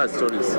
other stories.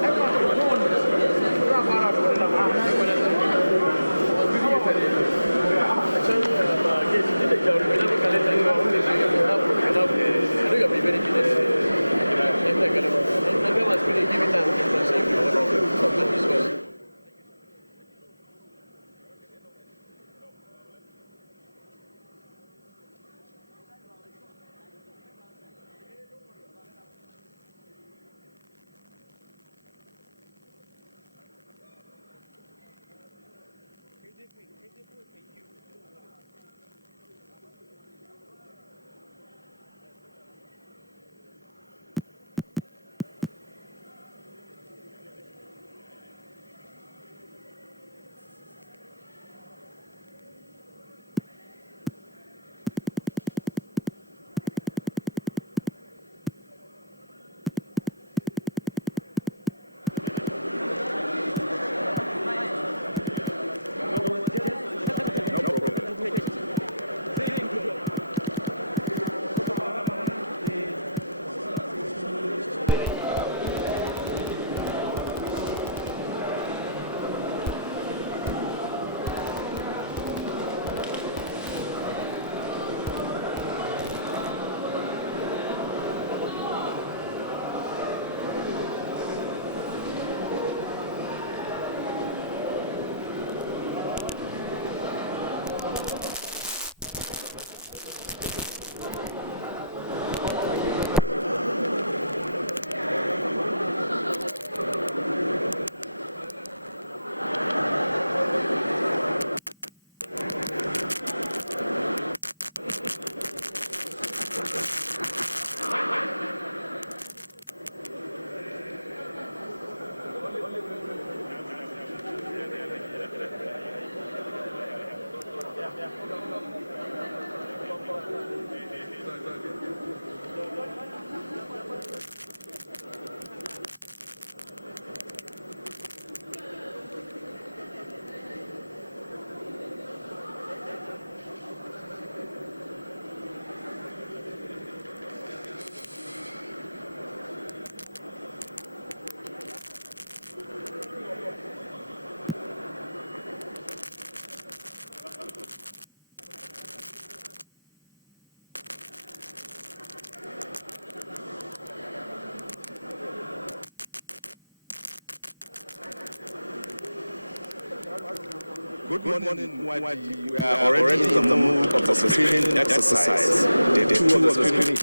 Good morning, we are already in the mood of the screening exercise. The two of the screening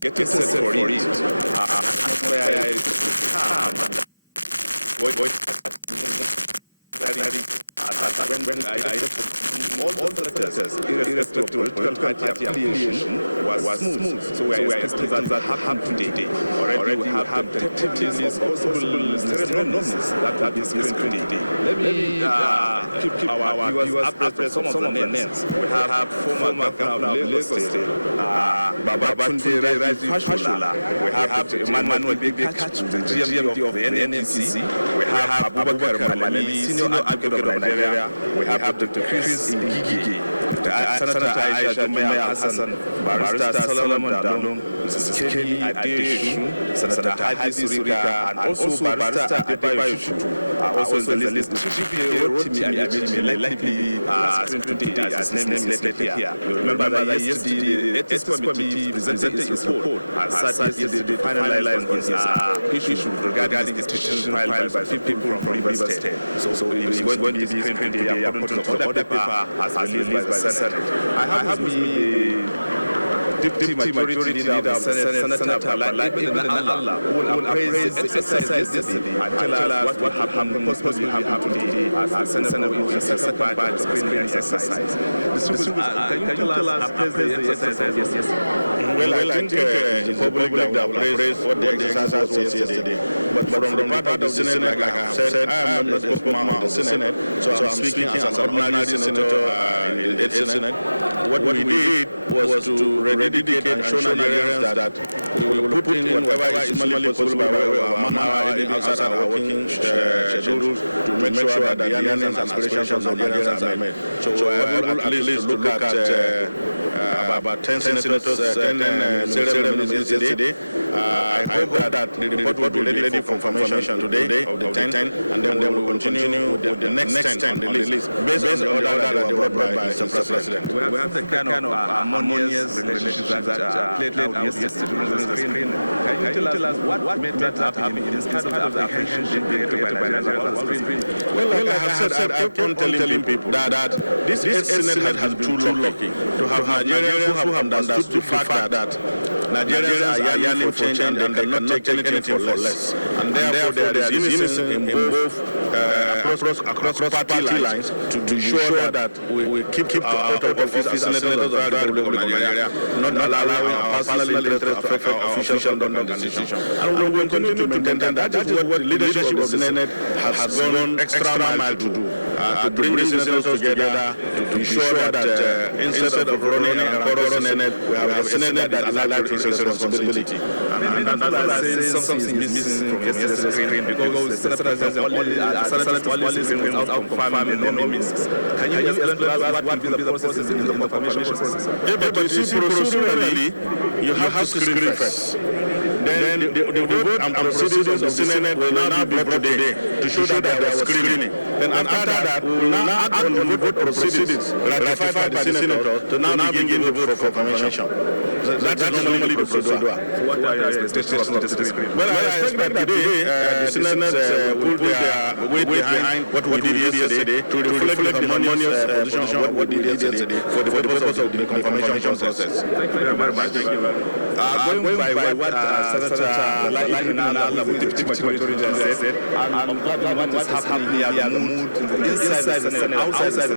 getting set for it. When I all the letters, irrespective of political party affiliation, was smooth. So we are expecting that happen today. Already we have tentative possible ceremonies that will be screened today. Let me keep our viewers abreast of some of the names. We have former governor of Lagos State, Babatunde Fashola. We have Emmanuel Kachikwu, the GMD of the NNPC. We have Abubakar Malami, senior advocate of Nigeria. We have Dr. Ngige, Senator Aisha, Jummai, Alhassan, Barrister Dalong, Mrs. Kemi, Adeosun, Senator Hadi, Sirika, and also Barrister Adeosun. Also in the list, Kemi likely screened today as his name is listed here. You remember that yesterday the Ethics Committee presented his report and said yesterday they finalized on his issue regarding the petition filed by people from River State. So he is going to be screened today according to the other paper as released by the Senate. I have with me Deputy Majority Leader of the Senate, Senator Allah, who will appraise the exercise yesterday and tell us what happened, possibly happened today as the Senate will be second part of the screening exercise. Can you tell us appraise the exercise yesterday? Well, I think the public that will appraise what the exercise was yesterday. But from the part of the Senate, like I have said, I am the spokesman of the Senate, so I'm speaking as an ordinary senator in the Senate. What we did was to rededicate and show Nigerians that we will put in whatever is humanly possible by way of our manpower outside our working schedule to make sure that the yearnings and aspirations of Nigerians are met. So I will at least look at about 10 senators, 10 ceremonies yesterday. I hope that the report will be ready for confirmation today of the 10, and then we will continue with the next 10 on the list based on the order that they were brought by Mr. President. We have the kind of harmonious relationship that played out yesterday on the screen. Can you tell us what made that happen in spite of the apprehension being created by Nigerians on the screen? Well, like I have said, I kept on telling people that this Senate has been too lucky to have Nigerians who have understood the fact that Nigerians are yearning for change and they cannot take anything for less. And therefore there is unison in both across party lines to ensure that we keep our out of office as senators of the Republic of Nigeria, not allowing our personal interests to affect our official conduct and decision. And we will continue to maintain that is what the leadership of the Senate has gone extra mile to do, to bring the senators together to ensure that instead of running a chorus Senate, we have a Senate that is alive to its responsibility. And that's saying something is missing from yesterday's screen because the Senate policy without confirming the nominees. Can you explain to us what will be the process in the confirmation process? But you see, procedurally, you have to screen first. Then the vote and proceedings of the Senate will now be brought today to show that there was screening. Then after that, we will now act on the vote of proceedings ratified by the Senator to now begin the vote for confirmation. That is normally the procedure. So what are your expectations of the screen? Well, I expect that today the Senate will put their weight behind what we did yesterday to reflect the harmonious position of what we did yesterday for the purpose of the confirmation process. Thank you very much. Going by what Senator Deputy Majority said, I'm glad what is happening here, the mood inside the Senate, outside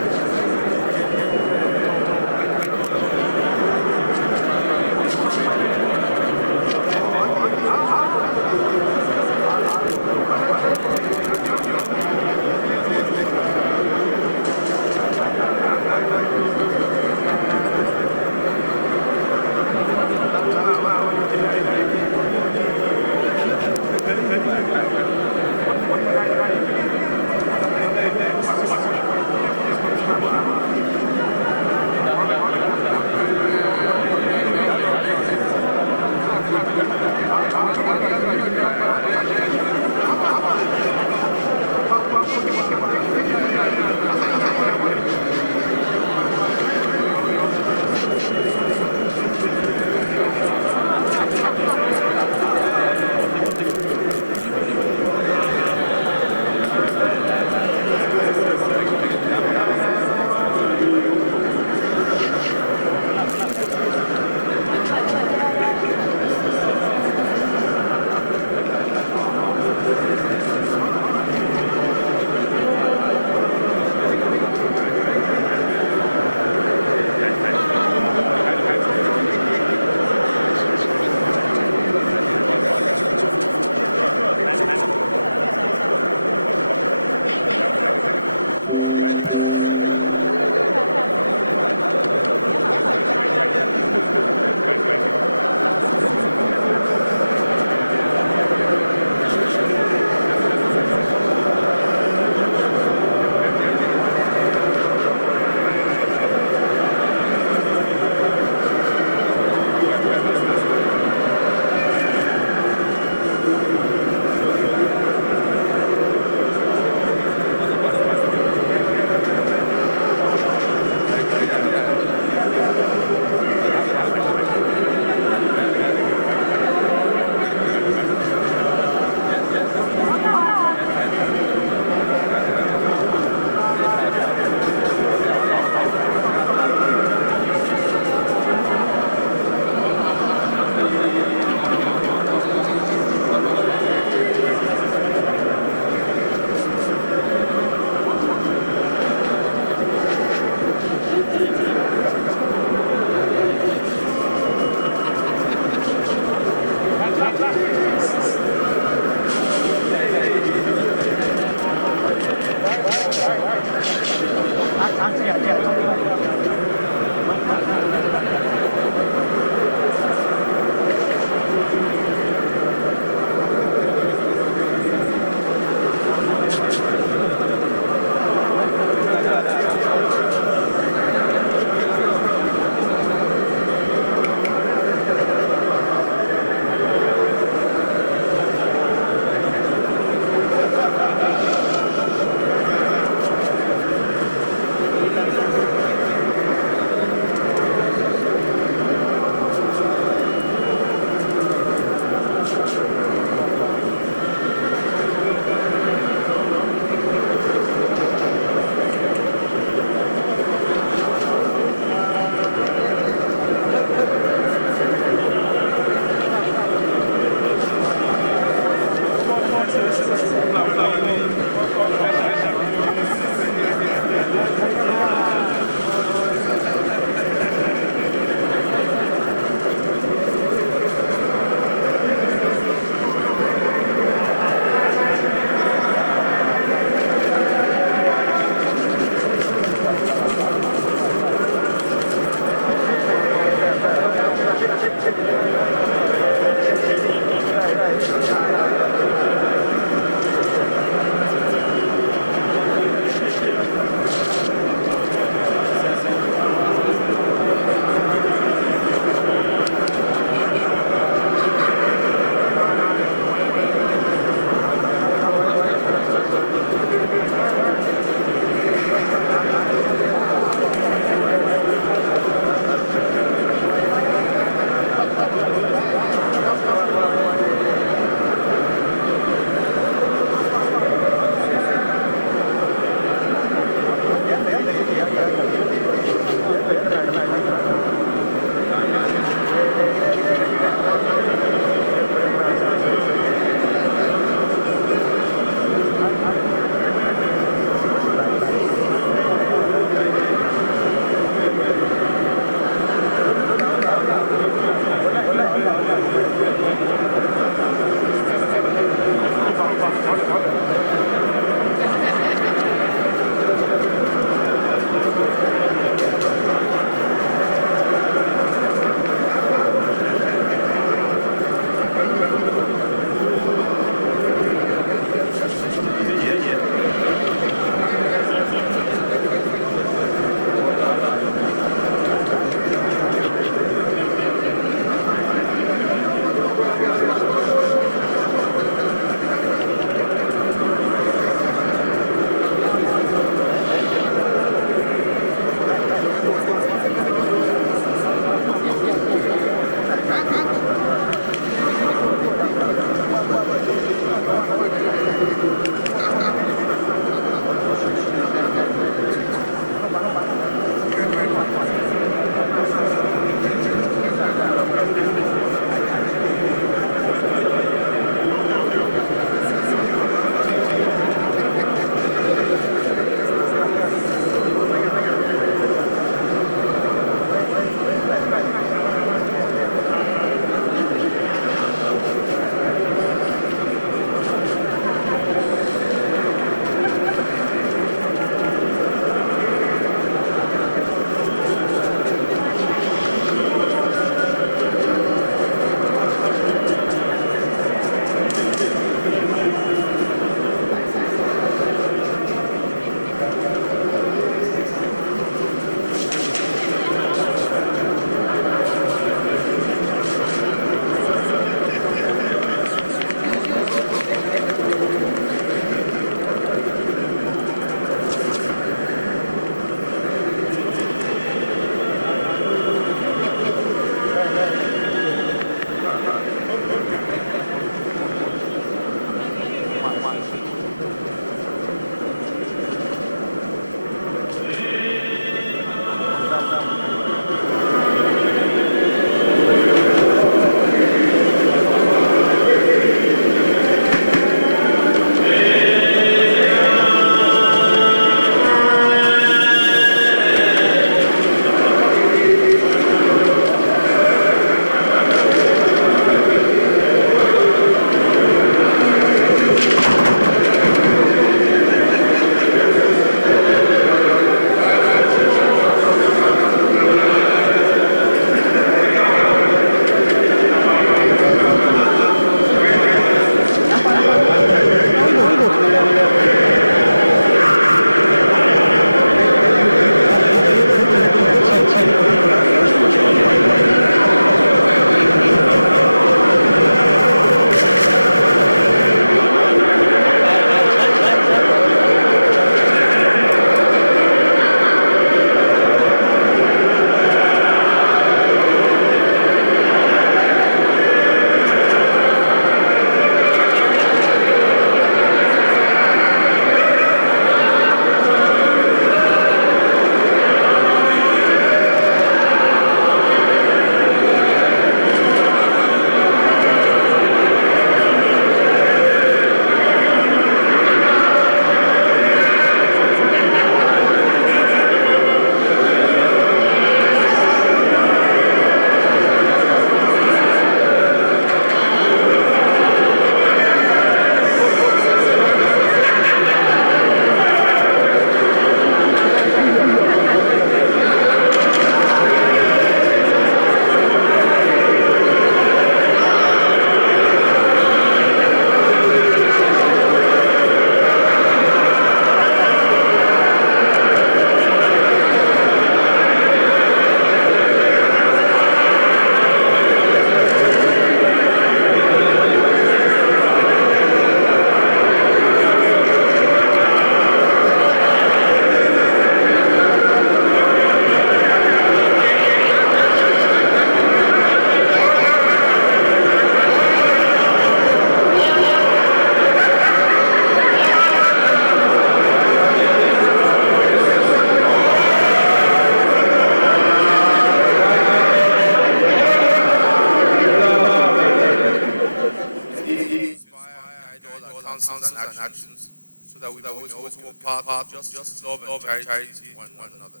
just love and charity one another.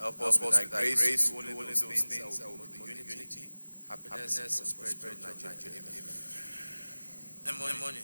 Help us with thy grace to do only those things that will promote the unity, happiness, and prosperity of Nigeria. Amen.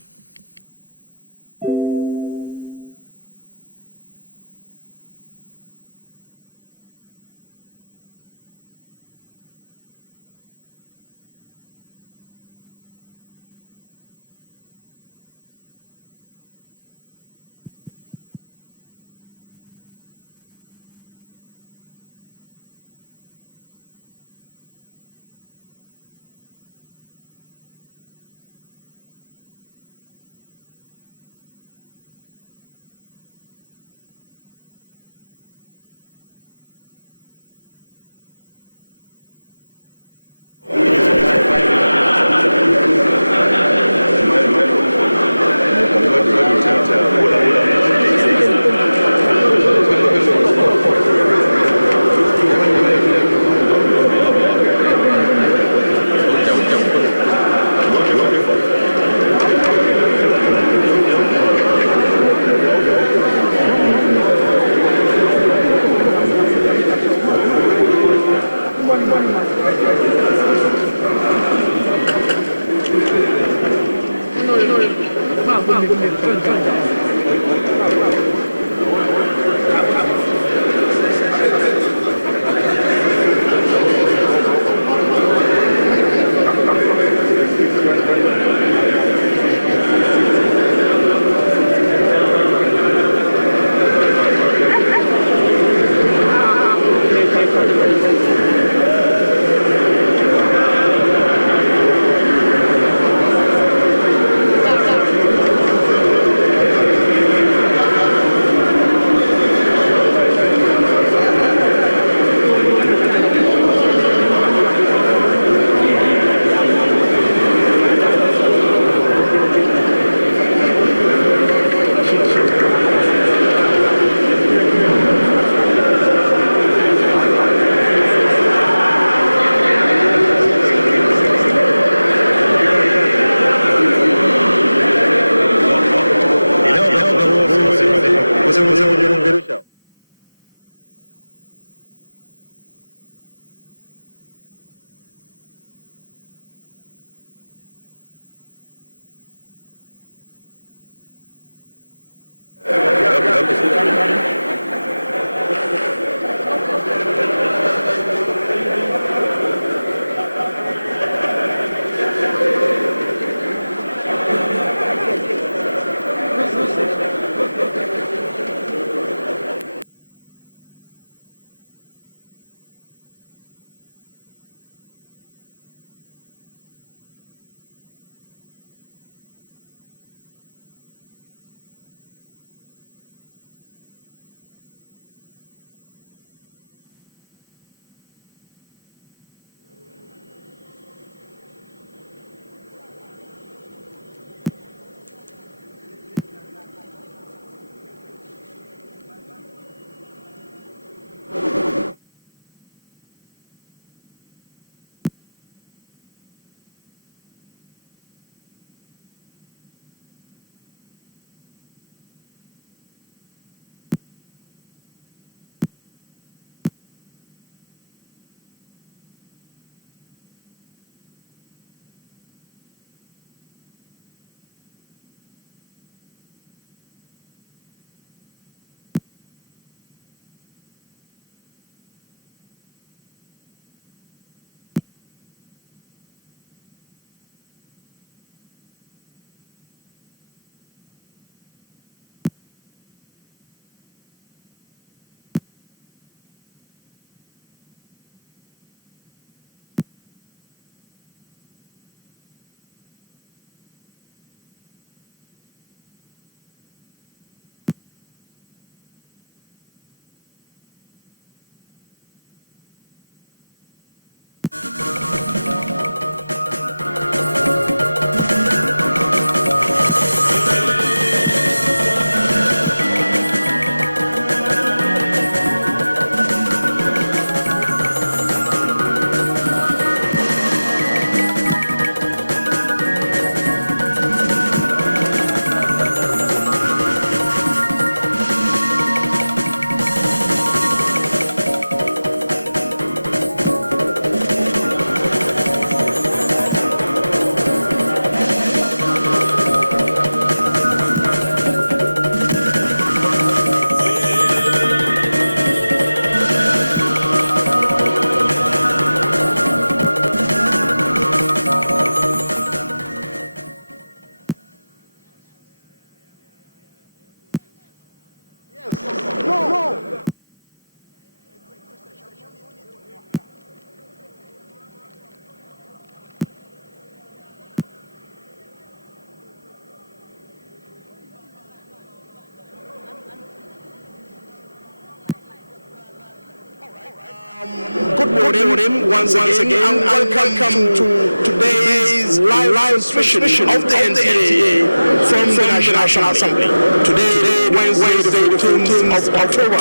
Good morning once again, and welcome to today's live transmission of the NTA from the National Assembly. Today, Wednesday, the 14th of October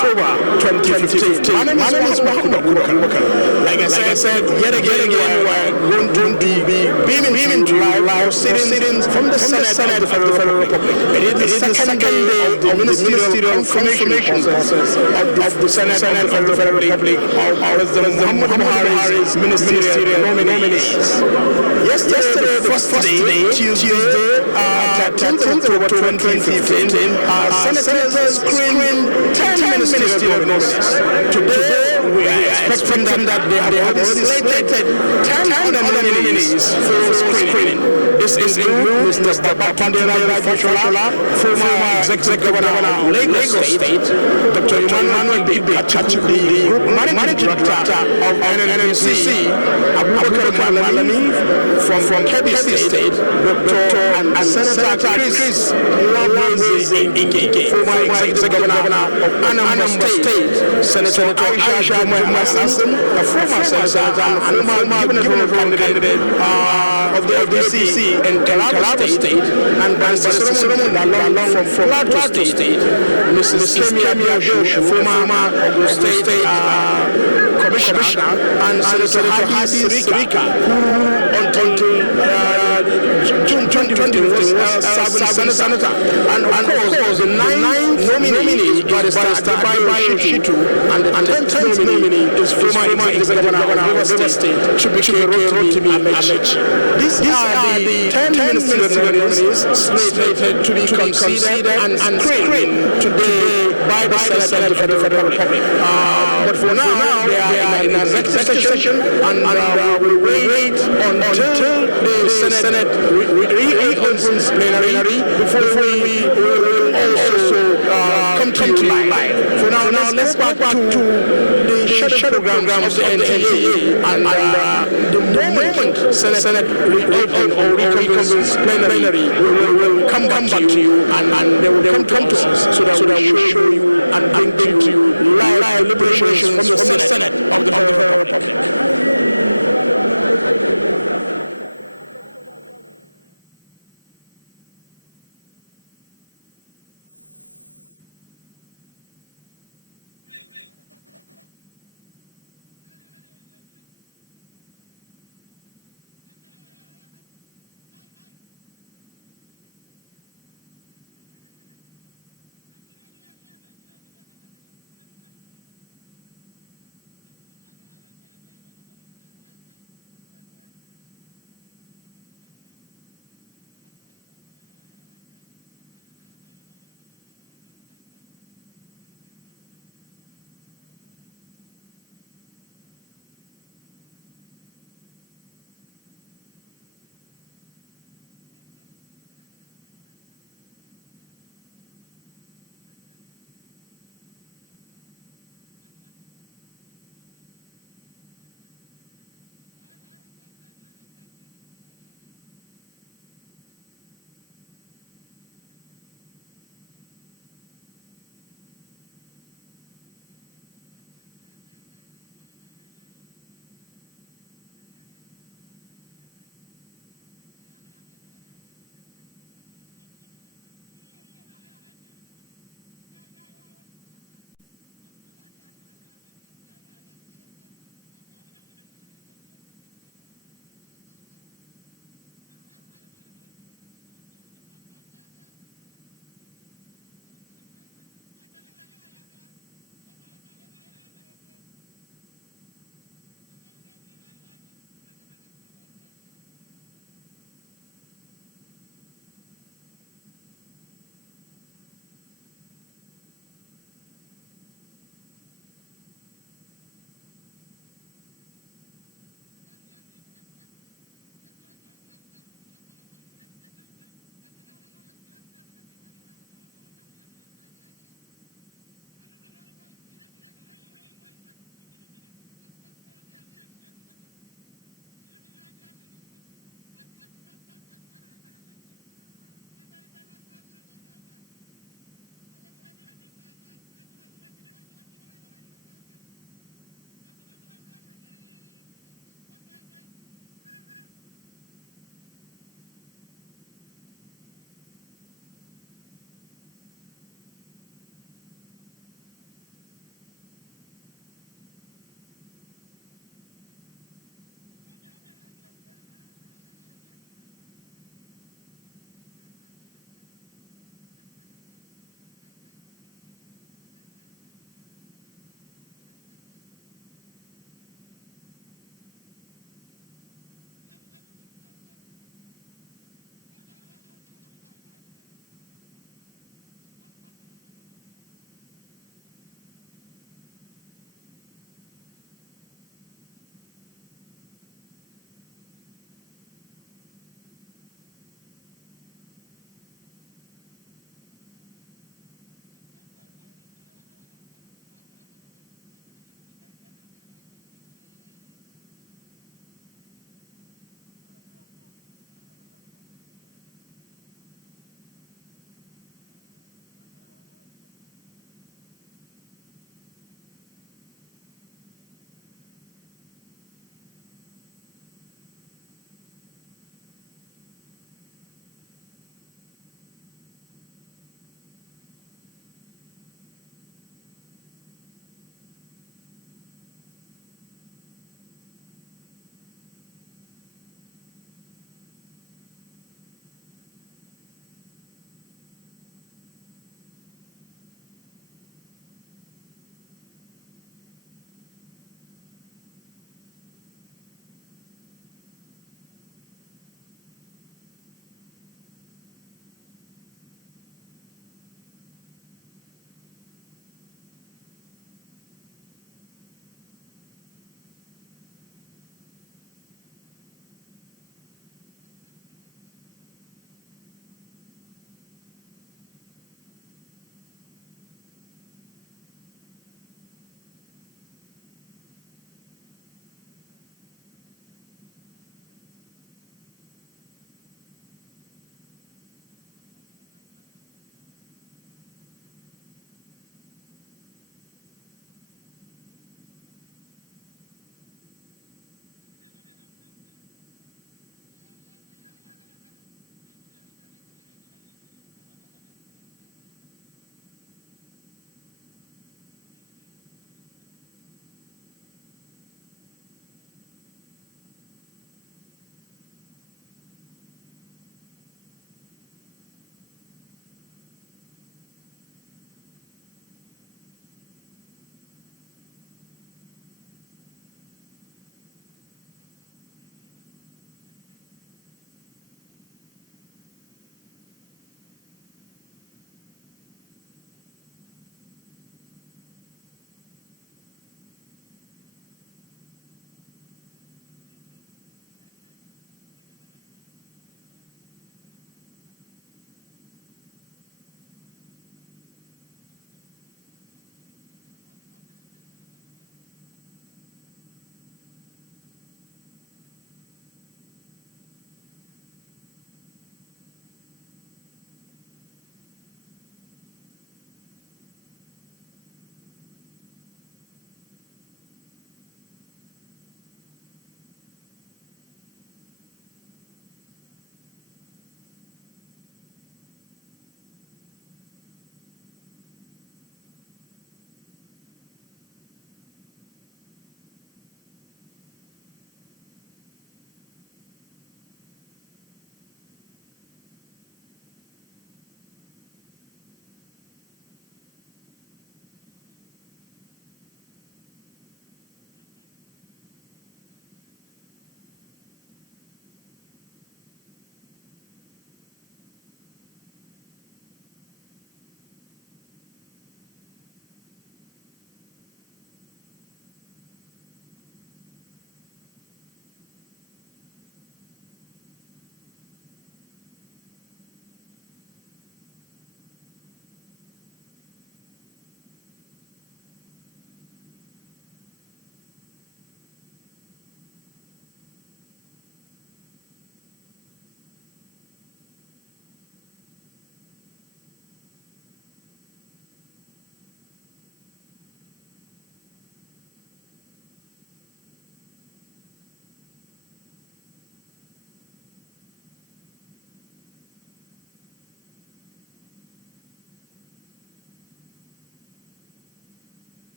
2015. My name is Abubakar. Like I said, yet again, we're going to be beaming to live proceedings from the Senate of the Federal Republic. It is the second day of the ministerial confirmation process of the Senate of the Federal Republic of President Muhammad Buhari's ministerial nominees. Yesterday, the first day, Tuesday, 10th of October 2015, Senators screened 10 ministerial nominees. Today, we are expecting that they have already slated 10 other nominees for screening. This includes Mr. Babakundera Fashola, former executive governor of Lagos State, Dr. Emmanuel Kachikwu, Group Managing Director of NNPC, Abubakar Malami from Kemi State, Dr. and Senator Chris Ngige, former executive governor of Anambra State, Senator Aisha, Jummai, Alhassan, a former senator and former gubernatorial candidate of the FDC in Taraba State, and Dalong from Plateau State, Mrs. Kemi, Adeosun, former State Commissioner, and Senator Hadi Sirika, who until June 2020 was serving senator, and of course the ninth nominee is Barrister Aisha, and the 10th nominee is former executive governor of Lagos State, Rotimi. These are the 10 ministerial nominees slated to be considered and screened today by the Senate of the Federal Republic. But for now, they are in an executive session, and we will wait until the Senate reopens plenary before we will also come to life. For now, let's go back to the schedule program of the NTA, and the moment Senate reconvenes plenary, we will come back to you, and they will come to us so that we will show you and bring to you live deliberations from the Senate of the Federal Republic.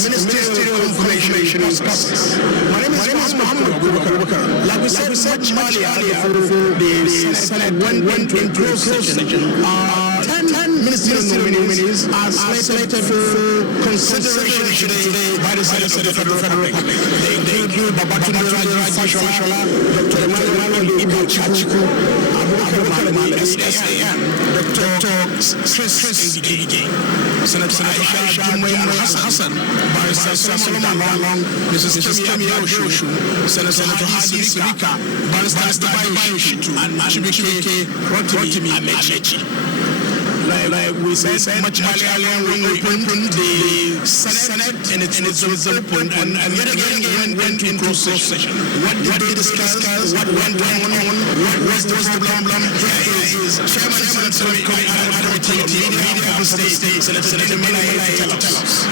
Ministerial confirmation process. My name is Abubakar. Like we said much earlier, the Senate went into closed session. 10 ministerial nominees are slated for consideration today by the Senate of the Federal Republic. They include Babakar Fashola, Dr. Emmanuel Kachikwu, Abubakar Malami, SAN, Dr. Ngige, Senator Aisha, Jummai, Alhassan, Barrister Solomon Dalong, Mrs. Kemi, Adeosun, Senator Hadi, Sirika, Barrister Aisha, and Kemi, Rotimi, Amechi. Like we said much earlier when we opened the Senate and it was open and yet again went into closed session. What did they discuss? What went on? What was the problem? Here is Chairman of the Committee of the State, Senator Malami, tell us.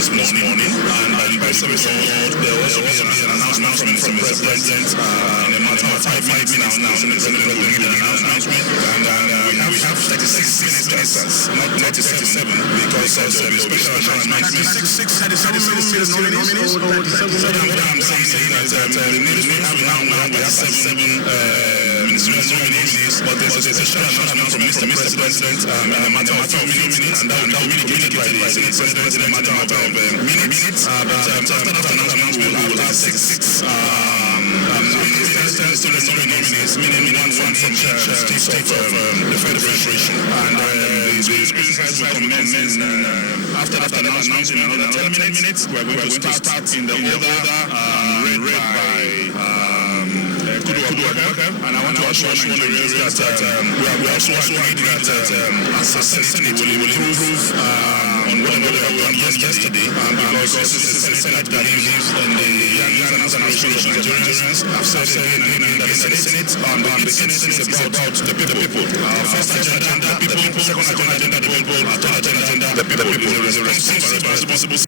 This morning, and by some result, there was an announcement from the President in a matter of 5 minutes now. The President will read an announcement, and we have 36 ministers, not 37, because of the special announcement. 37 nominees. So what I'm saying is that the names we have now 37 ministerial nominees, but there's a special announcement from Mr. President in a matter of 2 minutes, and that will be communicated by the Senate President in a matter of minutes. But after that announcement, we will have 6 nominees, meaning one from each state of the Federal Federation. And the exercise will commence after that announcement in another 10 minutes. We are going to start in the order read by Abubakar, and I want to assure Nigerians that we also agreed that as a Senate we will improve on whatever we have done yesterday, because this is a Senate that believes in the young and aspirations of Nigerians. I've said again and again that the Senate is about the people. First agenda, the people. Second agenda, the people. Third agenda, the people. Is a responsible.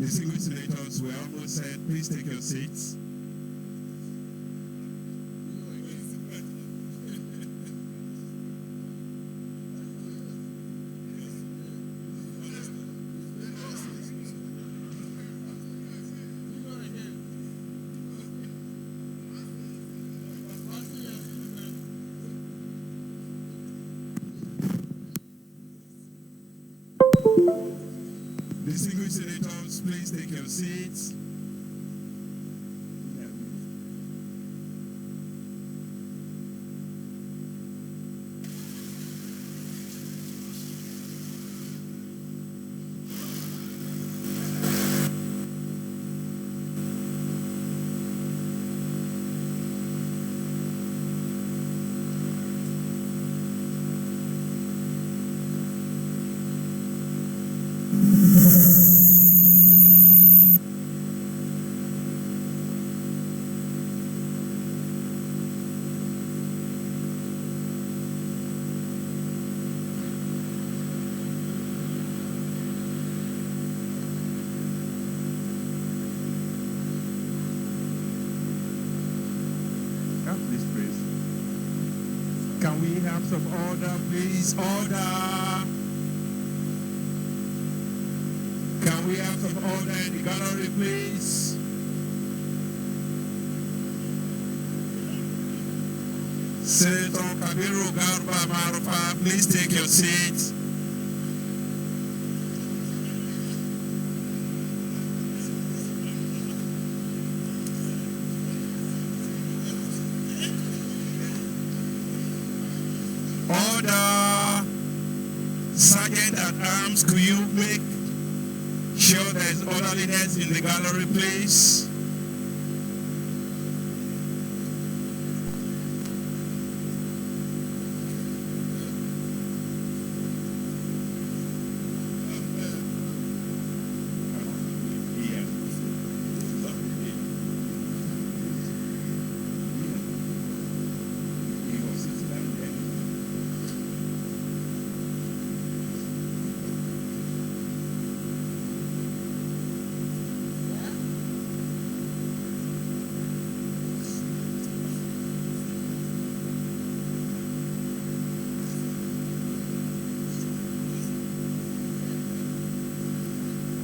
Distinguished senators, we're almost set. Please take your seats. Distinguished senators, please take your seats. Can we have some order, please? Order! Can we have some order in the gallery, please? Senator Kabiru Garba Marufa, please take your seat. Order! Sergeant at Arms, could you make sure there's orderliness in the gallery, please?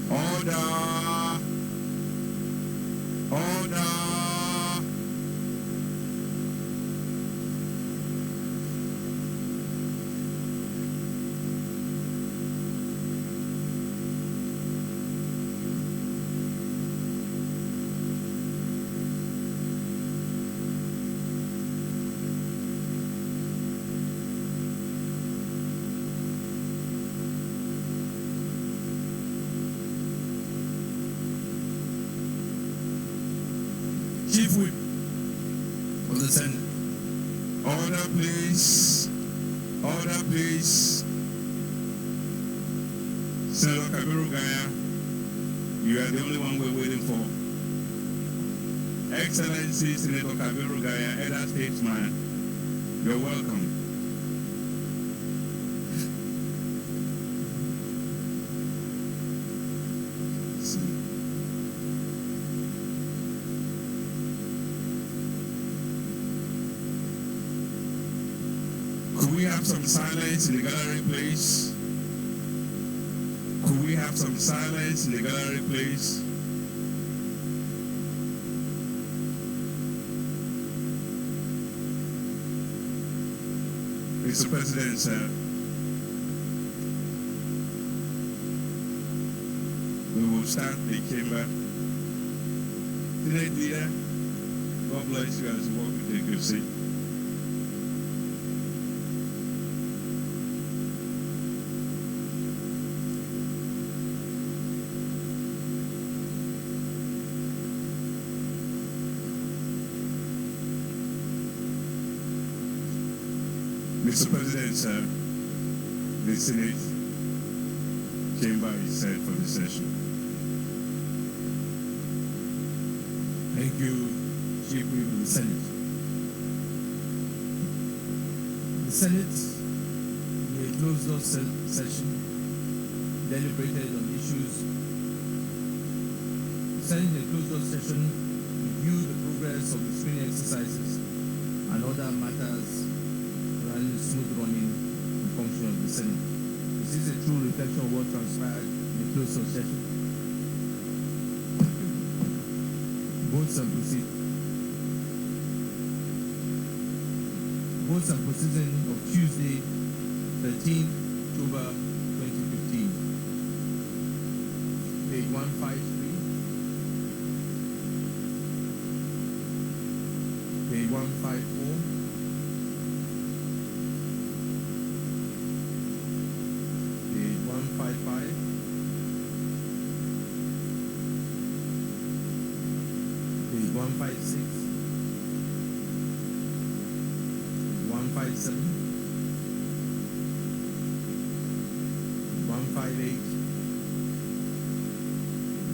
Order! Order! Chief Whip of the Senate. Order, please. Order, please. Senator Kabiru Gaya, you are the only one we're waiting for. Excellency Senator Kabiru Gaya, elder statesman, you're welcome. Could we have some silence in the gallery, please? Could we have some silence in the gallery, please? Mr. President, sir, we will start the chamber. Today, dear, God bless you as you walk and take your seat. Mr. President, sir, the Senate chamber is set for the session. Thank you, Chief Whip of the Senate. The Senate, in a closed-door session, deliberated on issues Senate in a closed-door session review the progress of the screening exercises and other matters regarding the smooth running and function of the Senate. This is a true reflection of what transpired in the closed-door session. Votes and proceedings. Votes and proceedings of Tuesday, 13 October 2015. Page 153. Page 154. Page 155. Page 156. 157, 158,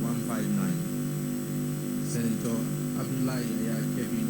159. Senator Kemi.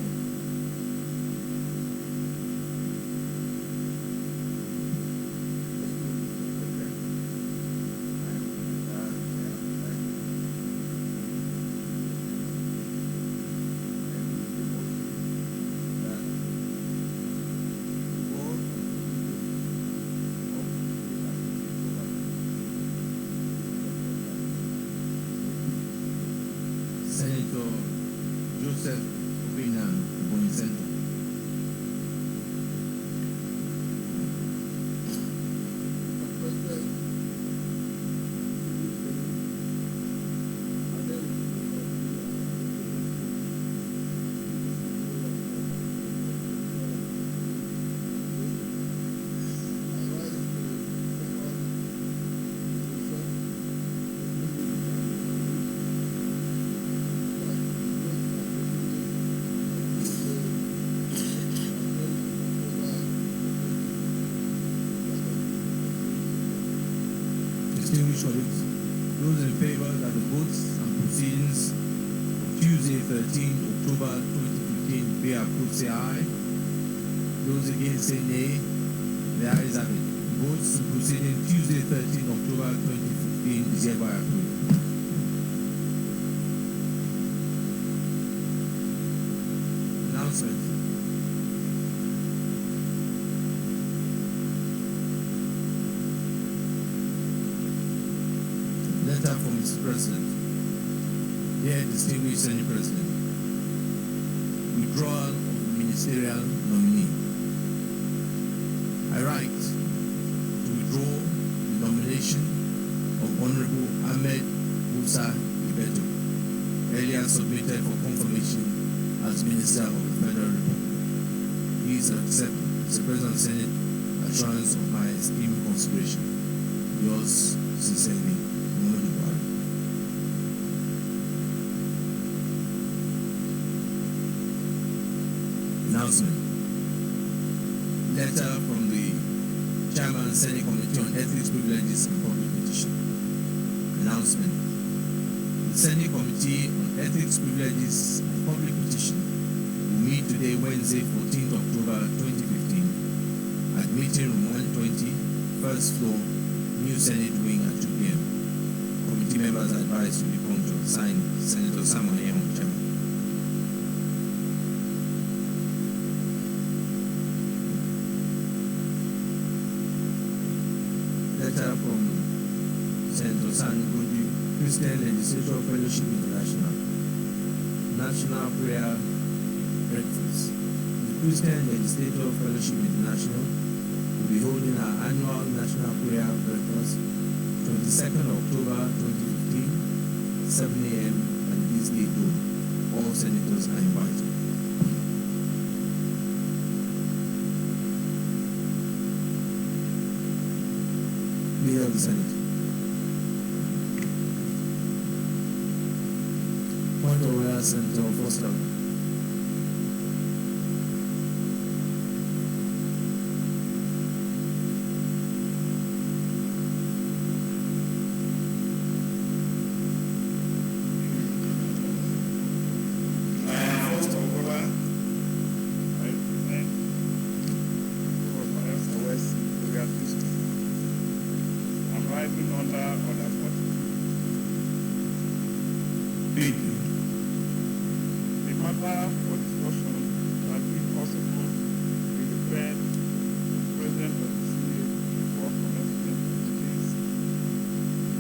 Distinguished colleagues, those in favor that the votes and proceedings of Tuesday, 13 October 2015 be approved, say aye. Those against, say nay. The ayes have it. Votes and proceedings Tuesday, 13 October 2015 is hereby approved. Announcement. Letter from Mr. President. Dear distinguished Senate President, withdrawal of the ministerial nominee. I write to withdraw the nomination of Honorable Ahmed Musa Ibeto, earlier submitted for confirmation as Minister of the Federal Republic. Please accept, Mr. President of the Senate, assurance of my esteemed consideration. Yours sincerely, announcement. Letter from the Chairman Senate Committee on Ethics, Privileges and Public Petition. Announcement. The Senate Committee on Ethics, Privileges and Public Petition will meet today, Wednesday, 14th October 2015 at meeting room 120, first floor, New Senate Wing at 2 p.m. Committee members are advised to be punctual. Signed, Senator Samuel Chairman. Letter from Senator Sanugudi, Christian Legislature Fellowship International, National Prayer Breakfast. The Christian Legislature Fellowship International will be holding our annual National Prayer Breakfast 22nd October 2015, 7 a.m. at the Disney Dome. All senators are invited. Leader of the Senate. Point of order, Senator Foster. Read. The matter for discussion that if possible be referred to the President of the Senate for commencement of the case,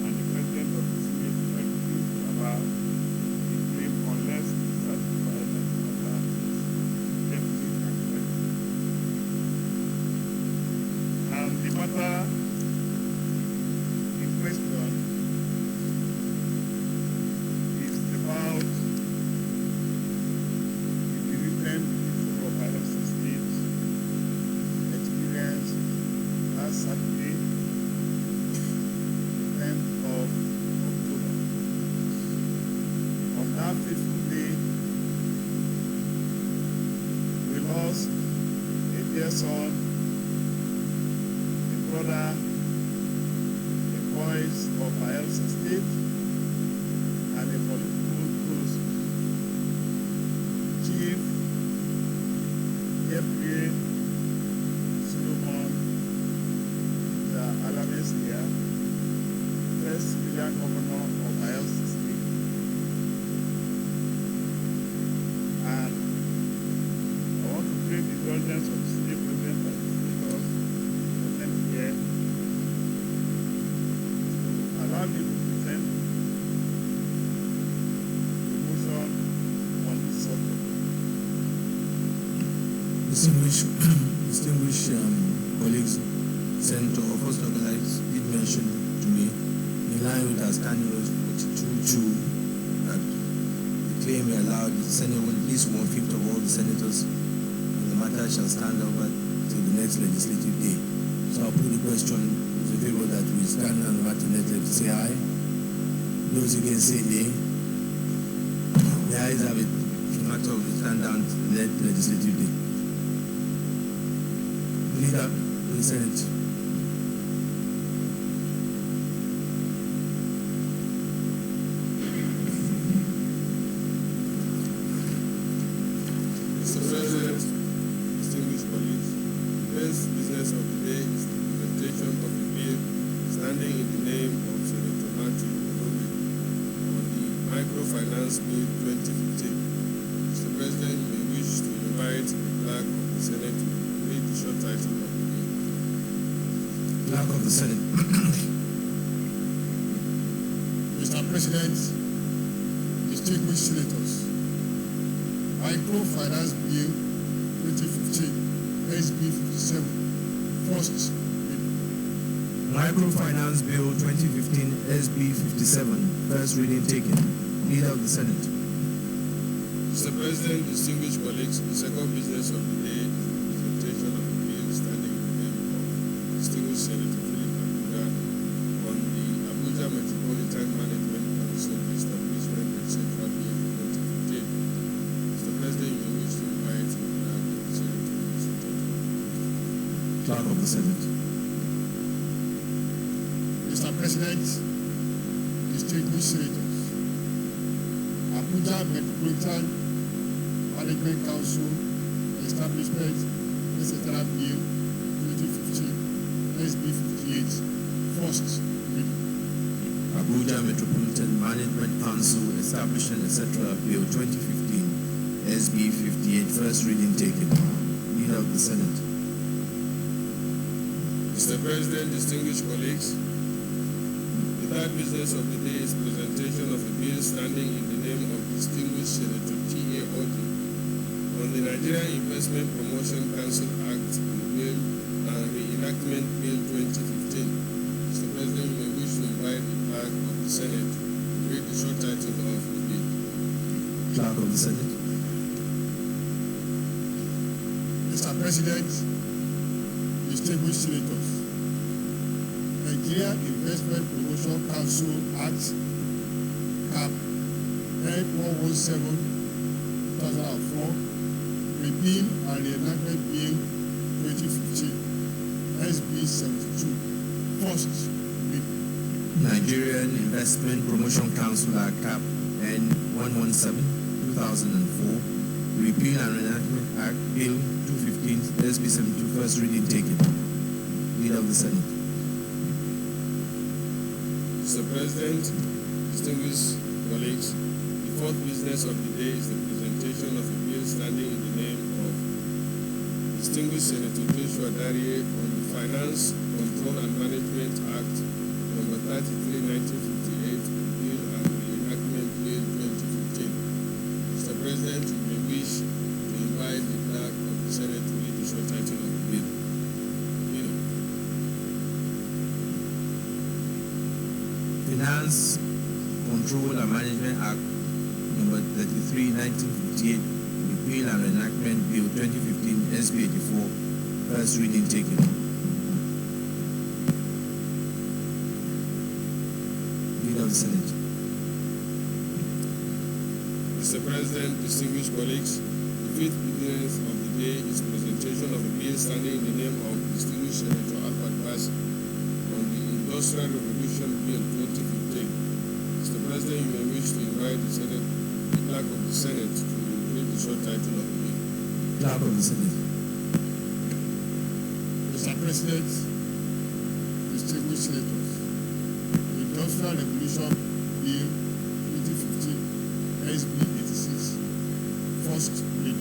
and the President of the Senate agrees to allow the claim unless it is certified that the matter is definite and correct. And the matter in question is about the bereavement people of Adeosun State experience last Saturday, the 10th of October. On that fateful day, we lost a dear son, a brother, a voice of Adeosun State, and a political close Chief Gabriel Solomon Alames here, first civilian governor of Adeosun State. And I want to crave the indulgence of the state president and the senators present here to allow me to present the motion on this subject. Distinguished colleagues, Senator First Organized did mention to me, in line with our standing laws 42 that the claim we allowed the Senate at least 1/5 of all the senators, and the matter shall stand over till the next legislative day. So I'll put the question to people that we stand on the matter next legislative, say aye. Those against say nay. The ayes have it. The matter will stand down to the next legislative day. Leader of the Senate. Mr. President, distinguished colleagues, the first business of the day is the presentation of a bill standing in the name of Senator Matthew Olobi on the Microfinance Bill 2015. Mr. President, you may wish to invite the clerk of the Senate to read the short title of the bill. Clerk of the Senate. Mr. President, distinguished senators, Microfinance Bill 2015, SB 57, first reading. Microfinance Bill 2015 SB 57, first reading taken. Leader of the Senate. Mr. President, distinguished colleagues, the second business of the day is the presentation of the bill standing in the name of distinguished Senator Philip Abuja on the Abuja Metropolitan Management Council Establishment etc. Bill 2015. Mr. President, you may wish to invite the clerk of the Senate to read the title. Clerk of the Senate. Mr. President, distinguished senators, Abuja Metropolitan Management Council Establishment etc. Bill 2015, SB 58, first reading. Abuja Metropolitan Management Council Establishment etc. Bill 2015 SB 58, first reading taken. Leader of the Senate. Mr. President, distinguished colleagues, the third business of the day is presentation of a bill standing in the name of distinguished Senator T.A. Odi on the Nigerian Investment Promotion Council Act Repeal and Reenactment Bill 2015. Mr. President, you may wish to invite the clerk of the Senate to read the short title of the bill. Clerk of the Senate. Mr. President, distinguished senators, Nigeria Investment Promotion Council Act Cap 9117/2004, Repeal and Reenactment Bill 2015, SB 72, first reading. Nigerian Investment Promotion Council Act Cap N117/2004, Repeal and Reenactment Act Bill 215 SB 72, first reading taken. Leader of the Senate. Mr. President, distinguished colleagues, the fourth business of the day is the presentation of a bill standing in the name of distinguished Senator Joshua Darie on the Finance, Control and Management Act number 33, 1958, Bill and Reenactment Bill 2015. Mr. President, you may wish to invite the clerk of the Senate to read the short title of the bill. Finance, Control and Management Act number 33, 1958, Repeal and Reenactment Bill 2015, SB 84, first reading taken. Leader of the Senate. Mr. President, distinguished colleagues, the fifth business of the day is presentation of a bill standing in the name of distinguished Senator Abubakar on the Industrial Revolution Bill 2015. Mr. President, you may wish to invite the clerk of the Senate to read the short title of the bill. Clerk of the Senate. Mr. President, distinguished senators, the Industrial Revolution Bill 2015, SB 86, first reading.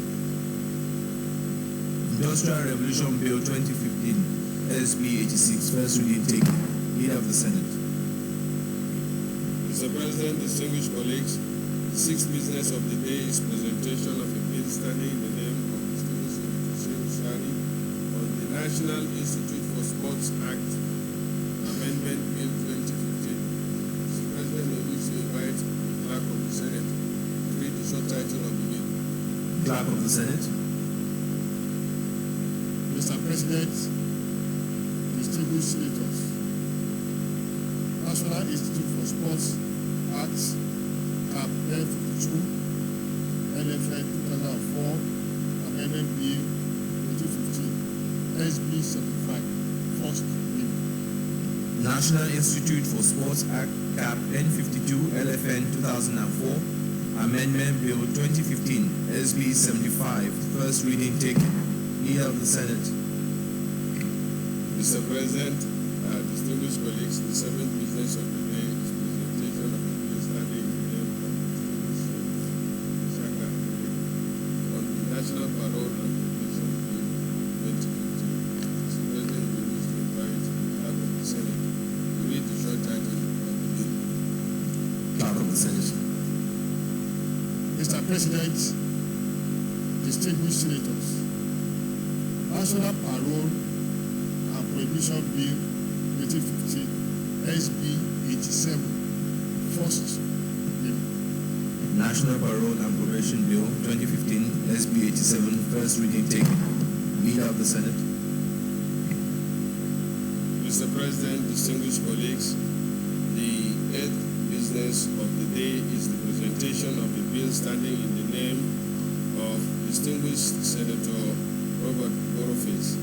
Industrial Revolution Bill 2015, SB 86, first reading taken. Leader of the Senate. Mr. President, distinguished colleagues, the sixth business of the day is presentation of a bill standing in the name of distinguished Senator Shari on the National Institute for Sports Act Amendment Bill 2015. Mr. President, may wish to invite the clerk of the Senate to read the short title of the bill. Clerk of the Senate. Mr. President, distinguished senators, National Institute for Sports Act Cap N52, NFN 2004, Amendment Bill 2015, SB 75, first reading. National Institute for Sports Act Cap N52 LFN 2004, Amendment Bill 2015, SB 75, first reading taken. Leader of the Senate. Mr. President, distinguished colleagues, the seventh business of the day is presentation of a bill standing in the name of distinguished Shaka on the National Parole and Probation Bill 2015. Mr. President, we wish to invite the clerk of the Senate to read the short title of the bill. Clerk of the Senate. Mr. President, distinguished senators, National Parole and Prohibition Bill 2015, SB 87, first reading. National Parole and Probation Bill 2015, SB 87, first reading taken. Leader of the Senate. Mr. President, distinguished colleagues, the eighth business of the day is the presentation of a bill standing in the name of distinguished Senator Robert Boroface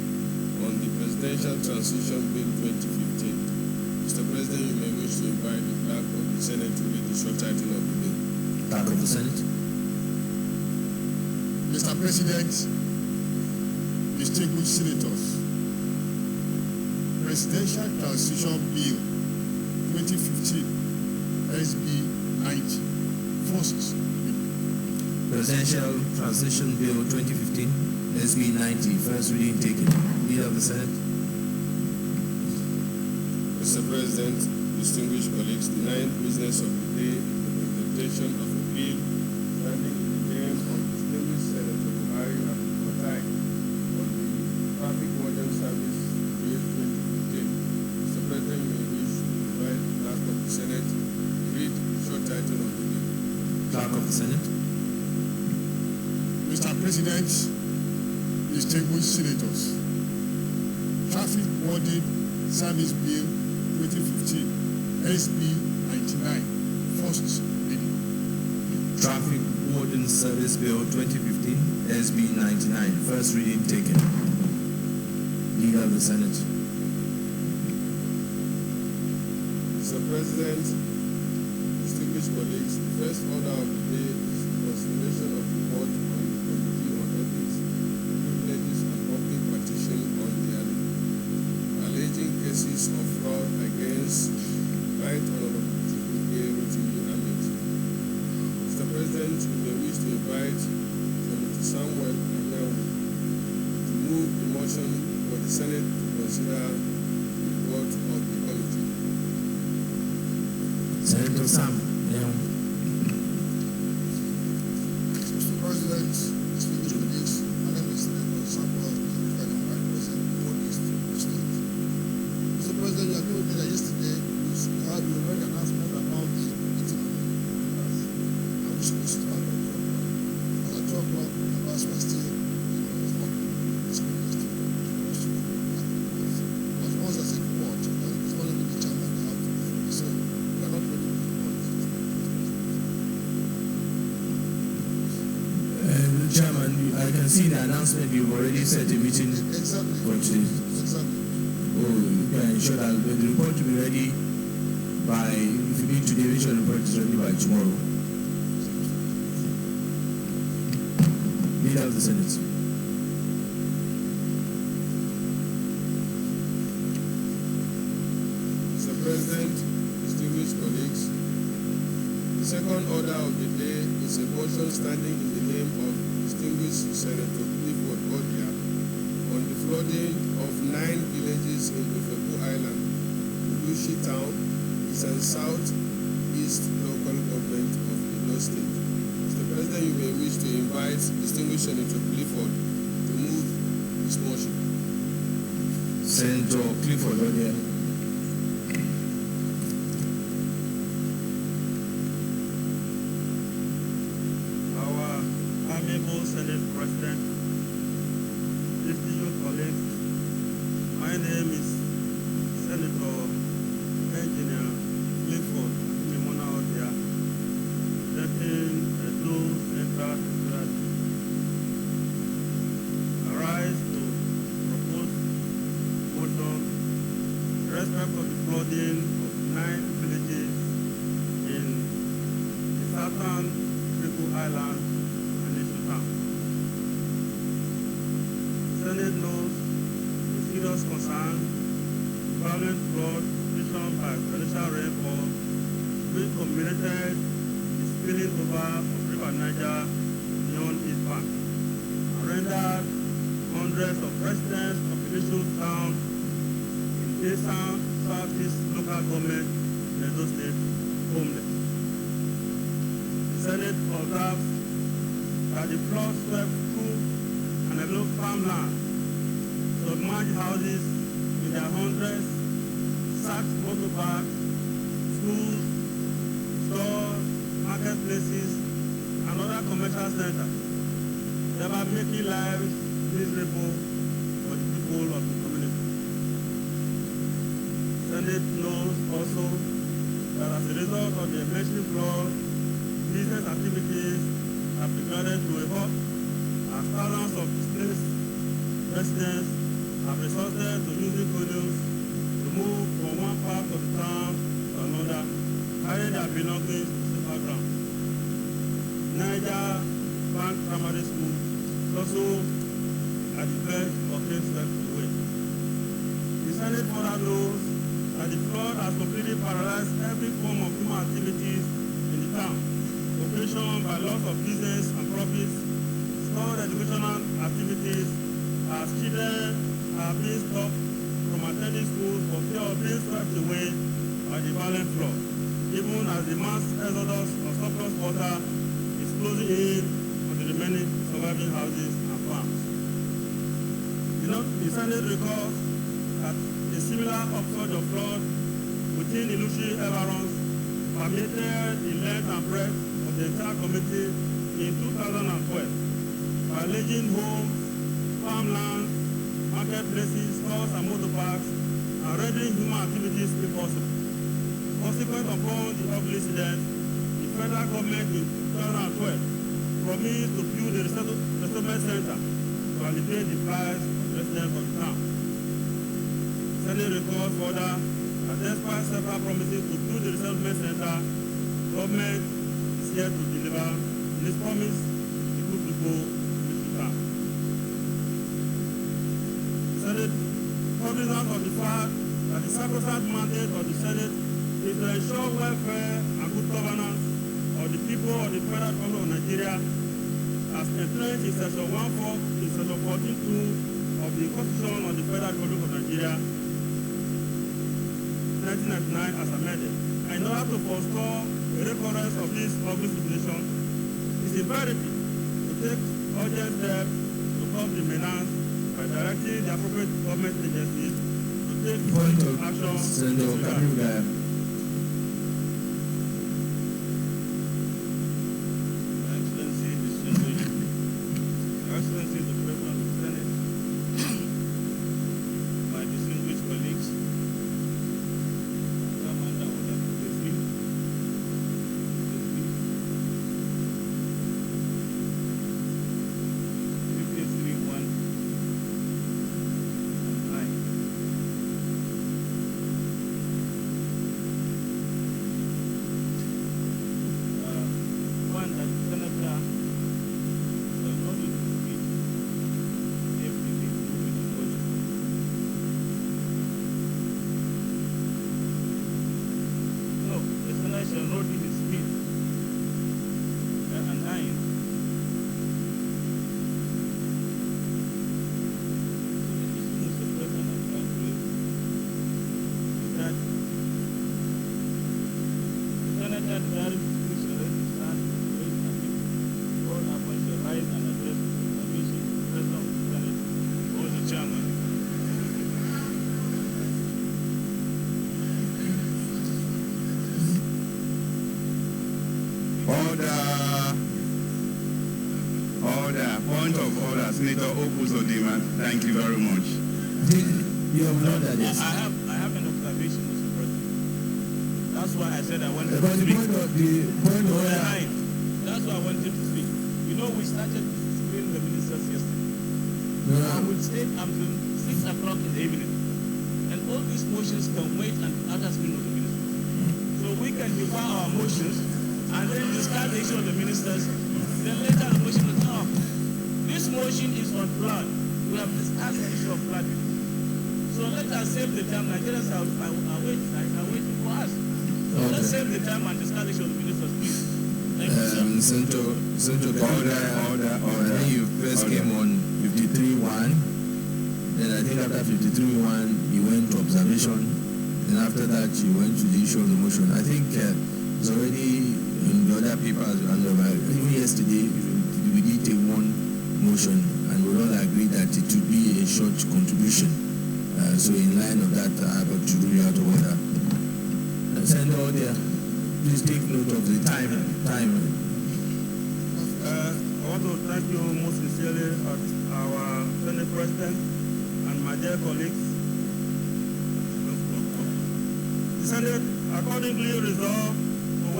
on the Presidential Transition Bill 2015. Mr. President, you may wish to invite the clerk of the Senate to read the short title of the bill. Clerk of the Senate. Mr. President, distinguished senators, Presidential Transition Bill 2015, SB 90, first reading. Presidential Transition Bill 2015, SB 90, first reading taken. Leader of the Senate. Mr. President, distinguished colleagues, the ninth business of the day is the presentation of a bill standing in the name of distinguished Senator Jummai and Hadi on the Traffic Warden Service Bill 2015. Mr. President, you may wish to invite the clerk of the Senate to read the short title of the bill. Clerk of the Senate. Mr. President, distinguished senators, Traffic Warden Service Bill 2015, SB 99, first reading. Traffic Warden Service Bill 2015, SB 99, first reading taken. Leader of the Senate. Mr. President, distinguished colleagues, the first order of the day is the consideration of the report on the Committee on Ethics, Privileges and Public Partition on the alleging cases of fraud against Right Honorable Ngige. Mr. President, Samuel Anyanwu to move the motion for the Senate to consider the report of the committee. Senator Sam Anyanwu. Mr. President, distinguished colleagues, my name is Senator Samuel Anyanwu, I represent North East State. Mr. President, you agreed with me that yesterday you had already announcement about the meeting members. I wish we should start at 2 o'clock. At 2 o'clock, members were still but once there's a report, it's only the chairman that have to be. So we are not ready with the report. Chairman, I can see the announcement you've already set a meeting Exactly. for today. Exactly. Oh, you can ensure that the report will be ready by, if you need today, make sure the report is ready by tomorrow. Leader of the Senate. Mr. President, distinguished colleagues, the second order of the day is a motion standing in the name of distinguished Senator Clifford Odia on the flooding of 9 villages in Ifebu Island, Ulushi Town, East and South East Local Government of Edo State. Mr. President, you may wish to invite distinguished Senator Clifford to move this motion. Senator Clifford Odia. Amiable Senate President, distinguished colleagues, my name is Senator Engineer Clifford Odia, representing Edo Central Secretary. I rise to propose motion in respect of the flooding of 9 villages in the southern Kachikwu Island. The Senate knows the serious concern violent flood occasioned by torrential rainfall which culminated the spilling over of River Niger beyond its bank and rendered hundreds of residents of Initial Town in Aisha Southeast local government in Edo State homeless. The Senate observes that the flood swept through and enveloped farmland, submerged houses in their hundreds, sacked motor parks, schools, stores, marketplaces, and other commercial centers, thereby making lives miserable for the people of the community. The Senate knows also that as a result of the mentioned flood, business activities have declared to a halt as thousands of displaced residents have resorted to using canoes to move from one part of the town to another, carrying their belongings to safer ground. Niger Bank Primary School is also at the verge of being swept away. The Senate further knows that the flood has completely paralyzed every form of human activities in the town, occasioned by loss of business and profits, stalled educational activities, as children are being stopped from attending schools for fear of being swept away by the violent flood, even as the mass exodus of surplus water is closing in on the remaining surviving houses and farms. The Senate recalls that a similar upsurge of flood within the Lushi environs permeated the length and breadth of the entire community in 2012, by raging homes, farmlands, marketplaces, stores, and motor parks, and rendering human activities impossible. Consequent upon the ugly incident, the federal government in 2012 promised to build a resettlement center to alleviate the plight of residents of the town. The Senate recalls further that despite several promises to build the resettlement center, government is yet to deliver on its promise to put people in the town. The Senate, cognizant of the fact that the sacrosanct mandate of the Senate is to ensure welfare and good governance of the people of the Federal Republic of Nigeria, as entrenched in Section 14 in Section 14(2) of the Constitution of the Federal Republic of Nigeria, 1999 as amended. In order to forestall a recurrence of this ugly situation, it is imperative to take urgent steps to curb the menace by directing the appropriate government agencies to take action. Excellency, the President of the Senate, my distinguished colleagues, Commander of the President, one that the Senator does not need to speak. No, the Senator shall not give his speech. And 9. So the issue, Mr. President, I'm trying to raise is that the Senator desiring to speak shall raise his hand to raise and speak. All upon shall rise and address the submission to the President of the Senate or the Chairman. Point of order, Senator Opus Odema. Thank you very much. You have not done this. I have an observation, Mr. President. That's why I said I wanted But to the speak. point of order. That's why I wanted to speak. You know, we started screening the ministers yesterday. I will stay until 6 o'clock in the evening. And all these motions can wait until after screening of the ministers. So we can defer our motions and then discuss the issue of the ministers. Then later the motion will come up. This motion is on flood. We have discussed the issue of flood. So let us save the time. Nigerians are waiting for us. So let's save the time and discuss the issue of the ministers, please. Thank you, sir. Senator, order. When you first came on 53-1, then I think after 53-1, you went to observation. Then after that, you went to the issue of the motion. I think it's already in the other papers, and even yesterday, we did take one motion, and we all agreed that it would be a short contribution. So in line of that, I got to rule you out of order. Send order. Please take note of the time. I want to thank you most sincerely as our Senate President and my dear colleagues. The Senate accordingly resolved to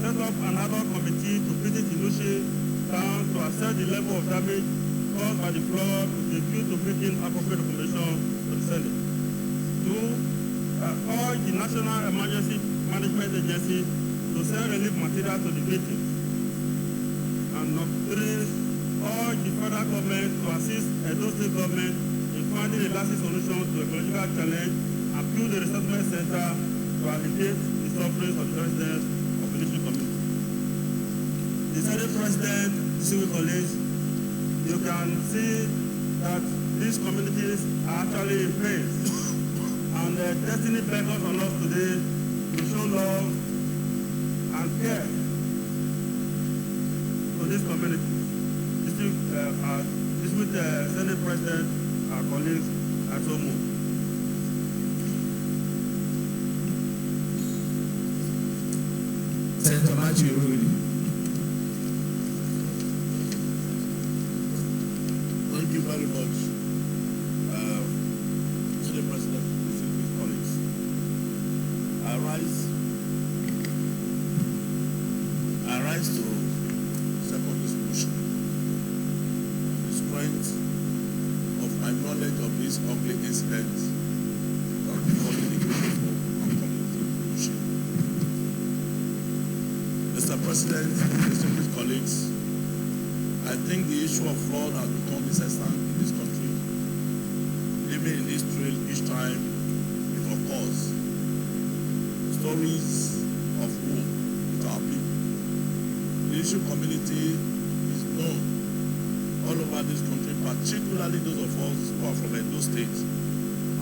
set up another committee to visit Ngige down to assess the level of damage caused by the flood with a view to making appropriate recommendation to the Senate. 2. Urge the National Emergency Management Agency to send relief material to the victims. And 3. Urge the federal government to assist Edo State government in finding a lasting solution to the ecological challenge and build a resettlement center to alleviate the suffering of the residents of the Ngige community. The Senate President, distinguished colleagues, you can see that these communities are actually in pain. And destiny beckons on us today to show love and care to this community. This with the Senate President, our colleagues, and so more. Senator Matthew Rudy. Thank you very much, Senate President, distinguished colleagues. I rise to second this motion on the strength of my knowledge of this ugly incident that becoming the cause of community pollution. Mr. President, distinguished colleagues, I think the issue of fraud has become incessant in this country. Living in this trail each time it occurs. Stories of woe with our people. The issue community is know all over this country, particularly those of us who are from Edo State,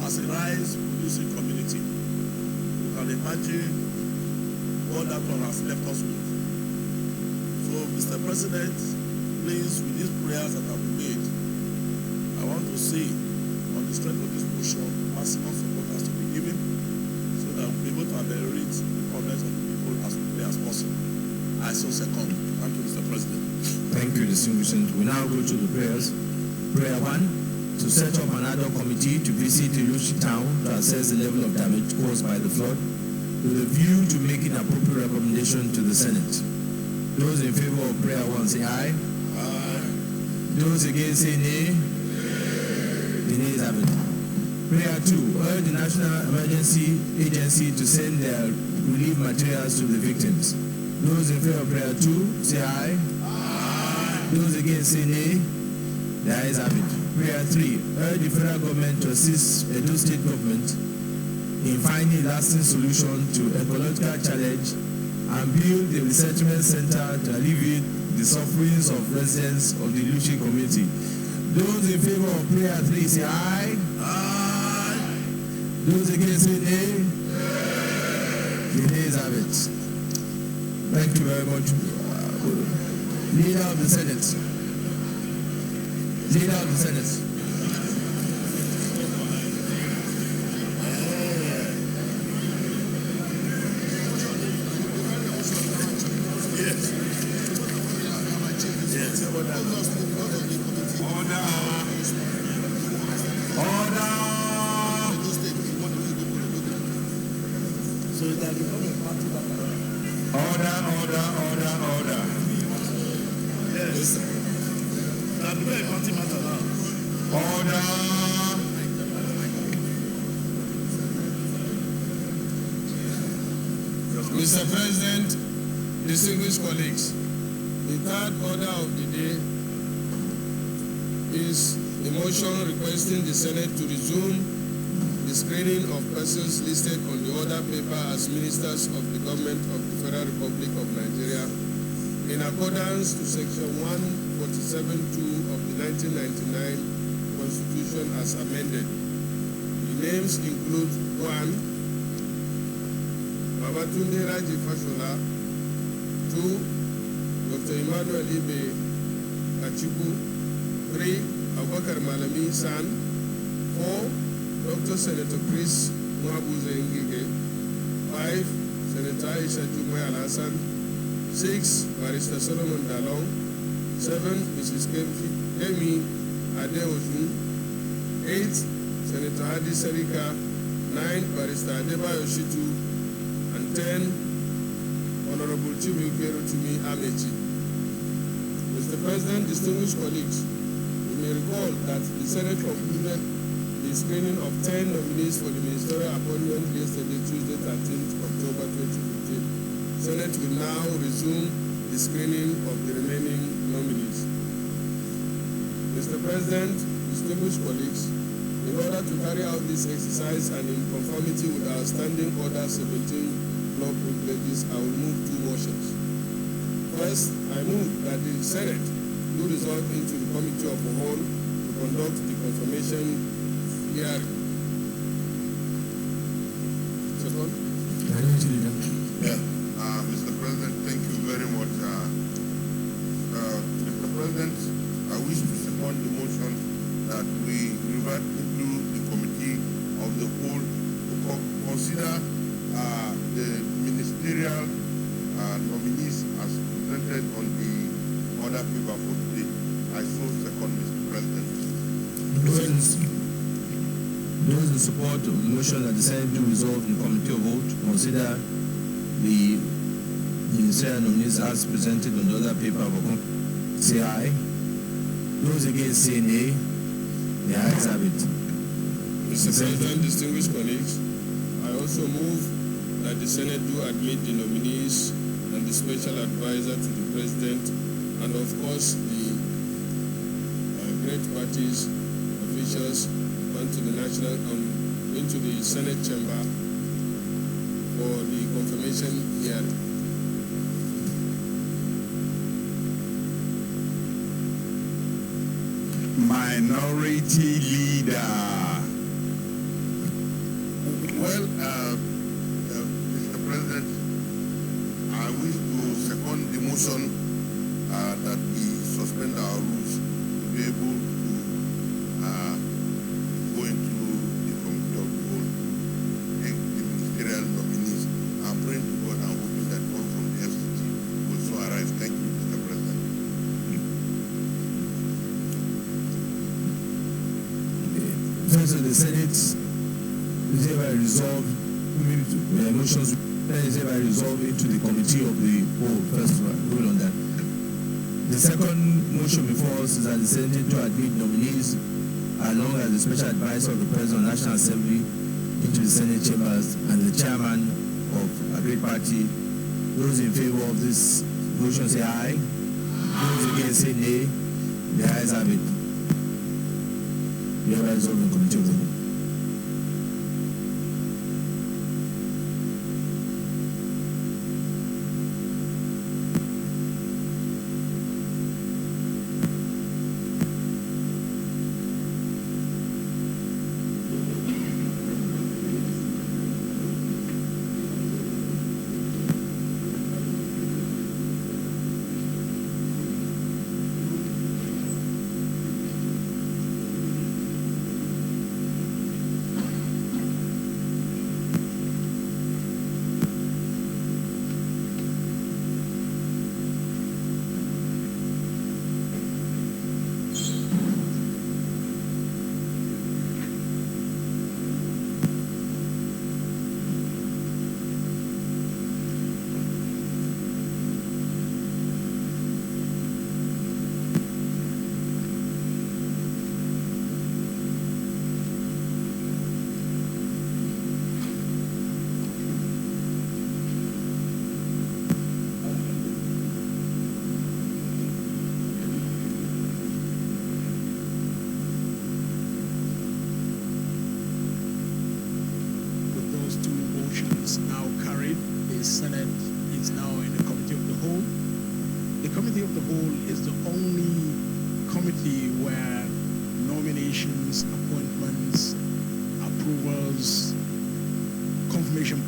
as a rice-producing community. You can imagine what that one has left us with. So, Mr. President, please, with these prayers that have been made, I want to say, on the strength of this motion, maximum support has to be given so that we'll be able to ameliorate the comments of the people as quickly as possible. I so second. Thank you, Mr. President. Thank you, distinguished senator. We now go to the prayers. Prayer 1, to set up an ad hoc committee to visit Ilushi town to assess the level of damage caused by the flood, with a view to making appropriate recommendation to the Senate. Those in favor of prayer 1 say aye. Aye. Those against say nay. The nays have it. Prayer 2, urge the National Emergency Agency to send their relief materials to the victims. Those in favor of prayer 2 say aye. Aye. Those against say nay. The ayes have it. Prayer 3, urge the federal government to assist Edo State government in finding lasting solution to ecological challenge and build a resettlement center to alleviate the sufferings of residents of the Ilushi community. Those in favor of prayer 3 say aye. Aye. Those against say nay. The nays have it. Thank you very much. Leader of the Senate. Leader of the Senate. Mr. President, distinguished colleagues, the third order of the day is a motion requesting the Senate to resume the screening of persons listed on the order paper as ministers of the government of the Federal Republic of Nigeria in accordance to Section 147(2) of the 1999 Constitution as amended. The names include 1. Babatunde Raji Fashola, 2. Dr. Emmanuel Ibe Kachikwu, 3. Abubakar Malami San, 4. Dr. Senator Chris Ngige, 5. Senator Aisha Jummai Alhassan, 6. Barrister Solomon Dalong, 7. Mrs. Kemi Adeosun, 8. Senator Hadi Sirika, 9. Barrister Adeosun, and 10, Honorable Chimi Amechi. Mr. President, distinguished colleagues, you may recall that the Senate concluded the screening of 10 nominees for the ministerial appointment yesterday, Tuesday, 13th October 2015. Senate will now resume the screening of the remaining nominees. Mr. President, distinguished colleagues, in order to carry out this exercise and in conformity with our Standing Order 17 law privileges, I will move 2 motions. First, I move that the Senate do resolve into the Committee of the Whole to conduct the confirmation hearing. Second? Mr. President, thank you very much. Mr. President, I wish to second the motion that we revert into the Committee of the Whole to consider the ministerial nominees as presented on the order paper for today. I so second, Mr. President. Those in support of the motion that the Senate do resolve in Committee of Vote to consider the ministerial nominees as presented on the order paper say aye. Those against say nay. The ayes have it. Mr. President, distinguished colleagues, I also move that the Senate do admit the nominees and the special advisor to the President and of course the great parties, officials onto the Senate chamber for the confirmation hearing. Minority Leader. Well, Mr. President, I wish to second the motion that we suspend our rules to be able to go into the committee of the whole, take the ministerial nominees. I'm praying to God and hoping that one from the FCT will so arise. Thank you, Mr. President. First of the Senate is hereby resolved, motions is hereby resolved into the committee of the whole. First rule on that. The second motion before us is that the Senate to admit nominees along as the special advisor of the President of the National Assembly into the Senate chambers and the chairman of a great party. Those in favor of this motion say aye. Those against say nay. The ayes have it. We have resolved in the committee of the whole.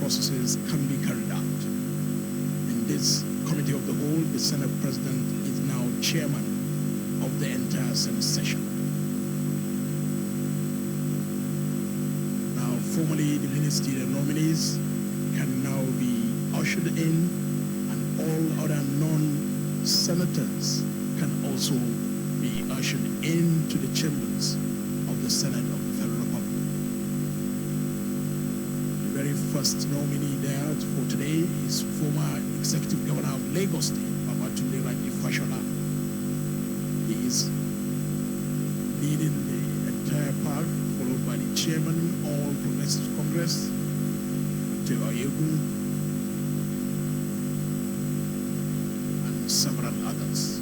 Processes can be carried out. In this committee of the whole, the Senate President is now chairman of the entire Senate session. Now, formally, the ministerial nominees can now be ushered in, and all other non-senators can also be ushered into the chambers of the Senate of the Federal Republic. Very first nominee there for today is former Executive Governor of Lagos State, Babatunde Raji Fashola. He is leading the entire park, followed by the chairman of All Progressive Congress, Teo Ayegu, and several others.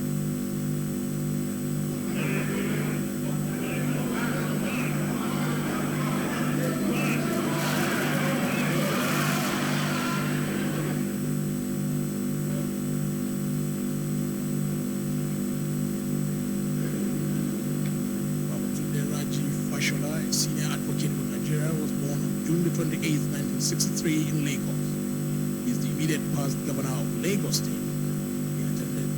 Senior advocate of Nigeria, was born on June 28, 1963 in Lagos. He is the immediate past governor of Lagos State. He attended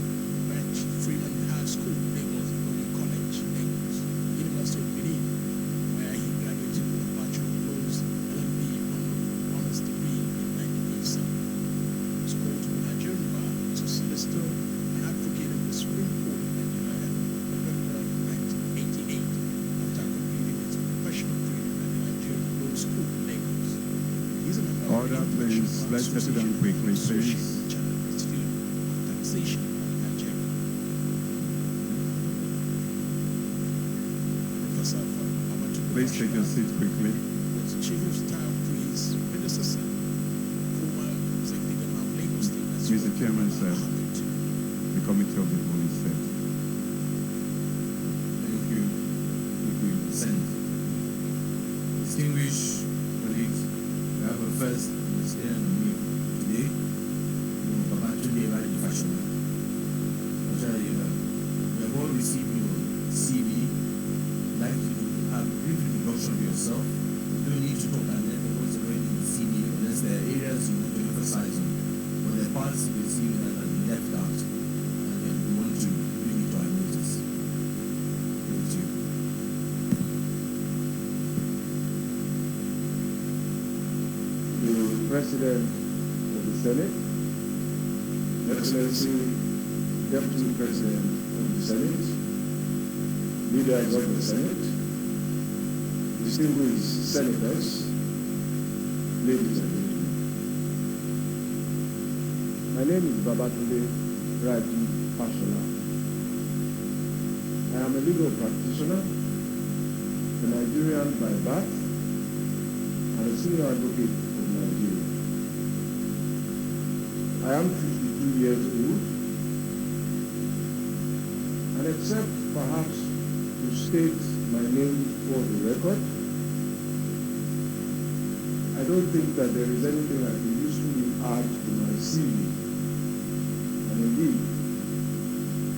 Branch Freeman High School, Lagos, Government College, Lagos, University of Benin, where he graduated with a Bachelor of Laws, LLB, honors degree in 1987. He was called to the Nigerian bar as a solicitor and advocate of the Supreme Court of Nigeria in November 1988. Order, please. Let's settle down quickly, please. Please take your seat quickly. Mr. Chairman, sir, the committee of the whole is set. Thank you. Thank you. Sent. Distinguished colleagues, we have a first ministerial nominee today, Babatunde Raji Fashola. We have all received your CV has been seen that has been left out, and then we want to bring it to our notice. Thank you. The President of the Senate, Excellency Deputy President of the Senate, leaders of the Senate, distinguished senators, ladies and gentlemen. My name is Babatunde Raji Fashola. I am a legal practitioner, a Nigerian by birth, and a senior advocate of Nigeria. I am 52 years old, and except perhaps to state my name for the record, I don't think that there is anything I can usefully add to my CV. And indeed,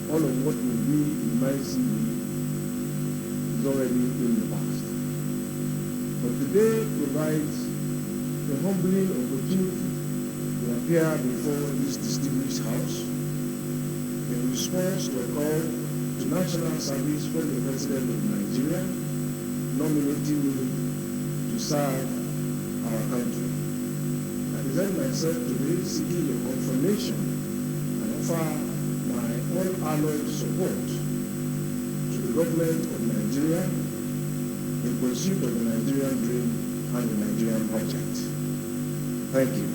all of what will be in my CV is already in the past. But today provides a humbling opportunity to appear before this distinguished House in response to a call to national service from the President of Nigeria, nominating me to serve our country. I present myself today seeking your confirmation and offer my unalloyed support to the government of Nigeria in pursuit of the Nigerian dream and the Nigerian project. Thank you.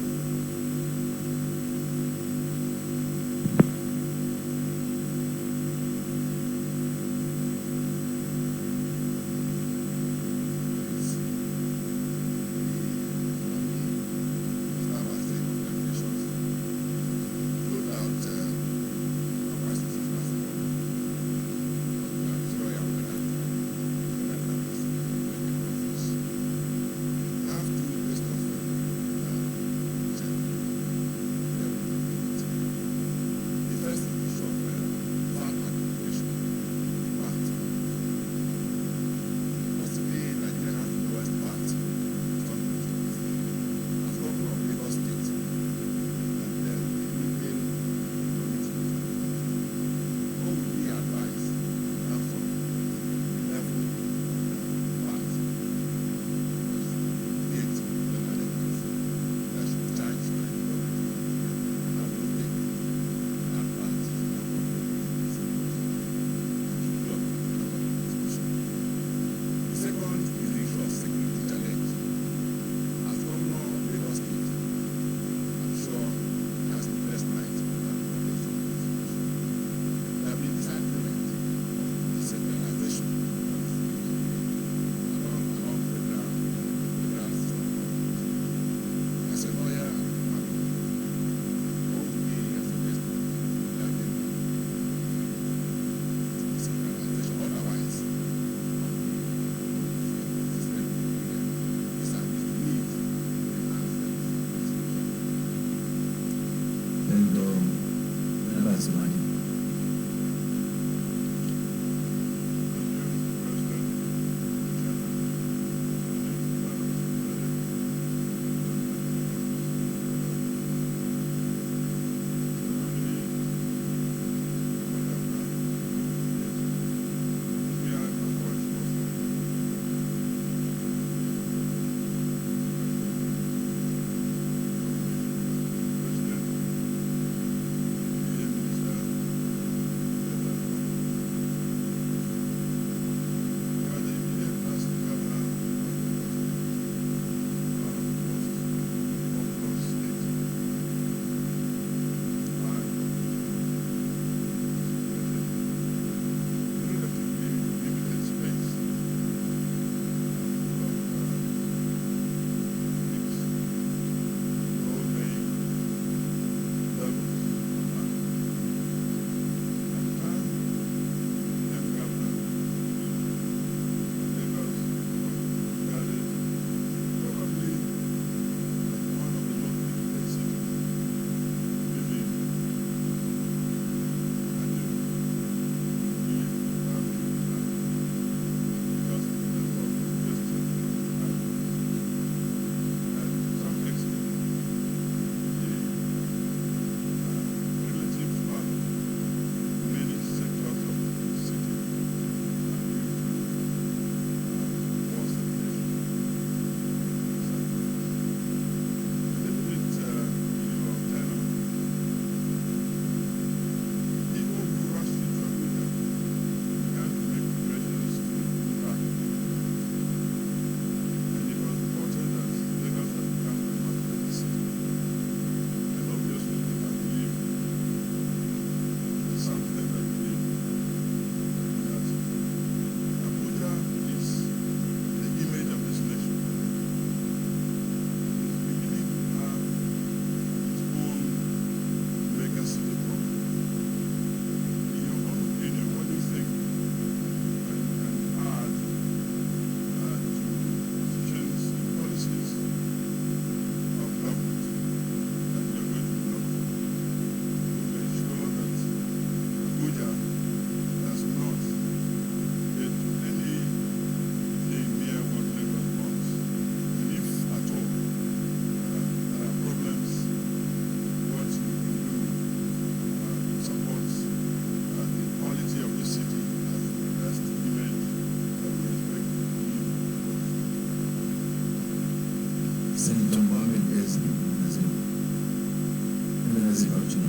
Mazi Bauchino.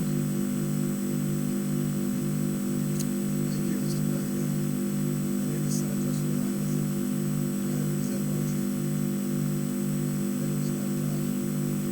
Thank you, Mr. President. My name is Senator Suleiman Azim. I represent Bauchi. Let me start by welcoming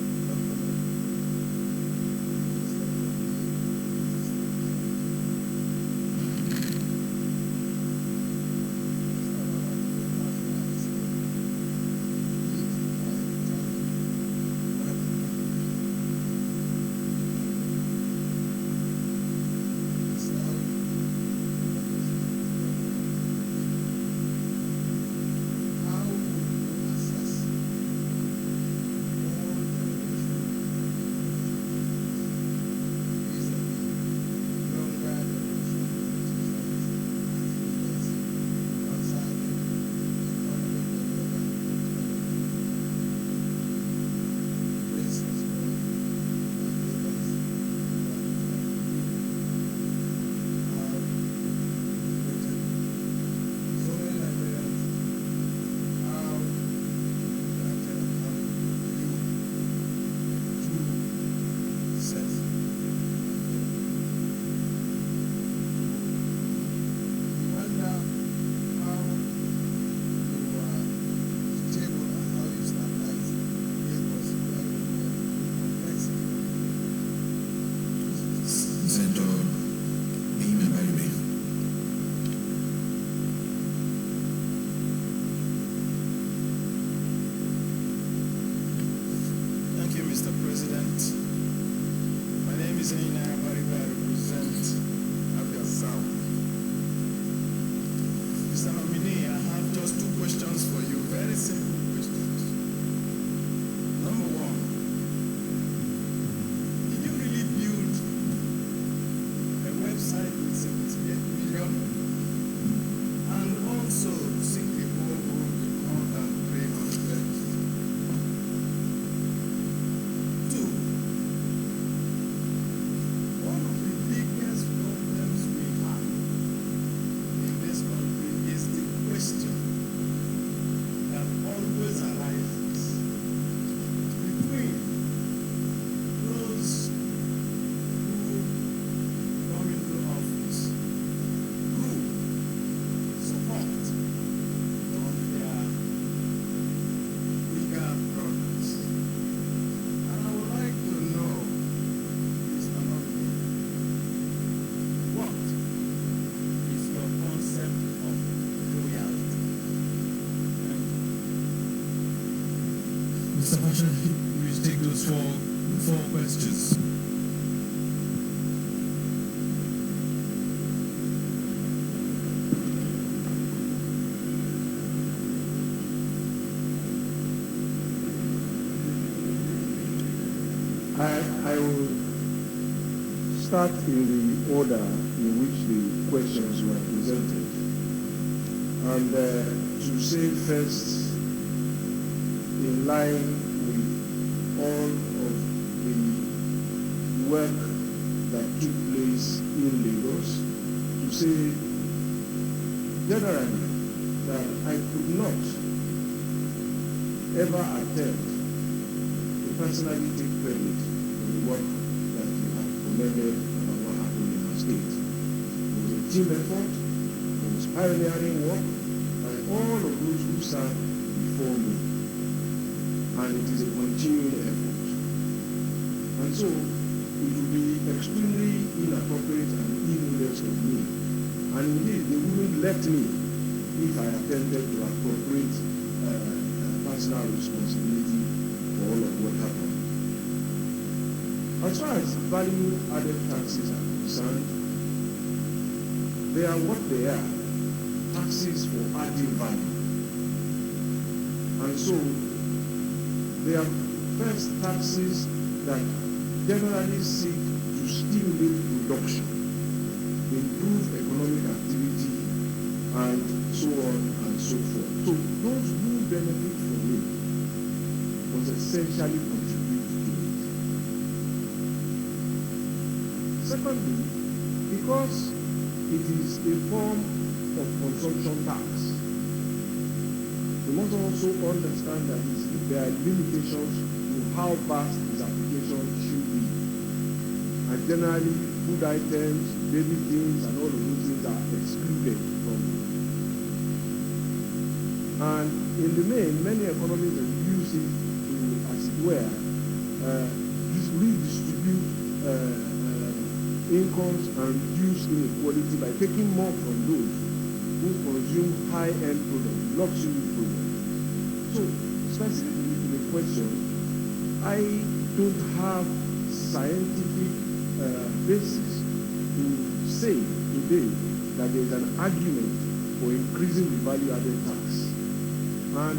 Mr. Nominee, I have just two questions for you, very simple questions. Number one, did you really build a website with 78 million and also sink a borehole with more than 300? Two, one of the biggest problems we have in this country is the question that always arises between those who come into office, who support on their legal progress. And I would like to know, Mr. Nominee, what is your concept of loyalty? Thank you. Mr. Pasha, we take those four questions. I will start in the order in which the questions were presented. And to say first, in line with all of the work that took place in Lagos, to say generally that I could not ever attempt to personally take credit for the work that you have commended about what happened in our state. It was a team effort, it was pioneering work by all of those who sat before me, and it is a continuing effort. And so, it would be extremely inappropriate and immodest of me, and indeed they wouldn't let me if I attempted to appropriate personal responsibility for all of what happened. As far as value-added taxes are concerned, they are what they are, taxes for adding value. And so, they are first taxes that generally seek to stimulate production, improve economic activity, and so on and so forth. So those who benefit from it must essentially contribute to it. Secondly, because it is a form of consumption tax, we must also understand that there are limitations to how vast its application should be. generally food items, baby things, and all of those things are excluded from it. And in the main, many economies have used it to, as it were, redistribute incomes and reduce inequality by taking more from those who consume high-end products, luxury products. So, specifically to the question, I don't have scientific basis to say today that there is an argument for increasing the value-added tax. And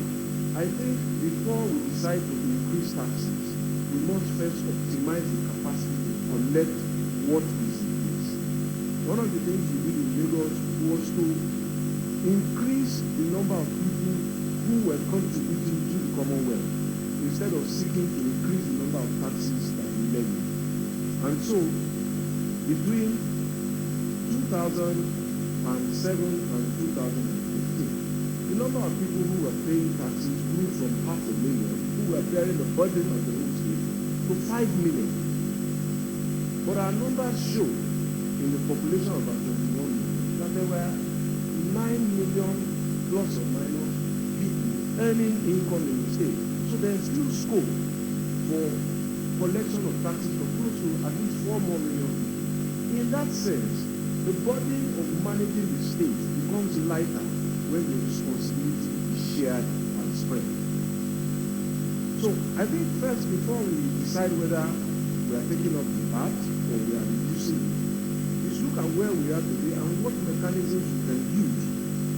I think before we decide to increase taxes, we must first optimize the capacity to collect what is in place. One of the things we did in Lagos was to increase the number of people who were contributing to the Commonwealth instead of seeking to increase the number of taxes that we levy. And so, between 2007 and 2015, the number of people who were paying taxes grew from 500,000, who were bearing the burden of the whole state, to 5 million. But our numbers show, in the population of about 21 million, that there were 9 million plus or minus people earning income in the state. So there is still scope for collection of taxes for close to at least 4 more million people. In that sense, the burden of managing the state becomes lighter when the responsibility is shared and spread. So I think first, before we decide whether we are taking up the VAT or we are reducing it, is look at where we are today and what mechanisms we can use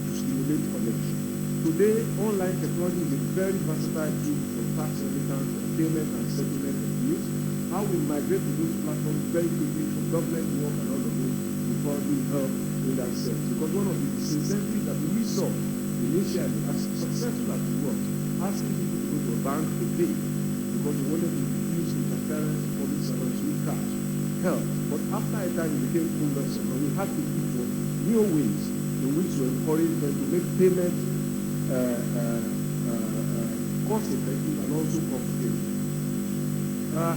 to stimulate collection. Today, online technology is a very versatile tool for tax remittance, for payment and settlement of bills. How we migrate to those platforms very quickly for government work and all of those will probably help in that sense. Because one of the disincentives that we saw initially, as successful as it was, asking people to go to a bank to pay because we wanted to reduce interference of public servants with cash helped. But after a time, it became cumbersome, and we had to look for new ways in which to encourage them to make payment cost effective and also comfortable.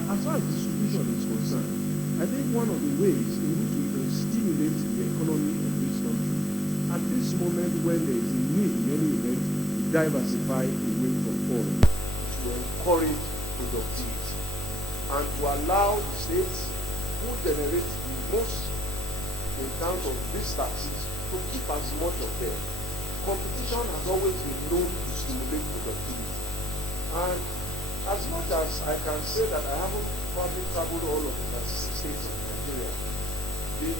As far as distribution is concerned, I think one of the ways in which we can stimulate the economy of this country at this moment when there is a need in any event to diversify away from oil is to encourage productivity and to allow the states who generate the most in terms of these taxes to keep as much of them. Competition has always been known to stimulate productivity. And as much as I can say that I haven't probably traveled all of the 36 states of Nigeria, the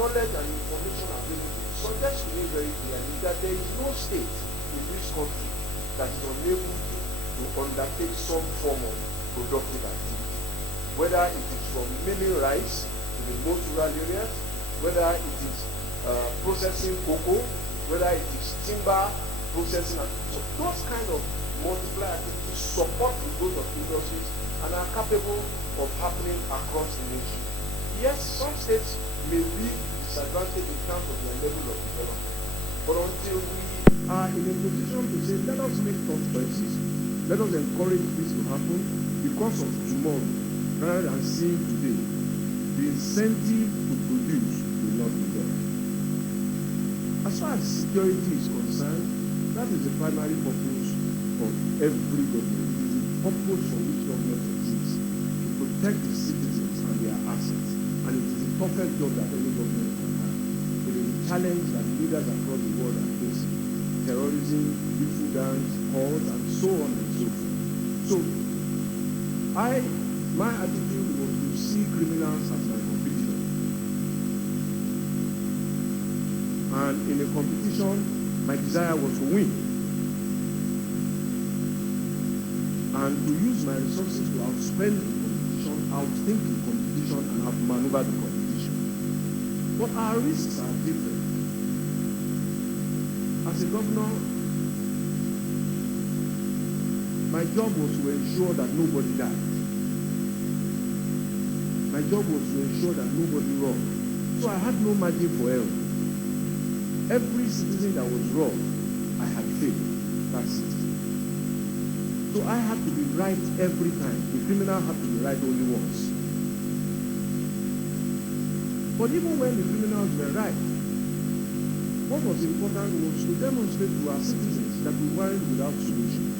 knowledge and information available suggests to me very clearly that there is no state in this country that is unable to undertake some form of productive activity. Whether it is from milling rice in the most rural areas, whether it is processing cocoa, whether it is timber processing. So those kind of multiplier activities support the growth of industries and are capable of happening across the nation. Yes, some states may be disadvantaged in terms of their level of development, but until we are in a position to say, let us make tough choices, let us encourage this to happen because of tomorrow, rather than seeing today, the incentive to produce will not be there. As far as security is concerned, that is the primary purpose of every government. It is the purpose for which government exists, to protect the citizens and their assets. And it is the perfect job that any government can have. It is a challenge that leaders across the world are facing. Terrorism, youthful gangs, cults, and so on and so forth. So, my attitude was to see criminals as my competitor. And in a competition, my desire was to win. And to use my resources to outspend the competition, outthink the competition, and outmaneuver the competition. But our risks are different. As a governor, my job was to ensure that nobody died. My job was to ensure that nobody robbed. So I had no margin for error. Every citizen that was robbed, I had failed that citizen. So I had to be right every time. The criminal had to be right only once. But even when the criminals were right, what was important was to demonstrate to our citizens that we weren't without solutions.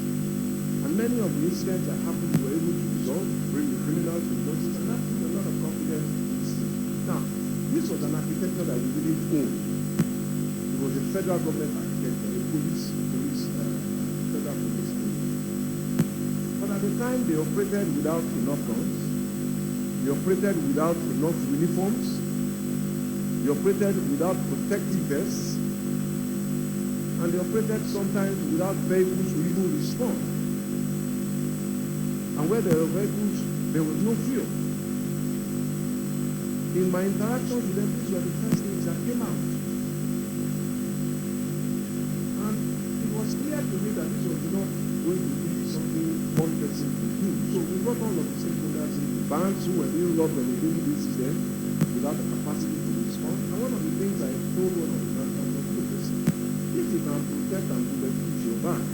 And many of the incidents that happened were able to resolve, bring the criminals to justice, and that put a lot of confidence in the system. Now, this was an architecture that we didn't own. It was a federal government architecture, a federal police. But at the time, they operated without enough guns. They operated without enough uniforms. They operated without protective vests. And they operated sometimes without vehicles to even respond. And where there were vehicles, there was no fuel. In my interactions with them, these were the first things that came out. And it was clear to me that this was not going to be something one person could do. So we got all of the stakeholders in the banks who were being robbed on a daily basis then without the capacity to respond. And one of the things I told one of the bankers was, look, listen, if you can protect and bulletproof your bank,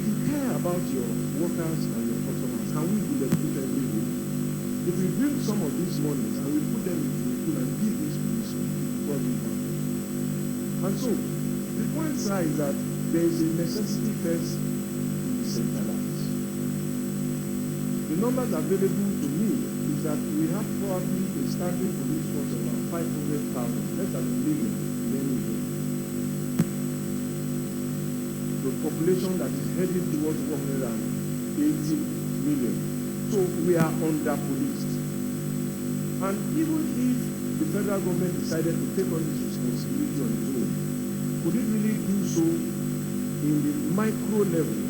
if you care about your workers and your customers, can we bulletproof every day? If we bring some of these monies and we put them into a pool and give these police before we have them. And so, the point is that there is a necessity first to decentralize. The numbers available to me is that we have probably a standing police force of about 500,000, less than 1 million in any way. The population that is heading towards 180 million. So we are under-policed. And even if the federal government decided to take on this responsibility on its own, could it really do so in the micro level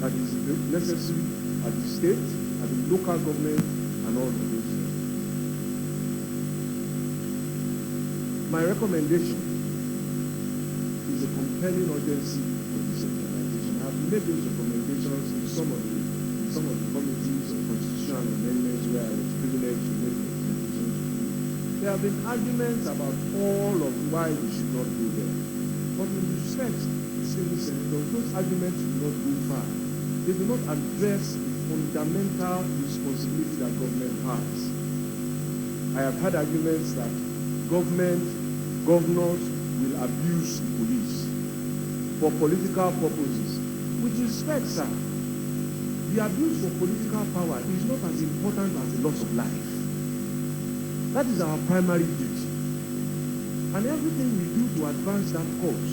that is necessary at the state, at the local government, and all of those things? My recommendation is a compelling urgency for decentralization. I have made those recommendations in some of the committees of constitutional amendments where I was privileged to make recommendations. There have been arguments about all of why we should not go there. But with respect to distinguished senators, those arguments do not go far. They do not address the fundamental responsibility that government has. I have had arguments that governors will abuse the police for political purposes. With respect, sir, the abuse for political power is not as important as the loss of life. That is our primary duty. And everything we do to advance that cause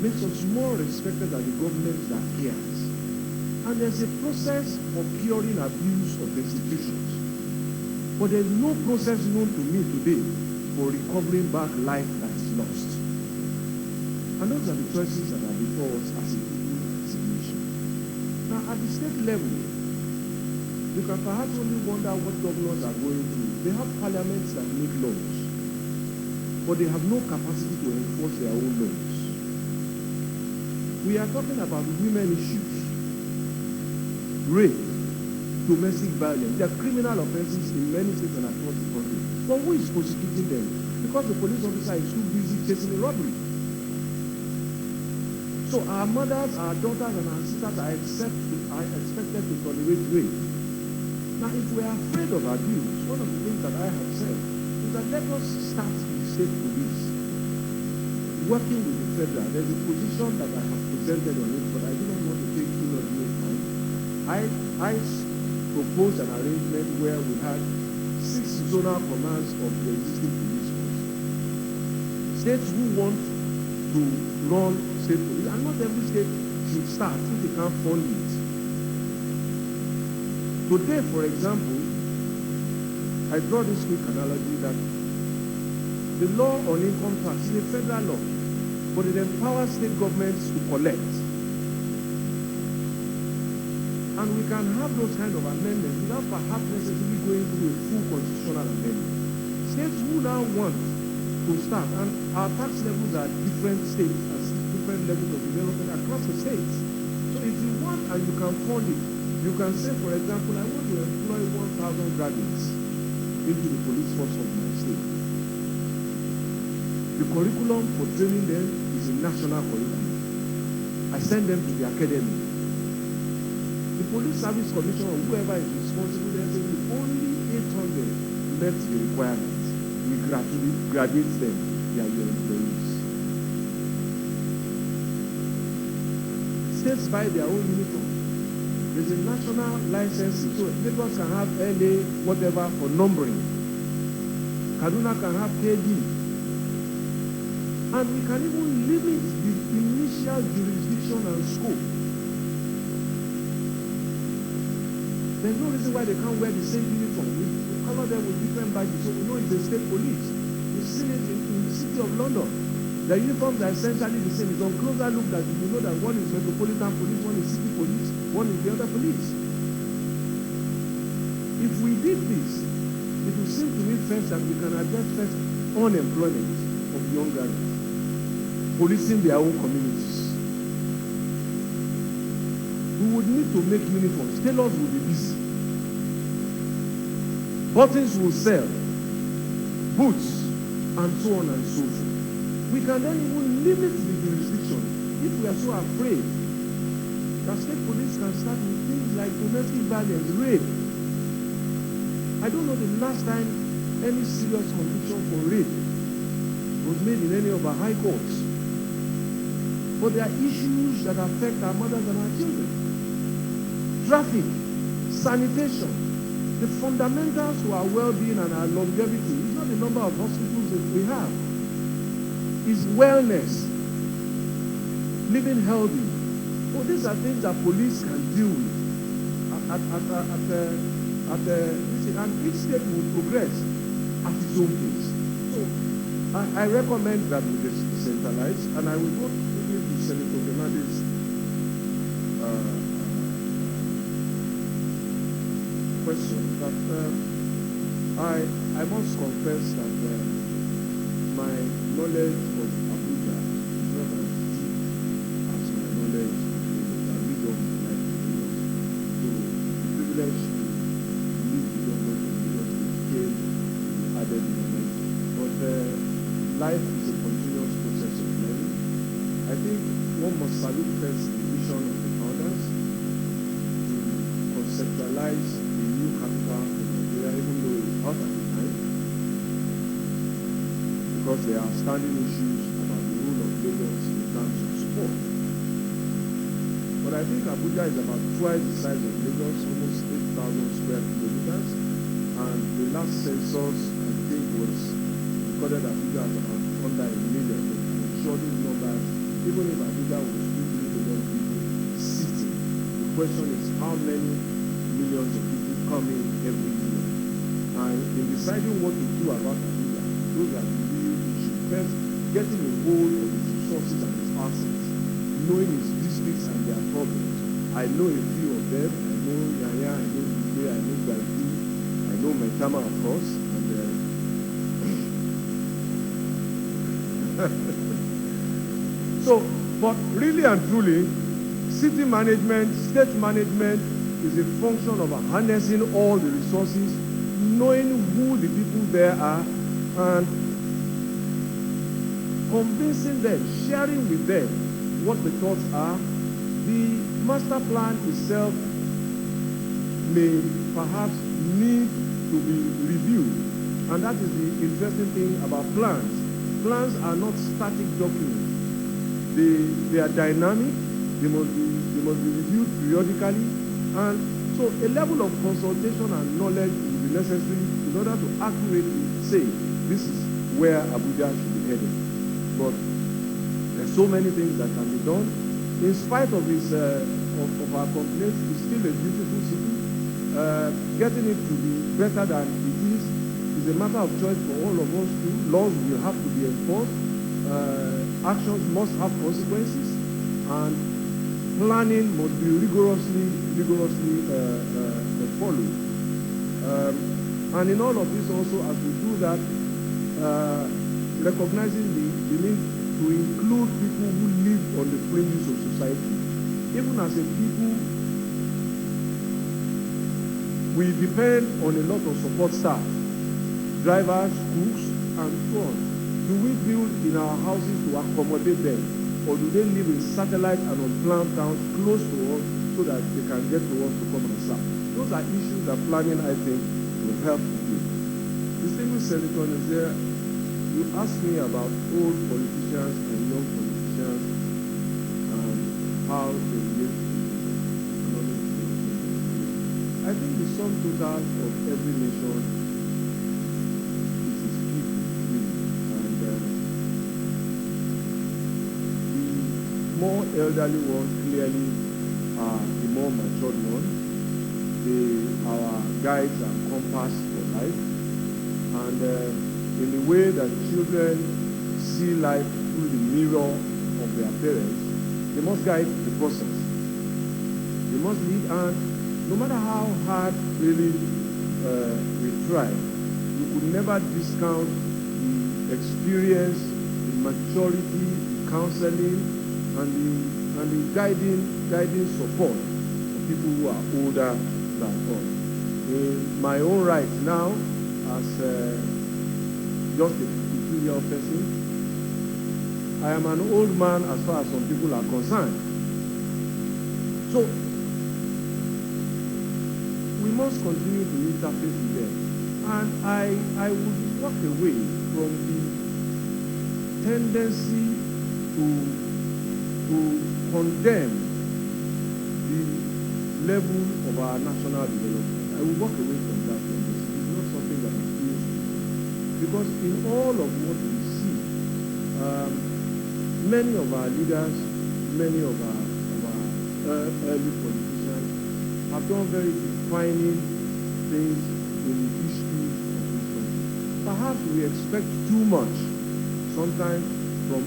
makes us more respected as the government that cares. And there's a process for curing abuse of institutions. But there's no process known to me today for recovering back life that is lost. And those are the choices that are before us as a people and as a nation. Now, at the state level, you can perhaps only wonder what governors are going through. They have parliaments that make laws, but they have no capacity to enforce their own laws. We are talking about women issues, rape, domestic violence. They are criminal offenses in many states and across the country. But who is prosecuting them? Because the police officer is too busy chasing a robbery. So our mothers, our daughters, and our sisters are expected to tolerate rape. Now, if we are afraid of abuse, one of the things that I have said is that let us start with the state police, working with the federal. There's a position that I have presented on it, but I do not want to take too much time. I proposed an arrangement where we had 6 zonal commands of the existing police force. States who want to run state police, and not every state should start if they can't fund it. Today, for example, I draw this quick analogy that the law on income tax is a federal law, but it empowers state governments to collect. And we can have those kind of amendments without perhaps necessarily going through a full constitutional amendment. States who now want to start, and our tax levels are different states, as different levels of development across the states. So if you want and you can fund it, you can say, for example, I want to employ 1,000 graduates into the police force of my state. The curriculum for training them is a national curriculum. I send them to the academy. The Police Service Commission or whoever is responsible, they say only 800 met the requirements, we graduate them, they are your employees. States buy their own uniform. There's a national licensing, so Lagos can have LA, whatever, for numbering. Kaduna can have KD. And we can even limit the initial jurisdiction and scope. There's no reason why they can't wear the same uniform. We color them with different badges, so we know it's the state police. We've seen it in the city of London. The uniforms are essentially the same. It's on closer look that you know that one is Metropolitan Police, one is City Police, one is the other police. If we did this, it would seem to me first that we can address first unemployment of young graduates, policing their own communities. We would need to make uniforms. Tailors will be busy. Buttons will sell, boots, and so on and so forth. We can then even limit the jurisdiction if we are so afraid that state police can start with things like domestic violence, rape. I don't know the last time any serious conviction for rape was made in any of our high courts. But there are issues that affect our mothers and our children. Traffic, sanitation, the fundamentals to our well-being and our longevity is not the number of hospitals that we have. It's wellness, living healthy. Oh, these are things that police can deal with and each state will progress at its own pace. So I recommend that we decentralize, and I will go quickly to Senator Bernardi's question. That I must confess that my knowledge of Abuja is not as deep as my knowledge of Lagos. I really don't like Lagos. So the privilege to leave the government of Lagos became added knowledge. But life is a continuous process of learning. I think one must salute first the vision of the founders to conceptualize the new capital of Nigeria, even though it was hard at the time, because there are standing issues about the role of Lagos in terms of support. But I think Abuja is about twice the size of Lagos, almost 8,000 square kilometers, and the last census, I think, was recorded Abuja as about under 1 million. I'm sure these numbers, even if Abuja was 2 million people sitting, the question is how many millions of people come in every year. And in deciding what to do about Abuja, those are the real issues. First, getting a hold of its resources and its assets, knowing its districts and their problems. I know a few of them. I know Yaya, I know Ngige, I know Galdi, I know Metama, of course, and so, but really and truly, city management, state management is a function of harnessing all the resources, knowing who the people there are, and convincing them, sharing with them what the thoughts are. The master plan itself may perhaps need to be reviewed, and that is the interesting thing about plans. Plans are not static documents. They are dynamic. They must be reviewed periodically, and so a level of consultation and knowledge will be necessary in order to accurately say this is where Abuja should be headed. But there's so many things that can be done. In spite of its of our complaints, it's still a beautiful city. Getting it to be better than it is a matter of choice for all of us too. Laws will have to be enforced. Actions must have consequences, and planning must be rigorously followed. And in all of this also, as we do that, recognizing the need to include people who live on the fringes of society. Even as a people, we depend on a lot of support staff, drivers, cooks, and so on. Do we build in our houses to accommodate them, or do they live in satellite and unplanned towns close to us so that they can get to us to come and serve? Those are issues that planning, I think, will help to do. Distinguished Senator Nazir, you asked me about old politicians and young politicians and how they relate to economic development. I think the sum total of every nation is its people, really. And the more elderly ones clearly are the more matured ones. They are our guides and compass for life. And in the way that children see life through the mirror of their parents, they must guide the process. They must lead, and no matter how hard really we try, you could never discount the experience, the maturity, the counseling, and the guiding support of people who are older than us. In my own right now, as just a 52-year-old person, I am an old man as far as some people are concerned. So, we must continue to interface with them. And I would walk away from the tendency to condemn the level of our national development. I will walk away from that tendency. It's not something that appeals to me. Because in all of what we see, many of our leaders, many of our early politicians have done very defining things in the history of this country. Perhaps we expect too much sometimes from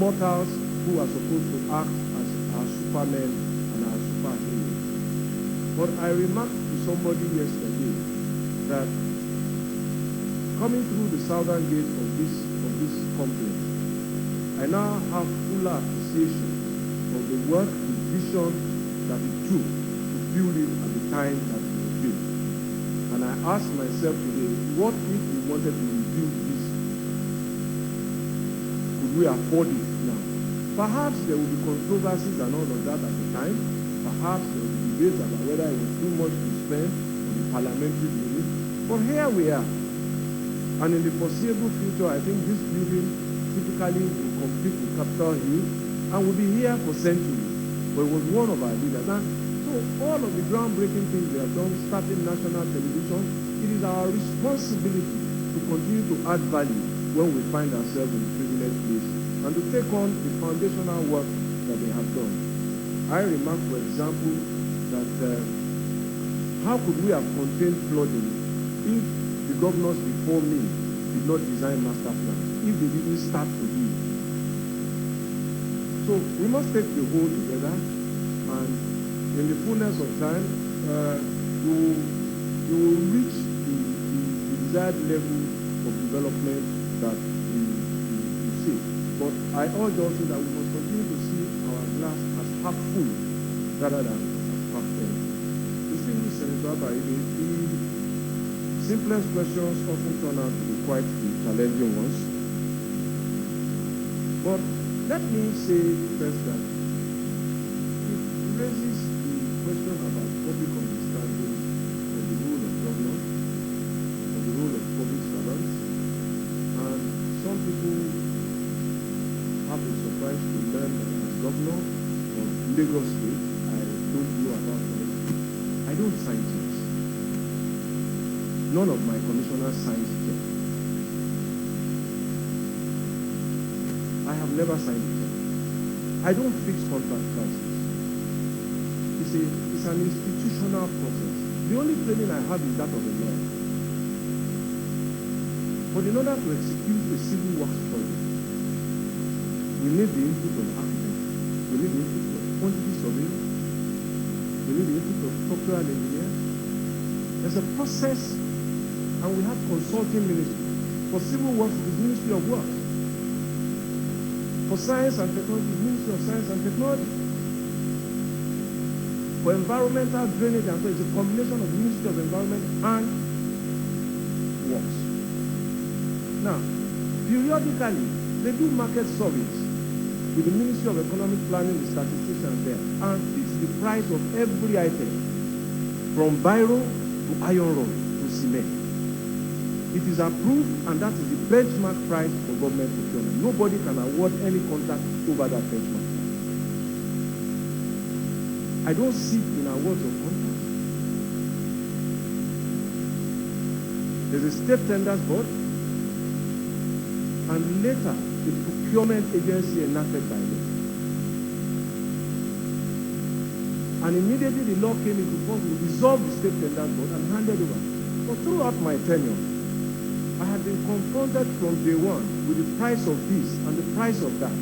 mortals who are supposed to act as our supermen and our superheroes. But I remarked to somebody yesterday that coming through the southern gate of this complex, I now have fuller appreciation of the work, the vision that it took to build it at the time that it was built. And I asked myself today, what if we wanted to rebuild this? Could we afford it now? Perhaps there will be controversies and all of that at the time. Perhaps there will be debates about whether it was too much to spend on the parliamentary building. But here we are. And in the foreseeable future, I think this building typically will compete with Capitol Hill and will be here for centuries. But it was one of our leaders. And so all of the groundbreaking things we have done, starting national television, it is our responsibility to continue to add value when we find ourselves in a privileged place and to take on the foundational work that they have done. I remark, for example, that how could we have contained flooding if the governors before me did not design master plans, if they didn't start to do it? So we must take the whole together, and in the fullness of time, we will reach the desired level of development that we see. But I urge also that we must continue to see our glass as half full rather than as half empty. Distinguished Senator Abaide, the simplest questions often turn out to be quite the challenging ones. But let me say first that it raises the question about public understanding of the role of government, of the role of public servants, and some people have been surprised to learn that as governor of Lagos State, I don't know about it. I don't sign checks. None of my commissioners signs checks. I have never signed a check. I don't fix contract prices. It's an institutional process. The only training I have is that of a lawyer. But in order to execute a civil works project, we need the input of architects, we need the input of quantity surveyors, we need the input of structural engineers. There's a process, and we have consulting ministry. For civil works, it is Ministry of Works. For science and technology, it is Ministry of Science and Technology. For environmental drainage and so, it's a combination of Ministry of Environment and Works. Now, periodically, they do market surveys with the Ministry of Economic Planning, the statisticians there, and fix the price of every item, from biro to iron rod to cement. It is approved, and that is the benchmark price for government procurement. Nobody can award any contract over that benchmark. I don't sit in awards of contracts. There's a state tenders board, and later the procurement agency enacted by law. And immediately the law came into force, we dissolved the state tenders board and handed over. So throughout my tenure, I had been confronted from day one with the price of this and the price of that.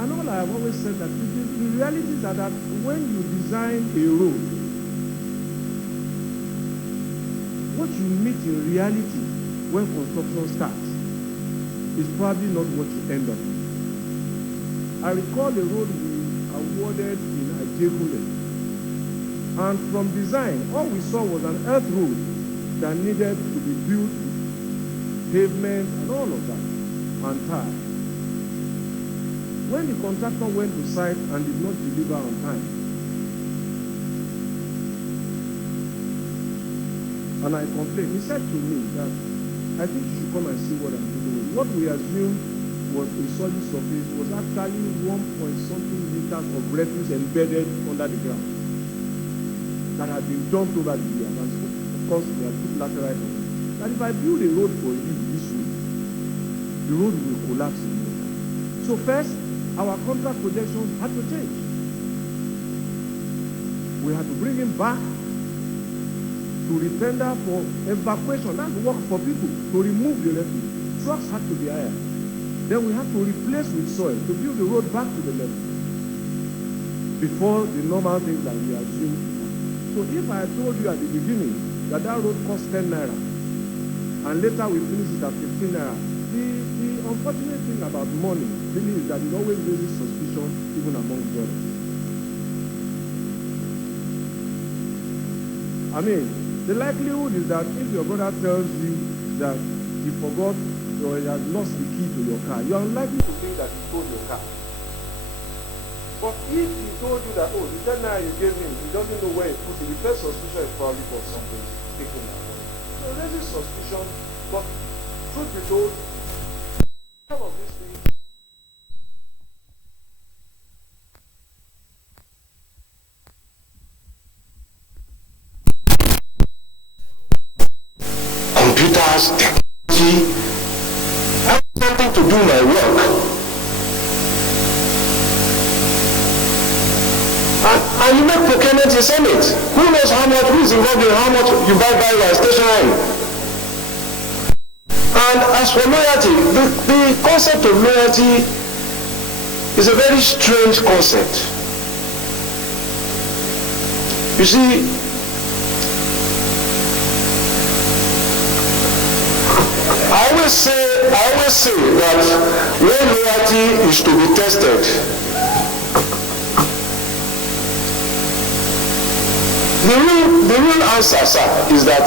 And all I have always said that the realities are that when you design a road, what you meet in reality when construction starts is probably not what you end up with. I recall the road we awarded in Kachikwu, and from design, all we saw was an earth road that needed to be built, pavement and all of that, and tar. When the contractor went to site and did not deliver on time, and I complained, he said to me that I think you should come and see what I'm doing. What we assumed was a solid surface was actually 1-point-something meters of refuse embedded under the ground that had been dumped over the years. And of course, we have put laterite on it. That if I build a road for you this way, the road will collapse in no time. So first, our contract projections had to change. We had to bring him back to retender for evacuation. That's work for people to remove the refuse. Trucks had to be hired. Then we had to replace with soil to build the road back to the level before the normal things that we assume. So if I had told you at the beginning that road cost 10 naira and later we finish it at 15 naira, the unfortunate thing about money really is that it always raises suspicion even among brothers. I mean, the likelihood is that if your brother tells you that he forgot or he has lost the key to your car, you are unlikely to think that he stole your car. But if he told you that, oh, the 10 naira you gave him, he doesn't know where he put it, the first suspicion is probably for something taken that money. So it raises suspicion, but truth be told, some of these things computers, technology, I have something to do my work. And you make procurement in Senate. Who knows how much, who is involved in how much you buy by stationery? And as for loyalty, the concept of loyalty is a very strange concept. You see, I always say that when loyalty is to be tested, the real answer, sir, is that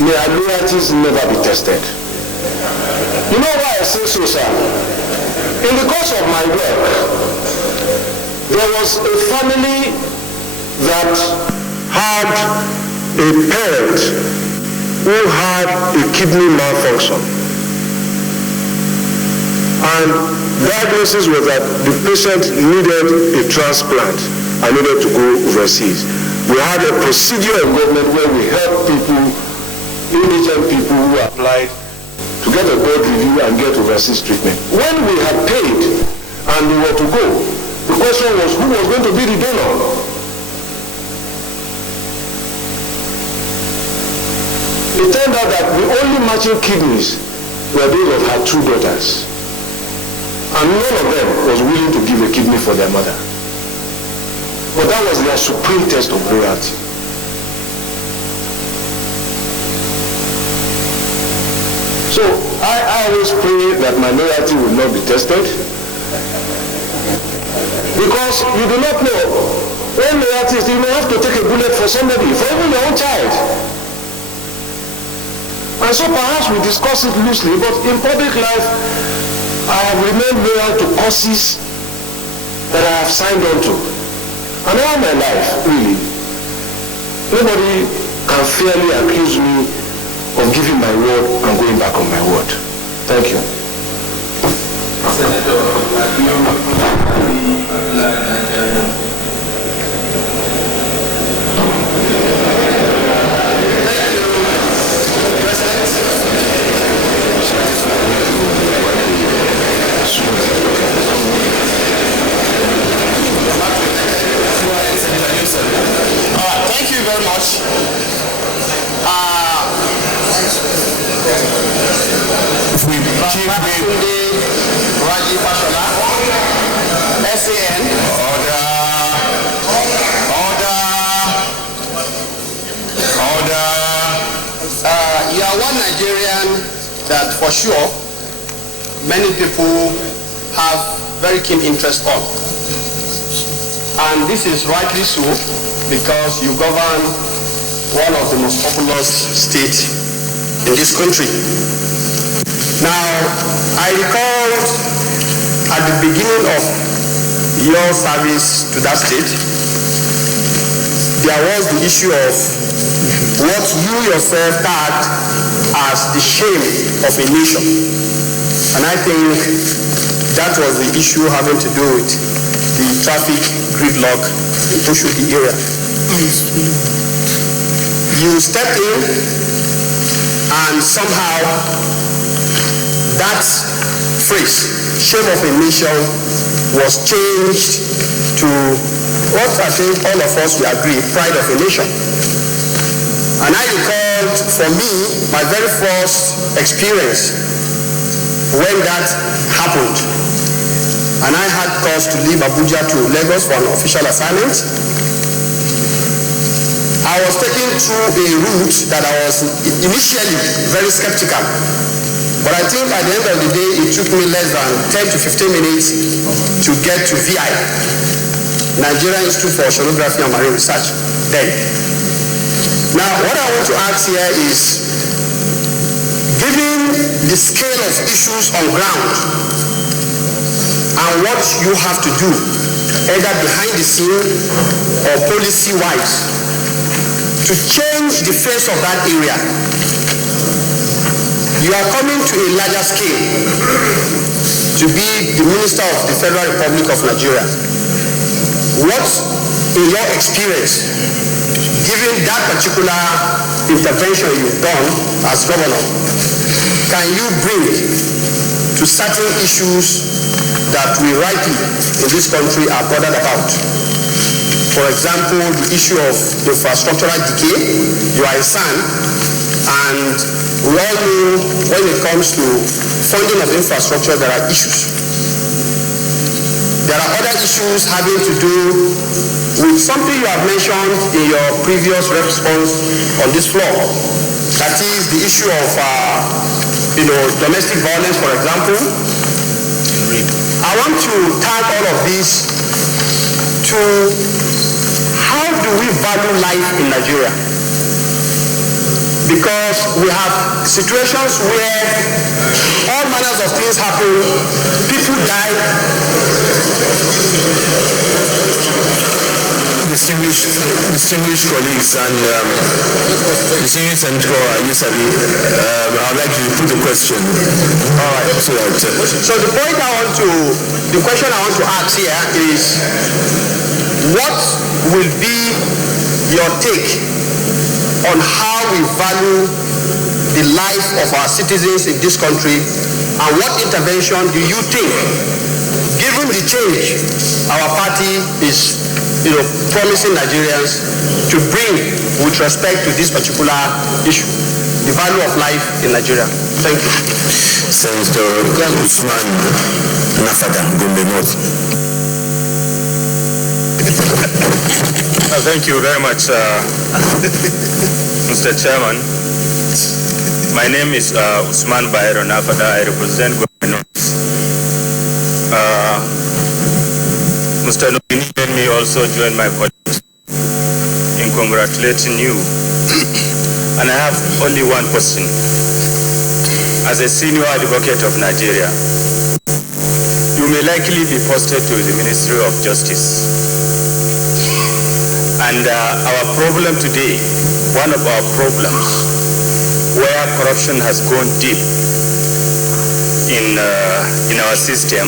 may our loyalties never be tested. You know why I say so, sir? In the course of my work, there was a family that had a parent who had a kidney malfunction. And diagnosis was that the patient needed a transplant and needed to go overseas. We had a procedure in government where we helped people, indigent people who applied to get a board review and get overseas treatment. When we had paid and we were to go, the question was who was going to be the donor? It turned out that the only matching kidneys were those of her two daughters. And none of them was willing to give a kidney for their mother. But that was their supreme test of loyalty. So I always pray that my loyalty will not be tested. Because you do not know when loyalty is, you may have to take a bullet for somebody, for even your own child. And so perhaps we discuss it loosely, but in public life, I have remained loyal to causes that I have signed on to. And all my life, really, nobody can fairly accuse me of giving my word and going back on my word. Thank you. Senator Thank you very much. Raji Fashola, SAN. Order. You are one Nigerian that for sure many people have very keen interest on. And this is rightly so because you govern one of the most populous states in this country. Now, I recall at the beginning of your service to that state, there was the issue of what you yourself tagged as the shame of a nation. And I think that was the issue having to do with the traffic gridlock in Oshodi area. You stepped in and somehow that phrase, shame of a nation, was changed to what I think all of us will agree, pride of a nation. And I recalled, for me, my very first experience when that happened. And I had cause to leave Abuja to Lagos for an official assignment. I was taken through a route that I was initially very skeptical. But I think at the end of the day, it took me less than 10 to 15 minutes to get to VI, Nigerian Institute for Oceanography and Marine Research, then. Now, what I want to ask here is, given the scale of issues on ground and what you have to do, either behind the scene or policy-wise, to change the face of that area, you are coming to a larger scale to be the Minister of the Federal Republic of Nigeria. What, in your experience, given that particular intervention you've done as governor, can you bring to certain issues that we rightly in this country are bothered about? For example, the issue of infrastructural decay. You are a son, and we all know when it comes to funding of infrastructure, there are issues. There are other issues having to do with something you have mentioned in your previous response on this floor. That is the issue of domestic violence, for example. I want to tag all of this to how do we value life in Nigeria? Because we have situations where all manners of things happen, people die. Distinguished colleagues and distinguished Senator Aisha, I'd like to put the question. All right. So the question I want to ask here is, what will be your take on how we value the life of our citizens in this country, and what intervention do you think, given the change our party is promising Nigerians to bring with respect to this particular issue, the value of life in Nigeria? Thank you. Senator Usman Nafada, Gombe North. Thank you very much, Mr. Chairman. My name is Usman Bayero Nafada. I represent Gombe North. Mr. Nominee, let me also join my colleagues in congratulating you. And I have only one question. As a senior advocate of Nigeria, you may likely be posted to the Ministry of Justice. And our problem today, one of our problems, where corruption has gone deep in our system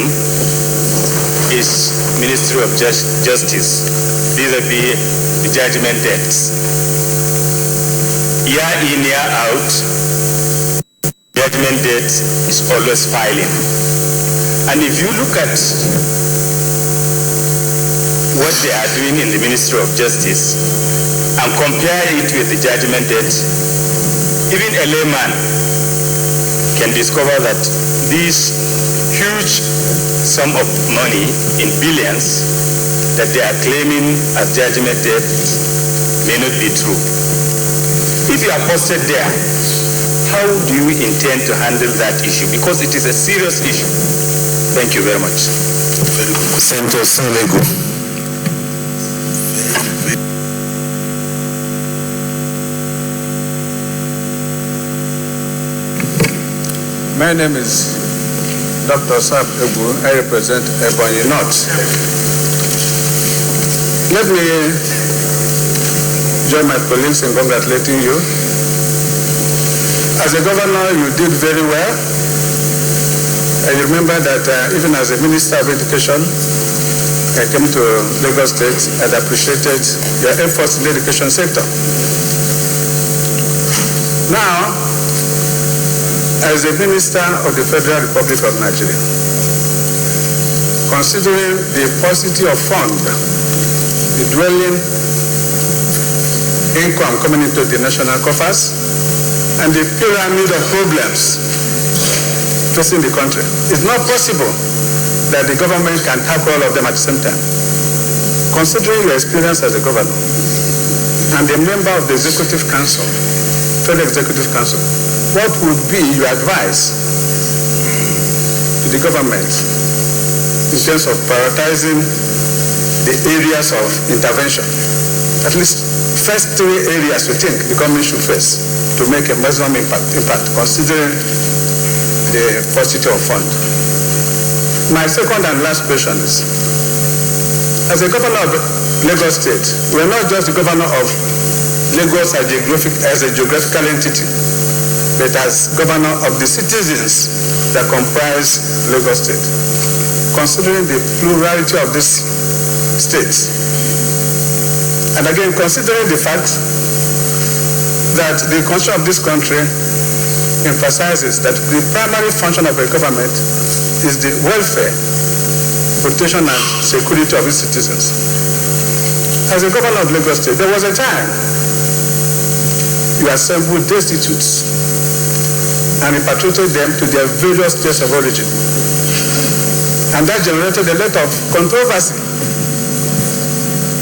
is Ministry of Justice, vis-a-vis the judgment dates. Year in, year out, judgment date is always filing. And if you look at what they are doing in the Ministry of Justice and compare it with the judgment date, even a layman can discover that these huge sum of money in billions that they are claiming as judgment date may not be true. If you are posted there, how do you intend to handle that issue? Because it is a serious issue. Thank you very much. Senator Sanlego. My name is Dr. Sab Ebu. I represent Ebonyi North. Let me join my colleagues in congratulating you. As a governor, you did very well. I remember that even as a Minister of Education, I came to Lagos State and appreciated your efforts in the education sector. Now, as a Minister of the Federal Republic of Nigeria, considering the paucity of fund, the dwelling income coming into the national coffers, and the pyramid of problems facing the country, it's not possible that the government can tackle all of them at the same time. Considering your experience as a governor and a member of the Executive Council, Federal Executive Council, what would be your advice to the government in terms of prioritizing the areas of intervention? At least first 3 areas we think the government should face to make a maximum impact considering the paucity of fund. My second and last question is, as a governor of Lagos State, we are not just the governor of Lagos as a geographical entity, but as governor of the citizens that comprise Lagos State. Considering the plurality of this state, and again considering the fact that the constitution of this country emphasizes that the primary function of a government is the welfare, protection and security of its citizens. As a governor of Lagos State, there was a time you assembled destitutes and repatriated them to their various states of origin. And that generated a lot of controversy.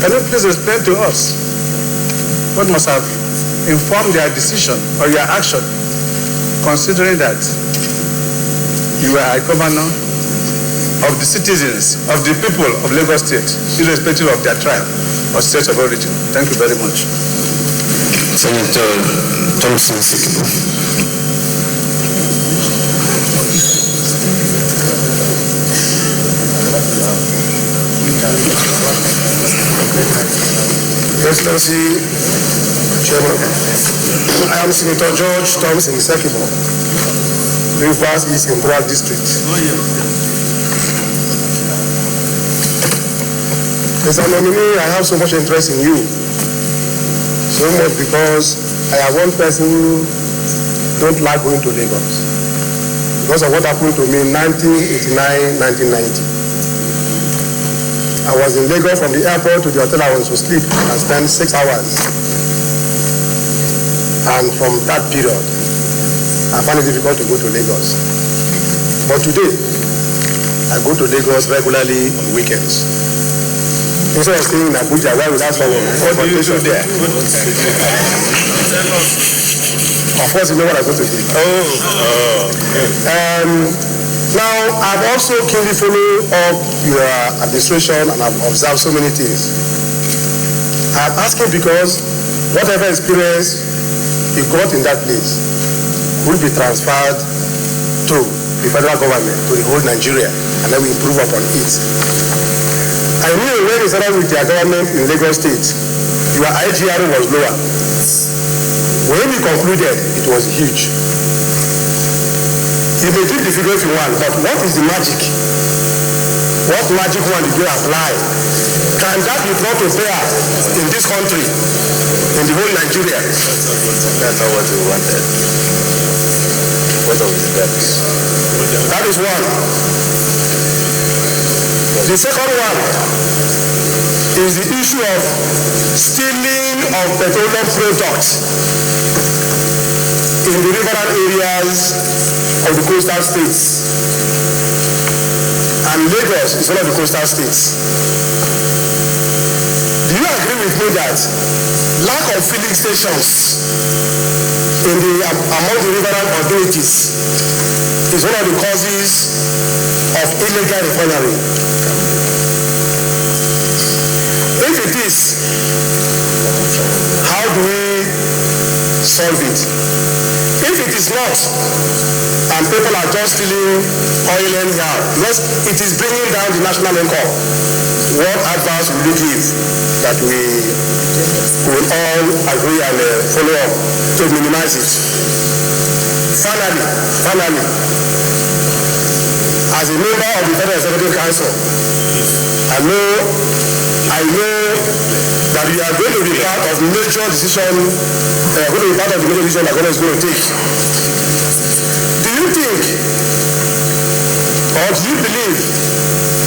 Can you please explain to us what must have informed your decision or your action, considering that you are a governor of the citizens, of the people of Lagos State, irrespective of their tribe or state of origin? Thank you very much. Senator Thompson Sikibu. Excellency Chairman, I am Senator George Thompson Sikibu, Rivers East Central District. As a nominee, I have so much interest in you. So much because I am one person who don't like going to Lagos because of what happened to me in 1989, 1990. I was in Lagos from the airport to the hotel I was to sleep and spend 6 hours. And from that period, I found it difficult to go to Lagos. But today, I go to Lagos regularly on weekends. Instead of staying in Abuja, why would I for what do you do there? Of course, you know what I go to do. Now, I've also keenly followed up your administration and I've observed so many things. I'm asking because whatever experience you got in that place will be transferred to the federal government, to the whole Nigeria, and then we improve upon it. I knew when you started with your government in Lagos State, your IGR was lower. When we concluded, it was huge. You may think the figure if you want, but what is the magic? What magic one did you apply? Can that be brought to bear in this country, in the whole Nigeria? That's not what we wanted. What are the steps? That is one. The second one is the issue of stealing of petroleum products in the riverine areas of the coastal states. And Lagos is one of the coastal states. Do you agree with me that lack of filling stations among the riverine authorities is one of the causes of illegal refinery? If it is, how do we solve it? If it is not, and people are just stealing oil anyhow, because it is bringing down the national income, what advice will you give that we will all agree and follow up to minimize it? Finally, as a member of the Federal Executive Council, I know that we are going to be part of major decision, that government is going to take. Do you think, or do you believe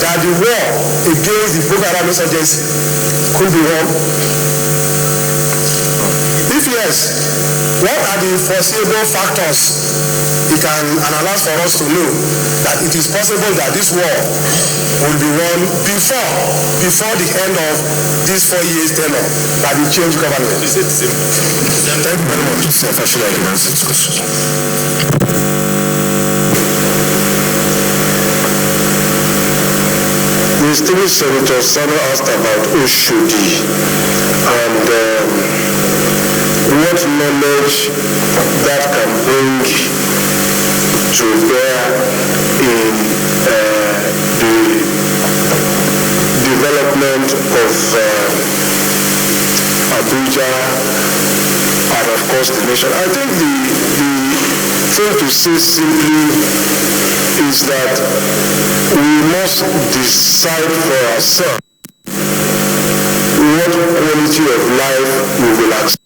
that the war against the Boko Haram insurgency could be won? If yes, what are the foreseeable factors you can analyze for us to know that it is possible that this war will be won before the end of this 4 years tenure by the change government? Is it simple? Thank you very much. If I should like to answer this question. The distinguished Senator Sano asked about Oshodi and what knowledge that can bring to bear in the development of Abuja and of course the nation. I think the thing to say simply is that we must decide for ourselves what quality of life we will accept.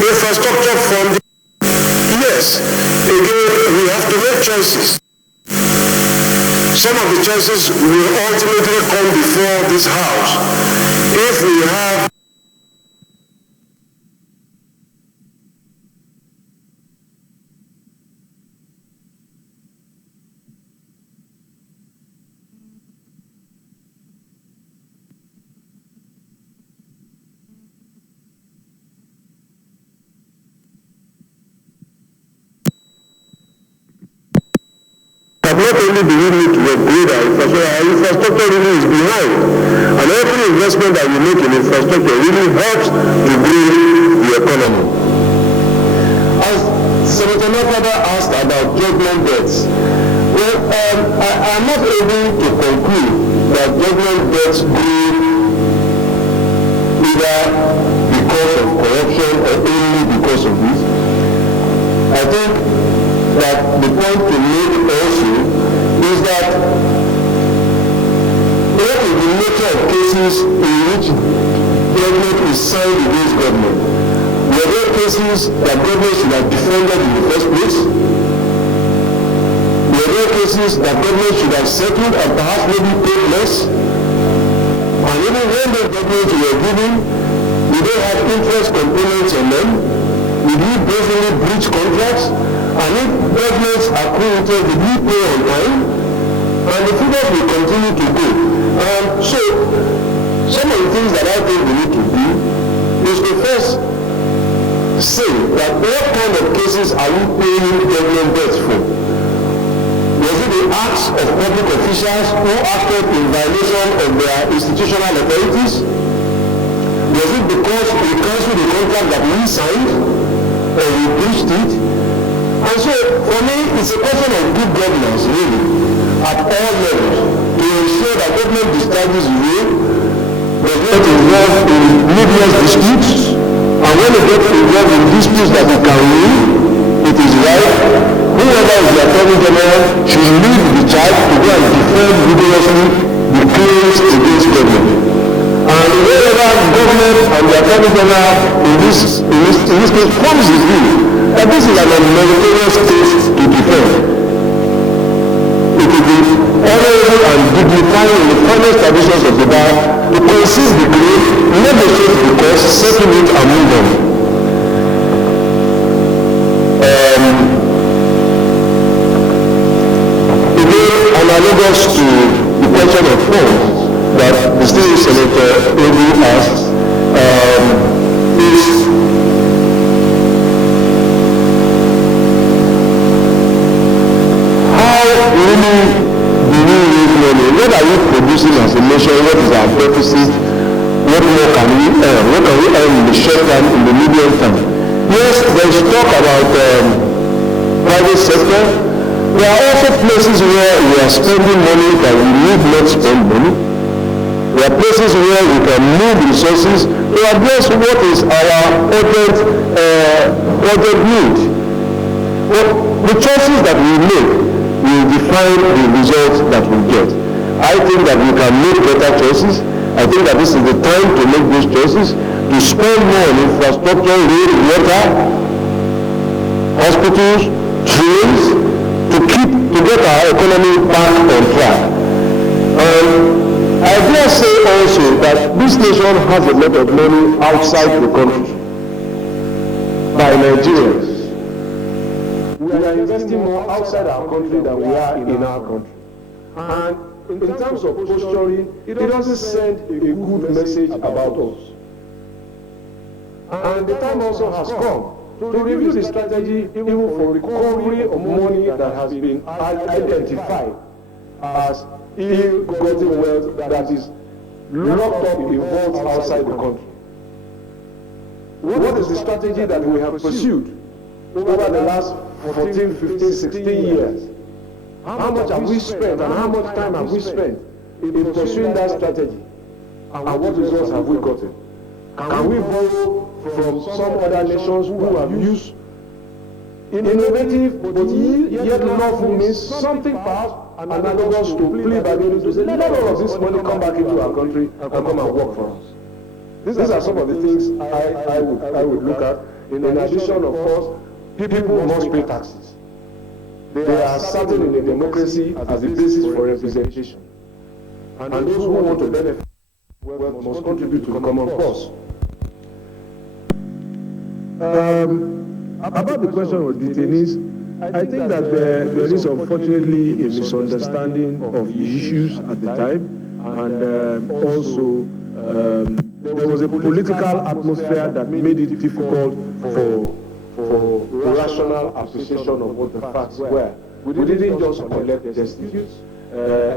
Infrastructure funding, yes, again, we have to make choices. Some of the choices will ultimately come before this house if we have not only do we need to upgrade our infrastructure really is behind. And every investment that we make in infrastructure really helps to grow the economy. As Senator Nakada asked about judgment debts, well, I'm not able to conclude that judgment debts grew either because of corruption or only because of this. I think that the point to make also is that what is the nature of cases in which government is signed against government? Were there cases that government should have defended in the first place? Were there cases that government should have settled and perhaps maybe paid less. And even when those judgments were given, we don't have interest components on them. We do basically breach contracts, and if judgments accrue interest, we do pay on time, and the figures will continue to go. So, some of the things that I think we need to do is to first say that what kind of cases are we paying government debts for? Was it the acts of public officials who acted in violation of their institutional authorities? Was it because we cancelled the contract that we signed or we breached it? And so, for me, it's a question of good governance, really, at all levels, to ensure that government discharges the way, does not involve in needless disputes, and when it gets involved in disputes that it can win, it is right. Whoever is the attorney general should lead the charge to go and defend vigorously the claims against government. And wherever the government and the attorney general in this case comes with you, that this is an unmeritorious case to defend. It will be honorable and dignifying in the final traditions of the bar to concede the claim, negotiate the cost, settle it and move on. Analogous to the question of funds that the state senator Hadi asked, is how really do we raise money? What are we producing as a nation? What is our deficit? What more can we earn? What can we earn in the short term, in the medium term? Yes, there is talk about private sector. There are also places where we are spending money that we need not spend money. There are places where we can move resources to address what is our urgent need. Well, the choices that we make will define the results that we get. I think that we can make better choices. I think that this is the time to make those choices, to spend more on infrastructure, road, water, hospitals, trains, to get our economy back on track. I dare say also that this nation has a lot of money outside the country by Nigerians. We are investing more outside our country than we are in our country. And in terms of posturing, it doesn't send a good message about us. And the time also has come to review the strategy even for recovery of money that has been identified as ill-gotten wealth that is locked up in vaults outside the country. What is the strategy that we have pursued over the last 14, 15, 16 years? How much have we spent and how much time have we spent in pursuing that strategy? And what results have we gotten? Can we borrow from some other nations who have used innovative but yet lawful means, something perhaps analogous to plea bargaining, to say, let all of this money come back into our country and come and work for us? These are some of the things I would look at. In addition, of course, people must pay taxes. They are certain in a democracy as the basis for representation. And those who want to benefit wealth must contribute to the common cause. About the question of detainees, I think that there is unfortunately a misunderstanding of the issues at the time, and also there was a political atmosphere that made it difficult for rational appreciation of what the facts were. We didn't just collect destitutes.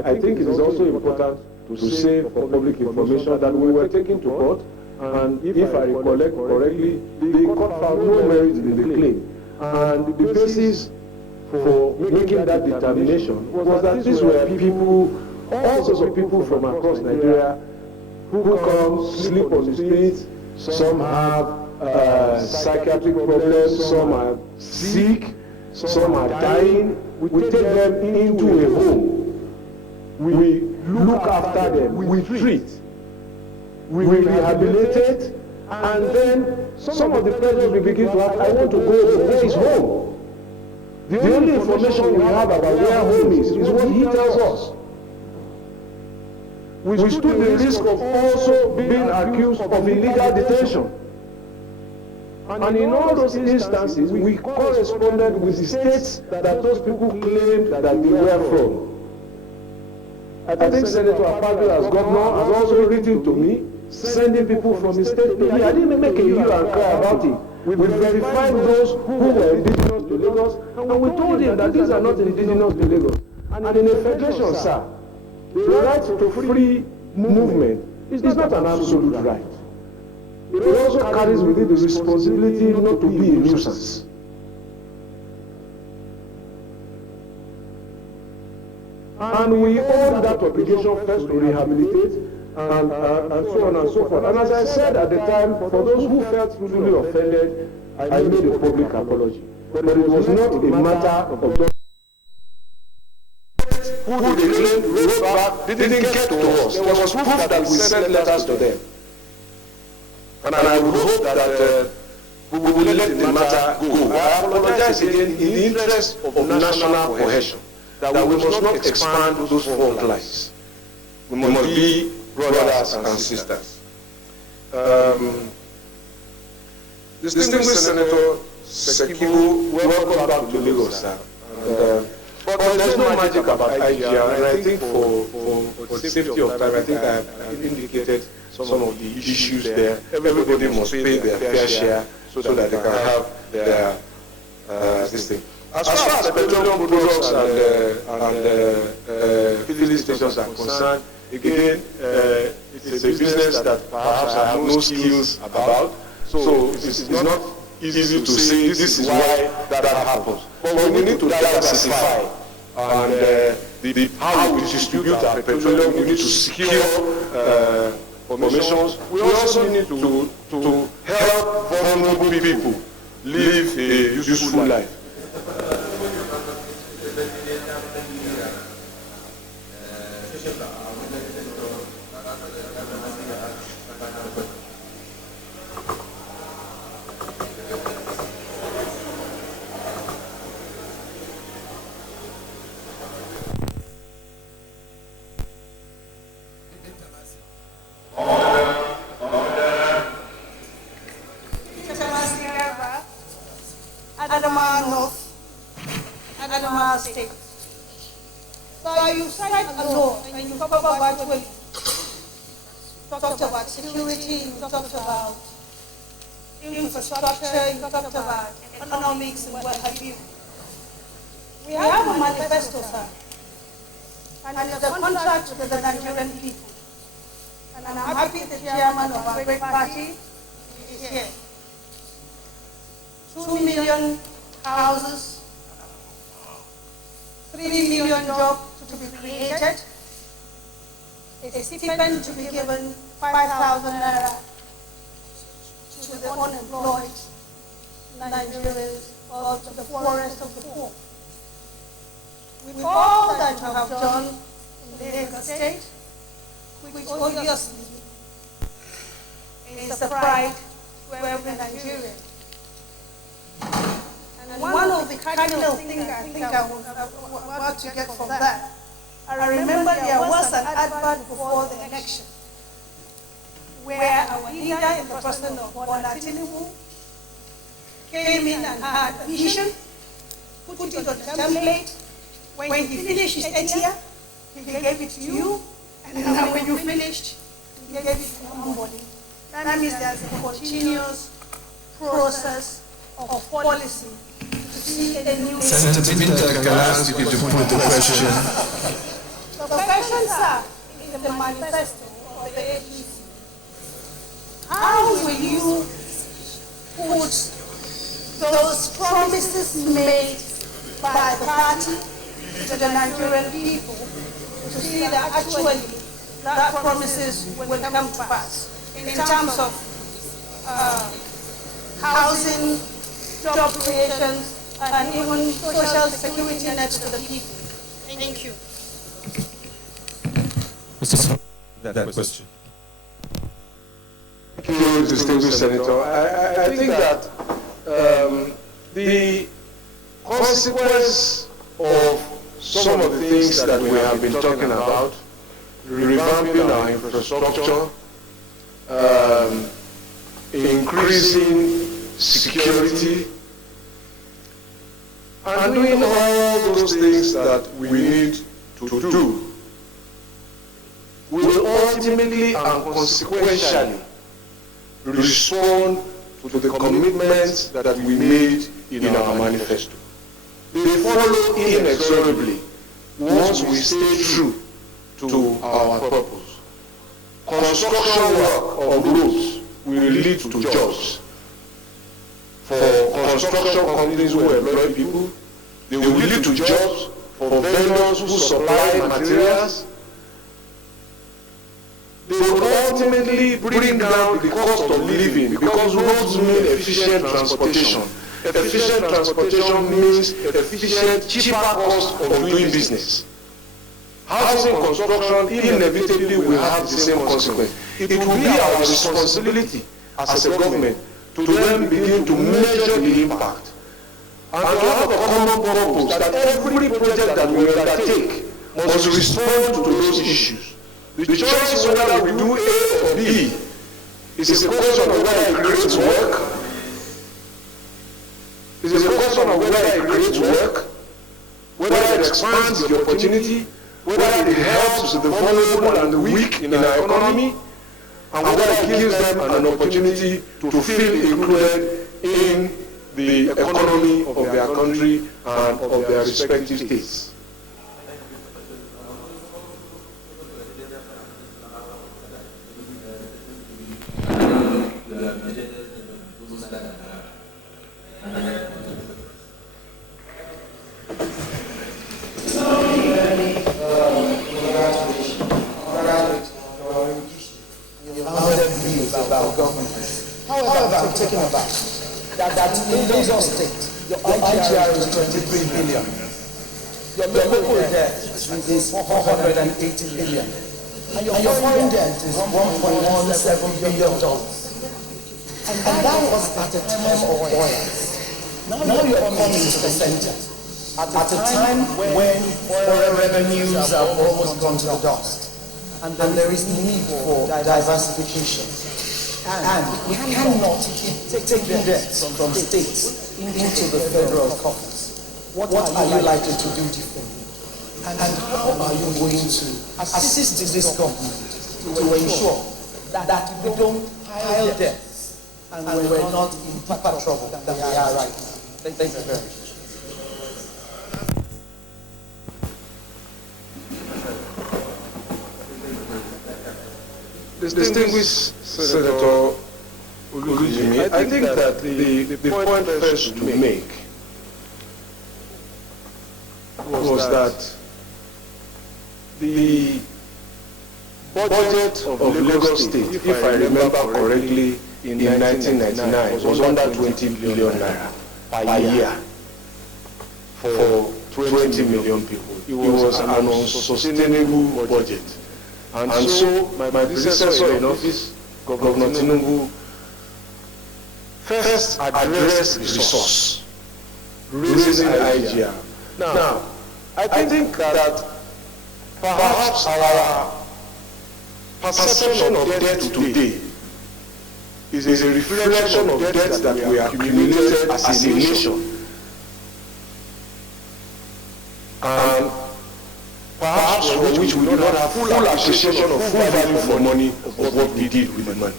I think it is also important to say for public information that we were taken to court, and if I recollect correctly, the court found no merit in the claim. And the basis for making that determination was that these were people, all sorts of people from across Nigeria who come, sleep on the streets. Some have psychiatric problems, some are sick, some are dying. We take them into a home. We look after them, we treat, we rehabilitate, and then some of the pressures we begin to have, I want to go home, where is home? The only information we have about where home is what he tells us. We stood the risk of also being accused of illegal detention. And in all those instances, we corresponded with the states that those people claimed that they were from. I think Senator Abubakar as governor has also written to me, sending people from his state to me. I didn't make a hue and cry about it. We verified those who were indigenous to Lagos, and we told him that these are not indigenous to Lagos. And in a federation, sir, the right to free movement is not an absolute right. It also carries with it the responsibility not to be a nuisance. And we own that obligation first to rehabilitate and so on and so forth. And as I said at the time, for those who felt truly offended, I made a public apology. But it was not a matter of just who they claimed wrote back didn't get to us. There was proof that we sent letters to them. And I would hope that we will let the matter go. I apologize again in the interest of national cohesion, that we must not expand those fault lines. We must be brothers and sisters. Distinguished Senator Kachikwu, welcome back to Lagos, sir. But there's no magic about IGR, and I think for the safety of time, I think I have indicated some of the issues there. Everybody must pay their fair share so that they can have their this thing. As far as petroleum products and filling stations are concerned, again, it's a business that perhaps I have no skills about. So it's not easy to say this is why that happens. But we need to diversify and how we distribute our petroleum. We need to secure formations. We also need to help vulnerable people live a useful life. State. So you cite a law and you cover virtually. You talked about security, you talked about infrastructure, you talked about economics and what have you. We have a manifesto, sir, and it's a contract with the Nigerian people. And I'm happy the chairman of our great party is here. 2 million houses, 3 million jobs to be created, a stipend to be given 5,000 naira to the unemployed Nigerians or to the poorest of the poor. With all that you have done in Lagos State, which obviously is a pride to every Nigerian. And one of the cardinal things I think I was about to get from that, I remember there was an advert before the election where our leader in the person of Tinubu came in and had a vision, put it on the template. When he finished his 8 year, he gave it to you, and then when you finished, he gave it to somebody. That means there's a continuous process of policy to see a new... Senator Binta, can I ask you to put the question? The questions are in the manifesto of the APC. How will you put those promises made by the party to the Nigerian people to see that actually that promises will come to pass in terms of housing, job creations, and even social security nets to the people? Thank you. That question. Thank you, distinguished Senator. I think that consequence of some of the things that we have been talking about, revamping our infrastructure, increasing security, and doing all those things that we need to do, will ultimately and consequentially respond to the commitments that we made in our manifesto. They follow inexorably once we stay true to our purpose. Construction work of roads will lead to jobs. For construction companies who employ people, they will lead to jobs for vendors who supply materials. They will ultimately bring down the cost of living because roads mean efficient transportation. Efficient transportation means efficient, cheaper cost of doing business. Housing construction inevitably will have the same consequence. It will be our responsibility as a government to then begin to measure the impact and to have a common purpose that every project that we undertake must respond to those issues. The choice whether we do A or B is a question of whether it creates work. It is a question of whether it creates work, whether it expands the opportunity, whether it helps the vulnerable and the weak in our economy, and whether it gives them an opportunity to feel included in the economy of their country and of their respective states. About government. However, I'm taking aback that in Lagos State, your IGR is 23 billion. Your local debt is 480 billion. And your foreign debt is $1.17 billion. And that was at a time of oil. Now you're coming to the center at a time when oil revenues have almost gone to the dust. And there is need for diversification. And we cannot keep taking debts from states into the federal coffers. What are you likely to do differently? And how are you going to assist this government to ensure that we don't pile debts and we're not in deeper trouble than we are right now? Thank you very much. Distinguished Senator Jummai, I think that the point first to make was that the budget of Lagos State, if I remember correctly, in 1999 was under 20 billion naira per year for 20 million people. It was an unsustainable budget. And so my predecessor in office, Governor Tinubu, first addressed the resource, raising IGR. Now, I think that perhaps our perception of debt today is a reflection of debt that we accumulated as a nation. And perhaps for which we do not have full appreciation or full value for money of what we did with the money.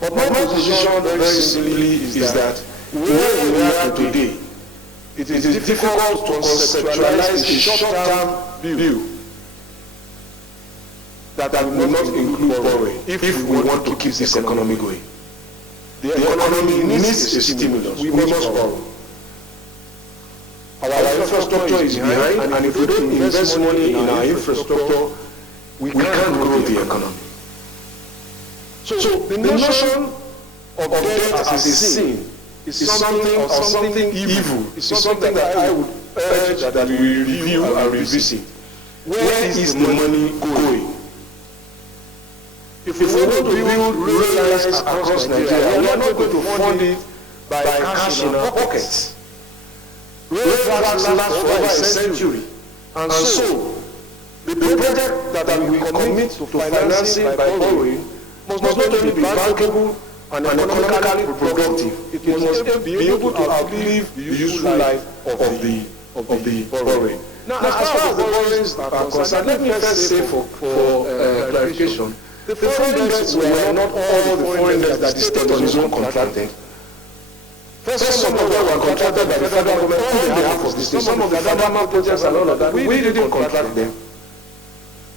But my position very simply is that where we are today, it is difficult to conceptualize a short-term view that will not include borrowing if we want to keep this economy going. The economy needs a stimulus. We must borrow. Our infrastructure is behind, and if we don't invest money in our infrastructure, we can't grow the economy. So the notion of debt as a sin is something evil. It's something that I would urge that we review and revisit. Where is the money going? If we want to build rail lines across Nigeria, we are not going to fund it by cash in our pockets. Red flags last for over a century. And so, the project that we commit to financing by borrowing must not only be bankable and economically productive, it must be able to outlive the useful life of the borrowing. Now, as far as the borrowings are concerned, let me first say for clarification, the foreign debts were not all the foreign debts that the state on its own contracted. First, some of them were contracted by the federal government on behalf of the state. Some of the federal projects and all of that, we didn't contract them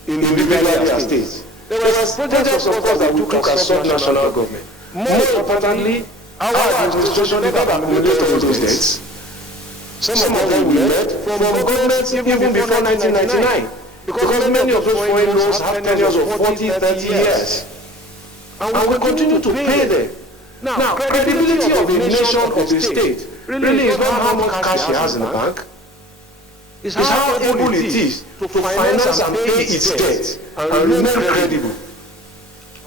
individually as states. There were projects, of course, that we took as sub-national government. More importantly, our administration did not accumulate all those debts. Some of them we led from governments even before 1999, because many of those foreign loans have tenures of 40, 30 years. And we continue to pay them. Now, credibility of a nation, of a state, really is not how much cash it has in the bank. It's how able it is to finance and pay its debt and remain credible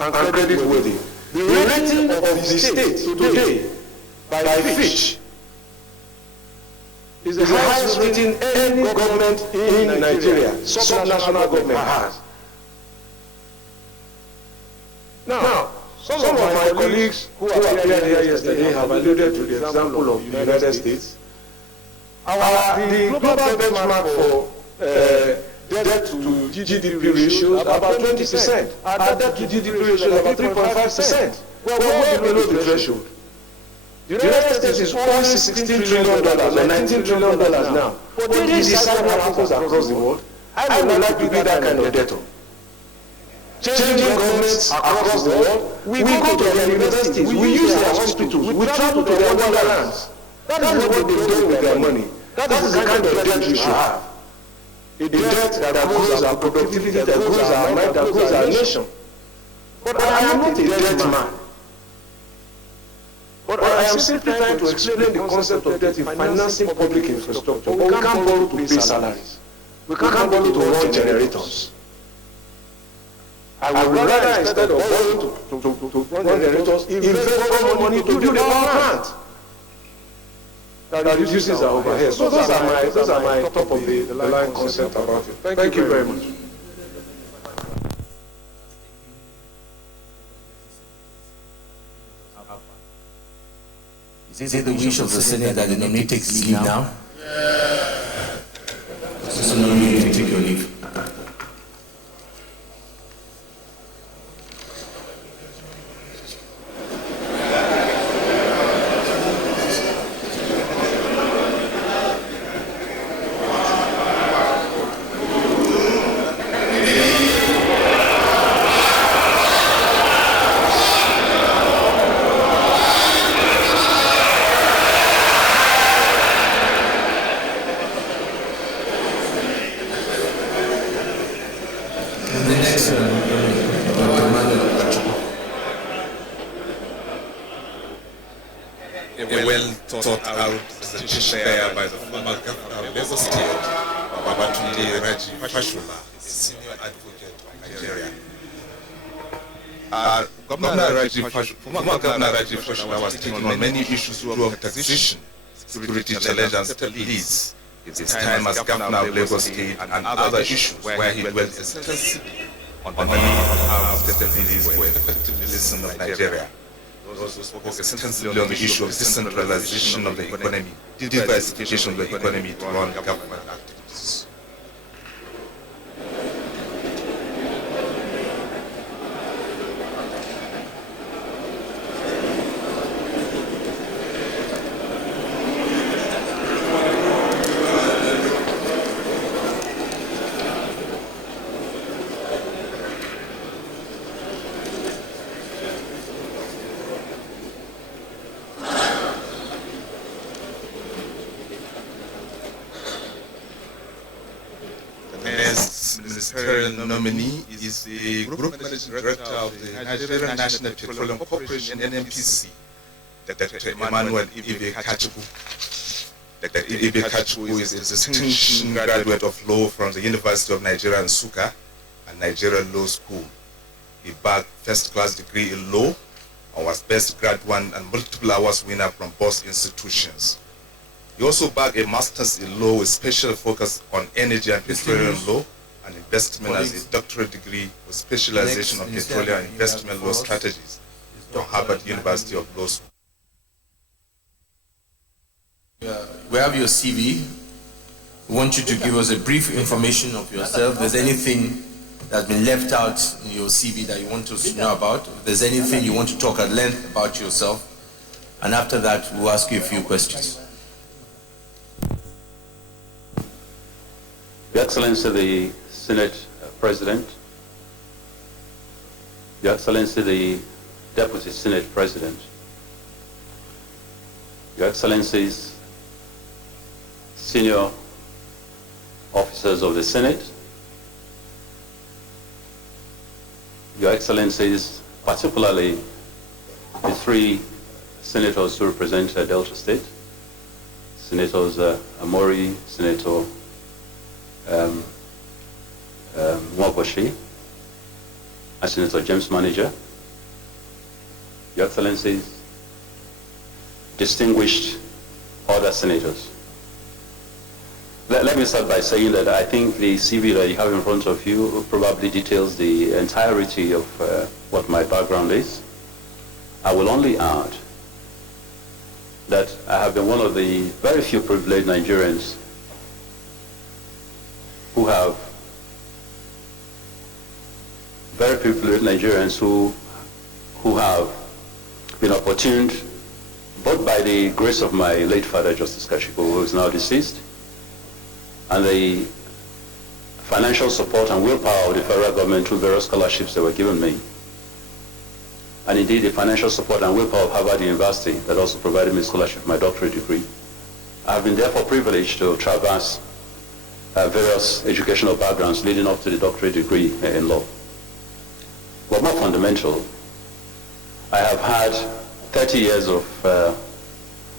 and credit-worthy. The rating of the state today by Fitch is the highest rating any government in Nigeria, sub-national government, has. Now, some of my colleagues who appeared here yesterday have alluded to the example of the United States. The global benchmark for debt to GDP ratios are about 20%. Our debt to GDP ratios are about 3.5%. We're well below the threshold. The United States is only $16 trillion or $19 trillion now. But they decide what happens across the world. I would like to be that kind of debtor. Changing governments across the world, we go to their universities, we use their hospitals, we travel to their wonderlands. That is what they've done with their money. That is the kind of debt we should have. A debt that grows our productivity, that grows our mind, that grows our nation. But I am not a debt man. But I am simply trying to explain the concept of debt in financing public infrastructure. But we can't borrow to pay salaries. We can't borrow to run generators. I would rather, instead of borrowing to run generators, invest more money to build a power plant that reduces our overhead. So those are my top of the line concept about it. Thank you very much. Is it the wish of the Senate that the nominee takes leave now? So nominee, you can take your leave. Former Governor Rajiv Fashola was taking on many issues through taxation, security challenge and state leads. His time as Governor of Lagos State and other issues where he dwelt extensively on the leads for effectiveness of Nigeria. He also spoke extensively on the issue of decentralization of the economy, diversification of the economy to run government activities. Ministerial nominee is the Group Managing Director of the Nigerian National Petroleum Corporation, NNPC, Dr. Emmanuel Ibe Kachikwu. Dr. Ibe Kachikwu is a distinguished graduate of law from the University of Nigeria, Nsukka, and Nigerian Law School. He bagged first-class degree in law and was best grad 1 and multiple awards winner from both institutions. He also bagged a master's in law with special focus on energy and petroleum law and investment as a doctorate degree with specialization on petroleum and investment law strategies from Harvard University of Law School. We have your CV. We want you to give us a brief information of yourself. If there's anything that's been left out in your CV that you want us to know about, if there's anything you want to talk at length about yourself, and after that, we'll ask you a few questions. Your Excellency the Senate President, Your Excellency the Deputy Senate President, Your Excellencies, senior officers of the Senate, Your Excellencies, particularly the three senators who represent Delta State, Senators Amori, Senator Mwaboshi, and Senator James Manager, Your Excellencies, distinguished other senators. Let me start by saying that I think the CV that you have in front of you probably details the entirety of what my background is. I will only add that I have been one of the very few privileged Nigerians who have been opportuned both by the grace of my late father, Justice Kachikwu, who is now deceased, and the financial support and willpower of the federal government through various scholarships that were given me, and indeed the financial support and willpower of Harvard University that also provided me a scholarship for my doctorate degree. I have been therefore privileged to traverse various educational backgrounds leading up to the doctorate degree in law. But more fundamental, I have had 30 years of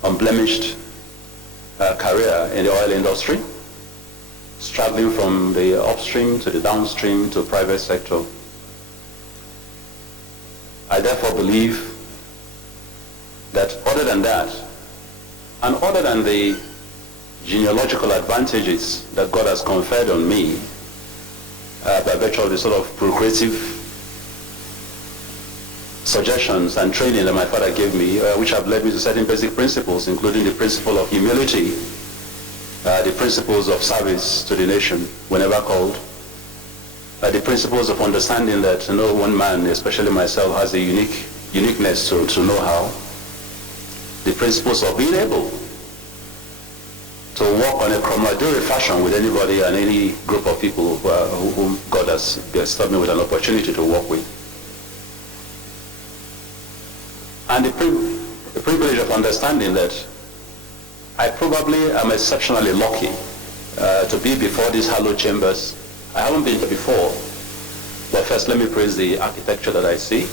unblemished career in the oil industry, straddling from the upstream to the downstream to the private sector. I therefore believe that other than that, and other than the genealogical advantages that God has conferred on me by virtue of the sort of procreative suggestions and training that my father gave me, which have led me to certain basic principles, including the principle of humility, the principles of service to the nation whenever called, the principles of understanding that no one man, especially myself, has a uniqueness to know how, the principles of being able to work on a camaraderie fashion with anybody and any group of people whom God has bestowed me with an opportunity to work with. And the privilege of understanding that I probably am exceptionally lucky to be before these hallowed chambers. I haven't been there before, but first let me praise the architecture that I see.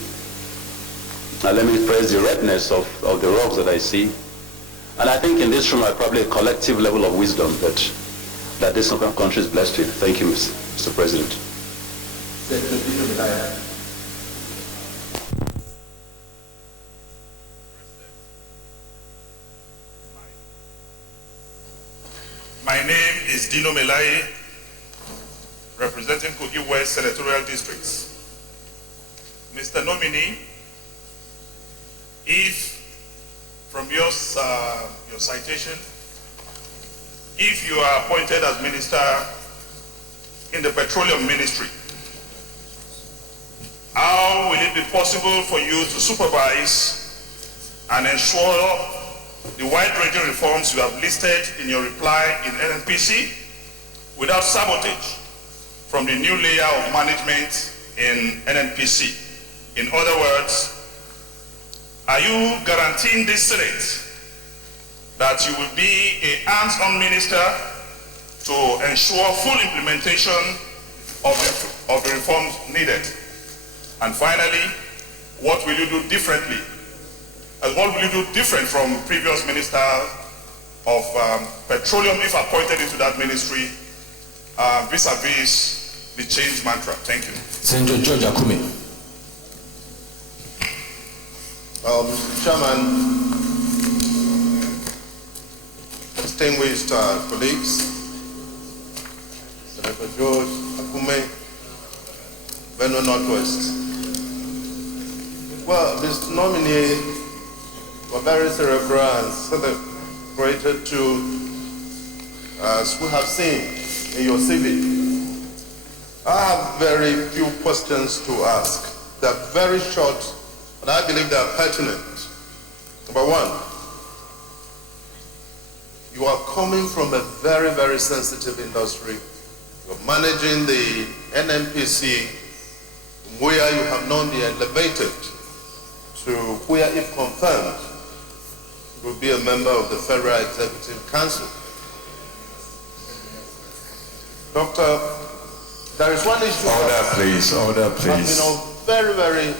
And let me praise the redness of the rocks that I see. And I think in this room I probably a collective level of wisdom that this country is blessed with. Thank you, Mr. President. My name is Dino Melai, representing Kogi West Senatorial Districts. Mr. Nominee, if from your citation, if you are appointed as minister in the Petroleum Ministry, how will it be possible for you to supervise and ensure the wide-ranging reforms you have listed in your reply in NNPC without sabotage from the new layer of management in NNPC? In other words, are you guaranteeing this Senate that you will be a hands-on minister to ensure full implementation of the reforms needed? And finally, what will you do differently? What will you do different from previous ministers of petroleum if appointed into that ministry vis-a-vis the change mantra? Thank you. Senator George Akume. Mr. Chairman, distinguished colleagues, Senator George Akume, Benue Northwest. Well, Mr. Nominee, were very cerebral and celebrated too, as we have seen in your CV. I have very few questions to ask. They're very short, but I believe they are pertinent. Number one, you are coming from a very, very sensitive industry. You're managing the NNPC, where you have not been elevated to where, if confirmed, you will be a member of the Federal Executive Council. Doctor, there is one issue. Order, please. Order, please. Very, very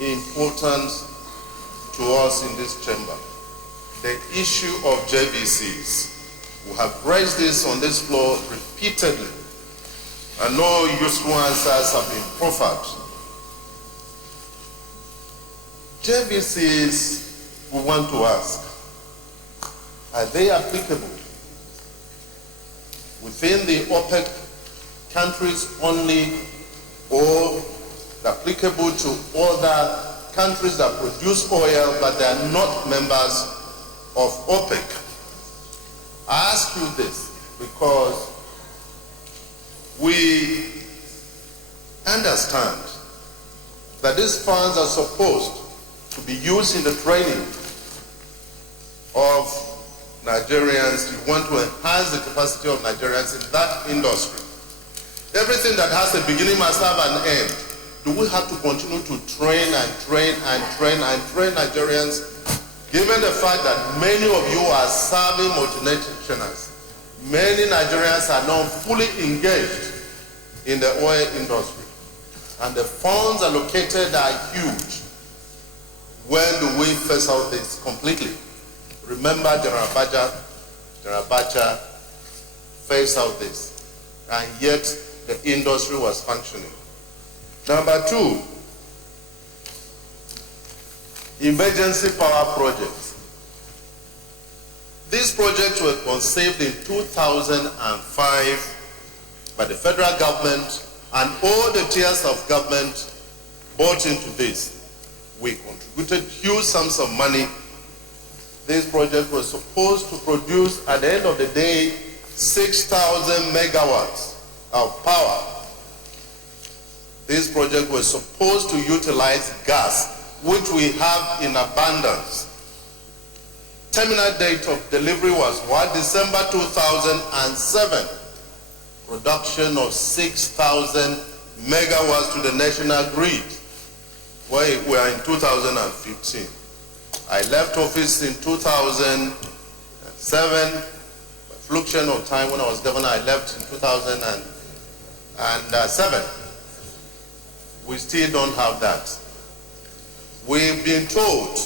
important to us in this chamber. The issue of JVCs. We have raised this on this floor repeatedly, and no useful answers have been proffered. JVCs, we want to ask, are they applicable within the OPEC countries only, or applicable to other countries that produce oil but they are not members of OPEC? I ask you this because we understand that these funds are supposed to be used in the training of Nigerians. You want to enhance the capacity of Nigerians in that industry. Everything that has a beginning must have an end. Do we have to continue to train and train and train and train Nigerians, given the fact that many of you are serving multinationals? Many Nigerians are now fully engaged in the oil industry, and the funds allocated are huge. When do we phase out this completely? Remember General Abacha phased out this, and yet the industry was functioning. Number two, emergency power projects. These projects were conceived in 2005 by the federal government, and all the tiers of government bought into this. We contributed huge sums of money. These projects were supposed to produce, at the end of the day, 6,000 megawatts of power. These projects were supposed to utilize gas, which we have in abundance. Terminal date of delivery was what? December 2007. Production of 6,000 megawatts to the national grid. Well, we are in 2015. I left office in 2007. Fluctuation of time when I was governor, I left in 2007. We still don't have that. We've been told,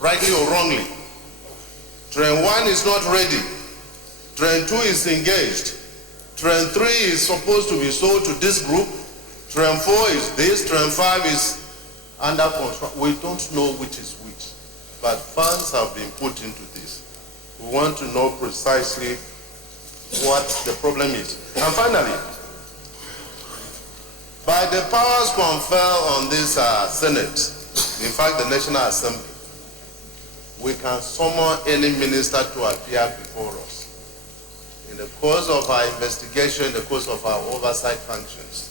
rightly or wrongly, Train 1 is not ready. Train 2 is engaged. Train 3 is supposed to be sold to this group. Train 4 is this. Train 5 is under construction. We don't know which is which. But funds have been put into this. We want to know precisely what the problem is. And finally, by the powers conferred on this Senate, in fact the National Assembly, we can summon any minister to appear before us. In the course of our investigation, in the course of our oversight functions,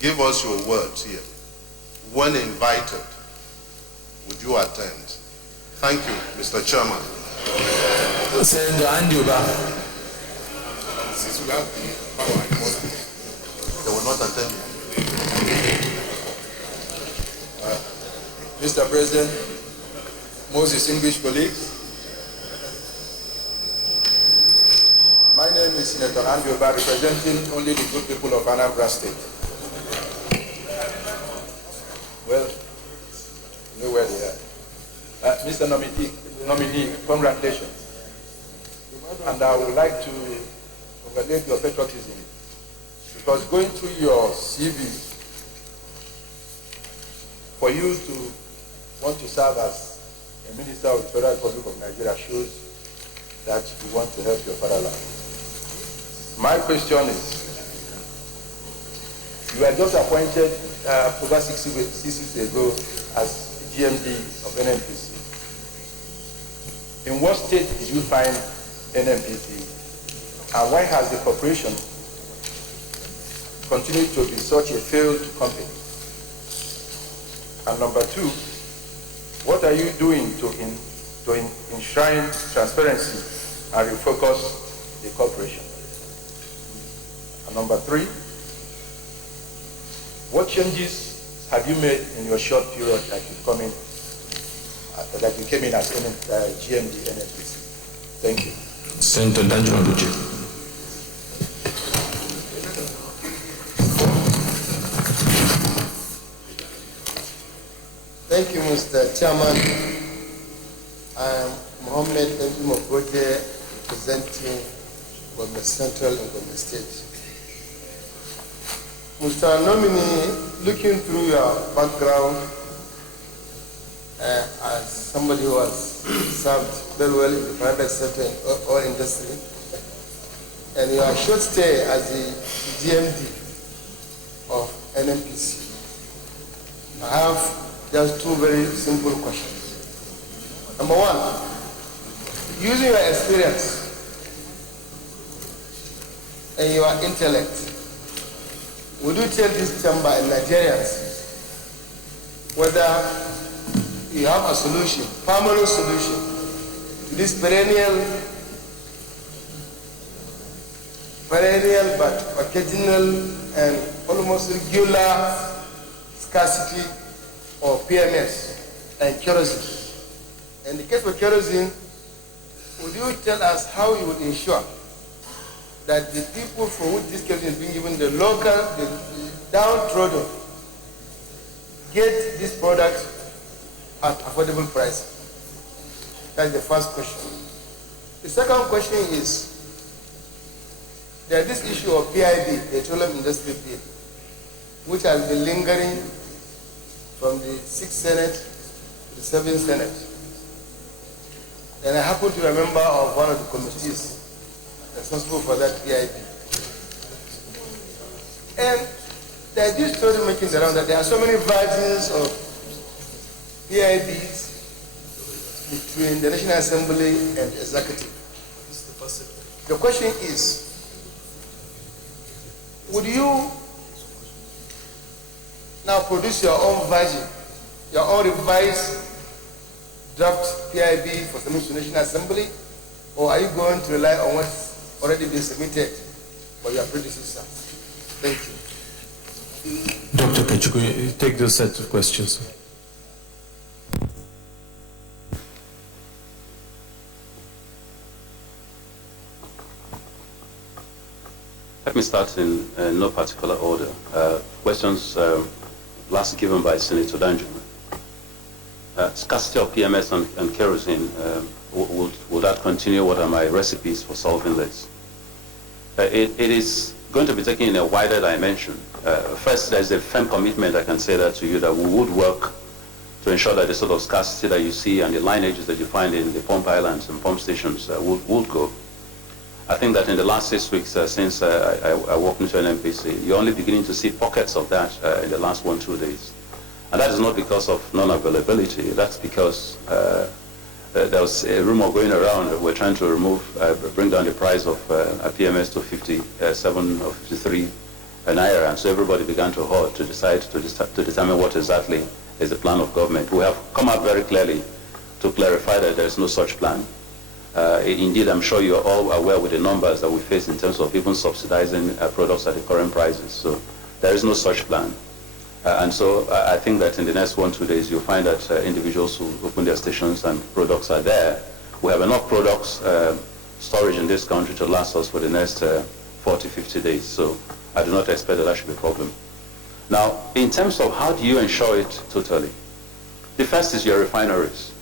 give us your words here. When invited, would you attend? Thank you, Mr. Chairman. Senator Anduba. They will not attend me. Mr. President, most distinguished colleagues, my name is Senator Anduba, representing only the good people of Anambra State. Well, you know where they are. Mr. Nominee, congratulations. And I would like to congratulate your patriotism, because going through your CV, for you to want to serve as a a minister of the Federal Republic of Nigeria shows that you want to help your fatherland. My question is, you were just appointed over 6 weeks ago as GMD of NNPC. In what state did you find NNPC, and why has the corporation continued to be such a failed company? And number two, what are you doing to enshrine transparency and refocus the corporation? And number three, what changes have you made in your short period that you came in as GMD NNPC? Thank you. Senator Dalong. Thank you, Mr. Chairman. I am Mohammed Mokote, representing Government Central and Government State. Mr. Nominee, looking through your background as somebody who has served very well in the private sector and oil industry, and your short stay as the GMD of NNPC, I have just two very simple questions. Number one, using your experience and your intellect, would you tell this chamber and Nigerians whether you have a solution, permanent solution to this perennial but occasional and almost regular scarcity of PMS and kerosene? In the case of kerosene, would you tell us how you would ensure that the people for which this kerosene is being given, the local, the downtrodden, get this product at affordable price? That's the first question. The second question is, there's this issue of PIB, the Petroleum Industry Bill, which has been lingering from the 6th Senate to the 7th Senate. And I happen to be a member of one of the committees responsible for that PIB. And there's this story making the round that there are so many versions of PIBs between the National Assembly and the Executive. The question is, would you now produce your own version, your own revised draft PIB for submission to the National Assembly, or are you going to rely on what's already been submitted by your predecessor? Thank you. Dr. Kachikwu, take those sets of questions. Let me start in no particular order. Questions last given by Senator Danjuma. Scarcity of PMS and kerosene, will that continue? What are my recipes for solving this? It is going to be taken in a wider dimension. First, there's a firm commitment, I can say that to you, that we would work to ensure that the sort of scarcity that you see and the lineages that you find in the pump islands and pump stations would go. I think that in the last 6 weeks since I walked into an NPC, you're only beginning to see pockets of that in the last 1-2 days. And that is not because of non-availability. That's because there was a rumor going around that we're trying to bring down the price of a PMS to 57 or 53 naira. So everybody began to hoard to decide to determine what exactly is the plan of government. We have come out very clearly to clarify that there's no such plan. Indeed, I'm sure you're all aware with the numbers that we face in terms of even subsidizing products at the current prices. So there is no such plan. And so I think that in the next 1-2 days, you'll find that individuals who open their stations and products are there. We have enough products storage in this country to last us for the next 40-50 days. So I do not expect that should be a problem. Now, in terms of how do you ensure it totally? The first is your refineries.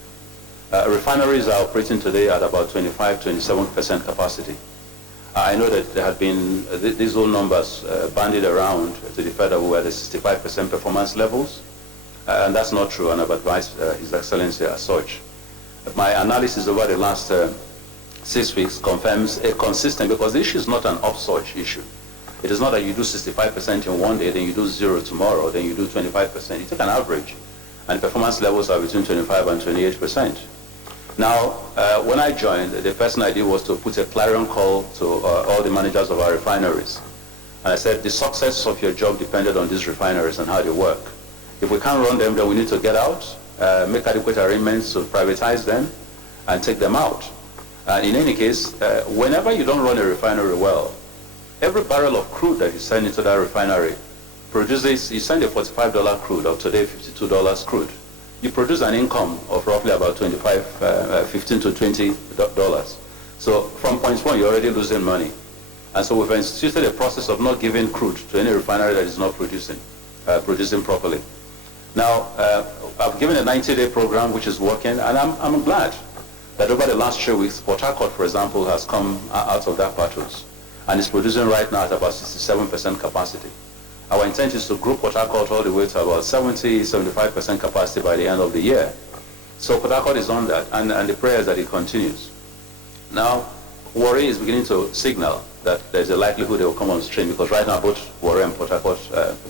Refineries are operating today at about 25-27% capacity. I know that there have been these old numbers bandied around to the fact that we were at the 65% performance levels, and that's not true, and I've advised His Excellency as such. my analysis over the last 6 weeks confirms a consistent, because the issue is not an upsurge issue. It is not that you do 65% in one day, then you do 0 tomorrow, then you do 25%. You take an average, and performance levels are between 25 and 28%. Now, when I joined, the first idea was to put a clarion call to all the managers of our refineries. And I said, the success of your job depended on these refineries and how they work. If we can't run them, then we need to get out, make adequate arrangements to privatize them, and take them out. In any case, whenever you don't run a refinery well, every barrel of crude that you send into that refinery produces, you send a $45 crude, or today $52 crude. You produce an income of roughly about $15 to $20. So from point one, you're already losing money. And so we've instituted a process of not giving crude to any refinery that is not producing properly. Now, I've given a 90-day program which is working, and I'm glad that over the last 3 weeks, Port Harcourt, for example, has come out of that pathos and is producing right now at about 67% capacity. Our intent is to grow Port Harcourt all the way to about 70-75% capacity by the end of the year. So Port Harcourt is on that, and the prayer is that it continues. Now, Warri is beginning to signal that there's a likelihood they will come on stream, because right now both Warri and Port Harcourt,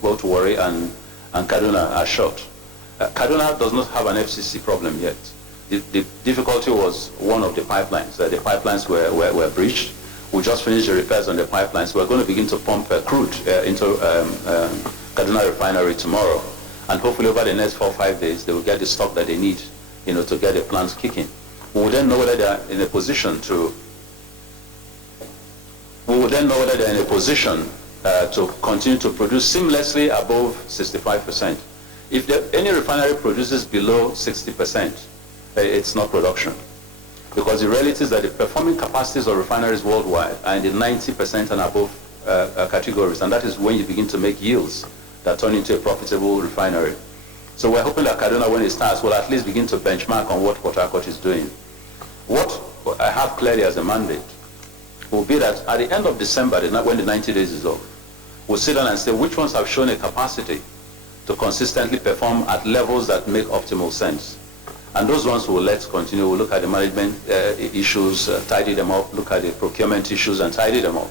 both Warri and Kaduna are short. Kaduna does not have an FCC problem yet. The difficulty was one of the pipelines. The pipelines were breached. We just finished the repairs on the pipelines. We're going to begin to pump crude into Kaduna refinery tomorrow. And hopefully over the next 4 or 5 days, they will get the stock that they need, to get the plants kicking. We will then know whether they are in a position to continue to produce seamlessly above 65%. If any refinery produces below 60%, it's not production. Because the reality is that the performing capacities of refineries worldwide are in the 90% and above categories, and that is when you begin to make yields that turn into a profitable refinery. So we're hoping that Kaduna, when it starts, will at least begin to benchmark on what Port Harcourt is doing. What I have clearly as a mandate will be that at the end of December, when the 90 days is off, we'll sit down and say which ones have shown a capacity to consistently perform at levels that make optimal sense. And those ones we'll let continue. We'll look at the management issues, tidy them up, look at the procurement issues and tidy them up.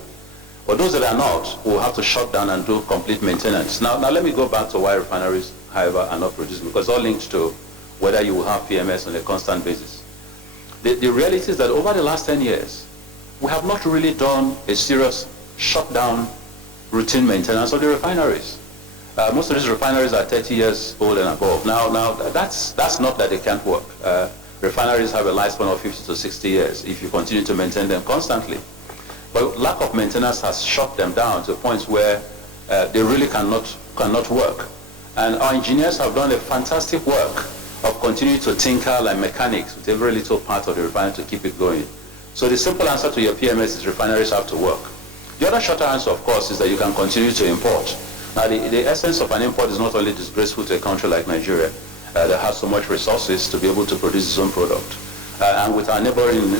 But those that are not, we'll have to shut down and do complete maintenance. Now let me go back to why refineries, however, are not producing, because all linked to whether you will have PMS on a constant basis. The reality is that over the last 10 years, we have not really done a serious shutdown routine maintenance of the refineries. Most of these refineries are 30 years old and above. Now that's not that they can't work. Refineries have a lifespan of 50 to 60 years if you continue to maintain them constantly. But lack of maintenance has shut them down to points where they really cannot work. And our engineers have done a fantastic work of continuing to tinker like mechanics with every little part of the refinery to keep it going. So the simple answer to your PMS is refineries have to work. The other shorter answer, of course, is that you can continue to import. Now, the essence of an import is not only disgraceful to a country like Nigeria that has so much resources to be able to produce its own product. And with our neighboring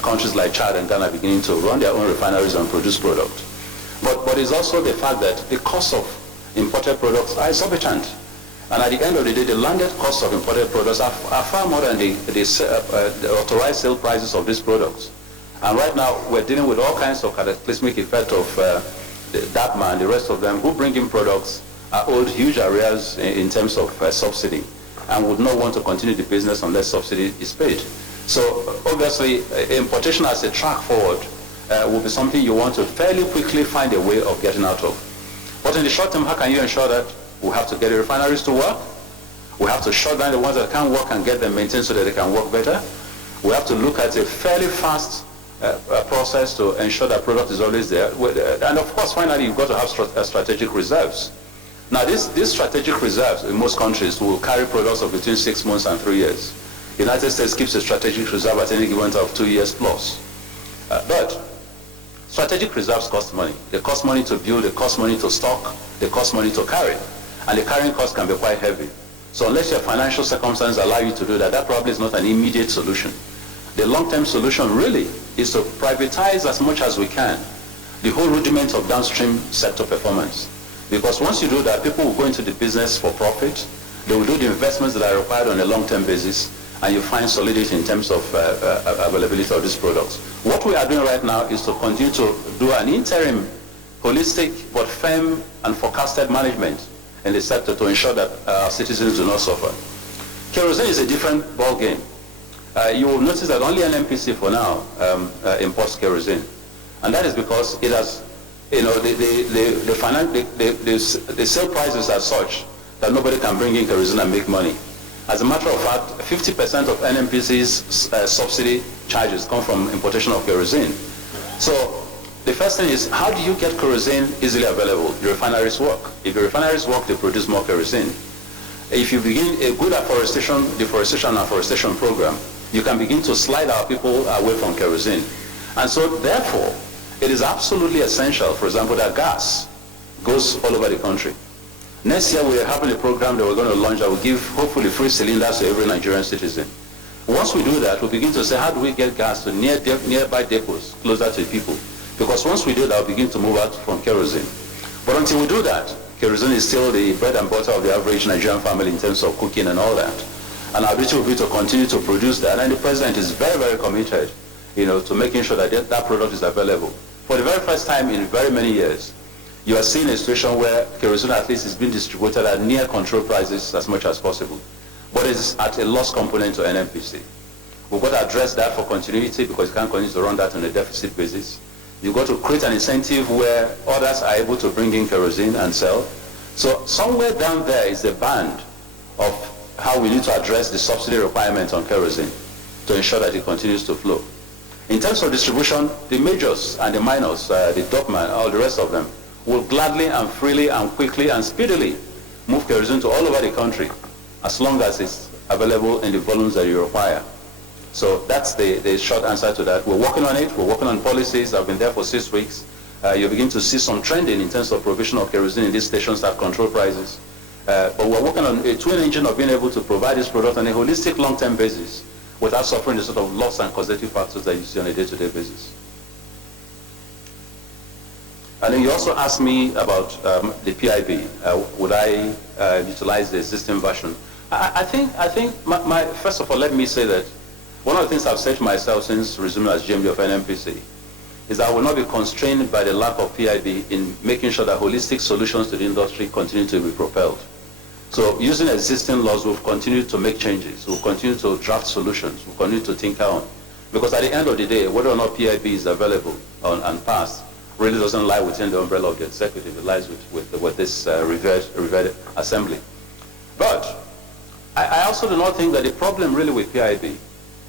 countries like Chad and Ghana beginning to run their own refineries and produce product. But it's also the fact that the cost of imported products are exorbitant. And at the end of the day, the landed costs of imported products are far more than the authorized sale prices of these products. And right now, we're dealing with all kinds of cataclysmic effect of DAPMA and the rest of them who bring in products are owed huge arrears in terms of subsidy and would not want to continue the business unless subsidy is paid. So obviously, importation as a track forward will be something you want to fairly quickly find a way of getting out of. But in the short term, how can you ensure that? We have to get the refineries to work. We have to shut down the ones that can't work and get them maintained so that they can work better. We have to look at a fairly fast process to ensure that product is always there. And of course, finally, you've got to have strategic reserves. Now, these strategic reserves in most countries will carry products of between 6 months and 3 years. The United States keeps a strategic reserve at any given time of 2 years plus. But strategic reserves cost money. They cost money to build, they cost money to stock, they cost money to carry. And the carrying cost can be quite heavy. So unless your financial circumstances allow you to do that, that probably is not an immediate solution. The long-term solution really is to privatize as much as we can the whole rudiment of downstream sector performance. Because once you do that, people will go into the business for profit, they will do the investments that are required on a long-term basis, and you find solidity in terms of availability of these products. What we are doing right now is to continue to do an interim, holistic but firm and forecasted management in the sector to ensure that our citizens do not suffer. Kerosene is a different ballgame. You will notice that only NNPC for now imports kerosene, and that is because it has, the sale prices are such that nobody can bring in kerosene and make money. As a matter of fact, 50% of NNPC's subsidy charges come from importation of kerosene. So the first thing is, how do you get kerosene easily available? The refineries work. If the refineries work, they produce more kerosene. If you begin a good deforestation and afforestation program, you can begin to slide our people away from kerosene. And so therefore, it is absolutely essential, for example, that gas goes all over the country. Next year, we're having a program that we're going to launch that will give, hopefully, free cylinders to every Nigerian citizen. Once we do that, we'll begin to say, how do we get gas to nearby depots, closer to people? Because once we do that, we'll begin to move out from kerosene. But until we do that, kerosene is still the bread and butter of the average Nigerian family in terms of cooking and all that. And our duty will be to continue to produce that. And the president is very, very committed, to making sure that that product is available. For the very first time in very many years, you are seeing a situation where kerosene at least is being distributed at near control prices as much as possible. But it's at a loss component to NNPC. We've got to address that for continuity because you can't continue to run that on a deficit basis. You've got to create an incentive where others are able to bring in kerosene and sell. So somewhere down there is the band of how we need to address the subsidy requirement on kerosene to ensure that it continues to flow. In terms of distribution, the majors and the minors, the Dorfman, all the rest of them, will gladly and freely and quickly and speedily move kerosene to all over the country as long as it's available in the volumes that you require. So that's the short answer to that. We're working on it. We're working on policies. I've been there for 6 weeks. You'll begin to see some trending in terms of provision of kerosene in these stations at control prices. But we're working on a twin engine of being able to provide this product on a holistic long-term basis without suffering the sort of loss and causative factors that you see on a day-to-day basis. And then you also asked me about the PIB. Would I utilize the existing version? I think first of all, let me say that one of the things I've said to myself since resuming as GMD of NNPC is that I will not be constrained by the lack of PIB in making sure that holistic solutions to the industry continue to be propelled. So using existing laws, we'll continue to make changes. We'll continue to draft solutions. We'll continue to tinker on. Because at the end of the day, whether or not PIB is available and passed really doesn't lie within the umbrella of the executive. It lies with this revered assembly. But I also do not think that the problem really with PIB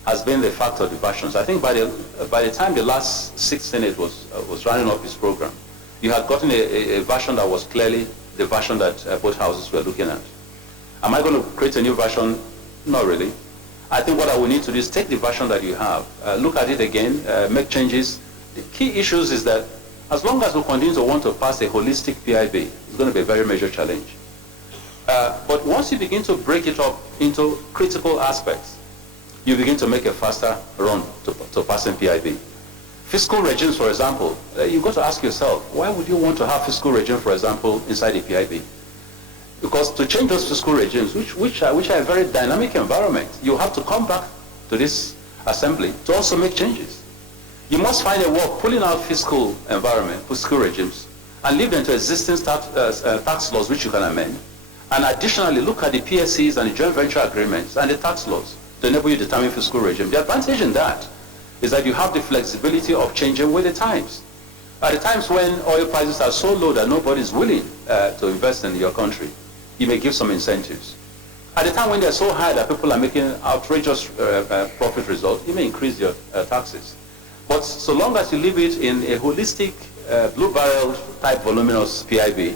has been the fact of the versions. I think by the time the last 6th Senate was running up its program, you had gotten a version that was clearly the version that both houses were looking at. Am I going to create a new version? Not really. I think what I will need to do is take the version that you have, look at it again, make changes. The key issues is that as long as we continue to want to pass a holistic PIB, it's going to be a very major challenge. But once you begin to break it up into critical aspects, you begin to make a faster run to passing PIB. Fiscal regimes, for example, you've got to ask yourself, why would you want to have fiscal regime, for example, inside the PIB? Because to change those fiscal regimes, which are a very dynamic environment, you have to come back to this assembly to also make changes. You must find a way of pulling out fiscal environment, fiscal regimes, and leave them to existing tax laws which you can amend, and additionally look at the PSCs and the joint venture agreements and the tax laws to enable you to determine fiscal regime. The advantage in that is that you have the flexibility of changing with the times. At the times when oil prices are so low that nobody is willing to invest in your country, you may give some incentives. At the time when they're so high that people are making outrageous profit results, you may increase your taxes. But so long as you leave it in a holistic, blue barrel type voluminous PIB,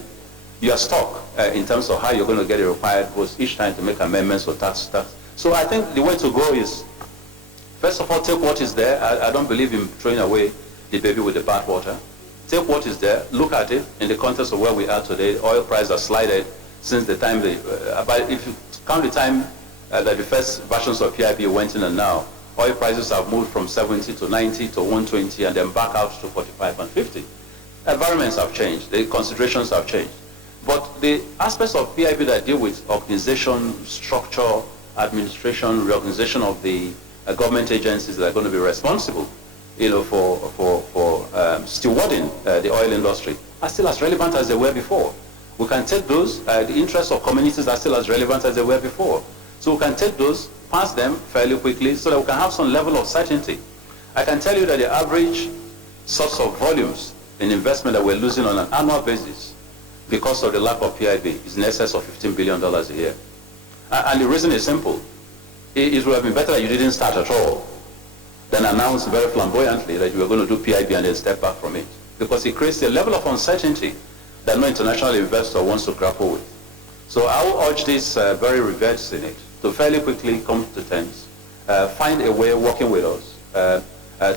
you are stuck in terms of how you're going to get the required votes each time to make amendments or tax. So I think the way to go is, first of all, take what is there. I don't believe in throwing away the baby with the bathwater. Take what is there, look at it in the context of where we are today. The oil prices are slided since the time but if you count the time that the first versions of PIB went in and now, oil prices have moved from 70 to 90 to 120 and then back out to 45 and 50. Environments have changed, the considerations have changed. But the aspects of PIB that deal with organization, structure, administration, reorganization of the government agencies that are going to be responsible, for stewarding the oil industry are still as relevant as they were before. We can take those, the interests of communities are still as relevant as they were before. So we can take those, pass them fairly quickly so that we can have some level of certainty. I can tell you that the average source of volumes in investment that we're losing on an annual basis because of the lack of PIB is in excess of $15 billion a year. And the reason is simple. It would have been better that you didn't start at all than announce very flamboyantly that you were going to do PIB and then step back from it. Because it creates a level of uncertainty that no international investor wants to grapple with. So I will urge this very revered Senate to fairly quickly come to terms, find a way working with us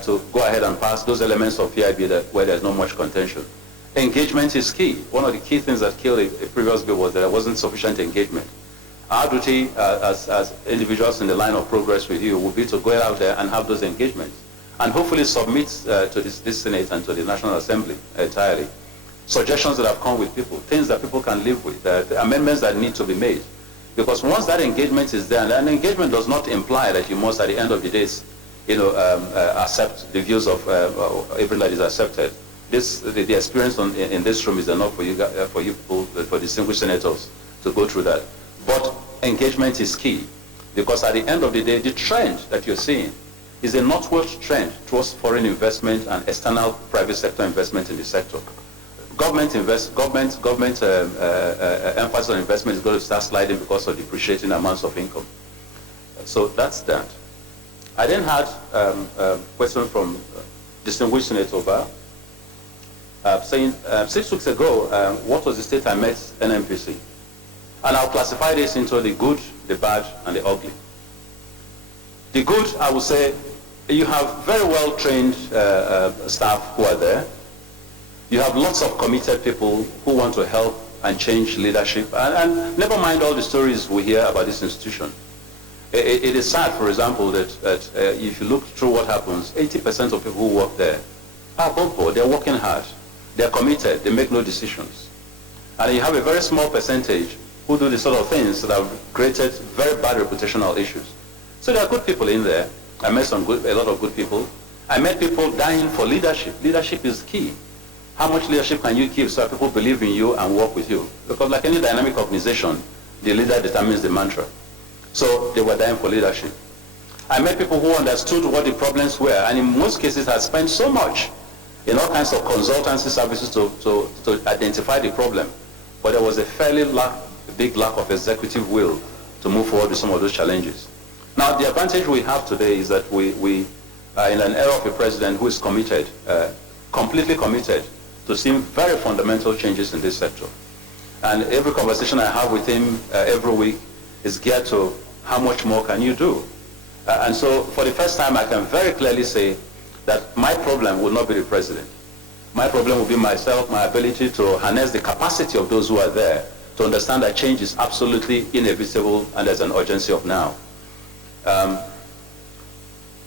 to go ahead and pass those elements of PIB where there's not much contention. Engagement is key. One of the key things that killed a previous bill was that there wasn't sufficient engagement. Our duty as individuals in the line of progress with you will be to go out there and have those engagements and hopefully submit to this Senate and to the National Assembly entirely suggestions that have come with people, things that people can live with, amendments that need to be made. Because once that engagement is there, and engagement does not imply that you must at the end of the days accept the views of everyone that is accepted. The experience in this room is enough for you people, for distinguished senators to go through that. But engagement is key, because at the end of the day, the trend that you're seeing is a northward trend towards foreign investment and external private sector investment in the sector. Government emphasis on investment is going to start sliding because of depreciating amounts of income. So that's that. I then had a question from distinguished Senator Ba saying 6 weeks ago, what was the state I met NNPC? And I'll classify this into the good, the bad, and the ugly. The good, I would say, you have very well-trained staff who are there. You have lots of committed people who want to help and change leadership. And never mind all the stories we hear about this institution. It is sad, for example, that if you look through what happens, 80% of people who work there are above board. They're working hard. They're committed. They make no decisions. And you have a very small percentage who do the sort of things that have created very bad reputational issues. So there are good people in there. I met a lot of good people. I met people dying for leadership. Leadership is key. How much leadership can you give so that people believe in you and work with you? Because like any dynamic organization, the leader determines the mantra. So they were dying for leadership. I met people who understood what the problems were, and in most cases had spent so much in all kinds of consultancy services to identify the problem. But there was a fairly big lack of executive will to move forward with some of those challenges. Now, the advantage we have today is that we are in an era of a president who is committed, completely committed to seeing very fundamental changes in this sector. And every conversation I have with him every week is geared to how much more can you do? And so for the first time, I can very clearly say that my problem will not be the president. My problem will be myself, my ability to harness the capacity of those who are there to understand that change is absolutely inevitable and there's an urgency of now.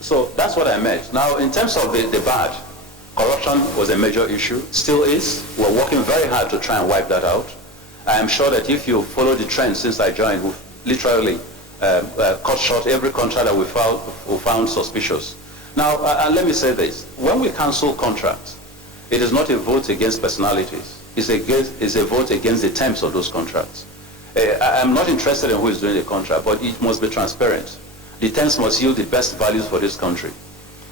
So that's what I meant. Now, in terms of the bad, corruption was a major issue, still is. We're working very hard to try and wipe that out. I am sure that if you follow the trend since I joined, we've literally cut short every contract that we found suspicious. Now, and let me say this. When we cancel contracts, it is not a vote against personalities. It's a vote against the terms of those contracts. I'm not interested in who is doing the contract, but it must be transparent. The terms must yield the best values for this country.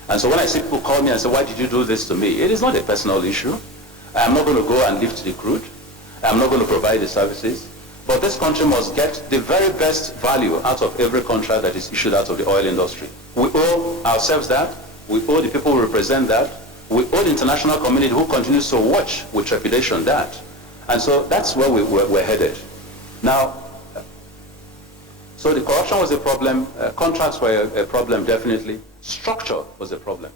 And so when I see people call me and say, why did you do this to me? It is not a personal issue. I'm not going to go and lift the crude. I'm not going to provide the services. But this country must get the very best value out of every contract that is issued out of the oil industry. We owe ourselves that. We owe the people who represent that. We owe the international community who continues to watch with trepidation that. And so that's where we're headed. Now, so the corruption was a problem. Contracts were a problem, definitely. Structure was a problem.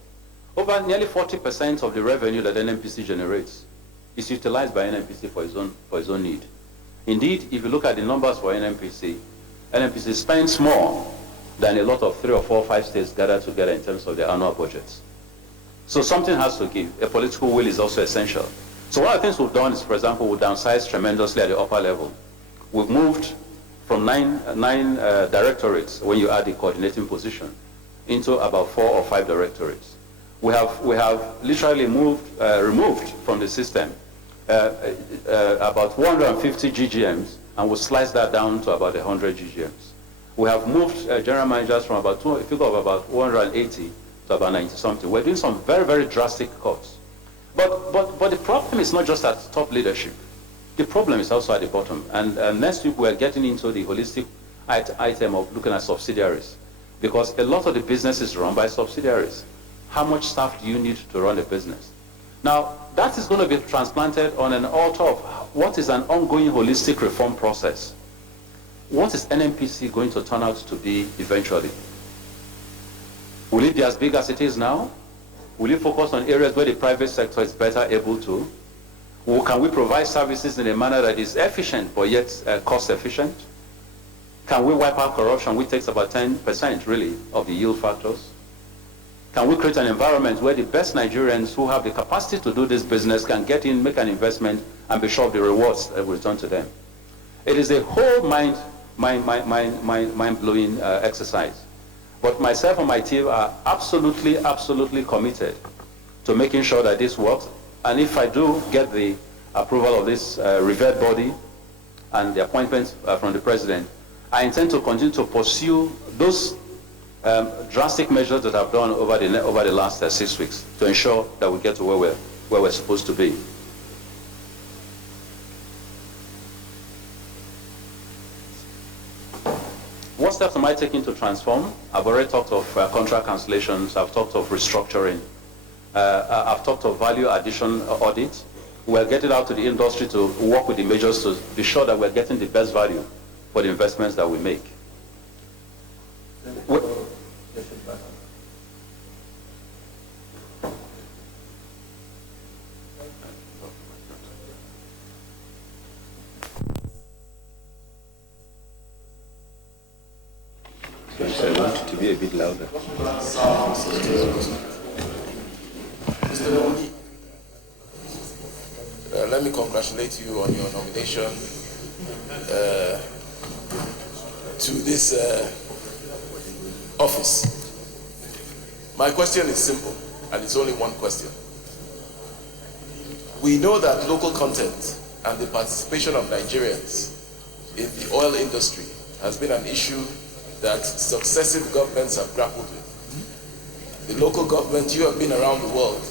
Over nearly 40% of the revenue that NNPC generates is utilized by NNPC for its own need. Indeed, if you look at the numbers for NNPC spends more than a lot of 3 or 4 or 5 states gathered together in terms of their annual budgets. So something has to give. A political will is also essential. So one of the things we've done is, for example, we've downsized tremendously at the upper level. We've moved from nine directorates, when you add the coordinating position, into about 4 or 5 directorates. We have literally removed from the system about 150 GGMs, and we slice that down to about 100 GGMs. We have moved general managers from about 180 to about 90 something. We're doing some very, very drastic cuts. But the problem is not just at top leadership. The problem is also at the bottom. And next week we're getting into the holistic item of looking at subsidiaries, because a lot of the business is run by subsidiaries. How much staff do you need to run a business? Now, that is going to be transplanted on an altar of what is an ongoing holistic reform process. What is NNPC going to turn out to be eventually? Will it be as big as it is now? Will it focus on areas where the private sector is better able to? Or can we provide services in a manner that is efficient but yet cost efficient? Can we wipe out corruption, which takes about 10% really of the yield factors? Can we create an environment where the best Nigerians who have the capacity to do this business can get in, make an investment, and be sure of the rewards that will return to them? It is a whole mind-blowing exercise. But myself and my team are absolutely, absolutely committed to making sure that this works. And if I do get the approval of this revered body and the appointment from the president, I intend to continue to pursue those drastic measures that I've done over the last 6 weeks to ensure that we get to where we're supposed to be. What steps am I taking to transform? I've already talked of contract cancellations. I've talked of restructuring. I've talked of value addition audit. We're getting out to the industry to work with the majors to be sure that we're getting the best value for the investments that we make. I want it to be a bit louder. Let me congratulate you on your nomination to this office. My question is simple, and it's only one question. We know that local content and the participation of Nigerians in the oil industry has been an issue that successive governments have grappled with. The local government, you have been around the world,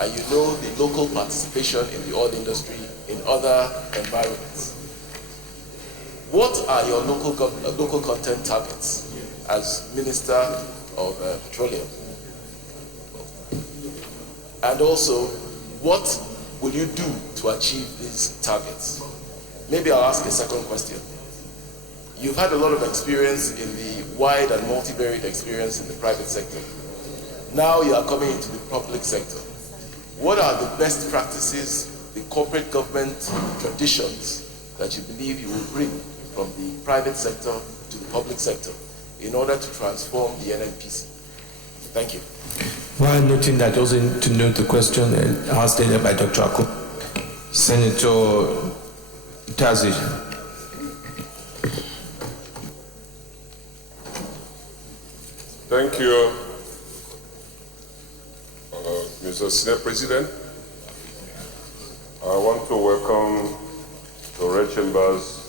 and you know the local participation in the oil industry in other environments. What are your local content targets as Minister of Petroleum? And also, what will you do to achieve these targets? Maybe I'll ask a second question. You've had a lot of experience in the wide and multivariate experience in the private sector. Now you are coming into the public sector. What are the best practices, the corporate government traditions that you believe you will bring from the private sector to the public sector in order to transform the NNPC? Thank you. While noting that, also to note the question asked earlier by Dr. Akko, Senator Tazi. Thank you, Mr. Senior President. I want to welcome the Red Chambers,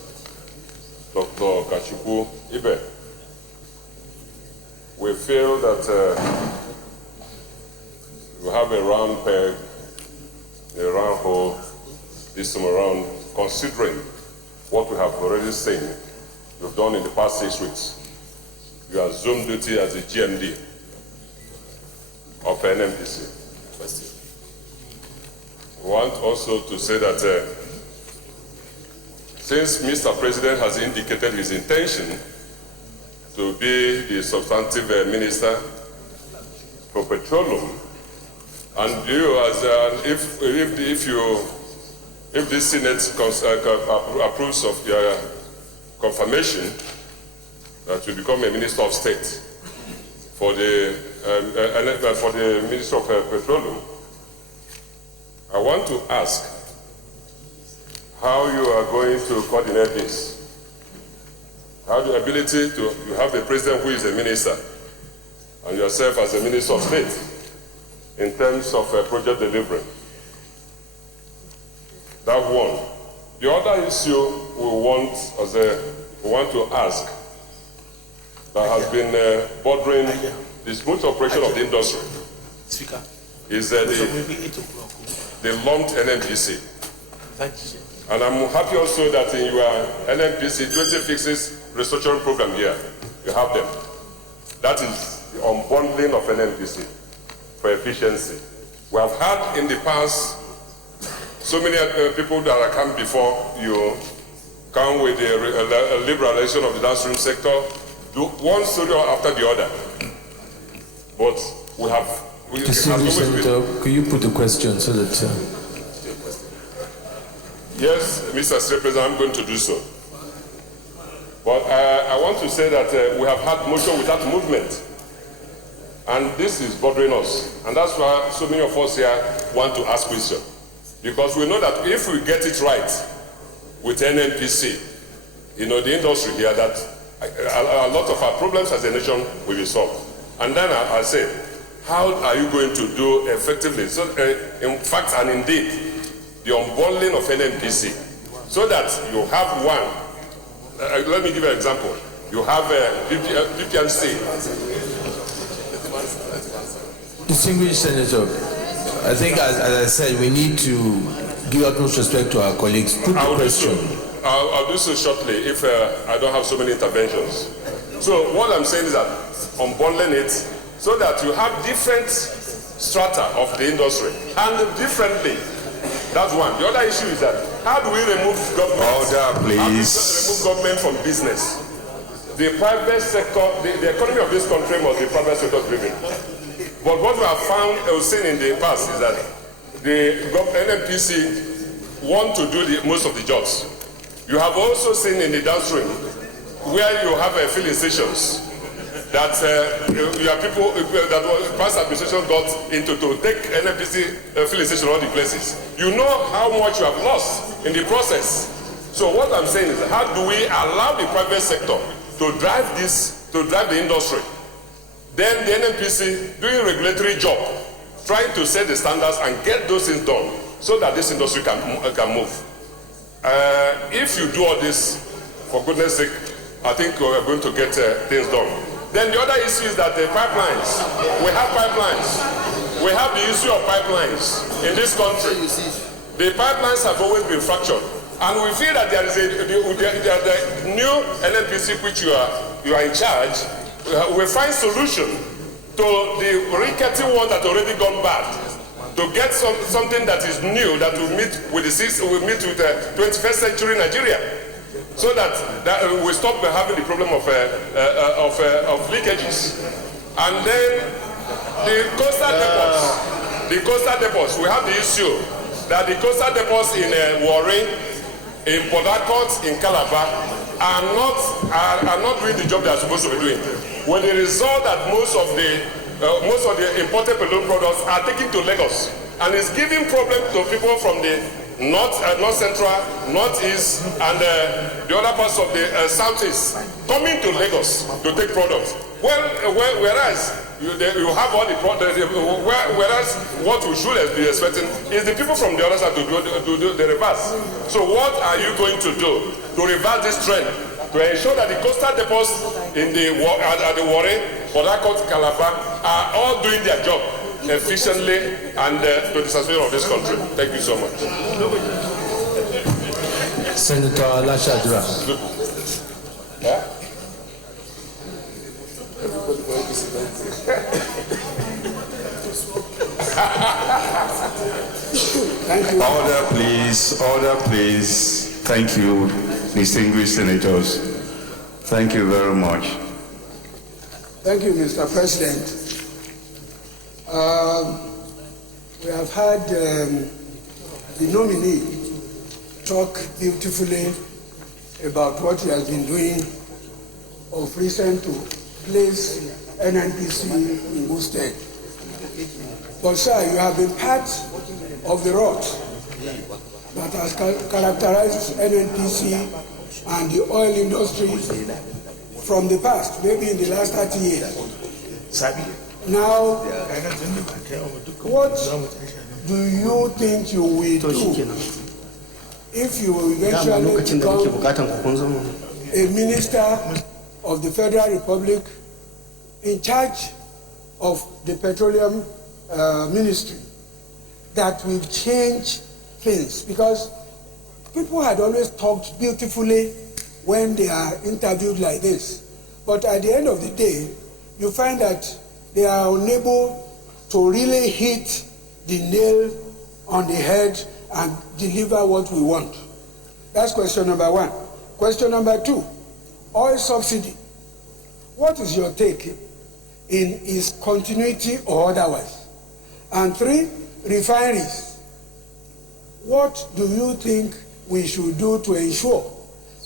Dr. Kachikwu Ibe. We feel that we have a round peg, a round hole this time around, considering what we have already seen you've done in the past 6 weeks. You assume duty as the GMD of NNPC. We want also to say that since Mr. President has indicated his intention to be the substantive minister for petroleum, and you, as if the Senate approves of your confirmation that you become a Minister of State for the Minister of Petroleum, I want to ask how you are going to coordinate this. have the ability to, you have a president who is a minister, and yourself as a minister of state, in terms of project delivery. That one. The other issue we want to ask that has been bothering the smooth operation of the industry is the lumped NNPC. And I'm happy also that in your NNPC 20 fixes restructuring program here, you have them. That is the unbundling of NNPC for efficiency. We have had in the past so many people that are come before you come with the liberalization of the downstream sector, do one story after the other. But we have... Distinguished Senator, could you put the question so that... Yes, Mr. State President, I'm going to do so. But I want to say that we have had motion without movement. And this is bothering us. And that's why so many of us here want to ask questions. Because we know that if we get it right with NNPC, you know, the industry here, that a lot of our problems as a nation will be solved. And then I say, how are you going to do effectively? So, in fact and indeed, the unbundling of NNPC, so that you have one. Let me give you an example. You have PPMC. Distinguished Senator, I think, as I said, we need to give utmost respect to our colleagues. Put the question. I'll do so shortly if I don't have so many interventions. So what I'm saying is that unbundling it so that you have different strata of the industry and differently. That's one. The other issue is that how do we remove government? Order, please. How do we remove government from business? The private sector, the economy of this country must be private sector driven. But what we have found or seen in the past is that the NNPC want to do most of the jobs. You have also seen in the downstream where you have filling stations that you have people that past administration got into to take NNPC filling station all the places. You know how much you have lost in the process. So what I'm saying is, how do we allow the private sector to drive this, to drive the industry? Then the NNPC doing regulatory job, trying to set the standards and get those things done so that this industry can move. If you do all this, for goodness sake, I think we're going to get things done. Then the other issue is that the pipelines, we have pipelines. We have the issue of pipelines in this country. The pipelines have always been fractured. And we feel that there is the new NNPC which you are in charge, we find solution to the rickety one that already gone bad, to get something that is new that will meet with the 21st century Nigeria, so that we stop having the problem of leakages. And then the coastal depots, we have the issue that the coastal depots in Warri, in Port Harcourt, in Calabar are not doing the job they are supposed to be doing. With the result that most of the imported petroleum products are taken to Lagos, and it's giving problem to people from the north central, northeast, and the other parts of the southeast coming to Lagos to take products. Whereas you have all the whereas what we should be expecting is the people from the other side to do the reverse. So what are you going to do to reverse this trend, to ensure that the coastal depots in the Warri, Port Harcourt, Calabar are all doing their job efficiently and to the satisfaction of this country? Thank you so much. Senator Alhassan. Yeah? Order, please. Order, please. Thank you, distinguished senators. Thank you very much. Thank you, Mr. President. We have had the nominee talk beautifully about what he has been doing of recent to place NNPC in good stead. But sir, you have been part of the rot that has characterized NNPC and the oil industry from the past, maybe in the last 30 years. Now, what do you think you will do if you eventually become a minister of the Federal Republic in charge of the Petroleum Ministry that will change things? Because people had always talked beautifully when they are interviewed like this, but at the end of the day, you find that they are unable to really hit the nail on the head and deliver what we want. That's question number one. Question number two, oil subsidy. What is your take in its continuity or otherwise? And three, refineries. What do you think we should do to ensure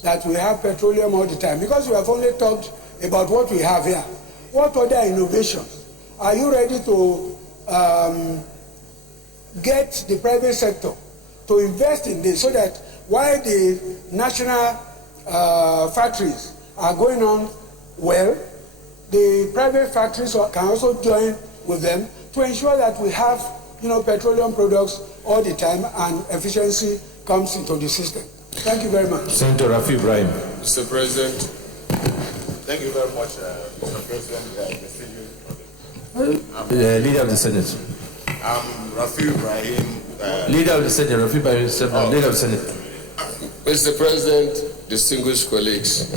that we have petroleum all the time? Because we have only talked about what we have here. What other innovations? Are you ready to get the private sector to invest in this so that while the national factories are going on well, the private factories can also join with them to ensure that we have, petroleum products all the time and efficiency comes into the system? Thank you very much. Senator Rafi Ibrahim. Mr. President, thank you very much, Mr. President. Leader of the Senate. I'm Rafi Ibrahim. Leader of the Senate, Rafi Ibrahim, Leader of the Senate. Mr. President, distinguished colleagues,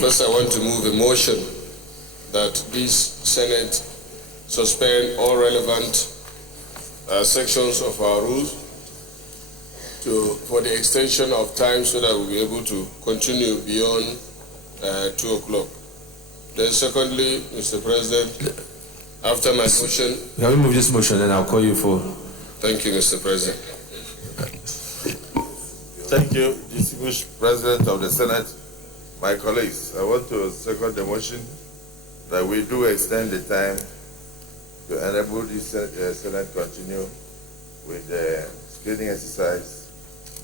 first I want to move a motion that this Senate suspend all relevant sections of our rules for the extension of time so that we'll be able to continue beyond 2 o'clock. Then secondly, Mr. President, after my motion... Can we move this motion, then I'll call you for... Thank you, Mr. President. Thank you, distinguished President of the Senate. My colleagues, I want to second the motion that we do extend the time to enable the Senate continue with the screening exercise,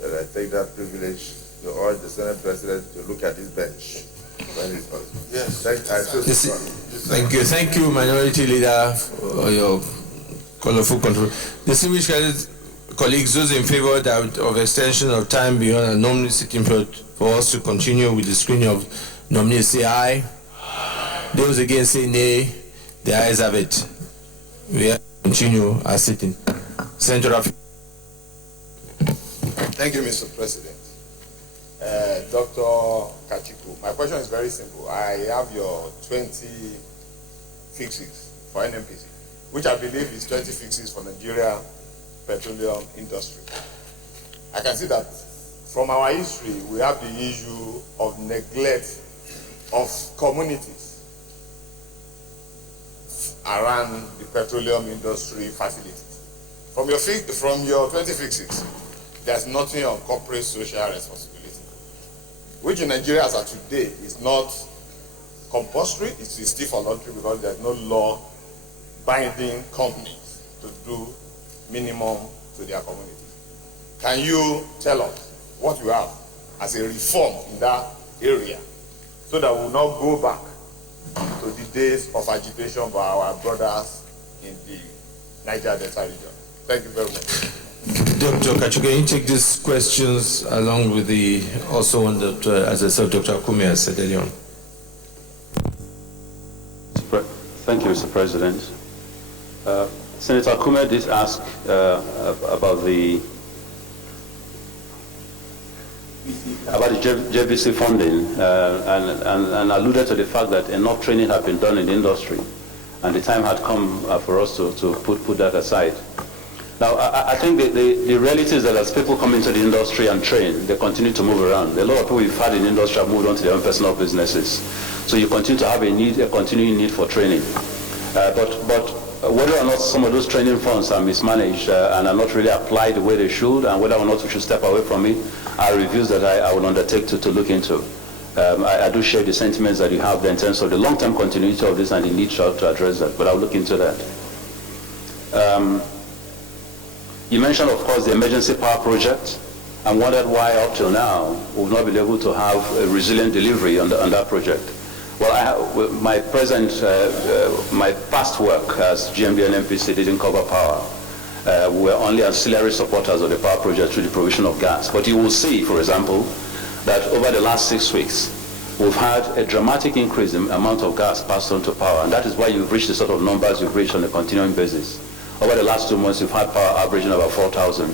that I take that privilege to urge the Senate President to look at his bench when it's possible. Yes. Thank you, Minority Leader, for your colorful control. Distinguished colleagues, those in favor of extension of time beyond a nominee sitting for us to continue with the screening of nominees, say aye. Those against say nay. The ayes have it. We have to continue our sitting. Senator Rafi. Thank you, Mr. President. Dr. Kachikwu, my question is very simple. I have your 20 fixes for NNPC, which I believe is 20 fixes for Nigeria petroleum industry. I can see that from our history, we have the issue of neglect of communities around the petroleum industry facilities. From your 20 fixes, there's nothing on corporate social responsibility, which in Nigeria as of today is not compulsory. It is still voluntary because there's no law binding companies to do minimum to their community. Can you tell us what you have as a reform in that area so that we will not go back to the days of agitation by our brothers in the Niger Delta region? Thank you very much. Dr. Kachikwu, can you take these questions along with the also one that, as I said, Dr. Akume has said earlier on? Thank you, Mr. President. Senator Akume did ask about the JVC funding and alluded to the fact that enough training had been done in the industry, and the time had come for us to put that aside. Now, I think the reality is that as people come into the industry and train, they continue to move around. A lot of people we've had in the industry have moved on to their own personal businesses. So you continue to have a continuing need for training. But whether or not some of those training funds are mismanaged and are not really applied the way they should, and whether or not we should step away from it, are reviews that I will undertake to look into. I do share the sentiments that you have there in terms of the long-term continuity of this and the need to address that, but I'll look into that. You mentioned, of course, the emergency power project. and wondered why up till now we've not been able to have a resilient delivery on that project. Well, my past work as GMB and MPC didn't cover power. We were only ancillary supporters of the power project through the provision of gas. But you will see, for example, that over the last 6 weeks, we've had a dramatic increase in the amount of gas passed on to power, and that is why you've reached the sort of numbers you've reached on a continuing basis. Over the last 2 months, you've had power averaging about 4,000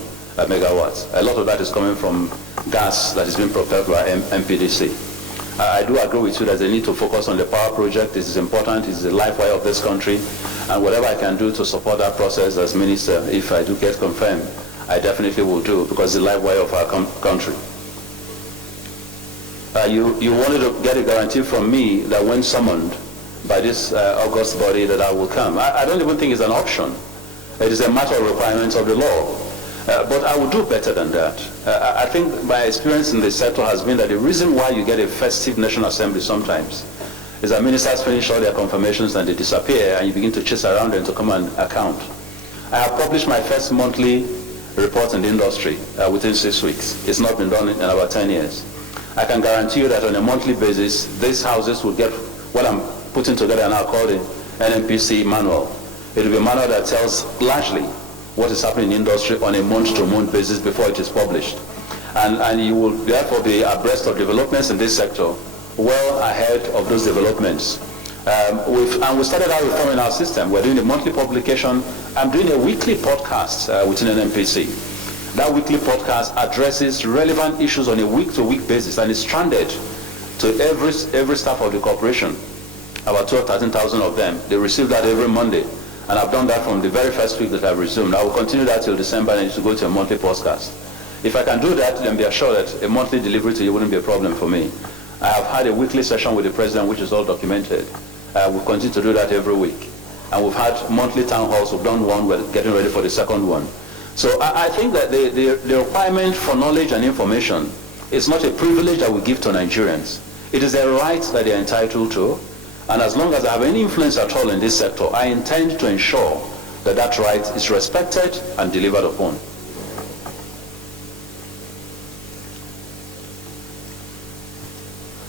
megawatts. A lot of that is coming from gas that is being propelled by MPDC. I do agree with you that they need to focus on the power project. This is important. It's the lifewire of this country. And whatever I can do to support that process as minister, if I do get confirmed, I definitely will do, because it's the lifewire of our country. You wanted to get a guarantee from me that when summoned by this august body that I will come. I don't even think it's an option. It is a matter of requirements of the law. But I will do better than that. I think my experience in the sector has been that the reason why you get a festive National Assembly sometimes is that ministers finish all their confirmations and they disappear, and you begin to chase around them to come and account. I have published my first monthly report in the industry within 6 weeks. It's not been done in about 10 years. I can guarantee you that on a monthly basis, these houses will get what I'm putting together now called the NNPC manual. It will be a manual that tells largely what is happening in the industry on a month-to-month basis before it is published. And you will therefore be abreast of developments in this sector well ahead of those developments. We started out reforming our system. We're doing a monthly publication. I'm doing a weekly podcast within NNPC. That weekly podcast addresses relevant issues on a week-to-week basis, and is stranded to every staff of the corporation, about 13,000 of them. They receive that every Monday. And I've done that from the very first week that I've resumed. I will continue that till December, and it will go to a monthly podcast. If I can do that, then be assured that a monthly delivery to you wouldn't be a problem for me. I have had a weekly session with the president, which is all documented. We'll continue to do that every week. And we've had monthly town halls. We've done one. We're getting ready for the second one. So I think that the requirement for knowledge and information is not a privilege that we give to Nigerians. It is a right that they're entitled to. And as long as I have any influence at all in this sector, I intend to ensure that that right is respected and delivered upon.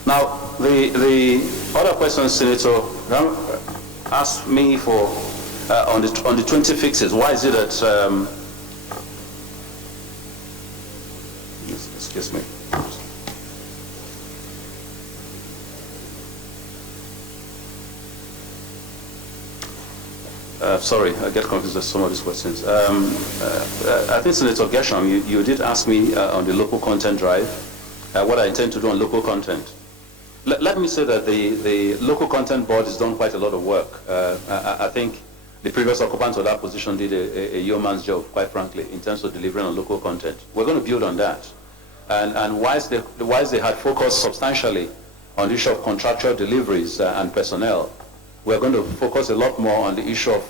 Now, the other question, Senator asked me for on the 20 fixes. Why is it that? Excuse me. Sorry, I get confused with some of these questions. I think, Senator Gershom, you did ask me on the local content drive what I intend to do on local content. Let me say that the local content board has done quite a lot of work. I think the previous occupants of that position did a yeoman's job, quite frankly, in terms of delivering on local content. We're going to build on that. And whilst they had focused substantially on the issue of contractual deliveries and personnel, we're going to focus a lot more on the issue of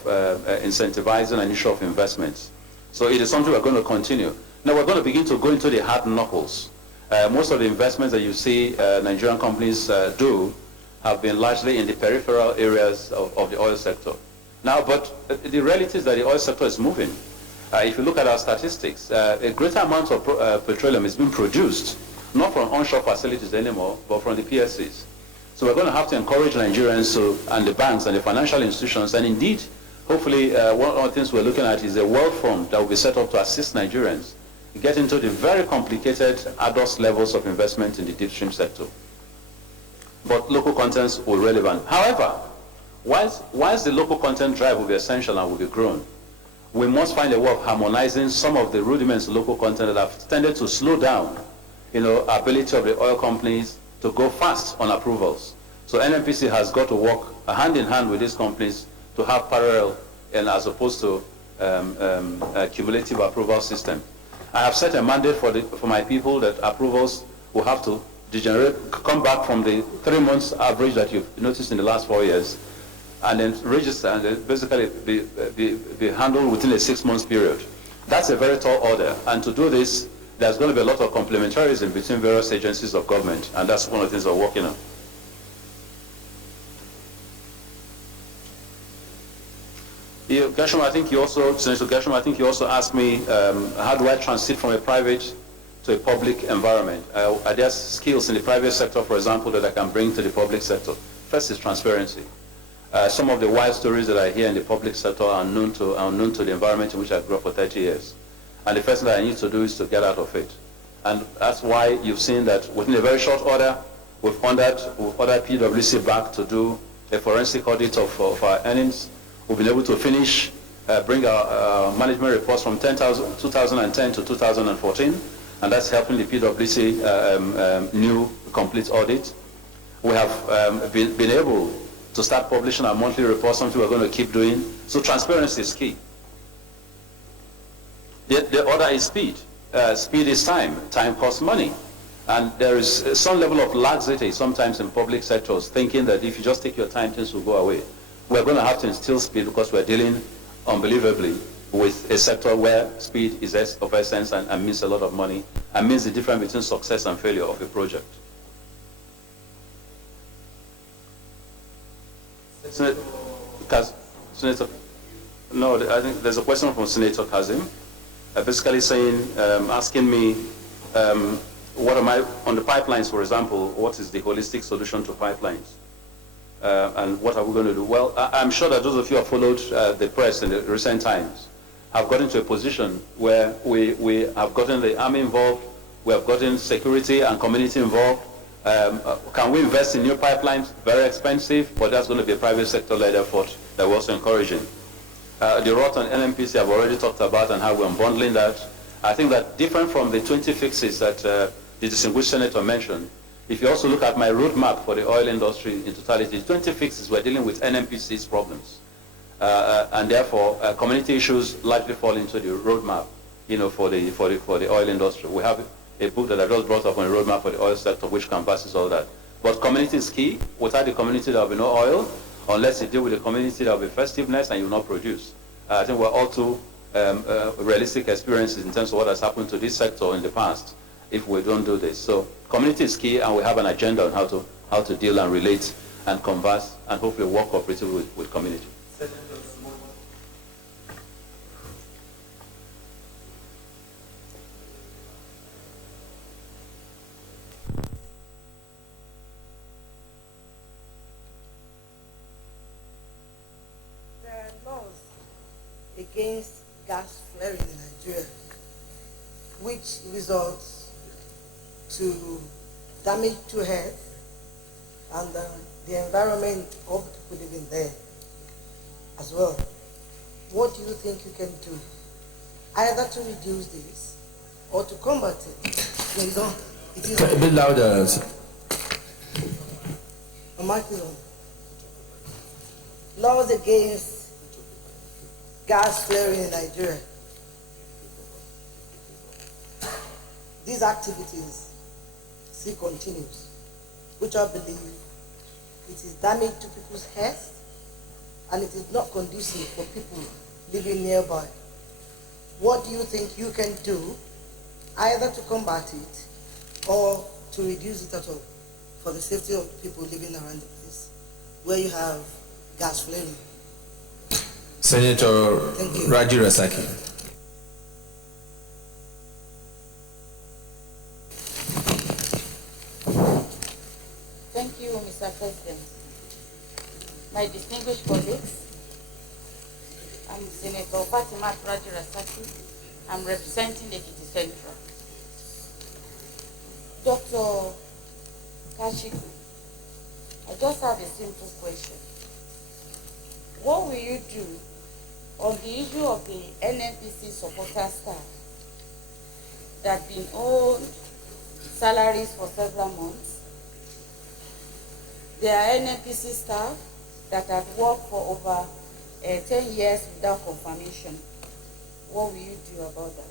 incentivizing and issue of investments. So it is something we're going to continue. Now we're going to begin to go into the hard knuckles. Most of the investments that you see Nigerian companies do have been largely in the peripheral areas of the oil sector. Now, but the reality is that the oil sector is moving. If you look at our statistics, a greater amount of petroleum is being produced, not from onshore facilities anymore, but from the PSCs. So we're going to have to encourage Nigerians and the banks and the financial institutions, and indeed, hopefully, one of the things we're looking at is a world fund that will be set up to assist Nigerians get into the very complicated adult levels of investment in the deep stream sector. But local contents will be relevant. However, whilst the local content drive will be essential and will be grown, we must find a way of harmonizing some of the rudiments of local content that have tended to slow down, ability of the oil companies to go fast on approvals. So NNPC has got to work hand in hand with these companies to have parallel and as opposed to cumulative approval system. I have set a mandate for my people that approvals will have to come back from the 3 months average that you've noticed in the last 4 years, and then register and basically be handled within a 6 months period. That's a very tall order, and to do this, there's going to be a lot of complementarism between various agencies of government, and that's one of the things we're working on. Gershom, I think you also, Senator Gershom, I think you also asked me, how do I transit from a private to a public environment. Are there skills in the private sector, for example, that I can bring to the public sector? First is transparency. Some of the wild stories that I hear in the public sector are known to the environment in which I grew up for 30 years. And the first thing that I need to do is to get out of it. And that's why you've seen that within a very short order, we've ordered PwC back to do a forensic audit of our earnings. We've been able to finish, bring our management reports from 2010 to 2014, and that's helping the PwC new complete audit. We have been able to start publishing our monthly reports, something we're going to keep doing. So transparency is key. The other is speed. Speed is time. Time costs money. And there is some level of laxity sometimes in public sectors, thinking that if you just take your time, things will go away. We're going to have to instill speed because we're dealing unbelievably with a sector where speed is of essence and means a lot of money and means the difference between success and failure of a project. Senator, no, I think there's a question from Senator Kazim, basically saying, asking me, what am I, on the pipelines, for example, what is the holistic solution to pipelines? And what are we going to do? Well, I'm sure that those of you who have followed the press in the recent times have gotten to a position where we have gotten the army involved, we have gotten security and community involved. Can we invest in new pipelines? Very expensive, but that's going to be a private sector-led effort that we're also encouraging. The rot on NNPC I've already talked about and how we're unbundling that. I think that different from the 20 fixes that the distinguished senator mentioned, if you also look at my roadmap for the oil industry in totality, 20 fixes we're dealing with NNPC's problems. And therefore, community issues largely fall into the roadmap, for the oil industry. We have a book that I just brought up on a roadmap for the oil sector, which canvasses all that. But community is key. Without the community, there will be no oil. Unless you deal with the community, there will be festiveness and you will not produce. I think we're all too realistic experiences in terms of what has happened to this sector in the past if we don't do this. So community is key, and we have an agenda on how to deal and relate and converse and hopefully work cooperatively with community. Against gas flaring in Nigeria, which results to damage to health and the environment of the people living there as well. What do you think you can do, either to reduce this or to combat it? It is a bit louder. The mic is on. Laws against gas flaring in Nigeria. These activities still continues, which I believe it is damage to people's health and it is not conducive for people living nearby. What do you think you can do, either to combat it or to reduce it at all, for the safety of the people living around the place where you have gas flaring? Senator Raji Rasaki. Thank you, Mr. President. My distinguished colleagues, I'm Senator Fatima Raji Rasaki. I'm representing Ekiti Central. Dr. Kachikwu, I just have a simple question. What will you do on the issue of the NNPC supporter staff that have been owed salaries for several months? There are NNPC staff that have worked for over 10 years without confirmation. What will you do about that?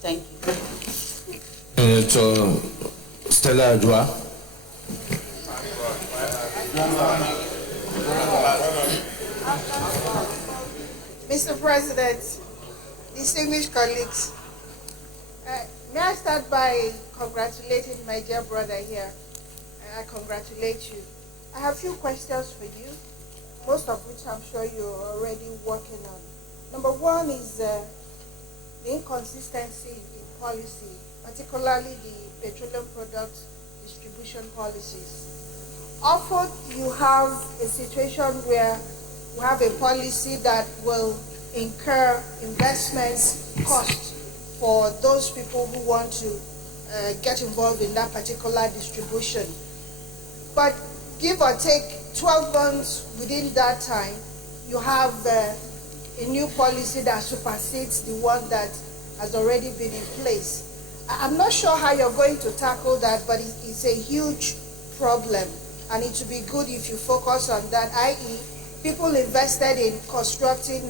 Thank you. Senator Stella Adwa. Mr. President, distinguished colleagues, may I start by congratulating my dear brother here. I congratulate you. I have a few questions for you, most of which I'm sure you're already working on. Number one is the inconsistency in policy particularly the petroleum products distribution policies. Often you have a situation where we have a policy that will incur investments cost for those people who want to get involved in that particular distribution. But give or take 12 months within that time, you have a new policy that supersedes the one that has already been in place. I'm not sure how you're going to tackle that, but it's a huge problem, and it would be good if you focus on that, i.e. people invested in constructing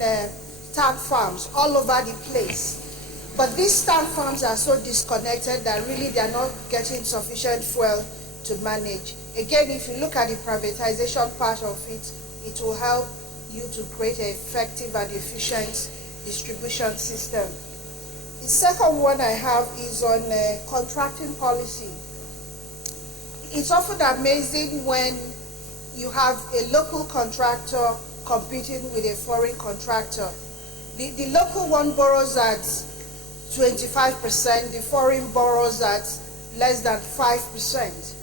tank farms all over the place. But these tank farms are so disconnected that really they're not getting sufficient fuel to manage. Again, if you look at the privatization part of it, it will help you to create an effective and efficient distribution system. The second one I have is on contracting policy. It's often amazing when you have a local contractor competing with a foreign contractor. The local one borrows at 25%, the foreign borrows at less than 5%.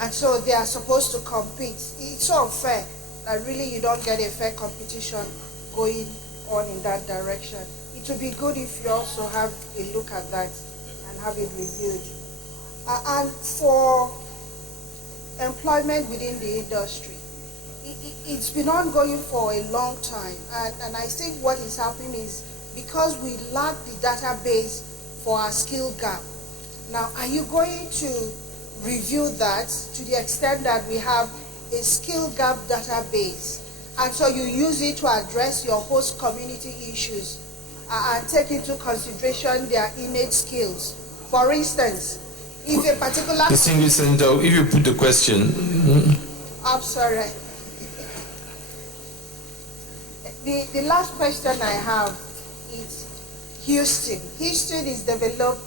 And so they are supposed to compete. It's so unfair that really you don't get a fair competition going on in that direction. It would be good if you also have a look at that and have it reviewed. And for employment within the industry, it's been ongoing for a long time. And I think what is happening is because we lack the database for our skill gap. Now, are you going to review that to the extent that we have a skill gap database, and so you use it to address your host community issues and take into consideration their innate skills? For instance, if a particular... Distinguished Senator, if you put the question... I'm sorry. The last question I have is Houston. Houston is developed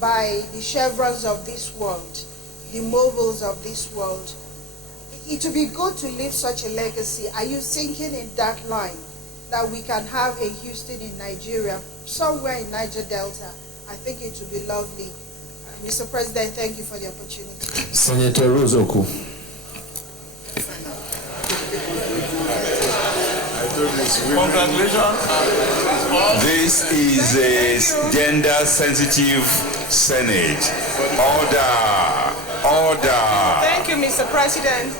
by the Chevrons of this world, the mobiles of this world. It would be good to leave such a legacy. Are you thinking in that line that we can have a Houston in Nigeria, somewhere in Niger Delta? I think it would be lovely. Mr. President, thank you for the opportunity. Senator Rozoku. Congratulations. This is a gender-sensitive Senate. Order. Order. Thank you, Mr. President.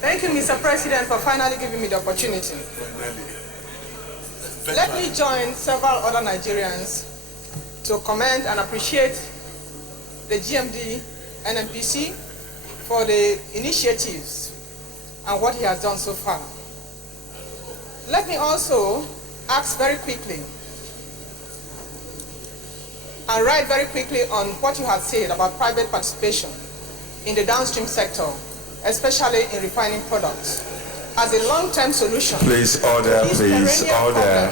Thank you, Mr. President, for finally giving me the opportunity. Let me join several other Nigerians to commend and appreciate the GMD NMPC for the initiatives and what he has done so far. Let me also ask very quickly and write very quickly on what you have said about private participation in the downstream sector, especially in refining products, as a long-term solution. Please order, please order.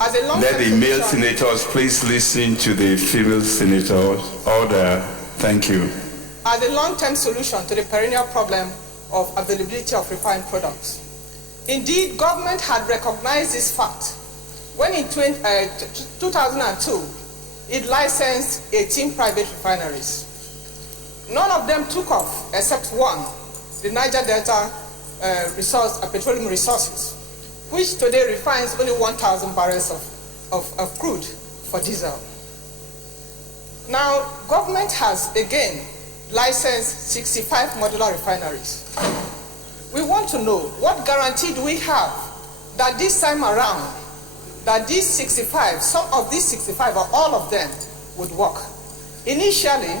Let the male senators please listen to the female senators. Order. Thank you. As a long-term solution to the perennial problem of availability of refined products. Indeed, government had recognized this fact when in 2002, it licensed 18 private refineries. None of them took off except one, the Niger Delta Petroleum Resources, which today refines only 1,000 barrels of crude for diesel. Now, government has again licensed 65 modular refineries. We want to know, what guarantee do we have that this time around, that these 65, some of these 65 or all of them would work? Initially,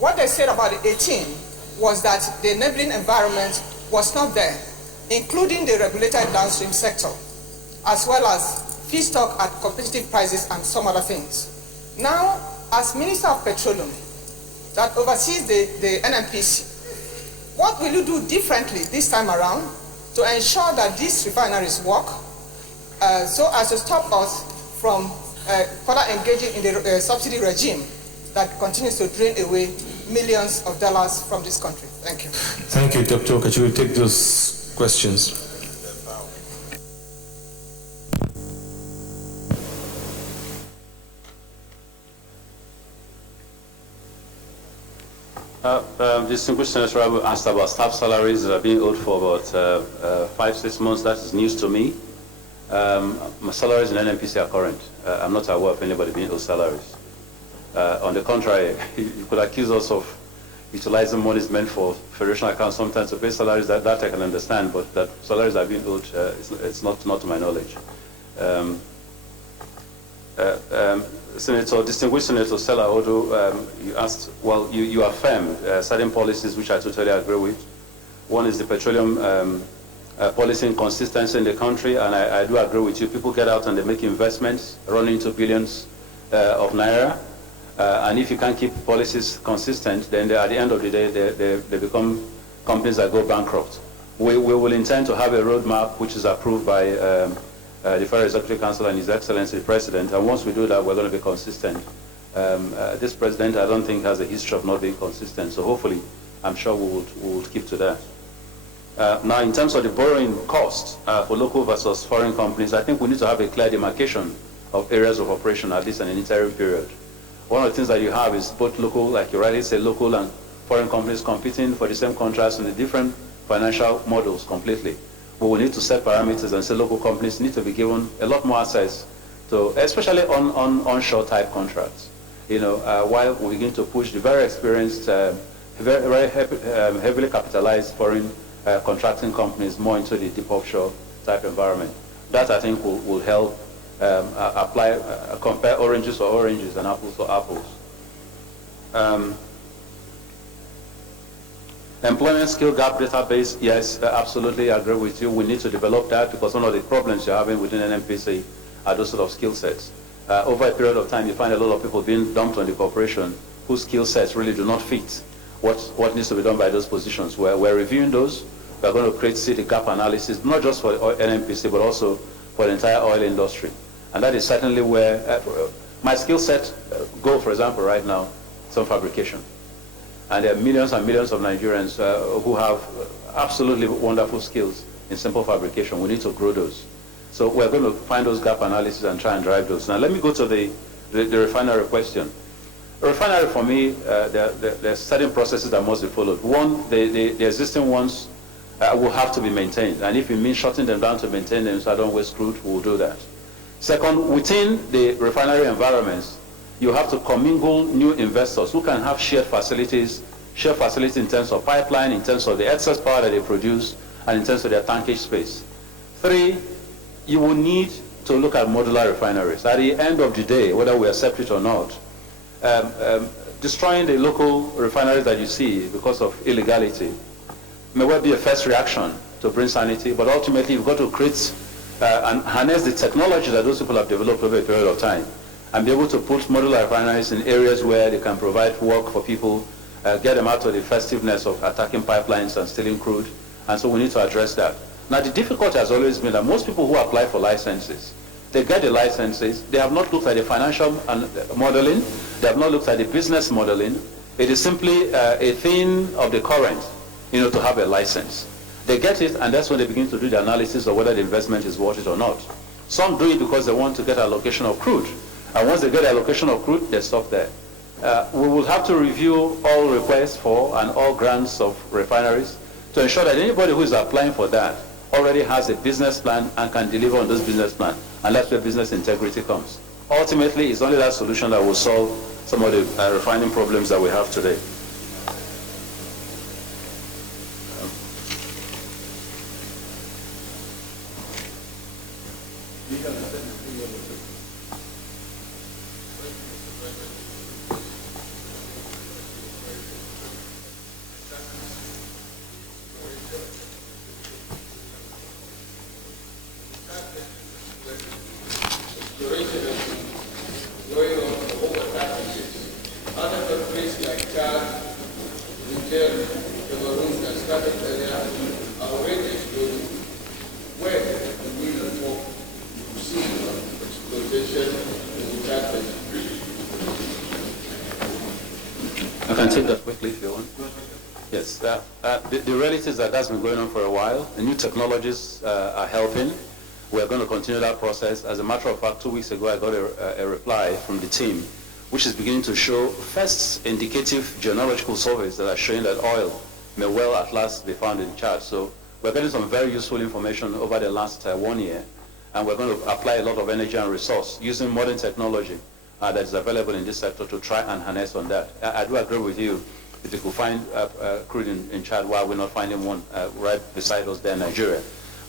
what they said about the 18 was that the enabling environment was not there, including the regulated downstream sector, as well as feedstock at competitive prices and some other things. Now, as Minister of Petroleum that oversees the NMPC, what will you do differently this time around to ensure that these refineries work so as to stop us from further engaging in the subsidy regime that continues to drain away millions of dollars from this country? Thank you. Thank you, Dr. Kachikwu. Take those questions. Distinguished Senator asked about staff salaries that are being owed for about 5-6 months. That is news to me. My salaries in NNPC are current. I'm not aware of anybody being owed salaries. On the contrary, you could accuse us of utilizing monies meant for federation accounts sometimes to pay salaries. That I can understand, but that salaries are being owed, it's not to my knowledge. Distinguished Senator Stella Odo, you asked, well, you affirmed certain policies which I totally agree with. One is the petroleum policy inconsistency in the country, and I do agree with you. People get out and they make investments running into billions of naira, and if you can't keep policies consistent, then at the end of the day, they become companies that go bankrupt. We will intend to have a roadmap which is approved by the Federal Executive Council and His Excellency the President, and once we do that, we're going to be consistent. This President, I don't think, has a history of not being consistent, so hopefully, I'm sure we would keep to that. Now, in terms of the borrowing cost for local versus foreign companies, I think we need to have a clear demarcation of areas of operation, at least in an interim period. One of the things that you have is both local, like you rightly say, local and foreign companies competing for the same contracts in the different financial models completely. But we need to set parameters and say local companies need to be given a lot more access to, especially on onshore type contracts. You know, while we begin to push the very experienced, very heavily capitalized foreign contracting companies more into the deep offshore type environment. That I think will help compare oranges for oranges and apples for apples. Employment skill gap database, yes, absolutely agree with you. We need to develop that because one of the problems you're having within NNPC are those sort of skill sets. Over a period of time, you find a lot of people being dumped on the corporation whose skill sets really do not fit what needs to be done by those positions. We're reviewing those. We're going to create the gap analysis, not just for NNPC, but also for the entire oil industry. And that is certainly where my skill set go, for example, right now, some fabrication. And there are millions and millions of Nigerians who have absolutely wonderful skills in simple fabrication. We need to grow those. So we're going to find those gap analysis and try and drive those. Now let me go to the refinery question. A refinery, for me, there are certain processes that must be followed. One, the existing ones will have to be maintained. And if it means shutting them down to maintain them so I don't waste crude, we'll do that. Second, within the refinery environments, you have to commingle new investors who can have shared facilities in terms of pipeline, in terms of the excess power that they produce, and in terms of their tankage space. Three, you will need to look at modular refineries. At the end of the day, whether we accept it or not, destroying the local refineries that you see because of illegality may well be a first reaction to bring sanity, but ultimately you've got to create and harness the technology that those people have developed over a period of time and be able to put modular refineries in areas where they can provide work for people, get them out of the festiveness of attacking pipelines and stealing crude, and so we need to address that. Now the difficulty has always been that most people who apply for licenses, they get the licenses, they have not looked at the financial modeling, they have not looked at the business modeling. It is simply a thing of the current, you know, to have a license. They get it, and that's when they begin to do the analysis of whether the investment is worth it or not. Some do it because they want to get allocation of crude. And once they get allocation of crude, they stop there. We will have to review all requests for and all grants of refineries to ensure that anybody who is applying for that already has a business plan and can deliver on this business plan. And that's where business integrity comes. Ultimately, it's only that solution that will solve some of the refining problems that we have today. The reality is that that's been going on for a while. The new technologies are helping. We're going to continue that process. As a matter of fact, 2 weeks ago, I got a reply from the team which is beginning to show first indicative geological surveys that are showing that oil may well at last be found in Chad. So we're getting some very useful information over the last 1 year, and we're going to apply a lot of energy and resource using modern technology that is available in this sector to try and harness on that. I do agree with you. If we could find crude in Chad, why we're not finding one right beside us there in Nigeria.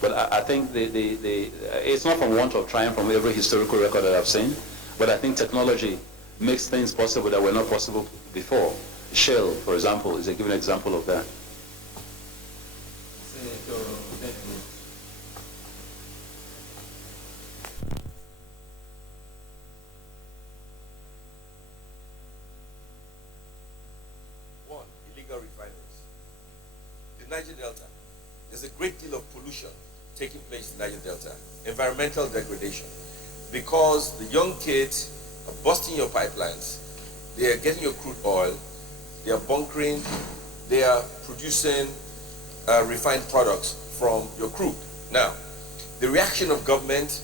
But I think it's not from want of trying from every historical record that I've seen, but I think technology makes things possible that were not possible before. Shell, for example, is a given example of that. One, illegal refineries. The Niger Delta, there's a great deal of pollution taking place in the Niger Delta. Environmental degradation. Because the young kids are busting your pipelines, they are getting your crude oil, they are bunkering, they are producing refined products from your crude. Now, the reaction of government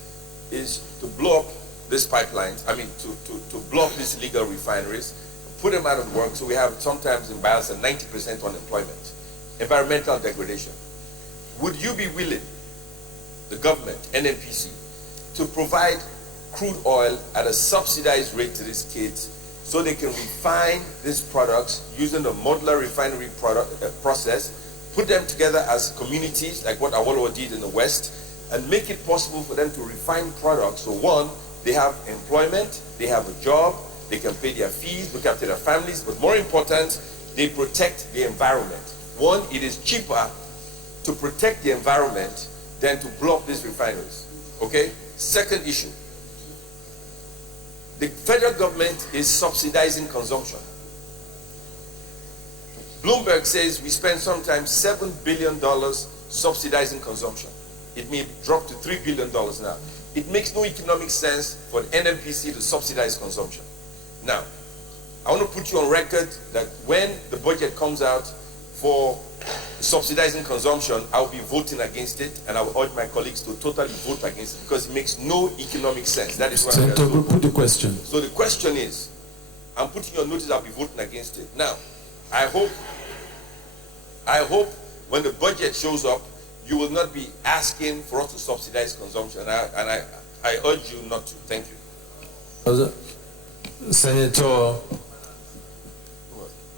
is to blow up these pipelines, to blow up these illegal refineries, put them out of work, so we have sometimes in Bayelsa 90% unemployment. Environmental degradation. Would you be willing, the government, NNPC, to provide crude oil at a subsidized rate to these kids so they can refine these products using a modular refinery process, put them together as communities like what Awolowo did in the West, and make it possible for them to refine products. So one, they have employment, they have a job, they can pay their fees, look after their families, but more important, they protect the environment. One, it is cheaper to protect the environment than to blow up these refineries. Okay? Second issue. The federal government is subsidizing consumption. Bloomberg says we spend sometimes $7 billion subsidizing consumption. It may drop to $3 billion now. It makes no economic sense for the NNPC to subsidize consumption. Now, I want to put you on record that when the budget comes out for subsidizing consumption, I'll be voting against it, and I will urge my colleagues to totally vote against it because it makes no economic sense. That is why Senator, put the question. So the question is, I'm putting you on notice, I'll be voting against it. Now, I hope when the budget shows up, you will not be asking for us to subsidize consumption, and I urge you not to. Thank you. Senator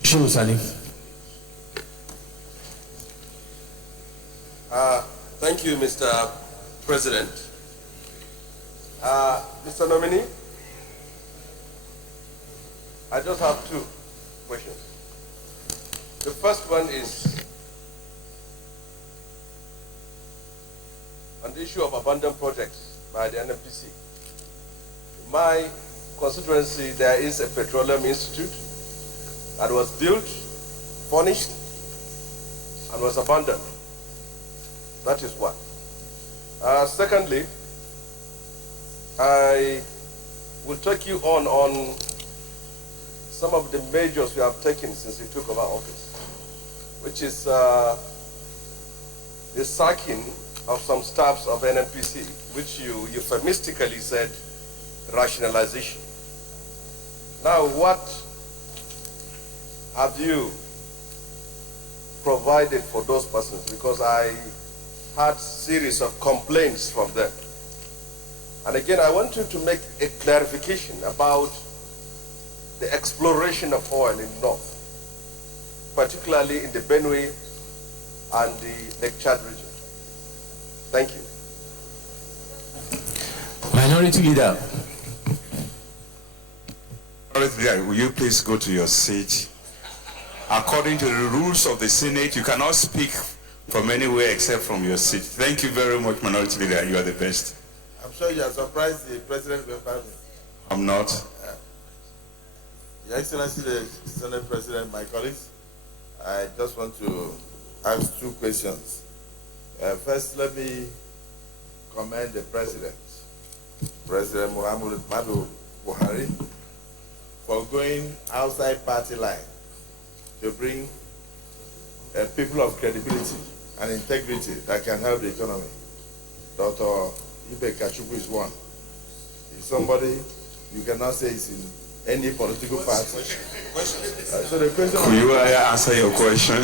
Shimusani. Thank you, Mr. President. Mr. Nominee, I just have two questions. The first one is on the issue of abandoned projects by the NNPC. In my constituency, there is a petroleum institute that was built, furnished, and was abandoned. That is one. Secondly, I will take you on some of the measures we have taken since you took over office, which is the sacking of some staffs of NNPC, which you euphemistically said rationalization. Now, what have you provided for those persons? Because I had a series of complaints from them. And again, I want you to make a clarification about the exploration of oil in the north, particularly in the Benue and the Lake Chad region. Thank you. Minority Leader. Minority Leader, will you please go to your seat? According to the rules of the Senate, you cannot speak from anywhere except from your seat. Thank you very much, Minority Leader. You are the best. I'm sure you are surprised the President will find me. I'm not. Your Excellency, the Senate President, my colleagues, I just want to ask two questions. First, let me commend the President, President Muhammadu Buhari, for going outside party line to bring people of credibility and integrity that can help the economy. Dr. Kachikwu is one. He's somebody you cannot say is any political party. So the question. Could you answer your question?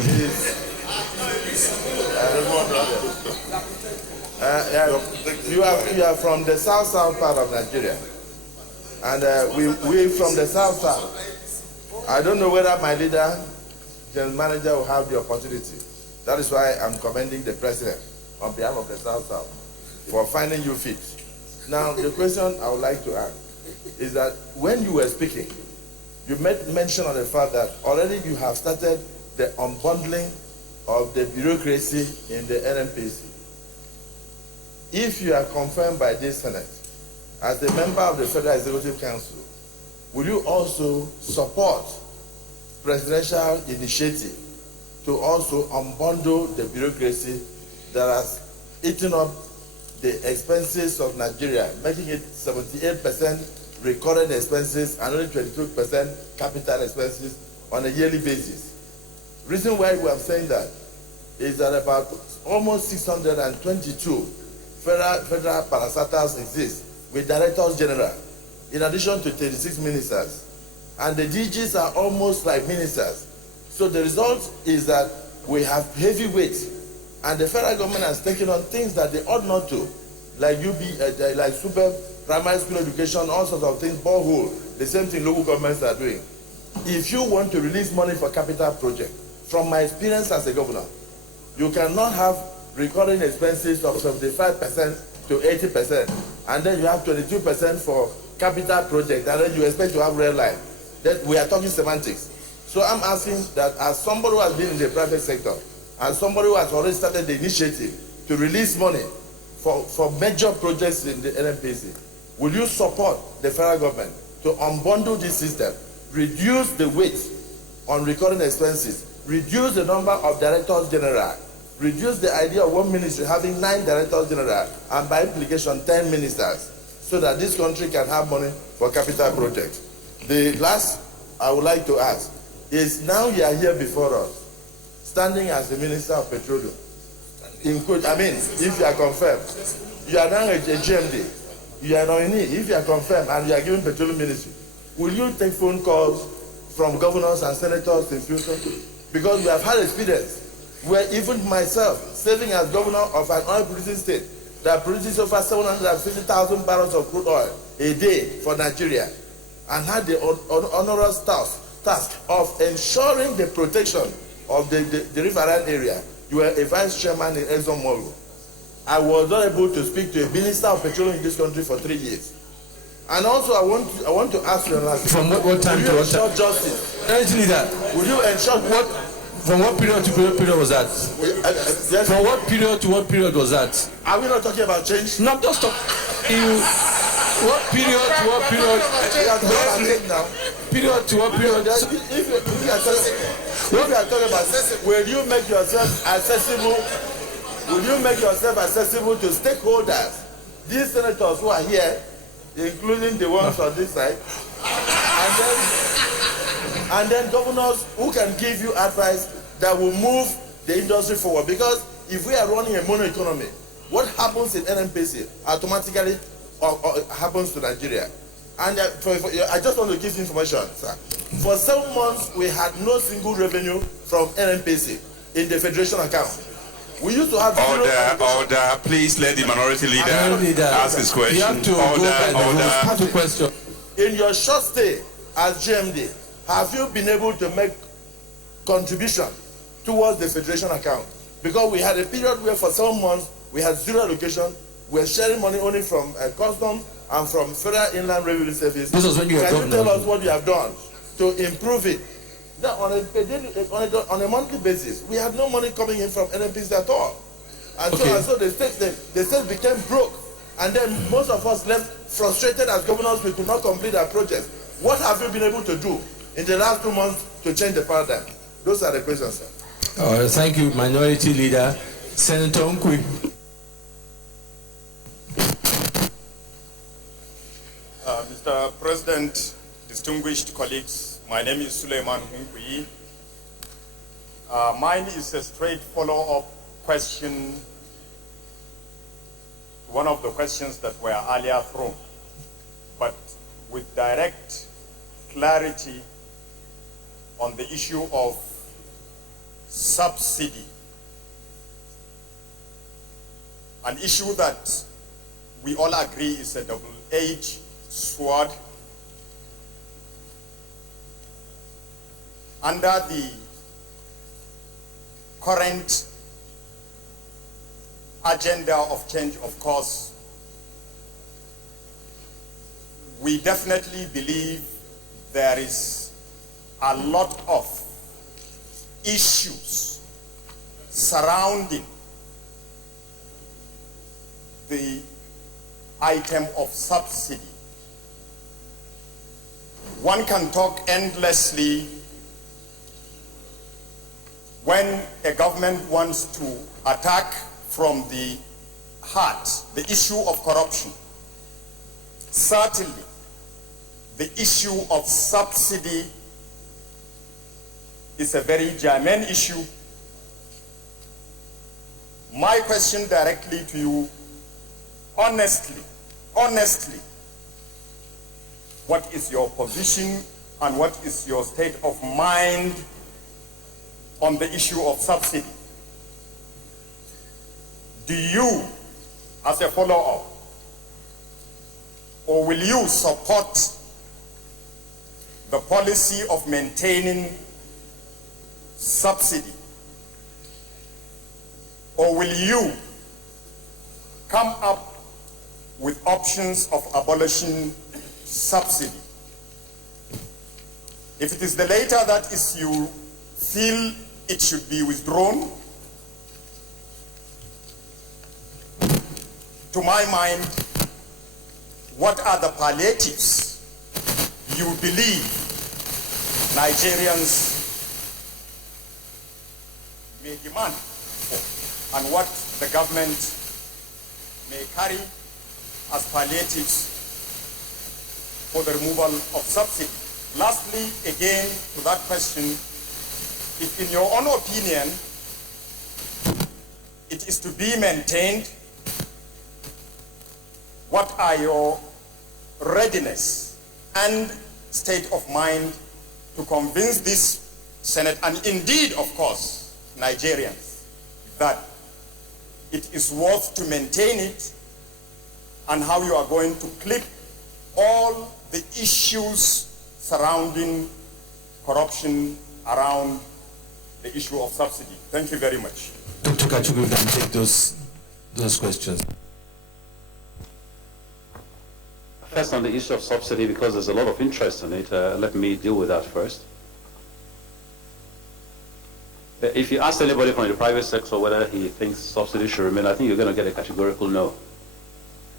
You are from the south part of Nigeria, and we from the south. I don't know whether my leader, general manager, will have the opportunity. That is why I'm commending the president on behalf of the south for finding you fit. Now, the question I would like to ask is that when you were speaking, you made mention of the fact that already you have started the unbundling of the bureaucracy in the NNPC. If you are confirmed by this Senate as a member of the Federal Executive Council, will you also support presidential initiative to also unbundle the bureaucracy that has eaten up the expenses of Nigeria, making it 78% recurrent expenses and only 22% capital expenses on a yearly basis? Reason why we are saying that is that about almost 622 federal parastatals exist with directors general, in addition to 36 ministers, and the DGs are almost like ministers. So the result is that we have heavy weight, and the federal government has taken on things that they ought not to, like like super primary school education, all sorts of things, borehole, the same thing local governments are doing. If you want to release money for capital project, from my experience as a governor, you cannot have recurring expenses of 75% to 80%, and then you have 22% for capital project, and then you expect to have real life. That we are talking semantics. So I'm asking that as somebody who has been in the private sector, and somebody who has already started the initiative to release money for major projects in the NNPC, will you support the federal government to unbundle this system, reduce the weight on recurring expenses, reduce the number of directors general, reduce the idea of one ministry having 9 directors general, and by implication 10 ministers, so that this country can have money for capital projects? The last I would like to ask is, now you are here before us, standing as the Minister of Petroleum. If you are confirmed, you are now a GMD, you are a nominee. If you are confirmed and you are given Petroleum Ministry, will you take phone calls from governors and senators in future? Because we have had experience where even myself, serving as governor of an oil producing state that produces over 750,000 barrels of crude oil a day for Nigeria, and had the onerous task of ensuring the protection of the riverine area. You were a vice chairman in ExxonMobil. I was not able to speak to a minister of petroleum in this country for 3 years. And also, I want to ask you another thing. From what time to what time? Justice. Will you ensure what? From what period to period was that? Yes. From what period to what period was that? Are we not talking about change? No, just talk. What period to what period? Period to what period? If you are talking about, will you make yourself accessible? Will you make yourself accessible to stakeholders? These senators who are here, including the ones on this side, and then governors who can give you advice that will move the industry forward. Because if we are running a mono economy, what happens in NNPC automatically happens to Nigeria. And I just want to give information, sir. For 7 months, we had no single revenue from NNPC in the federation account. We used to have order. Please let the minority leader ask his question. You have to order. Question. In your short stay as GMD, have you been able to make contribution towards the federation account? Because we had a period where for 7 months we had zero allocation. We were sharing money only from customs and from Federal Inland Revenue Service. This was when you Can you tell us what you have done to improve it? Now, on a monthly basis, we had no money coming in from NNPC at all. And so the state became broke. And then most of us left frustrated as governors. We could not complete our project. What have you been able to do in the last 2 months to change the paradigm? Those are the questions, sir. Thank you, Minority Leader. Senator Nkwi. Mr. President, distinguished colleagues, my name is Suleiman Nkwi. Mine is a straight follow-up question, one of the questions that were earlier thrown, but with direct clarity on the issue of subsidy, an issue that we all agree is a double-edged sword. Under the current agenda of change, of course, we definitely believe there is a lot of issues surrounding the item of subsidy. One can talk endlessly when a government wants to attack from the heart the issue of corruption. Certainly, the issue of subsidy is a very germane issue. My question directly to you, honestly, what is your position and what is your state of mind on the issue of subsidy? Do you, as a follow-up, or will you support the policy of maintaining subsidy? Or will you come up with options of abolishing subsidy? If it is the latter, that is, you feel it should be withdrawn, to my mind, what are the palliatives you believe Nigerians may demand for, and what the government may carry as palliatives for the removal of subsidy? Lastly, again, to that question, if in your own opinion it is to be maintained, what are your readiness and state of mind to convince this Senate, and indeed, of course, Nigerians, that it is worth to maintain it, and how you are going to clip all the issues surrounding corruption around the issue of subsidy? Thank you very much. Dr. Kachikwu, we can take those questions. First, on the issue of subsidy, because there's a lot of interest in it, let me deal with that first. If you ask anybody from the private sector whether he thinks subsidy should remain, I think you're going to get a categorical no.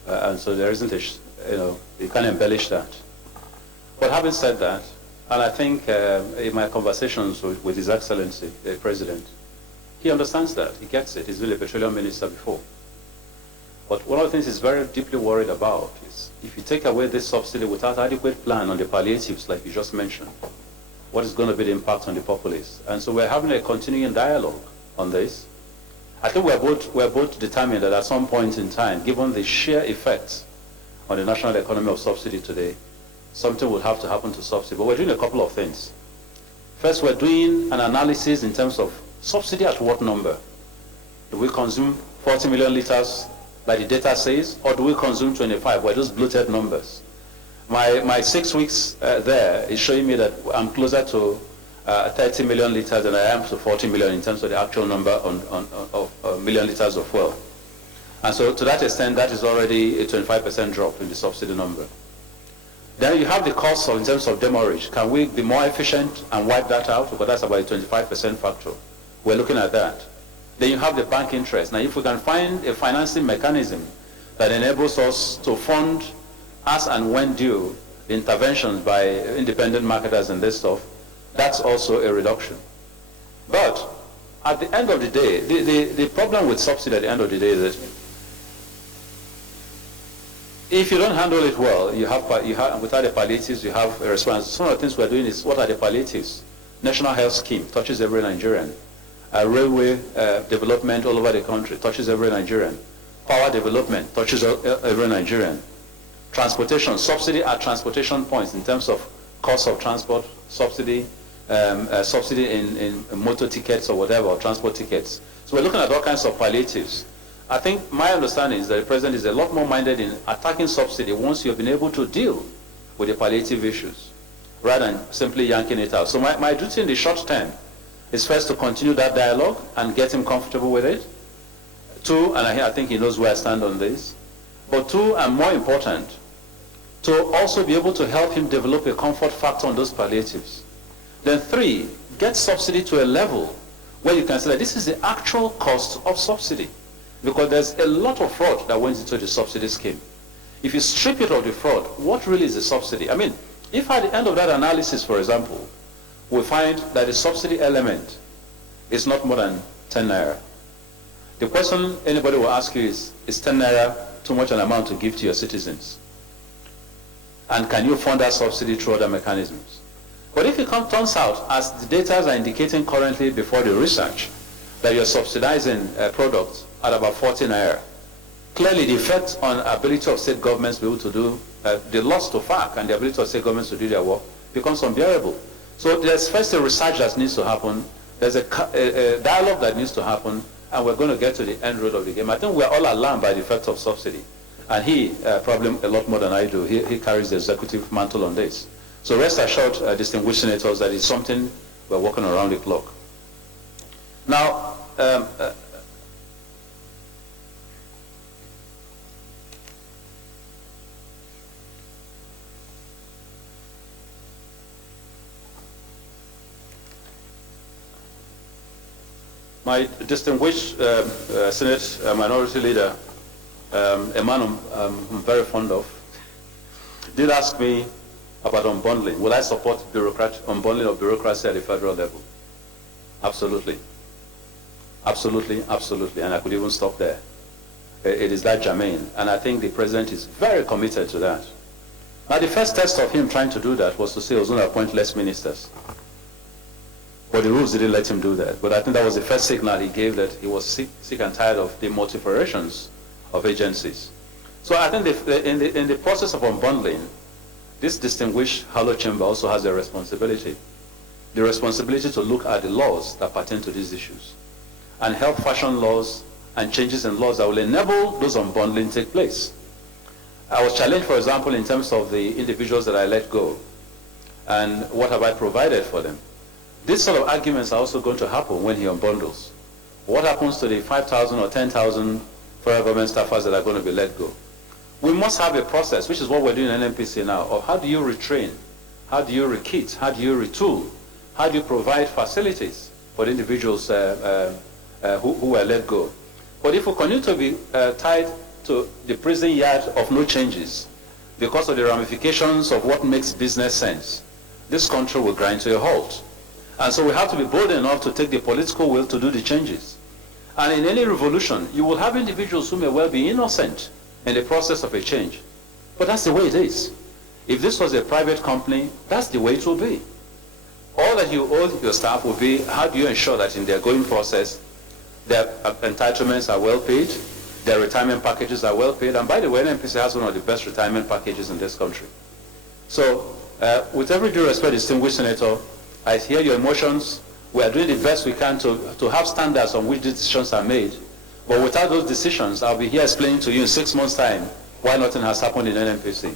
And so there isn't you can't embellish that. But having said that, and I think in my conversations with His Excellency, the President, he understands that, he gets it. He's been a petroleum minister before. But one of the things he's very deeply worried about is if you take away this subsidy without adequate plan on the palliatives, like you just mentioned, what is going to be the impact on the populace? And so we're having a continuing dialogue on this. I think we're both determined that at some point in time, given the sheer effects on the national economy of subsidy today, something will have to happen to subsidy. But we're doing a couple of things. First, we're doing an analysis in terms of subsidy at what number? Do we consume 40 million liters, like the data says, or do we consume 25? Were those bloated numbers? My 6 weeks there is showing me that I'm closer to 30 million liters than I am to 40 million in terms of the actual number of million liters of fuel. And so to that extent, that is already a 25% drop in the subsidy number. Then you have the cost in terms of demurrage. Can we be more efficient and wipe that out? Because that's about a 25% factor. We're looking at that. Then you have the bank interest. Now, if we can find a financing mechanism that enables us to fund as and when due interventions by independent marketers and this stuff, that's also a reduction. But at the end of the day, the problem with subsidy at the end of the day is that if you don't handle it well, you have without the palliatives, you have a response. Some of the things we're doing is, what are the palliatives? National health scheme touches every Nigerian. Railway development all over the country touches every Nigerian. Power development touches every Nigerian. Transportation, subsidy at transportation points in terms of cost of transport, subsidy, subsidy in motor tickets or whatever, or transport tickets. So we're looking at all kinds of palliatives. I think my understanding is that the president is a lot more minded in attacking subsidy once you've been able to deal with the palliative issues, rather than simply yanking it out. So my duty in the short term is first to continue that dialogue and get him comfortable with it. Two, and I think he knows where I stand on this, but two, and more important, to also be able to help him develop a comfort factor on those palliatives. Then three, get subsidy to a level where you can say that this is the actual cost of subsidy, because there's a lot of fraud that went into the subsidy scheme. If you strip it of the fraud, what really is the subsidy? I mean, if at the end of that analysis, for example, we find that the subsidy element is not more than 10 naira, the question anybody will ask you is 10 naira too much an amount to give to your citizens? And can you fund that subsidy through other mechanisms? But if it turns out, as the data are indicating currently before the research, that you're subsidizing products at about 40 naira, clearly the effect on ability of state governments to be able to do, the loss to FARC and the ability of state governments to do their work becomes unbearable. So there's first a research that needs to happen, there's a dialogue that needs to happen, and we're going to get to the end road of the game. I think we're all alarmed by the effect of subsidy. And he, probably a lot more than I do, he carries the executive mantle on this. So rest assured, distinguished senators, that it's something we're working around the clock. Now, my distinguished Senate Minority Leader, a man I'm very fond of, did ask me about unbundling. Will I support unbundling of bureaucracy at the federal level? Absolutely. Absolutely, absolutely. And I could even stop there. It is that germane. And I think the president is very committed to that. Now, the first test of him trying to do that was to say he was going to appoint less ministers. But the rules didn't let him do that. But I think that was the first signal he gave that he was sick and tired of the multiferations of agencies. So I think in the process of unbundling, this distinguished hollow chamber also has a responsibility. The responsibility to look at the laws that pertain to these issues and help fashion laws and changes in laws that will enable those unbundling take place. I was challenged, for example, in terms of the individuals that I let go and what have I provided for them. These sort of arguments are also going to happen when he unbundles. What happens to the 5,000 or 10,000 federal government staffers that are going to be let go? We must have a process, which is what we're doing in NNPC now, of how do you retrain, how do you rekit, how do you retool, how do you provide facilities for the individuals who were let go. But if we continue to be tied to the prison yard of no changes because of the ramifications of what makes business sense, this country will grind to a halt. And so we have to be bold enough to take the political will to do the changes. And in any revolution, you will have individuals who may well be innocent in the process of a change. But that's the way it is. If this was a private company, that's the way it will be. All that you owe your staff will be, how do you ensure that in their going process, their entitlements are well paid, their retirement packages are well paid, and by the way, NNPC has one of the best retirement packages in this country. So, with every due respect, distinguished senator, I hear your emotions. We are doing the best we can to have standards on which these decisions are made. But without those decisions, I'll be here explaining to you in 6 months' time why nothing has happened in NNPC.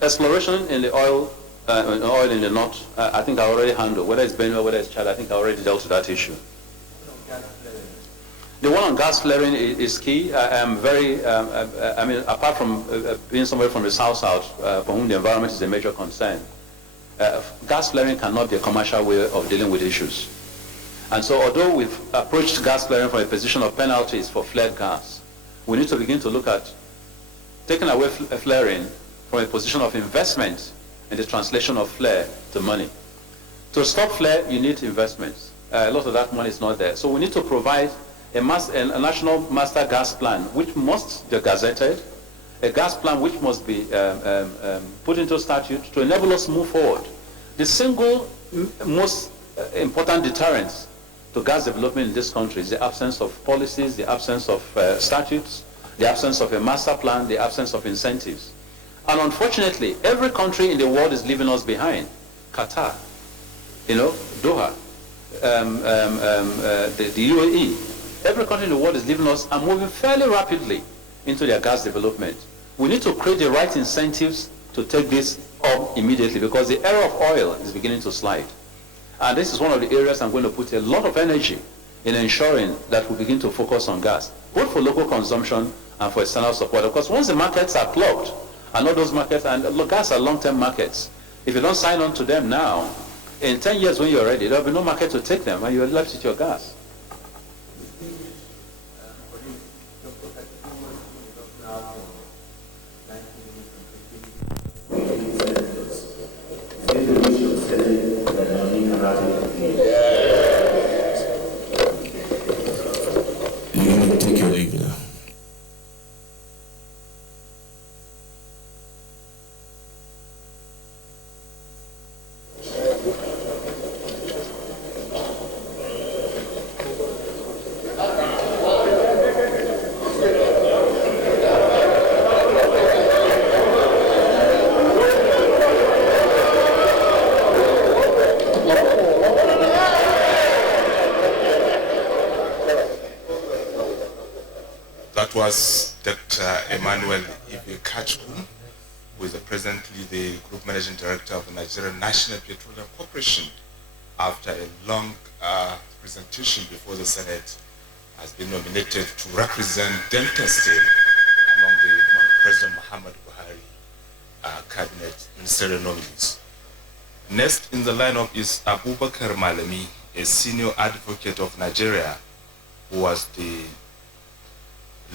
Exploration in the oil in the north, I think I already handled. Whether it's Benue, whether it's Chad, I think I already dealt with that issue. The one on gas flaring is key. I am very, I mean, apart from being somebody from the south-south, for whom the environment is a major concern, gas flaring cannot be a commercial way of dealing with issues. And so although we've approached gas flaring from a position of penalties for flared gas, we need to begin to look at taking away flaring from a position of investment in the translation of flare to money. To stop flare, you need investments. A lot of that money is not there. So we need to provide a national master gas plan, which must be gazetted, a gas plan which must be put into statute to enable us to move forward. The single most important deterrence to gas development in this country is the absence of policies, the absence of statutes, the absence of a master plan, the absence of incentives. And unfortunately, every country in the world is leaving us behind. Qatar, Doha, the UAE. Every country in the world is leaving us and moving fairly rapidly into their gas development. We need to create the right incentives to take this up immediately, because the era of oil is beginning to slide. And this is one of the areas I'm going to put a lot of energy in ensuring that we begin to focus on gas, both for local consumption and for external support. Because once the markets are clogged, and all those markets, and look, gas are long-term markets. If you don't sign on to them now, in 10 years when you're ready, there'll be no market to take them, and you're left with your gas. You need to take your leave now. Was Dr. Emmanuel Kachikwu, who is presently the Group Managing Director of the Nigerian National Petroleum Corporation. After a long presentation before the Senate, has been nominated to represent Delta State among the President Muhammadu Buhari cabinet ministerial nominees. Next in the lineup is Abubakar Malami, a senior advocate of Nigeria, who was the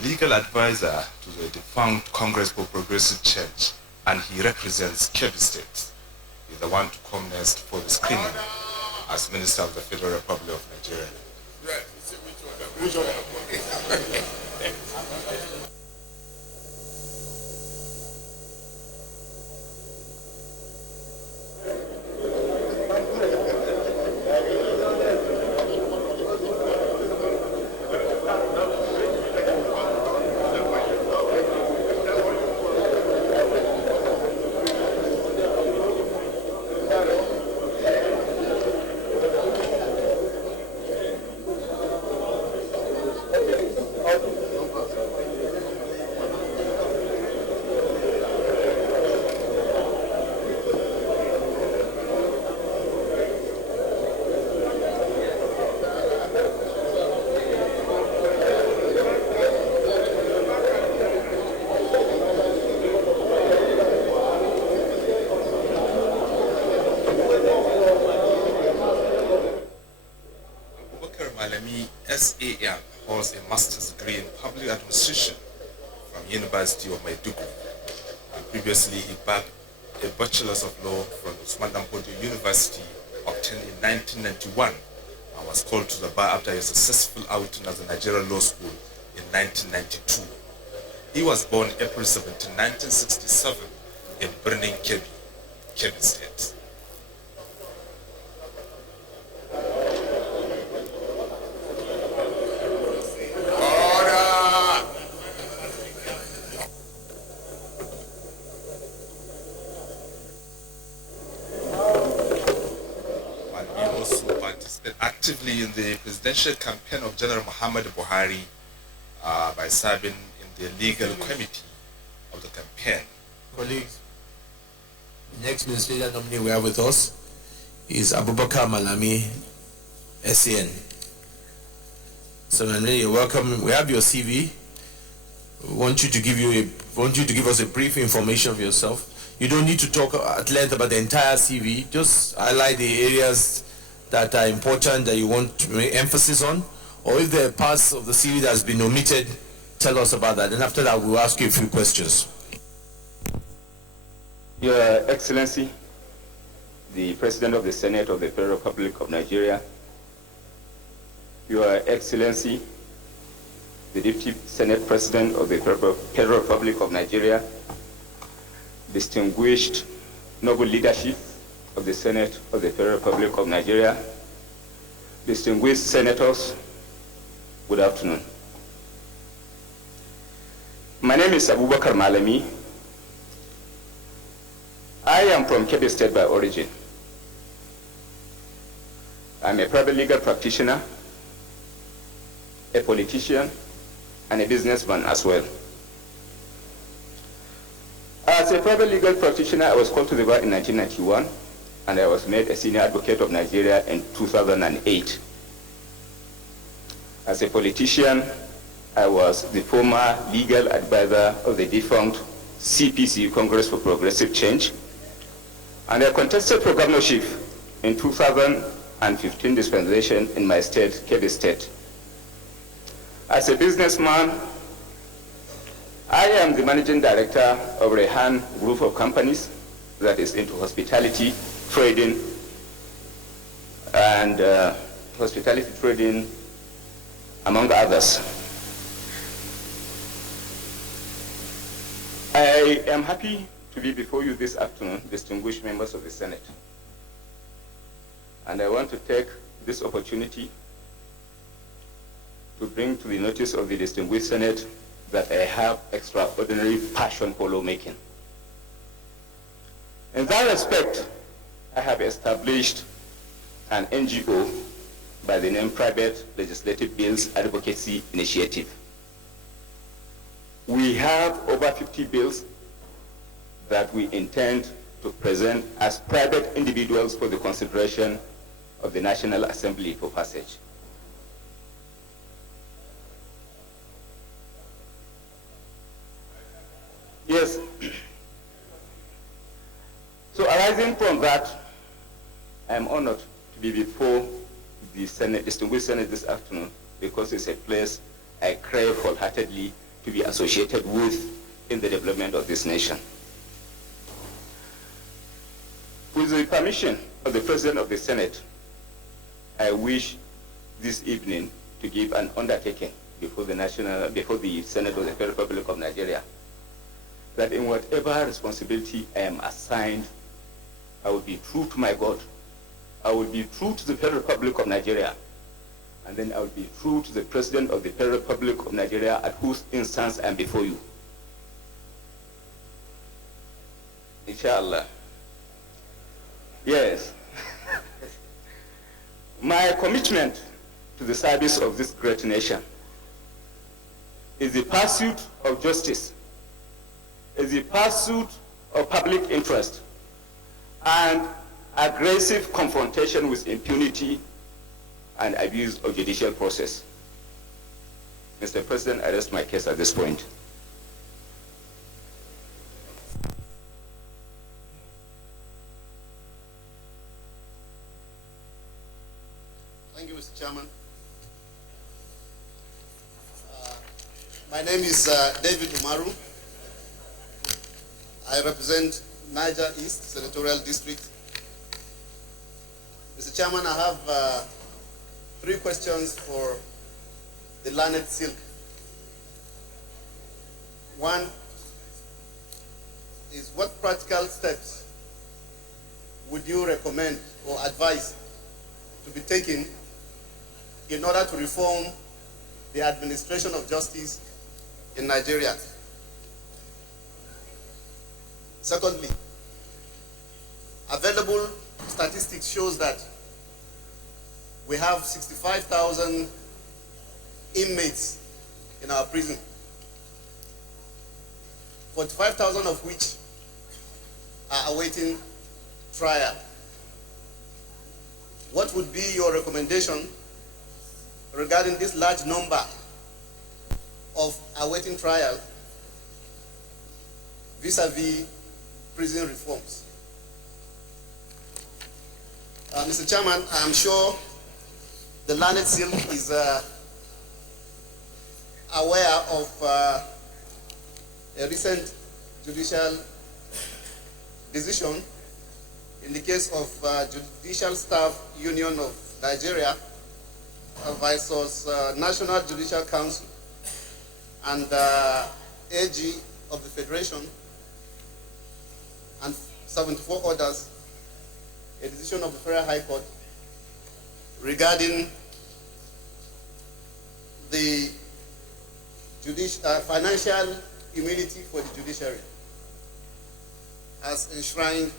legal advisor to the defunct Congress for Progressive Change, and he represents Kemi State. He's the one to come next for the screening as Minister of the Federal Republic of Nigeria. Which one? SAM holds a master's degree in public administration from University of Maiduguri. Previously, he bagged a bachelor's of law from Usman Danfodio University, obtained in 1991, and was called to the bar after a successful outing at the Nigerian Law School in 1992. He was born April 17, 1967 in Birnin Kebbi, Kebbi State. Actively in the presidential campaign of General Muhammadu Buhari by serving in the legal committee of the campaign. Colleagues, the next ministerial nominee we have with us is Abubakar Malami, SAN. So you're welcome. We have your CV. We want you to give us a brief information of yourself. You don't need to talk at length about the entire CV. Just highlight the areas that are important that you want to make emphasis on, or if there are parts of the CV that has been omitted, tell us about that. And after that, we'll ask you a few questions. Your Excellency, the President of the Senate of the Federal Republic of Nigeria, Your Excellency, the Deputy Senate President of the Federal Republic of Nigeria, distinguished noble leadership of the Senate of the Federal Republic of Nigeria, distinguished senators, good afternoon. My name is Abubakar Malami. I am from Kemi State by origin. I'm a private legal practitioner, a politician, and a businessman as well. As a private legal practitioner, I was called to the bar in 1991, and I was made a senior advocate of Nigeria in 2008. As a politician, I was the former legal advisor of the defunct CPC, Congress for Progressive Change, and I contested for governorship in 2015 dispensation in my state, Kemi State. As a businessman, I am the managing director of Rehan Group of companies that is into hospitality, trading, and among others. I am happy to be before you this afternoon, distinguished members of the Senate. And I want to take this opportunity to bring to the notice of the distinguished Senate that I have extraordinary passion for lawmaking. In that respect, I have established an NGO by the name Private Legislative Bills Advocacy Initiative. We have over 50 bills that we intend to present as private individuals for the consideration of the National Assembly for passage. Yes. So arising from that, I am honored to be before the Senate, distinguished Senate this afternoon, because it's a place I crave wholeheartedly to be associated with in the development of this nation. With the permission of the President of the Senate, I wish this evening to give an undertaking before the Senate of the Federal Republic of Nigeria that in whatever responsibility I am assigned, I will be true to my God. I will be true to the Federal Republic of Nigeria, and then I will be true to the President of the Federal Republic of Nigeria, at whose instance I am before you. Inshallah. Yes. My commitment to the service of this great nation is the pursuit of justice, is the pursuit of public interest, and aggressive confrontation with impunity and abuse of judicial process. Mr. President, I rest my case at this point. Thank you, Mr. Chairman. My name is David Umaru. I represent Niger East Senatorial District. Mr. Chairman, I have 3 questions for the learned silk. One is, what practical steps would you recommend or advise to be taken in order to reform the administration of justice in Nigeria? Secondly, available statistics shows that we have 65,000 inmates in our prison, 45,000 of which are awaiting trial. What would be your recommendation regarding this large number of awaiting trial vis-a-vis prison reforms? Mr. Chairman, I'm sure the learned silk is aware of a recent judicial decision in the case of Judicial Staff Union of Nigeria versus National Judicial Council and AG of the Federation and 74 others, a decision of the Federal High Court regarding the financial immunity for the judiciary, as enshrined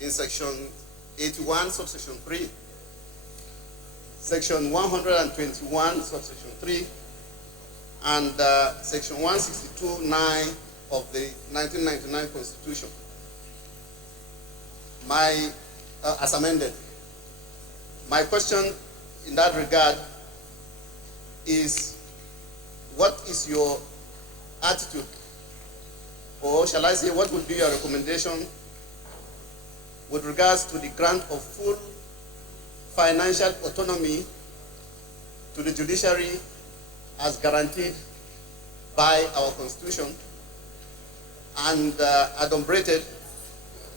in Section 81, subsection 3, Section 121, subsection 3, and Section 162(9) of the 1999 Constitution, as amended. My question in that regard is, what is your attitude, or shall I say, what would be your recommendation with regards to the grant of full financial autonomy to the judiciary as guaranteed by our Constitution and adumbrated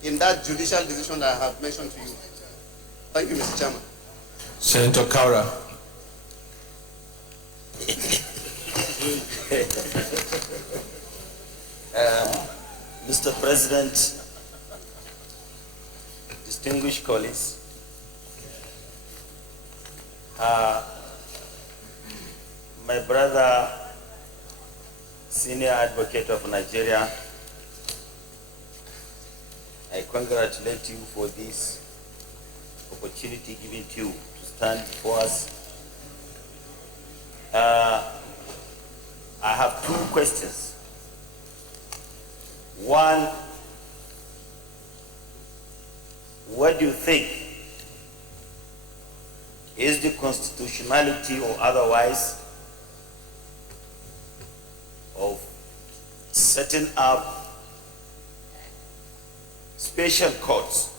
in that judicial decision that I have mentioned to you? Thank you, Mr. Chairman. Senator Kaura. Mr. President, distinguished colleagues, my brother, senior advocate of Nigeria, I congratulate you for this opportunity given to you to stand before us. I have two questions. One, what do you think is the constitutionality or otherwise of setting up special courts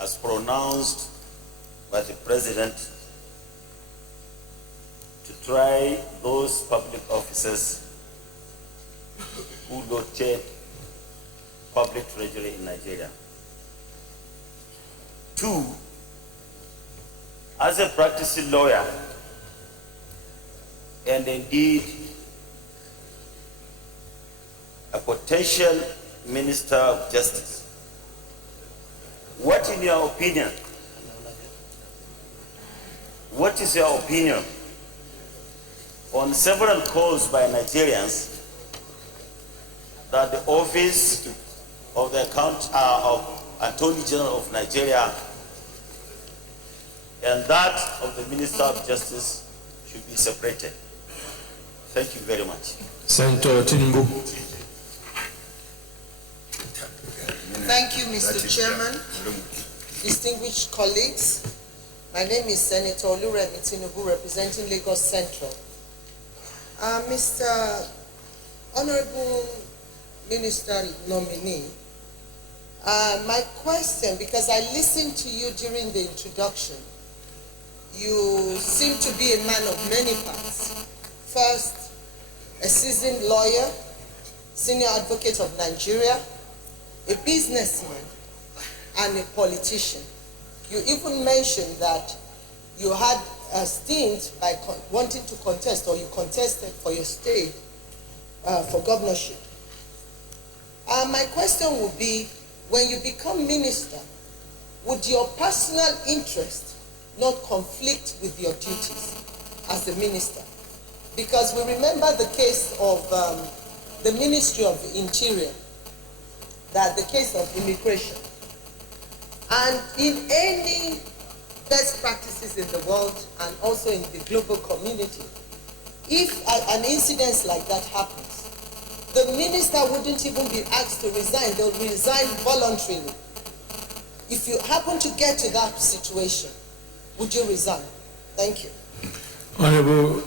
as pronounced by the President to try those public officers who looted public treasury in Nigeria? Two, as a practicing lawyer and indeed a potential Minister of Justice, what is your opinion on several calls by Nigerians that the office of the of Attorney General of Nigeria and that of the Minister of Justice should be separated? Thank you very much. Senator Tinubu. Thank you, Mr. Chairman. Distinguished colleagues, my name is Senator Oluremi Tinubu, representing Lagos Central. Mr. Honorable Minister nominee, my question, because I listened to you during the introduction, you seem to be a man of many parts. First, a seasoned lawyer, senior advocate of Nigeria, a businessman, and a politician. You even mentioned that you had a stint by wanting to contest, or you contested for your state for governorship. My question would be, when you become minister, would your personal interest not conflict with your duties as a minister? Because we remember the case of the Ministry of the Interior, that the case of immigration. And in any best practices in the world and also in the global community, if an incident like that happens, the minister wouldn't even be asked to resign. They'll resign voluntarily. If you happen to get to that situation, would you resign? Thank you. Honorable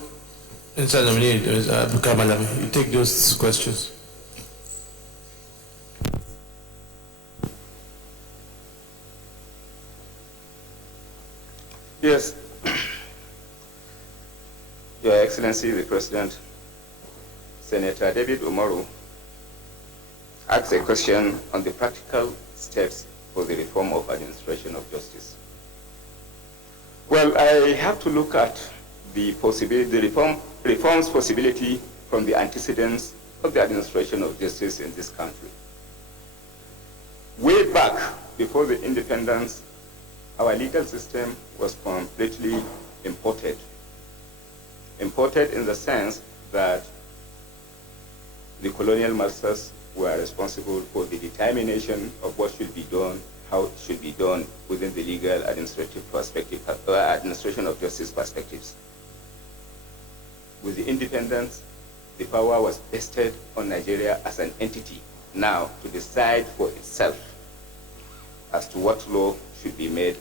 Minister nominee, Abubakar Malami, you take those questions. Yes. Your Excellency, the President, Senator David Umaru asked a question on the practical steps for the reform of administration of justice. Well, I have to look at the reform's possibility from the antecedents of the administration of justice in this country. Way back before the independence, our legal system was completely imported. Imported in the sense that the colonial masters were responsible for the determination of what should be done, how it should be done within the legal administrative perspective, administration of justice perspectives. With the independence, the power was vested on Nigeria as an entity now to decide for itself as to what law should be made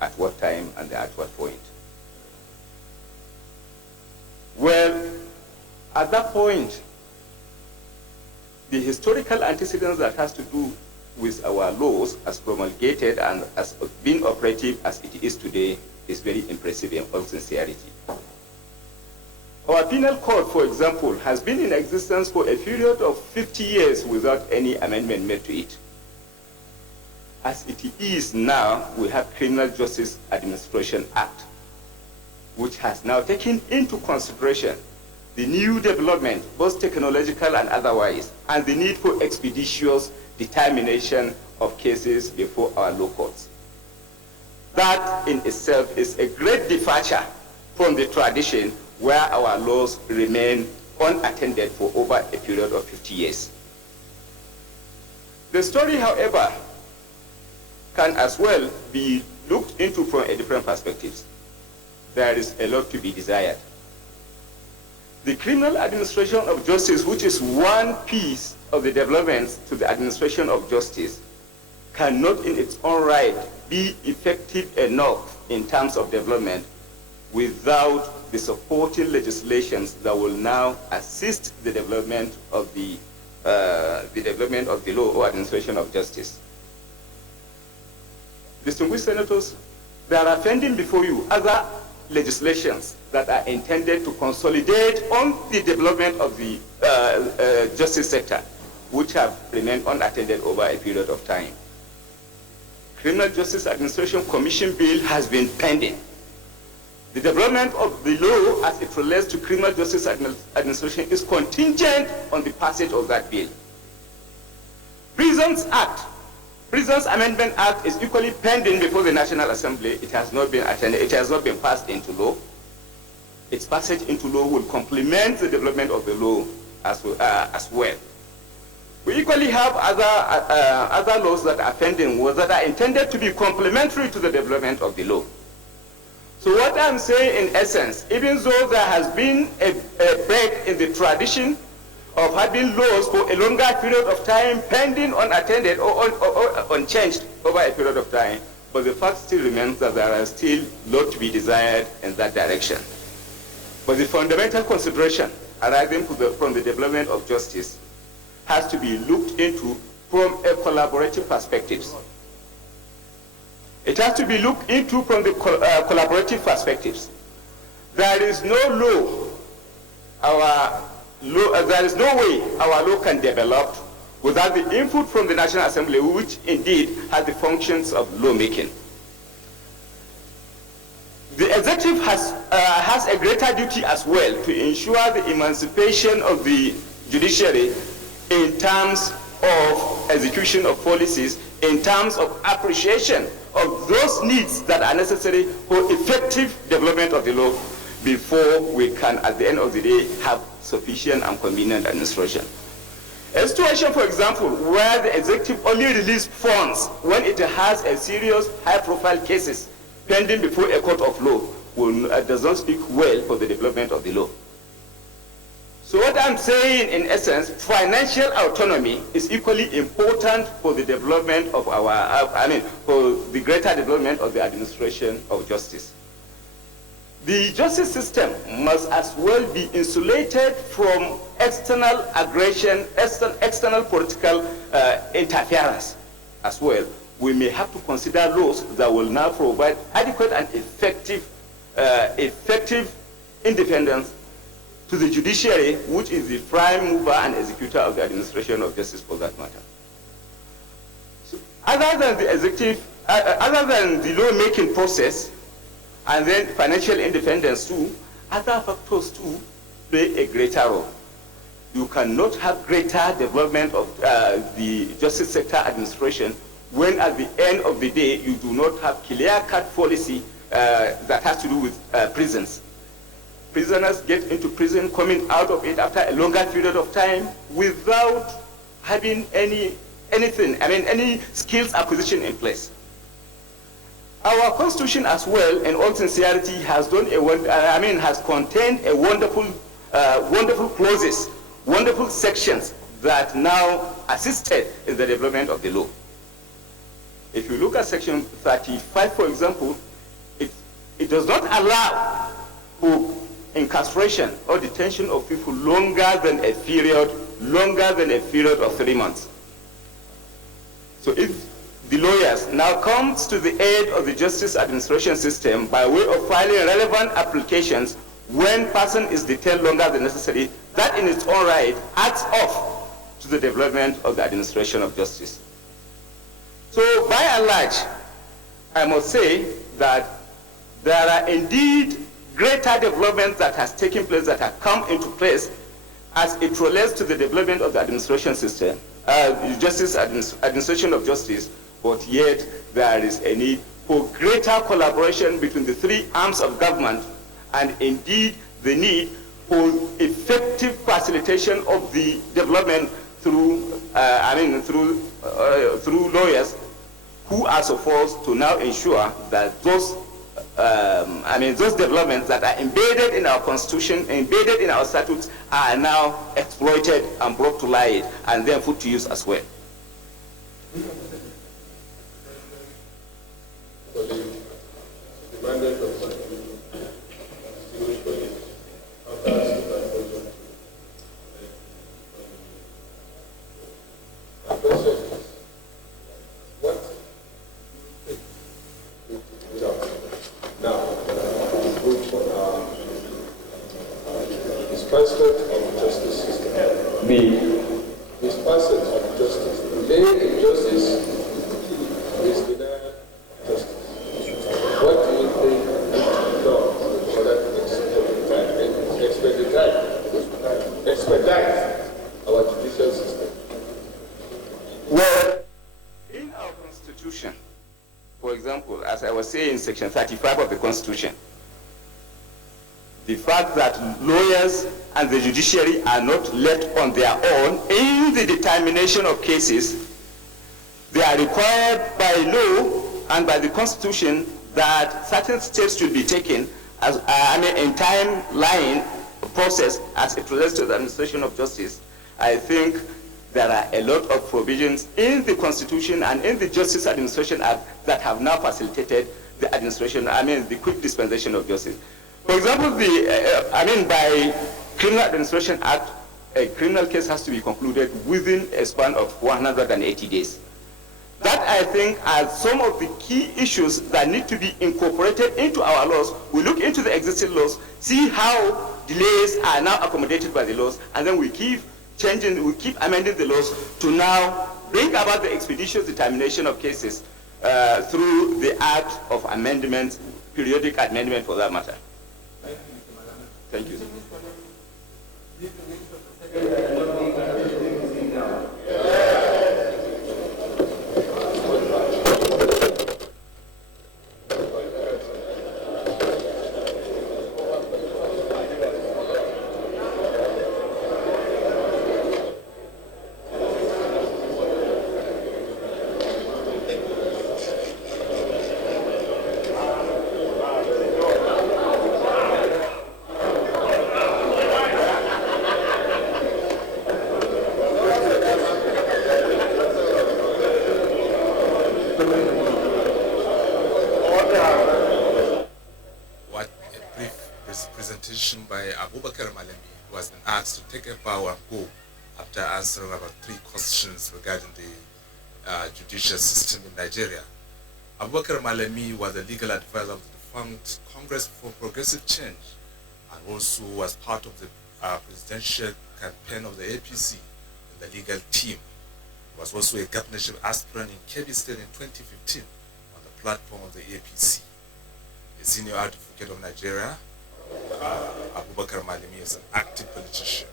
at what time and at what point. Well, at that point, the historical antecedents that has to do with our laws as promulgated and as being operative as it is today is very impressive in all sincerity. Our penal code, for example, has been in existence for a period of 50 years without any amendment made to it. As it is now, we have Criminal Justice Administration Act, which has now taken into consideration the new development, both technological and otherwise, and the need for expeditious determination of cases before our law courts. That in itself is a great departure from the tradition where our laws remain unattended for over a period of 50 years. The story, however, can as well be looked into from a different perspective. There is a lot to be desired. The criminal administration of justice, which is one piece of the developments to the administration of justice, cannot in its own right be effective enough in terms of development without the supporting legislations that will now assist the development of the law or administration of justice. Distinguished senators, there are pending before you other legislations that are intended to consolidate on the development of the justice sector, which have remained unattended over a period of time. Criminal Justice Administration Commission Bill has been pending. The development of the law as it relates to criminal justice administration is contingent on the passage of that bill. Prisons Amendment Act is equally pending before the National Assembly. It has not been attended. It has not been passed into law. Its passage into law will complement the development of the law as well. We equally have other laws that are pending, that are intended to be complementary to the development of the law. So what I'm saying in essence, even though there has been a break in the tradition of having laws for a longer period of time pending unattended or unchanged over a period of time, but the fact still remains that there are still a lot to be desired in that direction. But the fundamental consideration arising from the development of justice has to be looked into from a collaborative perspective. It has to be looked into from the collaborative perspectives. There is no there is no way our law can develop without the input from the National Assembly, which indeed has the functions of lawmaking. The executive has a greater duty as well to ensure the emancipation of the judiciary in terms of execution of policies, in terms of appreciation of those needs that are necessary for effective development of the law before we can, at the end of the day, have sufficient and convenient administration. A situation, for example, where the executive only releases funds when it has a serious, high-profile cases pending before a court of law does not speak well for the development of the law. So what I'm saying, in essence, financial autonomy is equally important for the development of for the greater development of the administration of justice. The justice system must as well be insulated from external aggression, external political interference as well. We may have to consider laws that will now provide adequate and effective independence to the judiciary, which is the prime mover and executor of the administration of justice for that matter. So, other than the executive, other than the law-making process, and then financial independence too, other factors too play a greater role. You cannot have greater development of the justice sector administration when at the end of the day you do not have clear-cut policy that has to do with prisons. prisoners get into prison, coming out of it after a longer period of time without having any skills acquisition in place. Our constitution as well, in all sincerity, has contained a wonderful clauses, wonderful sections that now assisted in the development of the law. If you look at section 35, for example, it does not allow for incarceration or detention of people longer than a period of 3 months. So if the lawyers now comes to the aid of the justice administration system by way of filing relevant applications when person is detained longer than necessary, that in its own right adds off to the development of the administration of justice. So by and large, I must say that there are indeed greater developments that has taken place, that have come into place as it relates to the development of the administration system, administration of justice, but yet there is a need for greater collaboration between the three arms of government, and indeed the need for effective facilitation of the development through through lawyers who are supposed to now ensure that those developments that are embedded in our constitution, embedded in our statutes, are now exploited and brought to light and then put to use as well. In section 35 of the Constitution, the fact that lawyers and the judiciary are not left on their own in the determination of cases, they are required by law and by the Constitution that certain steps should be taken as in timeline process as it relates to the administration of justice. I think there are a lot of provisions in the Constitution and in the Justice Administration Act that have now facilitated the administration, the quick dispensation of justice. For example, by Criminal Administration Act, a criminal case has to be concluded within a span of 180 days. That, I think, are some of the key issues that need to be incorporated into our laws. We look into the existing laws, see how delays are now accommodated by the laws, and then we keep changing, we keep amending the laws to now bring about the expeditious determination of cases through the act of amendment, periodic amendment for that matter. Thank you. By Abubakar Malami, who has been asked to take a bow and go after answering about 3 questions regarding the judicial system in Nigeria. Abubakar Malami was a legal advisor of the defunct Congress for Progressive Change and also was part of the presidential campaign of the APC and the legal team. He was also a governorship aspirant in Kemi State in 2015 on the platform of the APC. A senior advocate of Nigeria, Abubakar Malami is an active politician.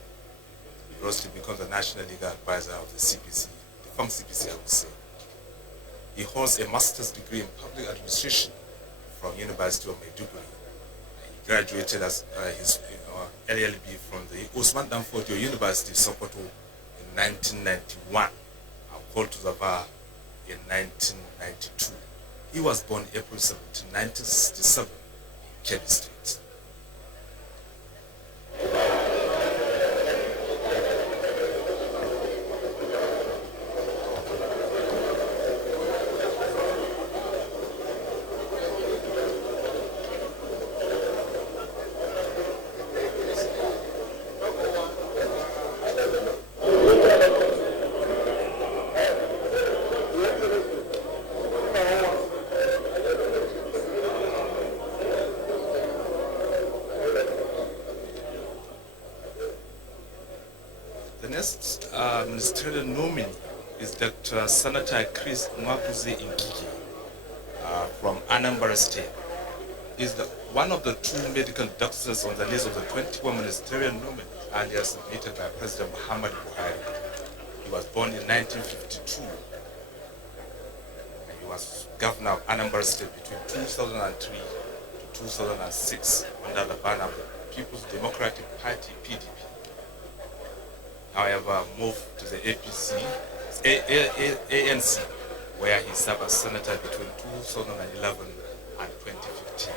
He rose to become the national legal advisor of the CPC, defunct CPC, I would say. He holds a master's degree in public administration from University of Maiduguri. He graduated as his LLB from the Usman Danfodio University, Sokoto in 1991 and called to the bar in 1992. He was born April 17, 1967 in Kemi State. Ministerial nominee is Dr. Senator Chris Ngige from Anambra State. Is one of the 2 medical doctors on the list of the 21 ministerial nominees earlier submitted by President Muhammad Buhari. He was born in 1952. And he was governor of Anambra State between 2003 to 2006 under the banner of the People's Democratic Party, PDP. However, moved to the ANC, where he served as senator between 2011 and 2014.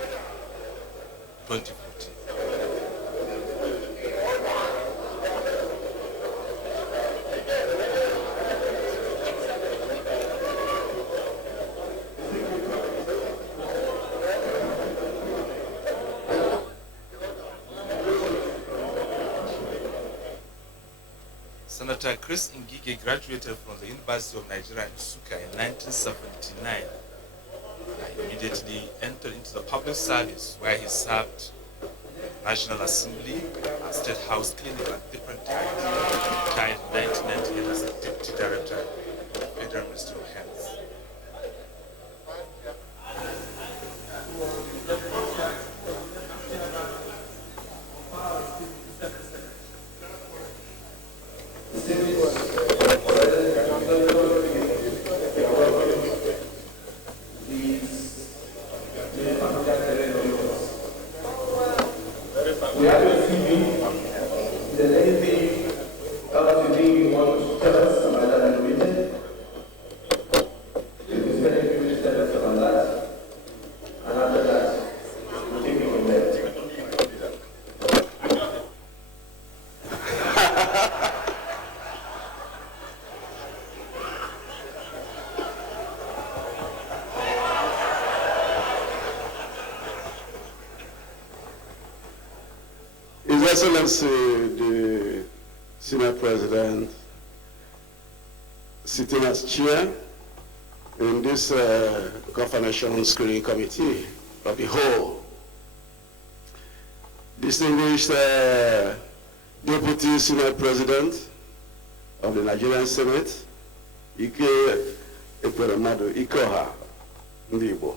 Senator Chris Ngige graduated from the University of Nigeria in Nsukka in 1979 and immediately entered into the public service, where he served National Assembly and State House Cleaning at different times. He retired in 1998 as the Deputy Director of the Federal Ministry of Health. We have a CV. Is there anything else you think you want to tell us about that nomination? Is there anything you tell us about that? And after that, we'll take it from there. His Excellency, the Senate President, sitting as chair in this confirmation screening committee of the whole, distinguished Deputy Senate President of the Nigerian Senate, Ike Ekweremadu Ikoha Ndibo,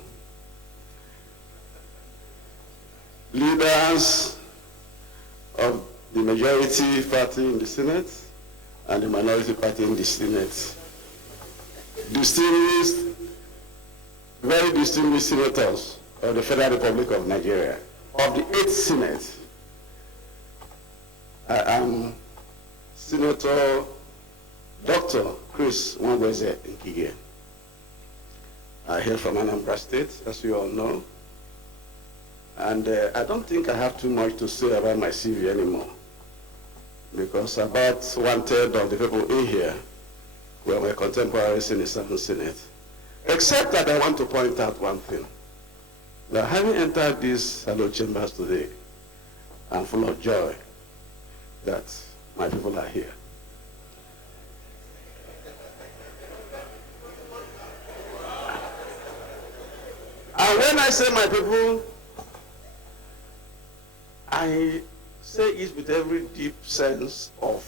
leaders of the majority party in the Senate and the minority party in the Senate, distinguished, very distinguished senators of the Federal Republic of Nigeria. Of the 8th Senate, I am Senator Dr. Chris Ngige. I hail from Anambra State, as you all know. And I don't think I have too much to say about my CV anymore, because about 1/3 of the people in here were my contemporaries in the 7th Senate. Except that I want to point out one thing. That having entered these hallowed chambers today, I'm full of joy that my people are here. And when I say my people, I say it with every deep sense of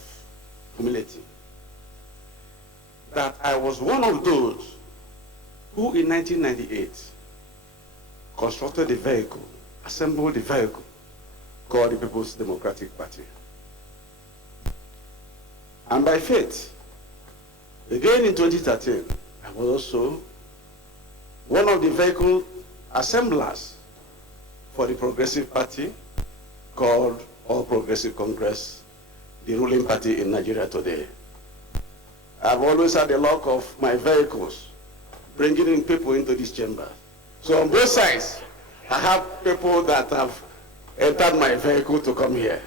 humility, that I was one of those who in 1998 constructed the vehicle, assembled the vehicle called the People's Democratic Party. And by faith, again in 2013, I was also one of the vehicle assemblers for the Progressive Party called All Progressive Congress, the ruling party in Nigeria today. I've always had the luck of my vehicles bringing in people into this chamber. So on both sides, I have people that have entered my vehicle to come here.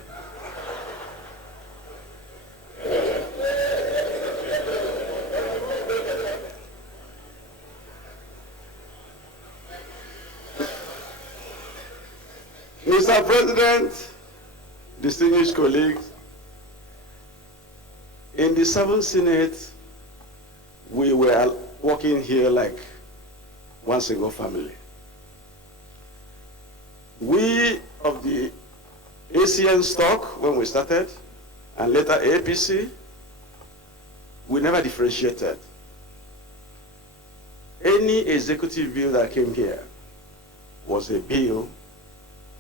Mr. President, distinguished colleagues, in the 7th Senate, we were working here like one single family. We of the ACN stock, when we started, and later APC, we never differentiated. Any executive bill that came here was a bill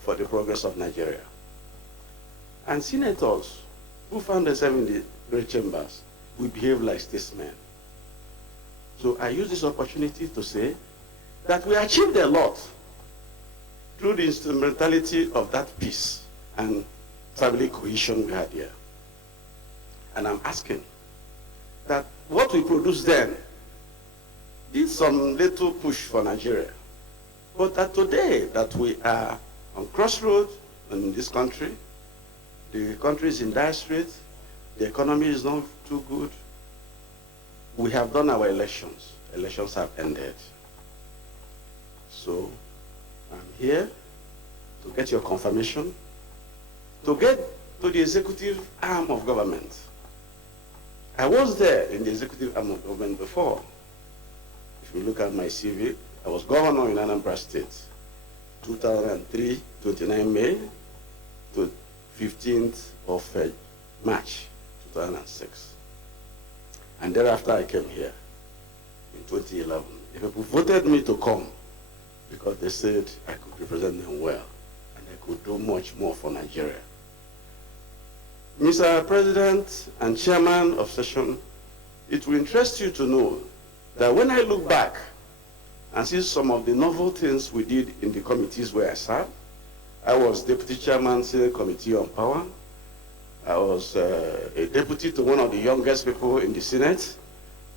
for the progress of Nigeria. And senators who found themselves in the great chambers, we behave like statesmen. So I use this opportunity to say that we achieved a lot through the instrumentality of that peace and family cohesion we had here. And I'm asking that what we produced then did some little push for Nigeria. But that today that we are on crossroads in this country, the country is in dire straits, the economy is not too good. We have done our elections. Elections have ended. So I'm here to get your confirmation, to get to the executive arm of government. I was there in the executive arm of government before. If you look at my CV, I was governor in Anambra State, 2003, 29 May to 15th of March, 2006. And thereafter I came here in 2011. The people voted me to come because they said I could represent them well and I could do much more for Nigeria. Mr. President and Chairman of Session, it will interest you to know that when I look back and see some of the novel things we did in the committees where I served, I was Deputy Chairman, Senate Committee on Power. I was a deputy to one of the youngest people in the Senate.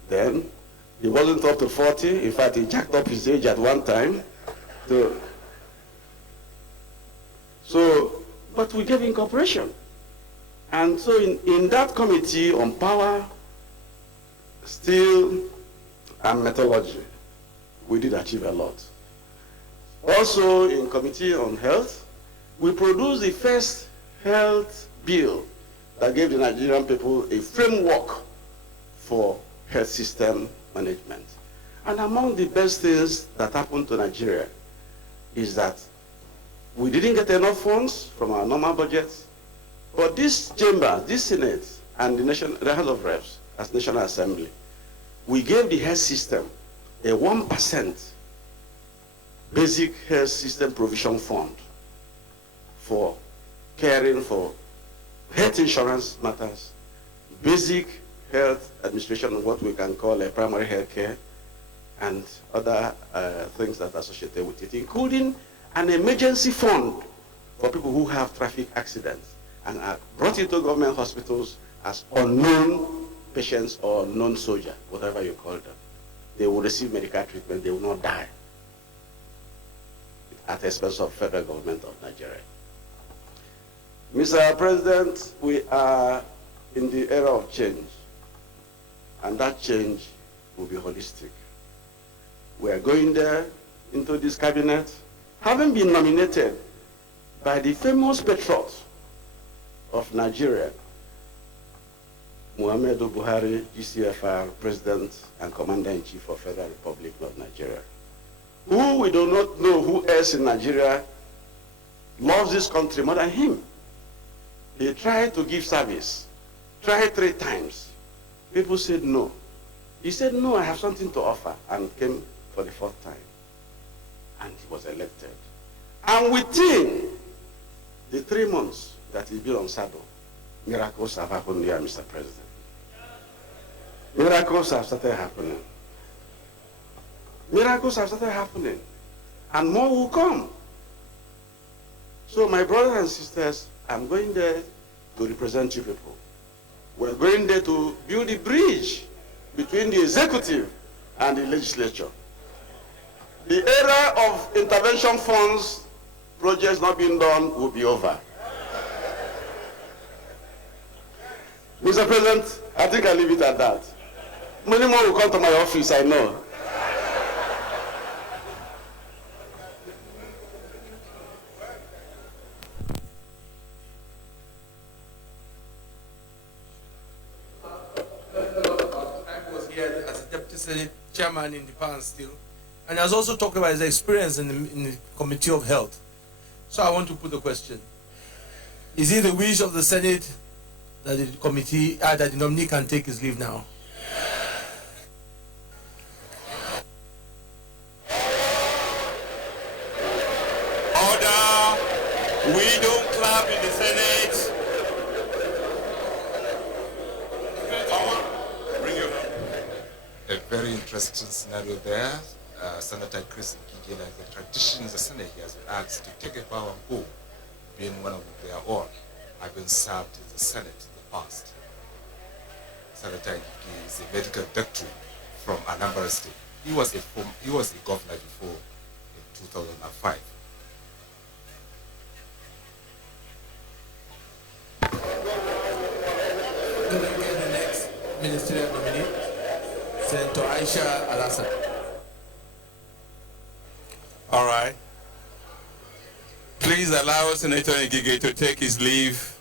Then he wasn't up to 40. In fact, he jacked up his age at one time. But we gave him cooperation. And so in that committee on power, steel, and metallurgy, we did achieve a lot. Also in committee on health, we produced the first health bill that gave the Nigerian people a framework for health system management. And among the best things that happened to Nigeria is that we didn't get enough funds from our normal budgets, but this chamber, this Senate, and the House of Reps, as National Assembly, we gave the health system a 1% basic health system provision fund for caring for health insurance matters, basic health administration, what we can call a primary health care, and other things that are associated with it, including an emergency fund for people who have traffic accidents and are brought into government hospitals as unknown patients or non-soldier, whatever you call them. They will receive medical treatment, they will not die at the expense of federal government of Nigeria. Mr. President, we are in the era of change, and that change will be holistic. We are going there into this cabinet, having been nominated by the famous patriot of Nigeria, Muhammadu Buhari, GCFR, President and Commander-in-Chief of Federal Republic of Nigeria, who we do not know who else in Nigeria loves this country more than him. He tried to give service, tried 3 times. People said no. He said, no, I have something to offer, and came for the 4th time. And he was elected. And within the 3 months that he's been on saddle, miracles have happened here, Mr. President. Miracles have started happening. Miracles have started happening. And more will come. So my brothers and sisters, I'm going there to represent you people. We're going there to build a bridge between the executive and the legislature. The era of intervention funds, projects not being done, will be over. Mr. President, I think I'll leave it at that. Many more will come to my office, I know. I was here as a Deputy Senate Chairman in the past still, and has also talked about his experience in the Committee of Health. So I want to put a question. Is it the wish of the Senate that the committee, that the nominee can take his leave now? Order! We don't clap in the Senate. Bring your hand. A very interesting scenario there. Senator Chris Ngige, like the tradition in the Senate, he has been asked to take a bow and go, being one of their own, having served in the Senate in the past. Senator Ngige is a medical doctor from Anambra State. He was a governor before in 2005. Can I get the next ministerial nominee? Senator Aisha Alhassan. All right. Please allow Senator Ngige to take his leave.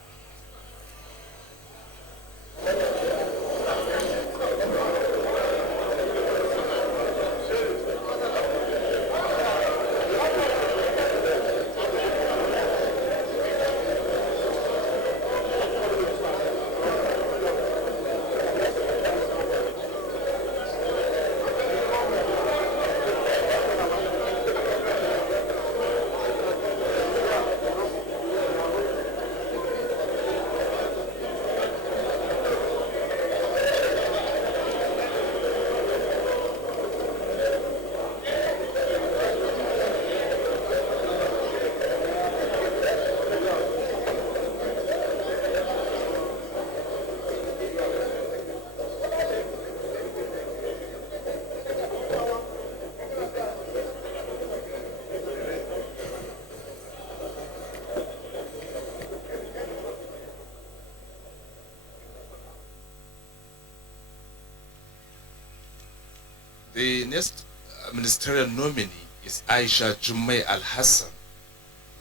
The next ministerial nominee is Aisha Jummai Alhassan,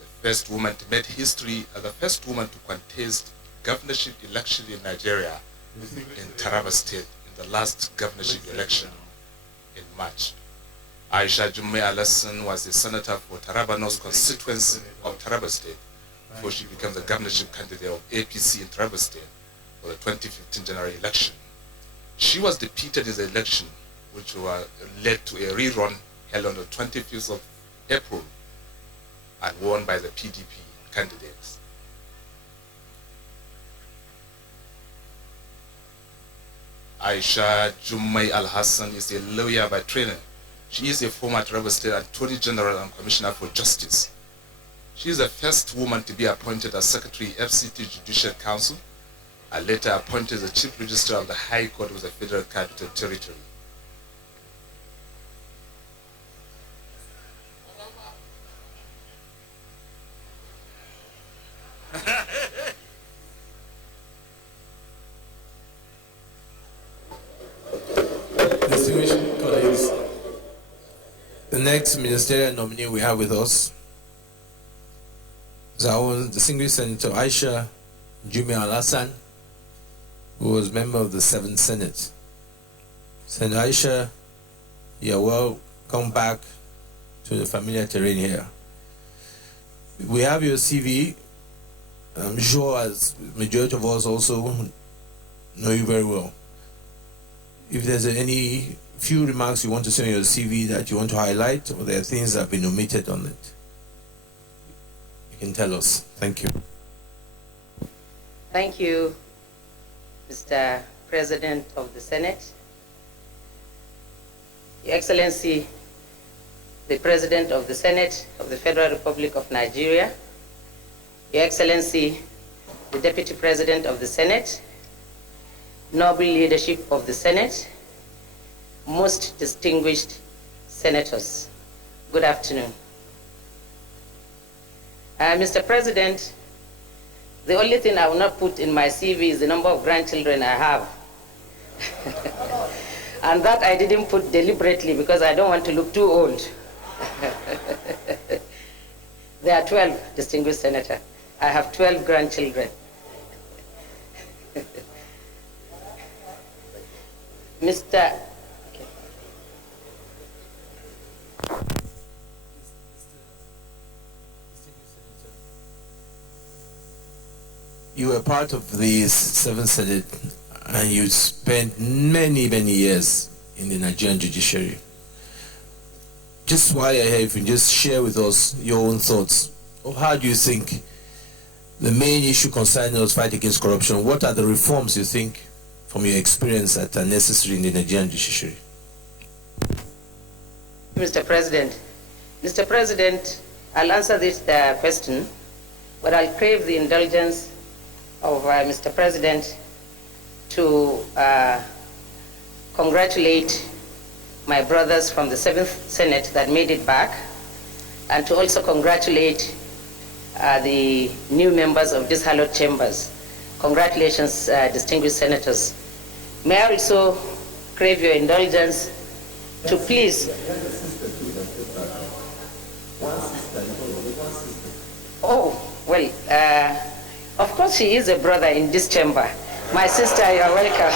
the first woman to make history as the first woman to contest governorship election in Nigeria in Taraba State in the last governorship election in March. Aisha Jummai Alhassan was a senator for Taraba North constituency of Taraba State before she became the governorship candidate of APC in Taraba State for the 2015 general election. She was defeated in the election, which led to a rerun held on the 25th of April and won by the PDP candidates. Aisha Jummai Alhassan is a lawyer by training. She is a former Taraba State Attorney General and Commissioner for Justice. She is the first woman to be appointed as Secretary FCT Judicial Council and later appointed as the Chief Registrar of the High Court of the Federal Capital Territory. Distinguished colleagues, the next ministerial nominee we have with us is our own distinguished Senator Aisha Jummai Alhassan, who was member of the 7th Senate. Senator Aisha, you're welcome back to the familiar terrain here. We have your CV. I'm sure as majority of us also know you very well. If there's any few remarks you want to say on your CV that you want to highlight, or there are things that have been omitted on it, you can tell us. Thank you. Thank you, Mr. President of the Senate, Your Excellency, the President of the Senate of the Federal Republic of Nigeria, Your Excellency, the Deputy President of the Senate, noble leadership of the Senate, most distinguished senators, good afternoon. Mr. President, the only thing I will not put in my CV is the number of grandchildren I have. And that I didn't put deliberately because I don't want to look too old. There are 12, distinguished senator. I have 12 grandchildren. Mr. You were part of the 7th Senate and you spent many, many years in the Nigerian judiciary. Just while you're here, if you can just share with us your own thoughts of how do you think the main issue concerning us fight against corruption, what are the reforms you think from your experience that are necessary in the Nigerian judiciary? Mr. President, I'll answer this question, but I'll crave the indulgence of Mr. President to congratulate my brothers from the 7th Senate that made it back, and to also congratulate the new members of these hallowed chambers. Congratulations, distinguished senators. May I also crave your indulgence to please... Oh, well, of course she is a brother in this chamber. My sister, you're welcome.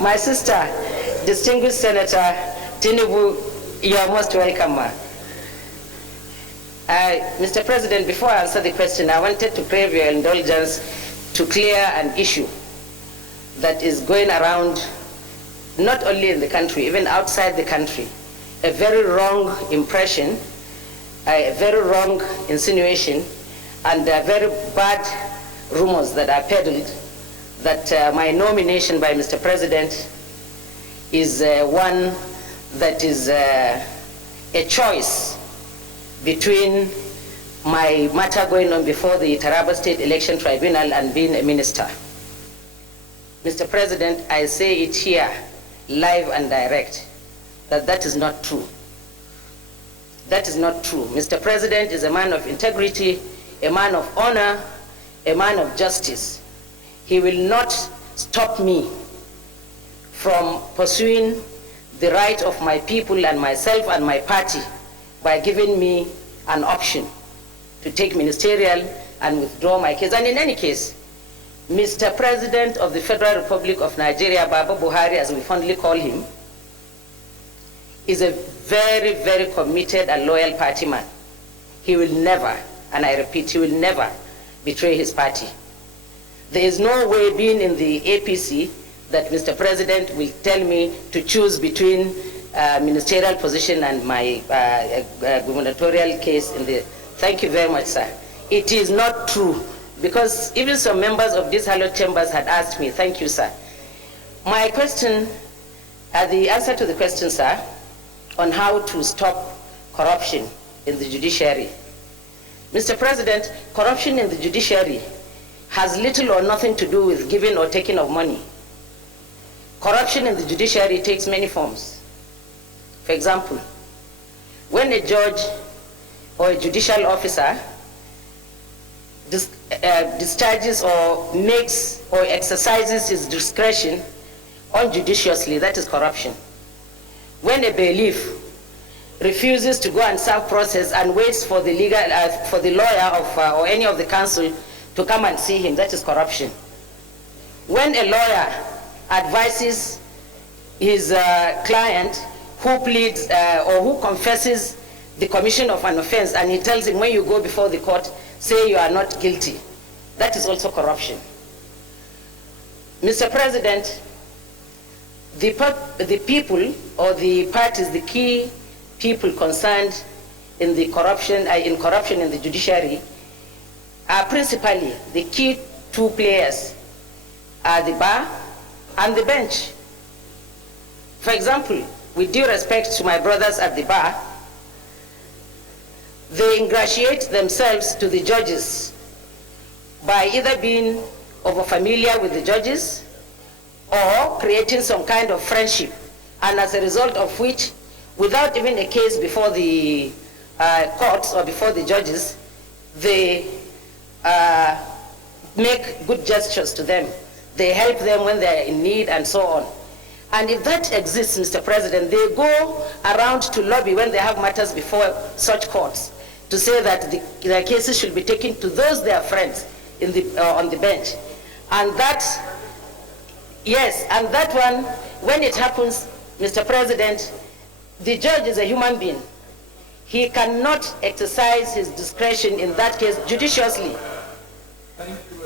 My sister, distinguished Senator Tinubu, you're most welcome, ma. Mr. President, before I answer the question, I wanted to crave your indulgence to clear an issue that is going around not only in the country, even outside the country. A very wrong impression, a very wrong insinuation, and very bad rumors that are peddled that my nomination by Mr. President is one that is a choice between my matter going on before the Taraba State Election Tribunal and being a minister. Mr. President, I say it here, live and direct, that is not true. That is not true. Mr. President is a man of integrity, a man of honor, a man of justice. He will not stop me from pursuing the right of my people and myself and my party by giving me an option to take ministerial and withdraw my case. And in any case, Mr. President of the Federal Republic of Nigeria, Baba Buhari, as we fondly call him, is a very, very committed and loyal party man. He will never, and I repeat, he will never betray his party. There is no way, being in the APC, that Mr. President will tell me to choose between ministerial position and my gubernatorial case in the... Thank you very much, sir. It is not true, because even some members of these hallowed chambers had asked me. Thank you, sir. My question, the answer to the question, sir, on how to stop corruption in the judiciary. Mr. President, corruption in the judiciary has little or nothing to do with giving or taking of money. Corruption in the judiciary takes many forms. For example, when a judge or a judicial officer discharges or makes or exercises his discretion unjudiciously, that is corruption. When a bailiff refuses to go and serve process and waits for the legal, for the lawyer of, or any of the counsel to come and see him, that is corruption. When a lawyer advises his client who pleads or who confesses the commission of an offense, and he tells him, when you go before the court, say you are not guilty, that is also corruption. Mr. President, the people or the parties, the key people concerned in the corruption in the judiciary are principally the key two players are the bar and the bench. For example, with due respect to my brothers at the bar, they ingratiate themselves to the judges by either being over familiar with the judges or creating some kind of friendship, and as a result of which, without even a case before the courts or before the judges, they make good gestures to them. They help them when they are in need and so on. And if that exists, Mr. President, they go around to lobby when they have matters before such courts to say that their cases should be taken to those their friends in on the bench. And that, yes, and that one, when it happens, Mr. President, the judge is a human being. He cannot exercise his discretion in that case judiciously. Thank you,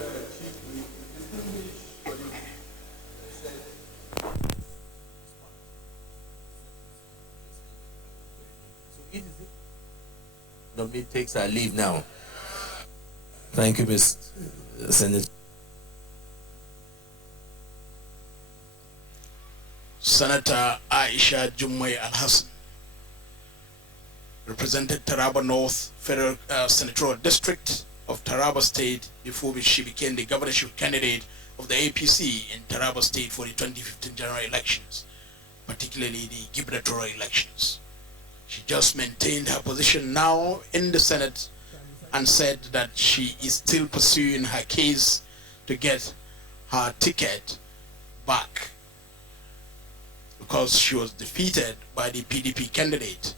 Chief. Nominee takes her leave now. Thank you, Ms. Senator. Senator Aisha Jummai Alhassan represented Taraba North Federal Senatorial District of Taraba State before which she became the governorship candidate of the APC in Taraba State for the 2015 general elections, particularly the gubernatorial elections. She just maintained her position now in the Senate and said that she is still pursuing her case to get her ticket back because she was defeated by the PDP candidate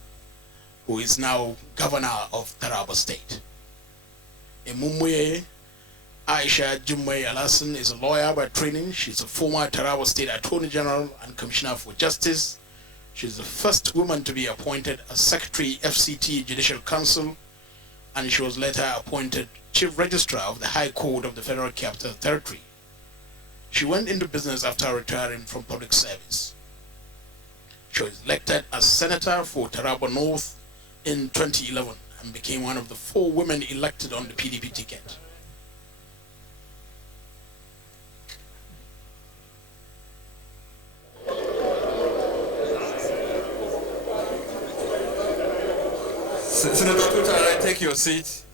who is now governor of Taraba State. Emumwe Aisha Jummai Alhassan is a lawyer by training. She's a former Taraba State Attorney General and Commissioner for Justice. She's the first woman to be appointed as Secretary FCT Judicial Council, and she was later appointed Chief Registrar of the High Court of the Federal Capital Territory. She went into business after retiring from public service. She was elected as Senator for Taraba North in 2011 and became one of the 4 women elected on the PDP ticket. Senator Tutara, take your seat.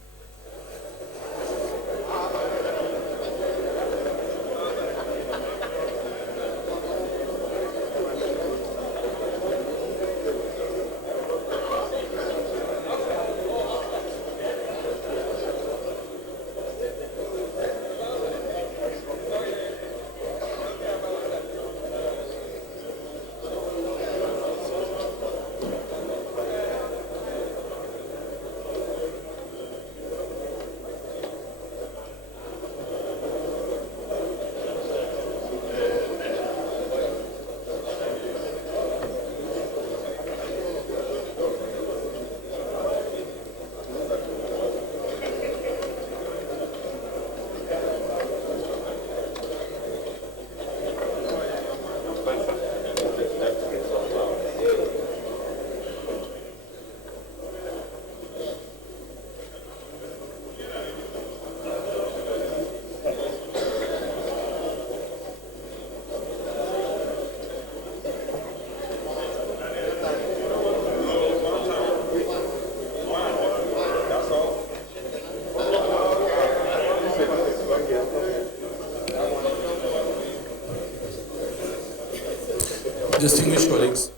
Distinguished colleagues,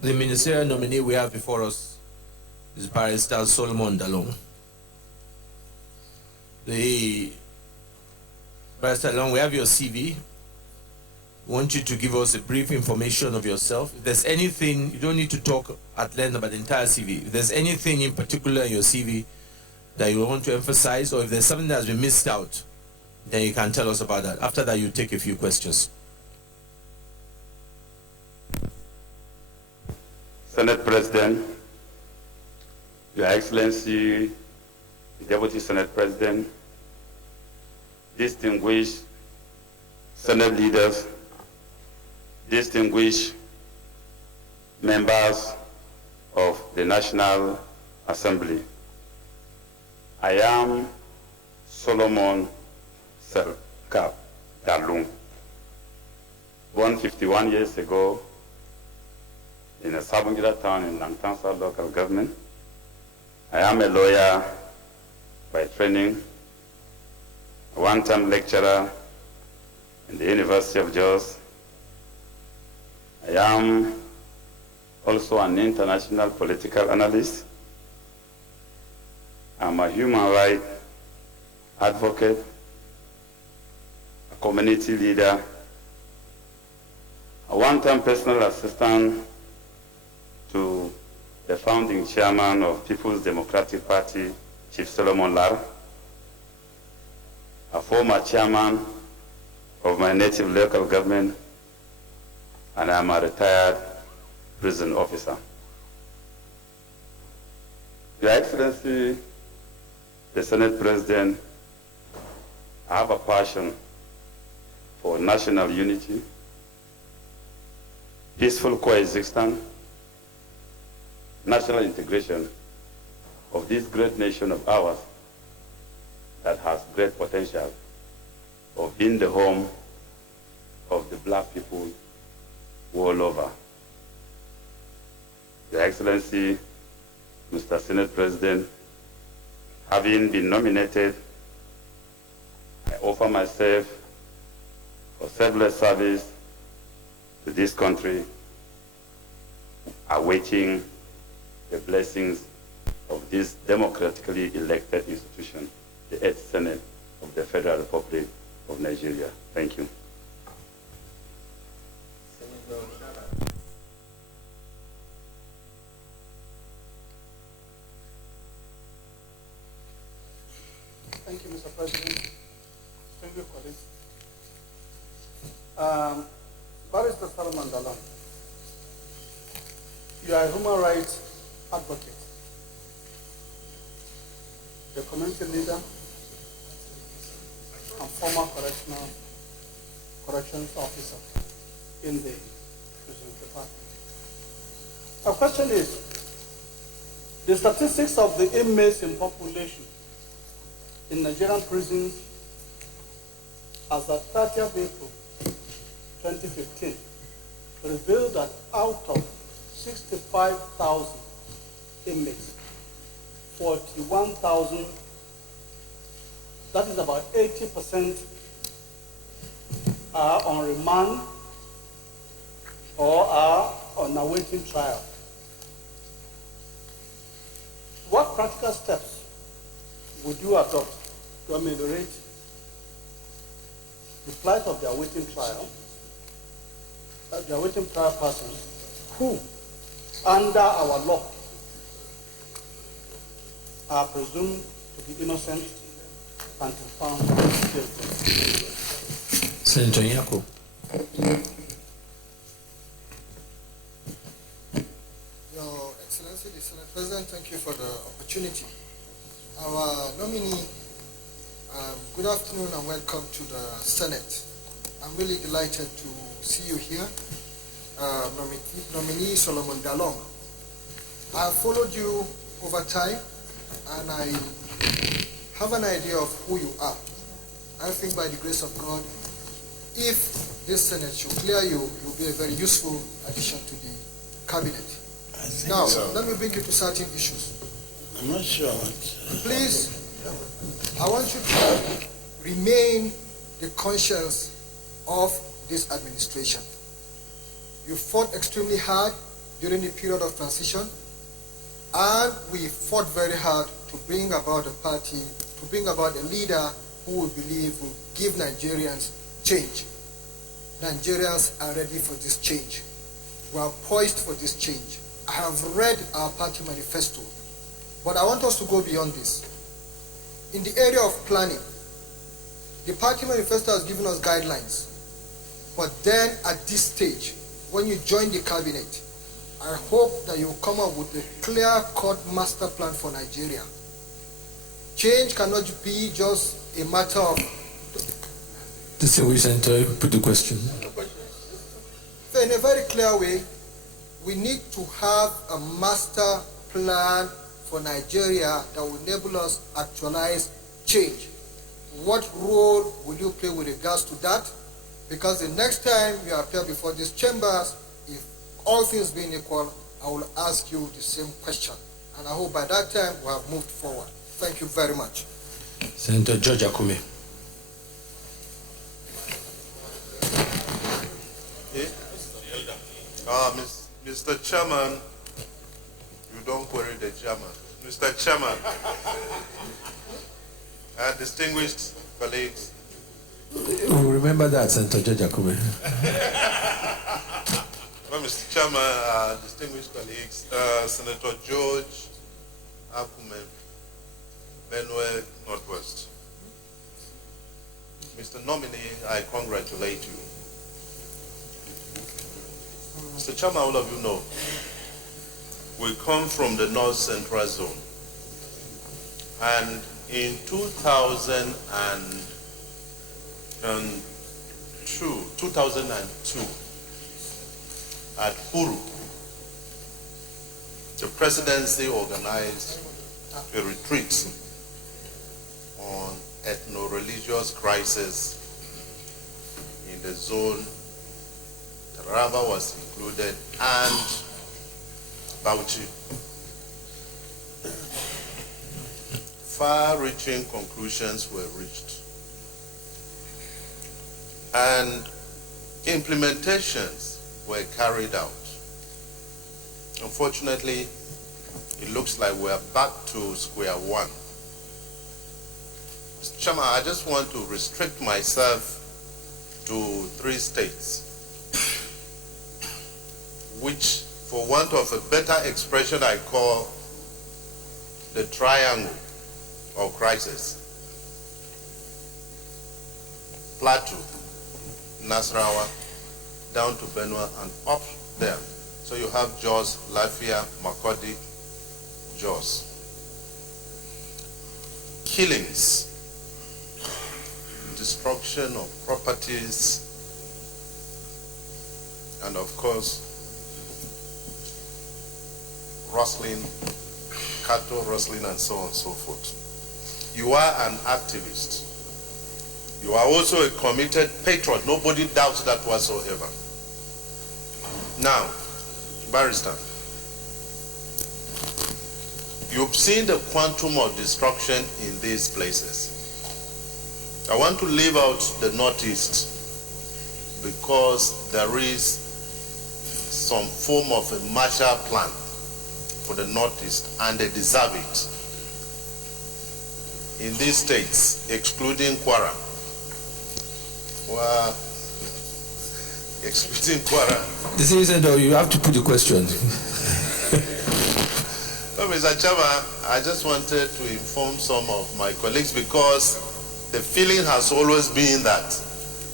the ministerial nominee we have before us is Barrister Solomon Dalong. Barrister Dalong, we have your CV. We want you to give us a brief information of yourself. If there's anything, you don't need to talk at length about the entire CV. If there's anything in particular in your CV that you want to emphasize, or if there's something that's been missed out, then you can tell us about that. After that, you take a few questions. Senate President, Your Excellency, the Deputy Senate President, distinguished Senate leaders, distinguished members of the National Assembly. I am Solomon Sirika Dalong, born 51 years ago in a Sabungida town in Namtansa local government. I am a lawyer by training, a one-time lecturer in the University of Jos. I am also an international political analyst. I'm a human rights advocate, a community leader, a one-time personal assistant to the founding chairman of People's Democratic Party, Chief Solomon Lar, a former chairman of my native local government, and I'm a retired prison officer. Your Excellency, the Senate President, I have a passion for national unity, peaceful coexistence, national integration of this great nation of ours that has great potential of being the home of the black people all over. Your Excellency, Mr. Senate President, having been nominated, I offer myself for selfless service to this country, awaiting the blessings of this democratically elected institution, the 8th Senate of the Federal Republic of Nigeria. Thank you. Thank you, Mr. President. Thank you, colleagues. Barrister Solomon Dalong, you are a human rights advocate, a community leader, and former corrections officer in the prison department. Our question is, the statistics of the inmates in population in Nigerian prisons as at 30th April 2015 revealed that out of 65,000 inmates, 41,000, that is about 80%, are on remand or are on awaiting trial. What practical steps would you adopt to ameliorate the plight of the awaiting trial persons who, under our law, are presumed to be innocent until found guilty? Senator Yako. Your Excellency, the Senate President, thank you for the opportunity. Our nominee, good afternoon and welcome to the Senate. I'm really delighted to see you here. Nominee Solomon Dalong. I have followed you over time and I have an idea of who you are. I think by the grace of God, if this Senate should clear you, you'll be a very useful addition to the cabinet. Now, let me bring you to certain issues. I'm not sure what. Please, I want you to remain the conscience of this administration. You fought extremely hard during the period of transition, and we fought very hard to bring about a party, to bring about a leader who we believe will give Nigerians change. Nigerians are ready for this change. We are poised for this change. I have read our party manifesto, but I want us to go beyond this. In the area of planning, the party manifesto has given us guidelines, but then at this stage, when you join the cabinet, I hope that you will come up with a clear-cut master plan for Nigeria. Change cannot be just a matter of... Distinguished Senator, put the question. So in a very clear way, we need to have a master plan for Nigeria that will enable us to actualize change. What role will you play with regards to that? Because the next time you appear before these chambers, if all things being equal, I will ask you the same question. And I hope by that time we have moved forward. Thank you very much. Senator George Akume. Mr. Chairman, you don't query the chairman. Mr. Chairman, distinguished colleagues. Remember that, Senator George Akume. Well, Mr. Chairman, distinguished colleagues, Senator George Akume, Benue Northwest. Mr. Nominee, I congratulate you. Mr. Chairman, all of you know, we come from the North Central Zone. And in 2002, at Huru, the presidency organized a retreat on ethno-religious crisis in the zone. Taraba was included, and Bauchi. Far-reaching conclusions were reached, and implementations were carried out. Unfortunately, it looks like we're back to square one. Mr. Chairman, I just want to restrict myself to 3 states, which, for want of a better expression, I call the triangle of crisis. Plateau, Nasarawa, down to Benue and up there. So you have Jos, Lafia, Makurdi, Jos. Killings, destruction of properties, and of course, rustling, cattle rustling, and so on and so forth. You are an activist. You are also a committed patriot. Nobody doubts that whatsoever. Now, Barrister, you've seen the quantum of destruction in these places. I want to leave out the Northeast because there is some form of a Marshall Plan for the Northeast, and they deserve it. In these states, excluding Kwara, excluding Kwara. This is you have to put the question. No, Mr. Chairman, I just wanted to inform some of my colleagues because the feeling has always been that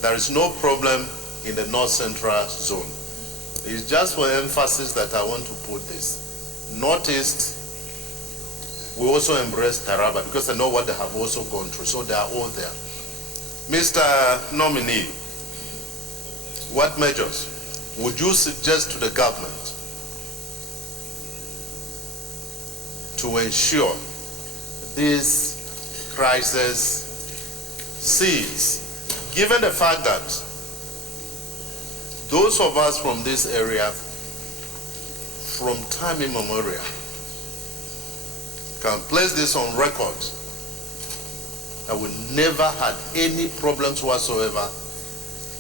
there is no problem in the North Central Zone. It's just for emphasis that I want to put this. Northeast, we also embrace Taraba because I know what they have also gone through, so they are all there. Mr. Nominee, what measures would you suggest to the government to ensure this crisis cease, given the fact that those of us from this area, from time immemorial, can place this on record that we never had any problems whatsoever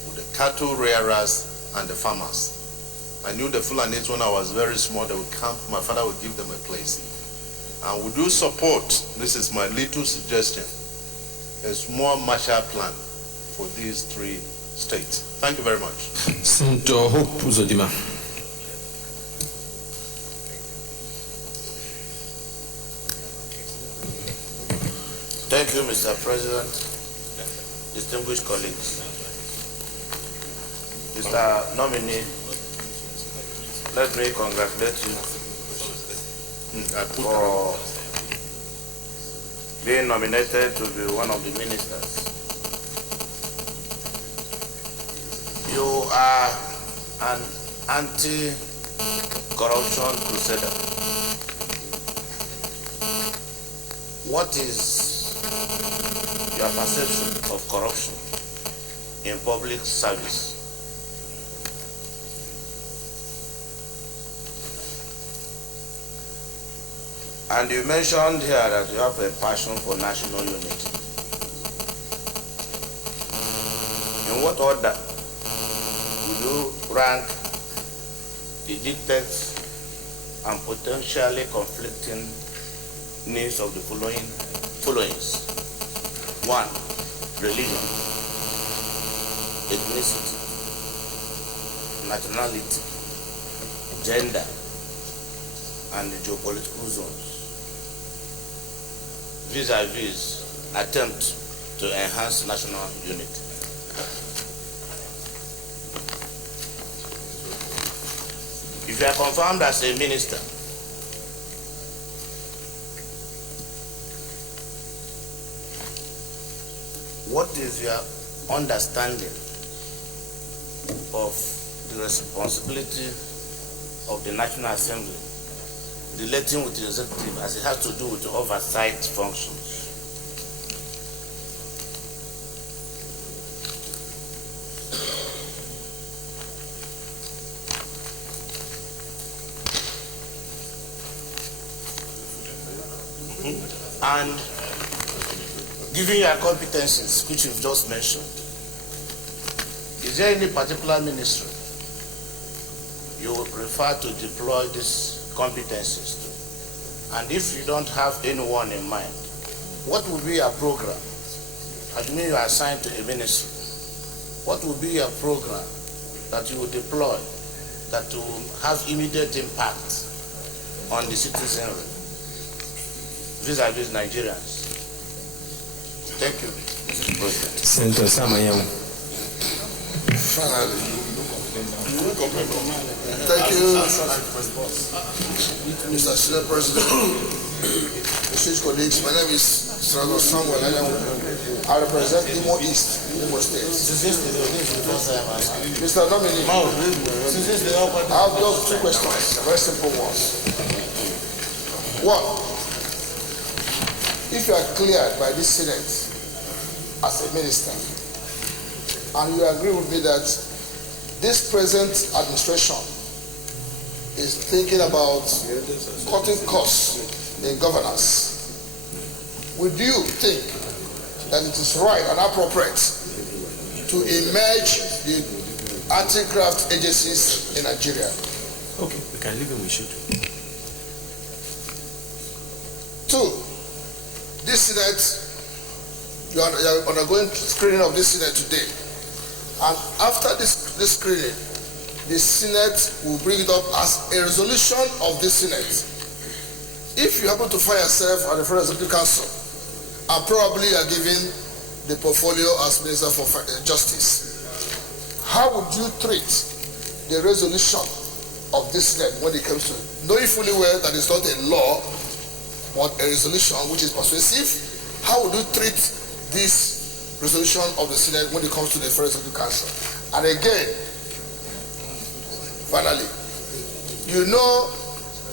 with the cattle rearers and the farmers. I knew the Fulanis when I was very small, they would come, my father would give them a place. And we do support, this is my little suggestion, a small Marshall Plan for these 3 states. Thank you very much. Senator Hope Uzodima. Thank you, Mr. President, distinguished colleagues. Mr. Nominee, let me congratulate you for being nominated to be one of the ministers. You are an anti-corruption crusader. What is your perception of corruption in public service? And you mentioned here that you have a passion for national unity. In what order would you rank the dictates and potentially conflicting needs of the followings? 1. Religion, ethnicity, nationality, gender, and the geopolitical zones, vis-a-vis attempt to enhance national unity. If you are confirmed as a minister, what is your understanding of the responsibility of the National Assembly relating with the executive as it has to do with the oversight functions? And given your competencies, which you've just mentioned, is there any particular ministry you would prefer to deploy these competencies to? And if you don't have anyone in mind, what would be your program? I mean, you are assigned to a ministry. What would be your program that you would deploy that will have immediate impact on the citizenry vis-a-vis Nigerians? Thank you, Mr. President. Senator Samayam. Finally. Thank you, Mr. Senate President, distinguished colleagues. My name is Senator Samuel. I represent Imo East, Imo State. Mr. Nominee, I have just 2 questions, very simple ones. 1. If you are cleared by this Senate as a minister, and you agree with me that this present administration is thinking about cutting costs in governance, would you think that it is right and appropriate to emerge the anti-graft agencies in Nigeria? Okay, we can leave it with you. 2. This Senate, you are undergoing screening of this Senate today. And after this screening, the Senate will bring it up as a resolution of this Senate. If you happen to find yourself at the Federal Executive Council, and probably you are given the portfolio as Minister for Justice, how would you treat the resolution of this Senate when it comes to it? Knowing fully well that it's not a law, but a resolution which is persuasive, how would you treat this resolution of the Senate when it comes to the Federal Executive Council? And again, finally, you know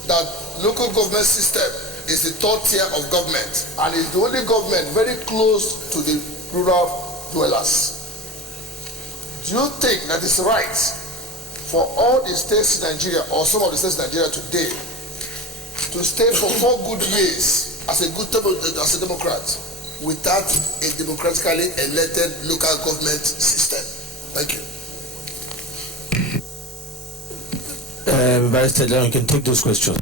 that local government system is the 3rd tier of government and is the only government very close to the rural dwellers. Do you think that it's right for all the states in Nigeria, or some of the states in Nigeria today, to stay for 4 good years as a Democrat without a democratically elected local government system? Thank you. Barrister Dalong, you can take those questions.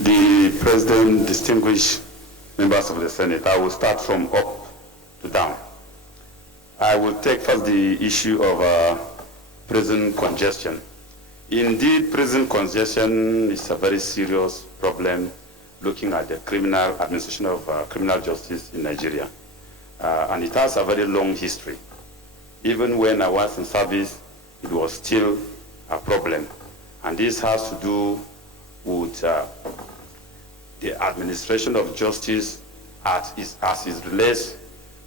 The President, distinguished members of the Senate, I will start from up to down. I will take first the issue of prison congestion. Indeed, prison congestion is a very serious problem looking at the criminal administration of criminal justice in Nigeria. And it has a very long history. Even when I was in service, it was still a problem. And this has to do with the administration of justice as it relates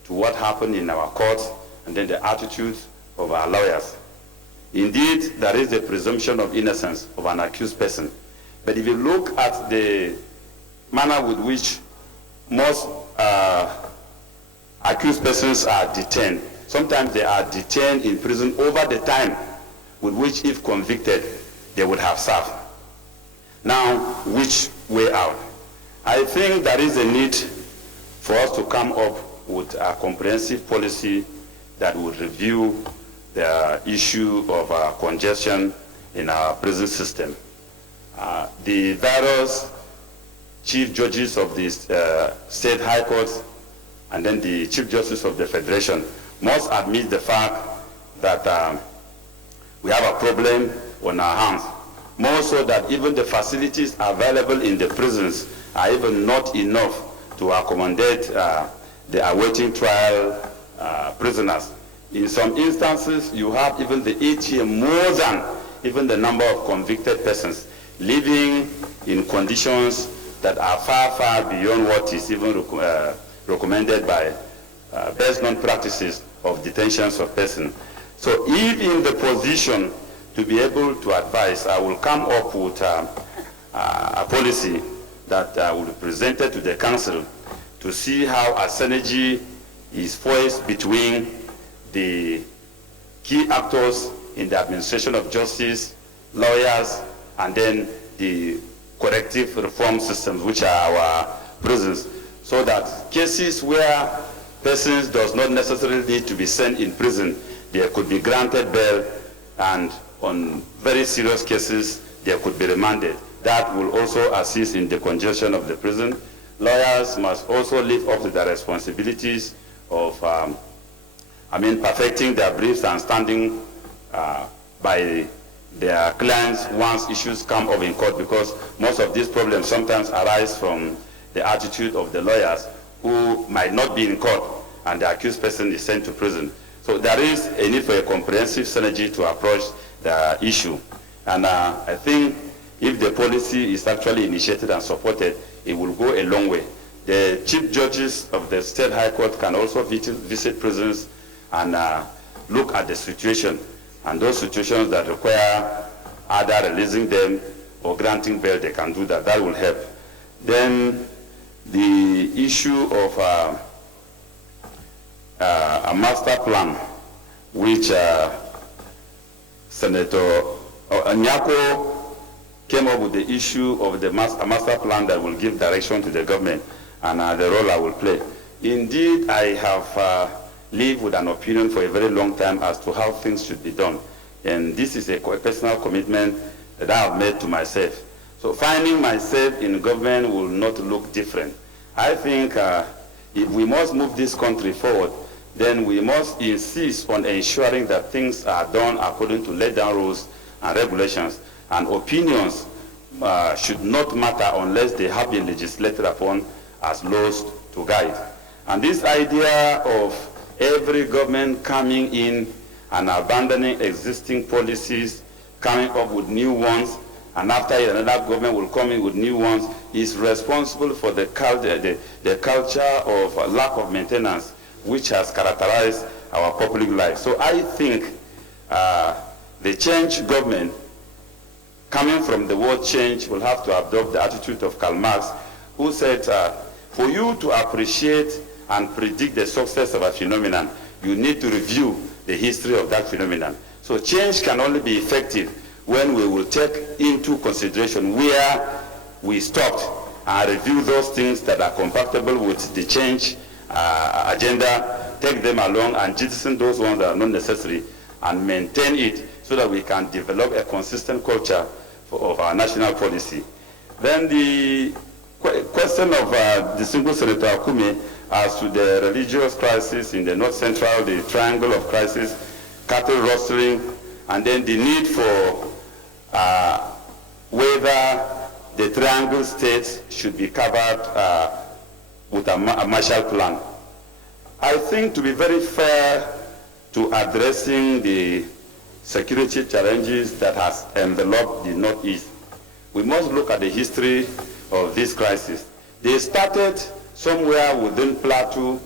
to what happened in our courts and then the attitude of our lawyers. Indeed, there is the presumption of innocence of an accused person. But if you look at the manner with which most accused persons are detained, sometimes they are detained in prison over the time with which, if convicted, they would have served. Now, which way out? I think there is a need for us to come up with a comprehensive policy that would review the issue of congestion in our prison system. The various chief judges of the state high courts and then the chief justice of the federation must admit the fact that we have a problem on our hands. More so that even the facilities available in the prisons are even not enough to accommodate the awaiting trial prisoners. In some instances, you have even the ATM more than even the number of convicted persons living in conditions that are far, far beyond what is even recommended by best known practices of detentions of persons. So if in the position to be able to advise, I will come up with a policy that will be presented to the council to see how a synergy is forged between the key actors in the administration of justice, lawyers, and then the corrective reform systems, which are our prisons, so that cases where persons does not necessarily need to be sent in prison, there could be granted bail, and on very serious cases, there could be remanded. That will also assist in the congestion of the prison. Lawyers must also live up to their responsibilities of perfecting their briefs and standing by their clients once issues come up in court, because most of these problems sometimes arise from the attitude of the lawyers who might not be in court and the accused person is sent to prison. So there is a need for a comprehensive synergy to approach the issue. And I think if the policy is actually initiated and supported, it will go a long way. The chief judges of the state high court can also visit prisons and look at the situation, and those situations that require either releasing them or granting bail, they can do that. That will help. Then the issue of a master plan, which Senator Nyako came up with the issue of the master plan that will give direction to the government and the role I will play. Indeed, I have lived with an opinion for a very long time as to how things should be done. And this is a personal commitment that I have made to myself. So finding myself in government will not look different. I think if we must move this country forward, then we must insist on ensuring that things are done according to laid down rules and regulations, and opinions should not matter unless they have been legislated upon as laws to guide. And this idea of every government coming in and abandoning existing policies, coming up with new ones, and after another government will come in with new ones, is responsible for the culture of lack of maintenance, which has characterized our public life. So I think the change government, coming from the word change, will have to adopt the attitude of Karl Marx, who said, for you to appreciate and predict the success of a phenomenon, you need to review the history of that phenomenon. So change can only be effective when we will take into consideration where we stopped and review those things that are compatible with the change agenda, take them along and jettison those ones that are not necessary and maintain it so that we can develop a consistent culture of our national policy. Then the question of distinguished Senator Akume as to the religious crisis in the North Central, the triangle of crisis, cattle rustling, and then the need for whether the triangle states should be covered with a Marshall Plan. I think, to be very fair to addressing the security challenges that has enveloped the Northeast, we must look at the history of this crisis. They started somewhere within Plateau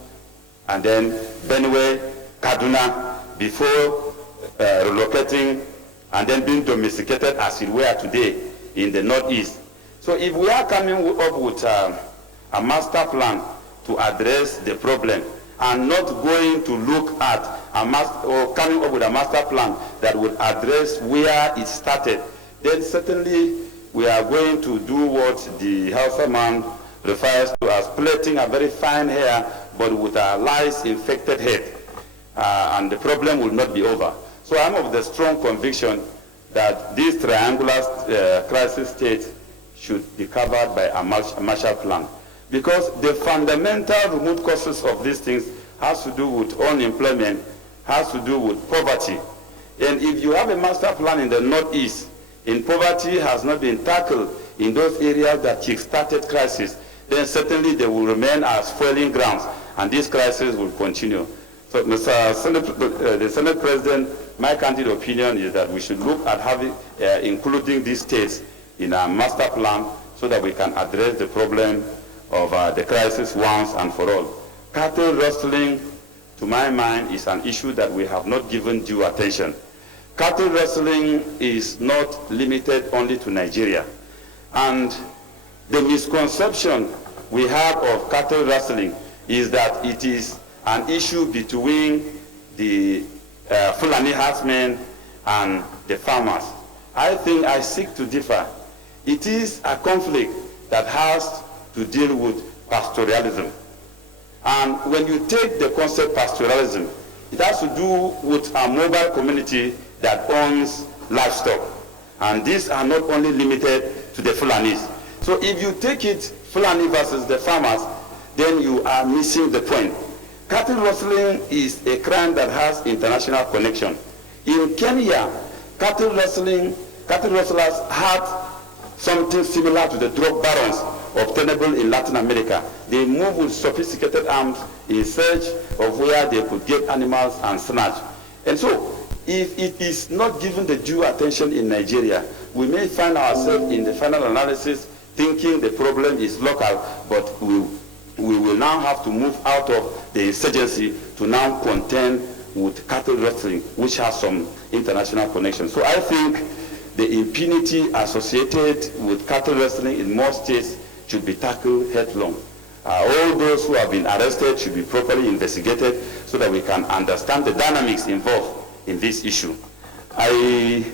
and then Benue, Kaduna, before relocating and then being domesticated as it were today in the Northeast. So if we are coming up with a master plan to address the problem, and not going to look at or coming up with a master plan that would address where it started, then certainly we are going to do what the Hausa man refers to as plaiting a very fine hair, but with a lice-infected head, and the problem will not be over. So I'm of the strong conviction that this triangular crisis state should be covered by a Marshall Plan, because the fundamental root causes of these things has to do with unemployment, has to do with poverty. And if you have a master plan in the Northeast, and poverty has not been tackled in those areas that kick-started crisis, then certainly they will remain as failing grounds, and this crisis will continue. So, the Senate President, my candid opinion is that we should look at having, including these states in a master plan so that we can address the problem of the crisis once and for all. Cattle rustling, to my mind, is an issue that we have not given due attention. Cattle rustling is not limited only to Nigeria. And the misconception we have of cattle rustling is that it is an issue between the Fulani herdsmen and the farmers. I think I seek to differ. It is a conflict that has to deal with pastoralism. And when you take the concept pastoralism, it has to do with a mobile community that owns livestock. And these are not only limited to the Fulanis. So if you take it Fulani versus the farmers, then you are missing the point. Cattle rustling is a crime that has international connection. In Kenya, cattle rustlers had something similar to the drug barons obtainable in Latin America. They move with sophisticated arms in search of where they could get animals and snatch. And so, if it is not given the due attention in Nigeria, we may find ourselves in the final analysis thinking the problem is local, but we will now have to move out of the insurgency to now contend with cattle rustling, which has some international connection. So I think the impunity associated with cattle rustling in most states should be tackled headlong. All those who have been arrested should be properly investigated so that we can understand the dynamics involved in this issue. I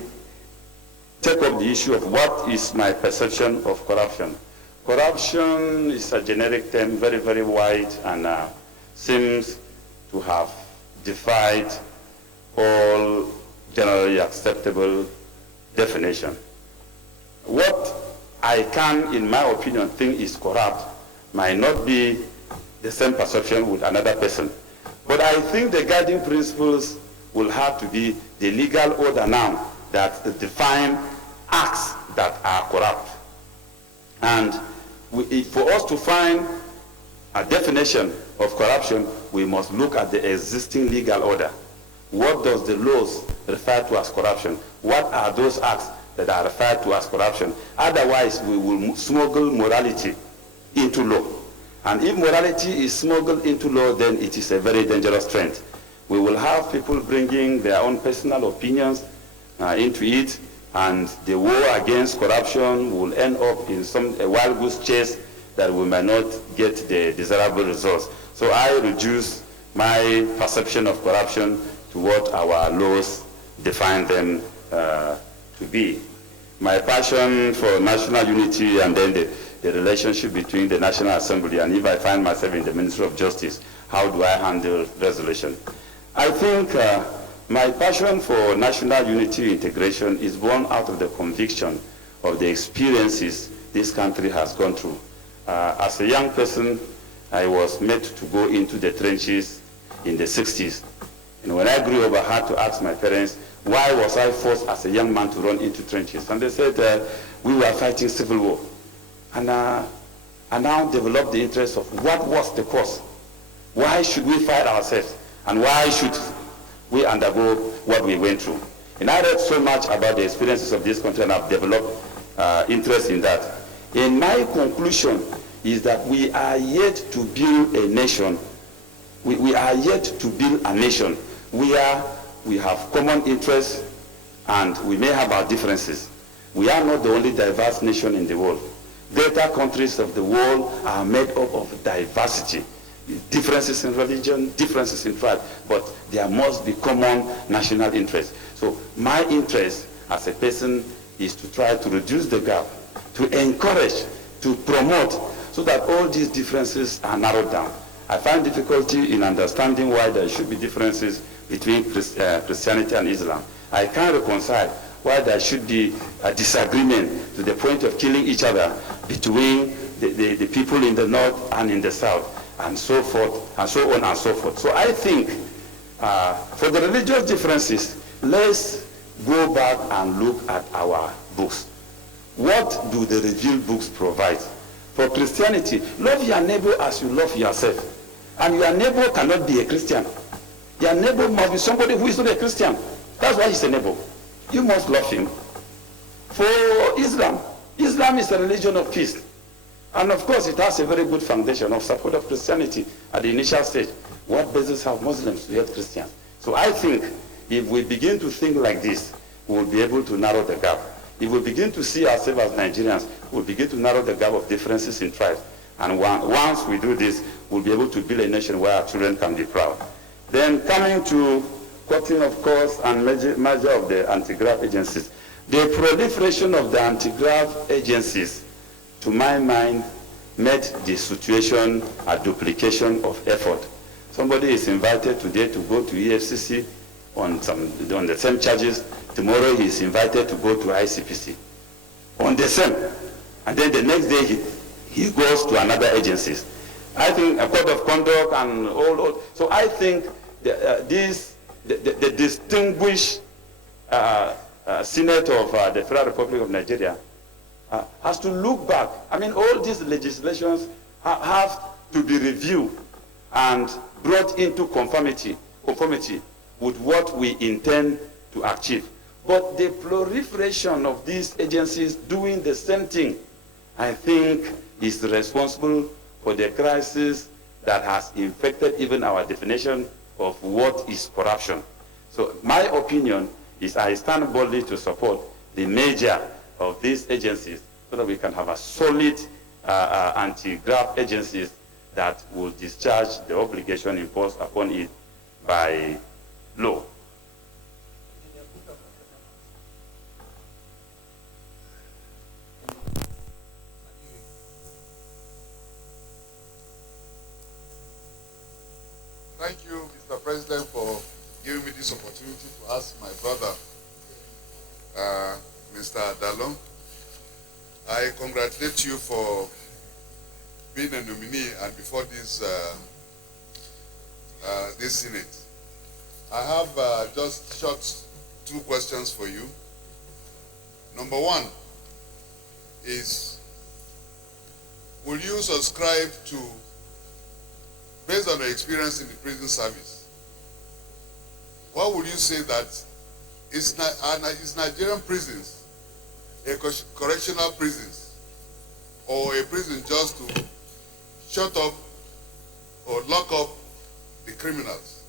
take up the issue of what is my perception of corruption. Corruption is a generic term, very, very wide, and seems to have defied all generally acceptable definition. What I can, in my opinion, think is corrupt might not be the same perception with another person. But I think the guiding principles will have to be the legal order now that define acts that are corrupt. And for us to find a definition of corruption, we must look at the existing legal order. What does the laws refer to as corruption? What are those acts that are referred to as corruption? Otherwise, we will smuggle morality into law. And if morality is smuggled into law, then it is a very dangerous trend. We will have people bringing their own personal opinions into it, and the war against corruption will end up in a wild goose chase that we might not get the desirable results. So I reduce my perception of corruption to what our laws define them to be. My passion for national unity and then the relationship between the National Assembly, and if I find myself in the Ministry of Justice, how do I handle resolution? I think my passion for national unity integration is born out of the conviction of the experiences this country has gone through. As a young person, I was made to go into the trenches in the 60s. And when I grew up, I had to ask my parents, why was I forced as a young man to run into trenches? And they said, we were fighting civil war. And I now developed the interest of what was the cause? Why should we fight ourselves? And why should we undergo what we went through? And I read so much about the experiences of this country, and I've developed interest in that. And my conclusion is that we are yet to build a nation. We are yet to build a nation where we have common interests and we may have our differences. We are not the only diverse nation in the world. Greater countries of the world are made up of diversity. differences in religion, differences in tribe, but there must be common national interest. So my interest as a person is to try to reduce the gap, to encourage, to promote, so that all these differences are narrowed down. I find difficulty in understanding why there should be differences between Christianity and Islam. I can't reconcile why there should be a disagreement to the point of killing each other between the people in the north and in the south, and so forth, and so on and so forth. So I think for the religious differences, let's go back and look at our books. What do the revealed books provide? For Christianity, love your neighbor as you love yourself. And your neighbor cannot be a Christian. Your neighbor must be somebody who is not a Christian. That's why he's a neighbor. You must love him. For Islam, Islam is a religion of peace. And of course, it has a very good foundation of support of Christianity at the initial stage. What basis have Muslims to hate Christians? So I think if we begin to think like this, we will be able to narrow the gap. If we begin to see ourselves as Nigerians, we'll begin to narrow the gap of differences in tribes. And once we do this, we'll be able to build a nation where our children can be proud. Then coming to cutting of course and merger of the anti-graft agencies. The proliferation of the anti-graft agencies, to my mind, made the situation a duplication of effort. Somebody is invited today to go to EFCC on the same charges. Tomorrow he is invited to go to ICPC on the same. And then the next day he goes to another agencies. I think a code of conduct and all. So I think the distinguished Senate of the Federal Republic of Nigeria has to look back. I mean, all these legislations have to be reviewed and brought into conformity with what we intend to achieve. But the proliferation of these agencies doing the same thing, I think, is responsible for the crisis that has infected even our definition of what is corruption. So my opinion is I stand boldly to support the merger of these agencies so that we can have a solid anti-graft agencies that will discharge the obligation imposed upon it by law. Thank you, Mr. President, for giving me this opportunity to ask my brother, Mr. Dalong. I congratulate you for being a nominee and before this Senate. I have just short 2 questions for you. Number 1 is, will you subscribe to, based on your experience in the prison service, what would you say that is Nigerian prisons a correctional prisons or a prison just to shut up or lock up the criminals?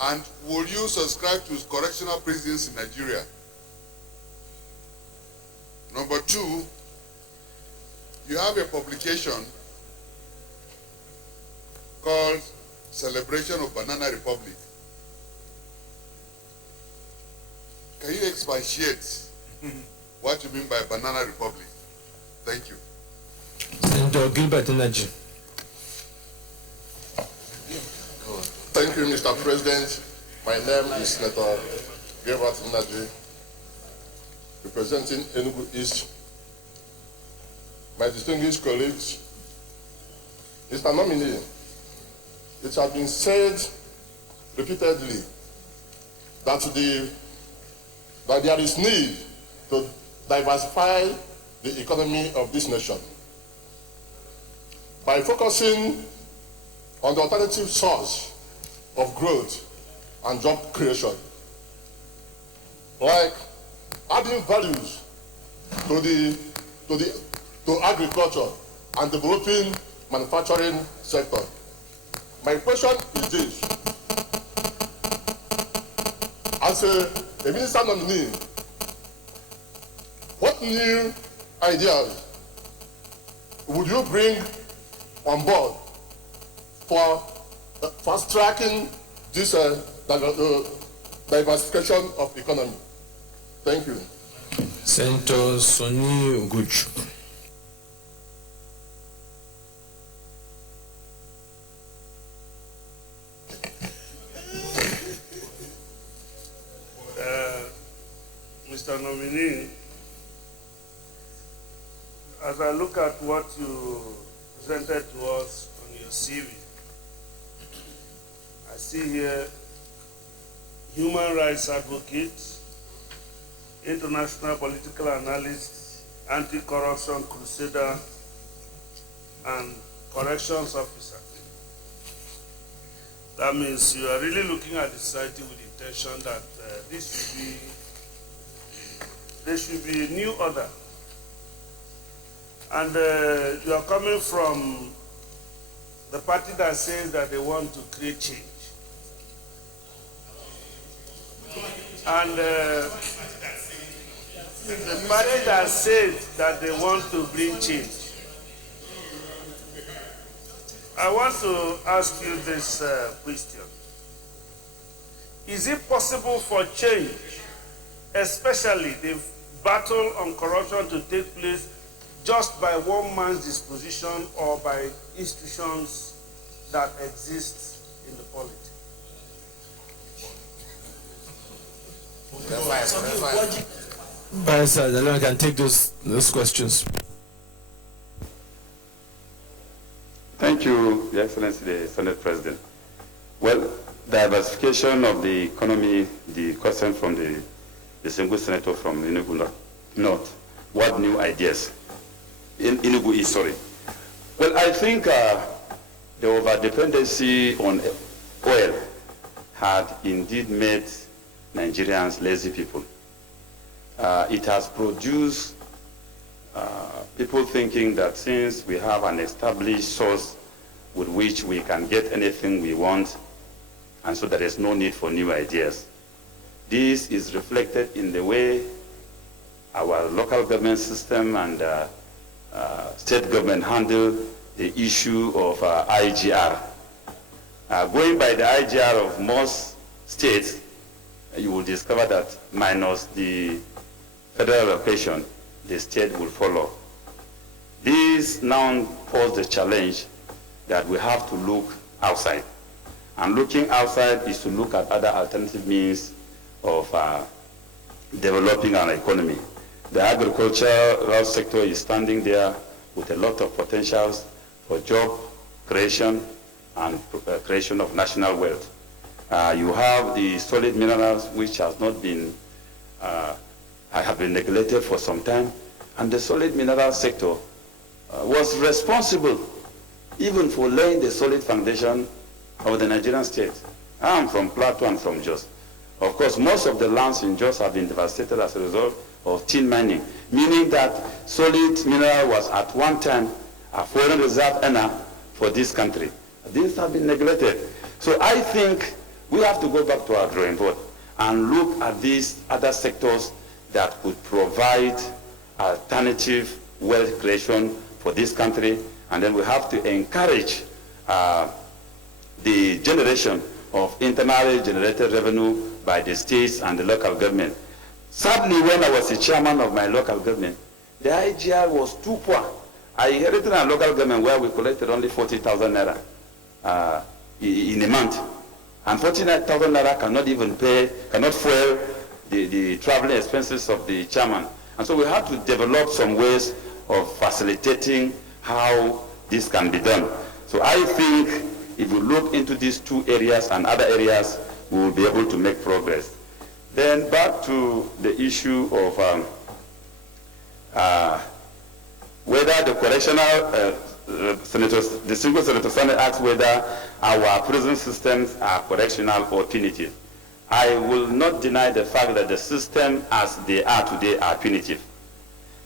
And will you subscribe to correctional prisons in Nigeria? Number 2, you have a publication called Celebration of Banana Republic. Can you expatiate what you mean by Banana Republic? Thank you. Senator Gilbert Energy. Thank you, Mr. President. My name is Senator Gilbert Energy, representing Enugu East. My distinguished colleagues, Mr. Nominee, it has been said repeatedly that there is need to diversify the economy of this nation by focusing on the alternative source of growth and job creation, like adding values to agriculture and developing manufacturing sector. My question is this: as a minister nominee, what new ideas would you bring on board for fast-tracking this diversification of the economy. Thank you. Senator Sonny Uguchu. Mr. Nominee, as I look at what you presented to us on your CV, I see here human rights advocate, international political analyst, anti-corruption crusader, and corrections officer. That means you are really looking at the society with the intention that there should be a new order. And you are coming from the party that says that they want to create change. And the party that says that they want to bring change. I want to ask you this question. Is it possible for change, especially the battle on corruption, to take place just by one man's disposition or by institutions that exist in the polity? Vice Dalong can take those questions. Thank you, Your Excellency, the Senate President. Well, diversification of the economy, the question from the single senator from Enugu North. What new ideas? In Enugu East, sorry. Well, I think the over-dependency on oil had indeed made Nigerians lazy people. It has produced people thinking that since we have an established source with which we can get anything we want, and so there is no need for new ideas. This is reflected in the way our local government system and state government handle the issue of IGR. Going by the IGR of most states, you will discover that minus the federal allocation, the state will follow. This now poses the challenge that we have to look outside. And looking outside is to look at other alternative means of developing our economy. The agricultural sector is standing there with a lot of potentials for job creation and creation of national wealth. You have the solid minerals, which has not been, have been neglected for some time, and the solid mineral sector was responsible even for laying the solid foundation of the Nigerian state. I'm from Plateau and from Jos. Of course, most of the lands in Jos have been devastated as a result of tin mining, meaning that solid mineral was at one time a foreign reserve earner for this country. These have been neglected. So I think we have to go back to our drawing board and look at these other sectors that could provide alternative wealth creation for this country, and then we have to encourage the generation of internally generated revenue by the states and the local government. Sadly, when I was the chairman of my local government, the IGR was too poor. I inherited a local government where we collected only 40,000 naira in a month. And 49,000 naira cannot even pay, cannot fuel the traveling expenses of the chairman. And so we had to develop some ways of facilitating how this can be done. So I think if we look into these two areas and other areas, we will be able to make progress. Then back to the issue of whether the correctional the single senator Senate asked whether our prison systems are correctional or punitive. I will not deny the fact that the system as they are today are punitive.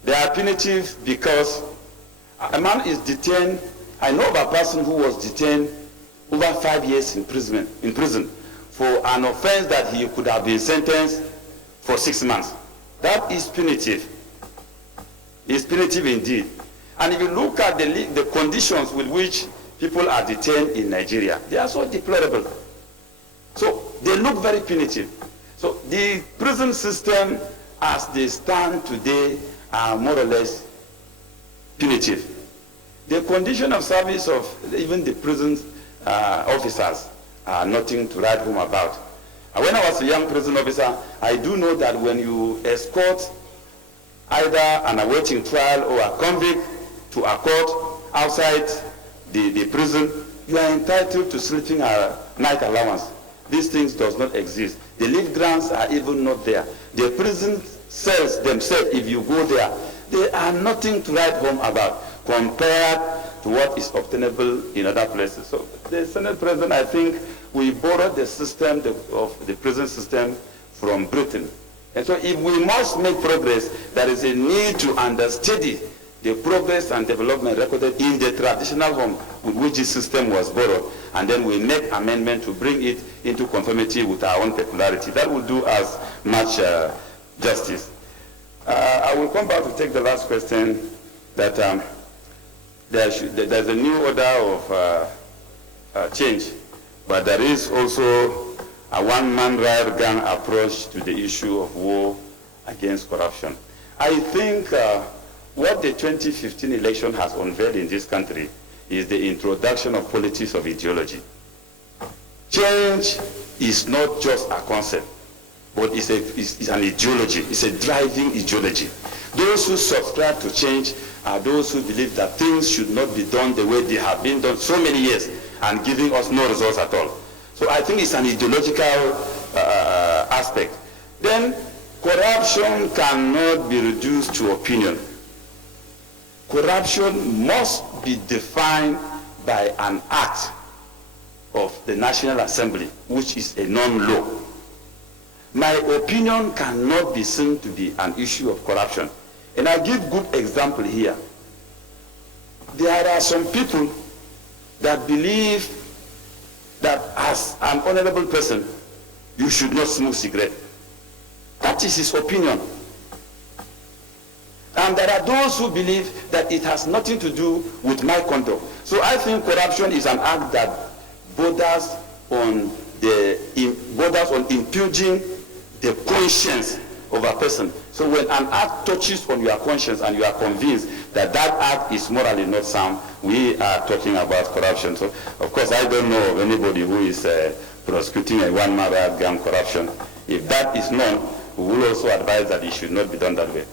They are punitive because a man is detained. I know of a person who was detained over 5 years in prison for an offense that he could have been sentenced for 6 months. That is punitive. It's punitive indeed. And if you look at the conditions with which people are detained in Nigeria. They are so deplorable. So they look very punitive. So the prison system as they stand today are more or less punitive. The condition of service of even the prison officers are nothing to write home about. When I was a young prison officer, I do know that when you escort either an awaiting trial or a convict to a court outside the prison, you are entitled to sleeping night allowance. These things does not exist. The leave grants are even not there. The prison cells themselves, if you go there, they are nothing to write home about compared to what is obtainable in other places. So the Senate President, I think, we borrowed the system of the prison system from Britain. And so if we must make progress, there is a need to understudy the progress and development recorded in the traditional home with which this system was borrowed, and then we make amendment to bring it into conformity with our own peculiarity. That will do us much justice. I will come back to take the last question that there's a new order of change, but there is also a one-man riot gang approach to the issue of war against corruption. I think what the 2015 election has unveiled in this country is the introduction of politics of ideology. Change is not just a concept, but it's an ideology. It's a driving ideology. Those who subscribe to change are those who believe that things should not be done the way they have been done so many years and giving us no results at all. So I think it's an ideological aspect. Then corruption cannot be reduced to opinion. Corruption must be defined by an act of the National Assembly, which is a non-law. My opinion cannot be seen to be an issue of corruption. And I give good example here. There are some people that believe that as an honorable person, you should not smoke cigarette. That is his opinion. And there are those who believe that it has nothing to do with my conduct. So I think corruption is an act that borders on impugning the conscience of a person. So when an act touches on your conscience and you are convinced that that act is morally not sound, we are talking about corruption. So of course I don't know of anybody who is prosecuting a one-man riot gang corruption. If that is known, we will also advise that it should not be done that way.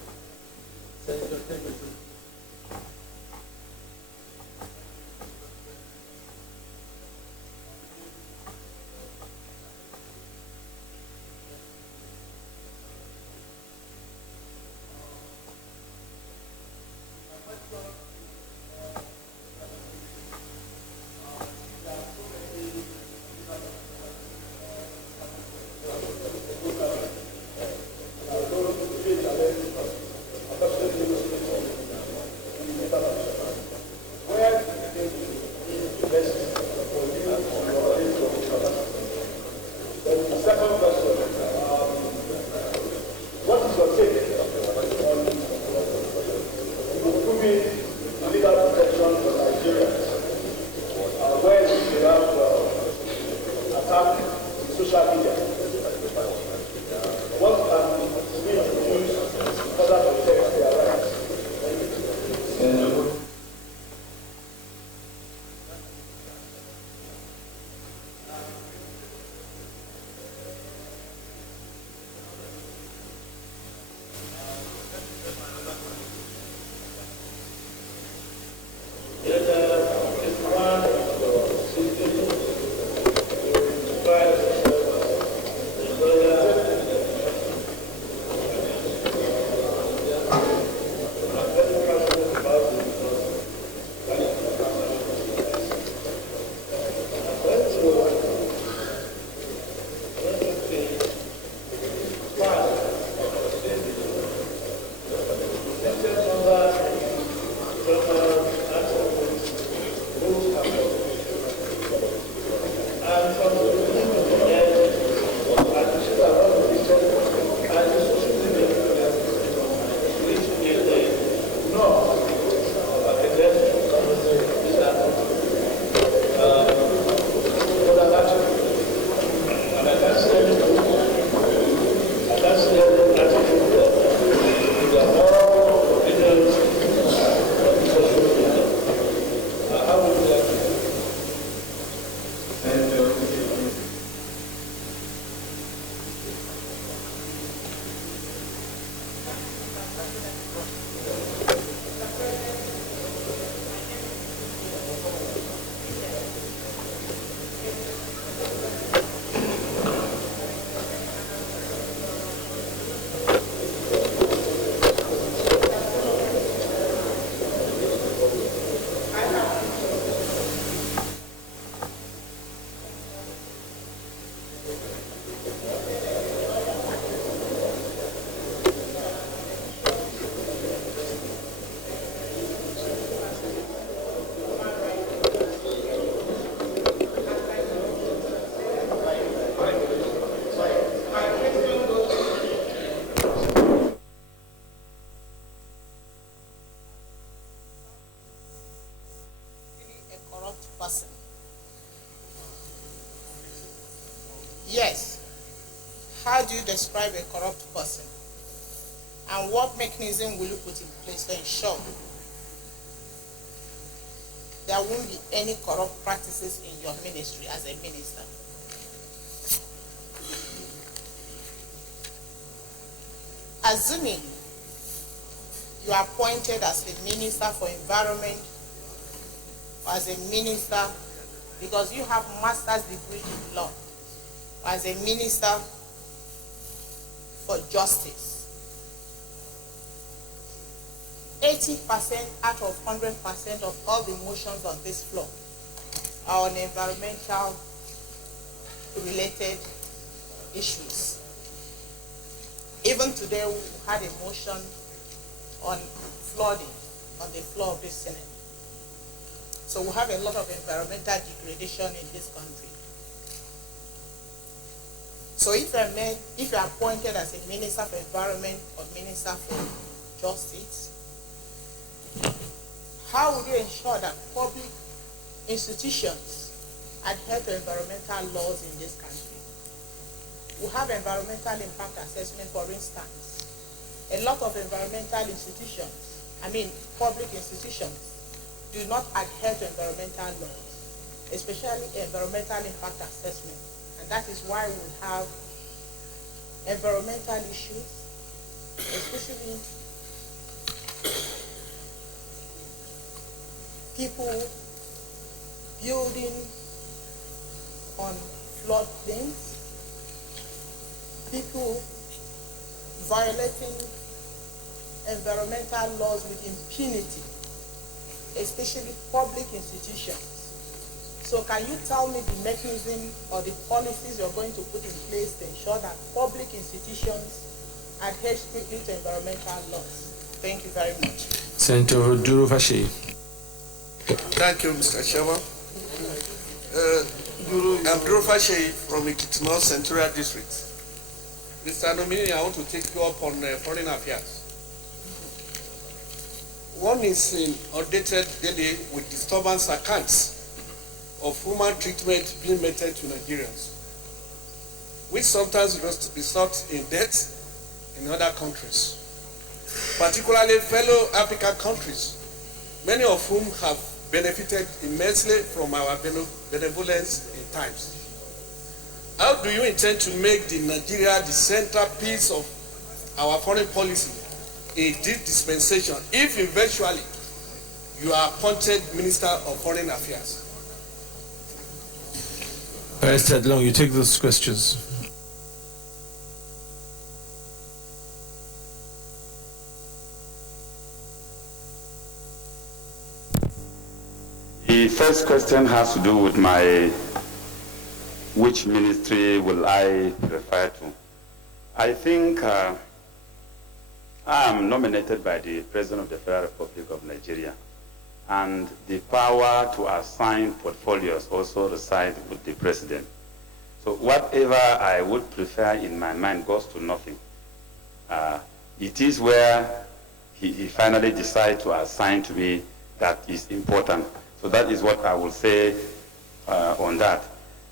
Yes. How do you describe a corrupt person? And what mechanism will you put in place to ensure there won't be any corrupt practices in your ministry as a minister? Assuming you are appointed as the Minister for Environment, or as a minister, because you have master's degree in law, or as a minister for justice, 80% out of 100% of all the motions on this floor are on environmental related issues. Even today, we had a motion on flooding on the floor of this Senate. So we have a lot of environmental degradation in this country. So if you're appointed as a Minister for Environment or Minister for Justice, how will you ensure that public institutions adhere to environmental laws in this country? We have environmental impact assessment, for instance. A lot of environmental institutions, public institutions, do not adhere to environmental laws, especially environmental impact assessment. And that is why we have environmental issues, especially people building on floodplains, people violating environmental laws with impunity, especially public institutions. So can you tell me the mechanism or the policies you're going to put in place to ensure that public institutions adhere strictly to environmental laws? Thank you very much. Senator Durufashi. Thank you, Mr. Chairman. I'm Durufashi from Ikiti Central District. Mr. Nominee, I want to take you up on foreign affairs. One is in updated daily with disturbance accounts of human treatment being meted to Nigerians, which sometimes results in death in other countries, particularly fellow African countries, many of whom have benefited immensely from our benevolence in times. How do you intend to make Nigeria the centerpiece of our foreign policy in this dispensation if eventually you are appointed Minister of Foreign Affairs? Mr. Dalong, you take those questions. The first question has to do with which ministry will I refer to? I think I am nominated by the President of the Federal Republic of Nigeria, and the power to assign portfolios also reside with the President. So whatever I would prefer in my mind goes to nothing. It is where he finally decides to assign to me that is important. So that is what I will say on that.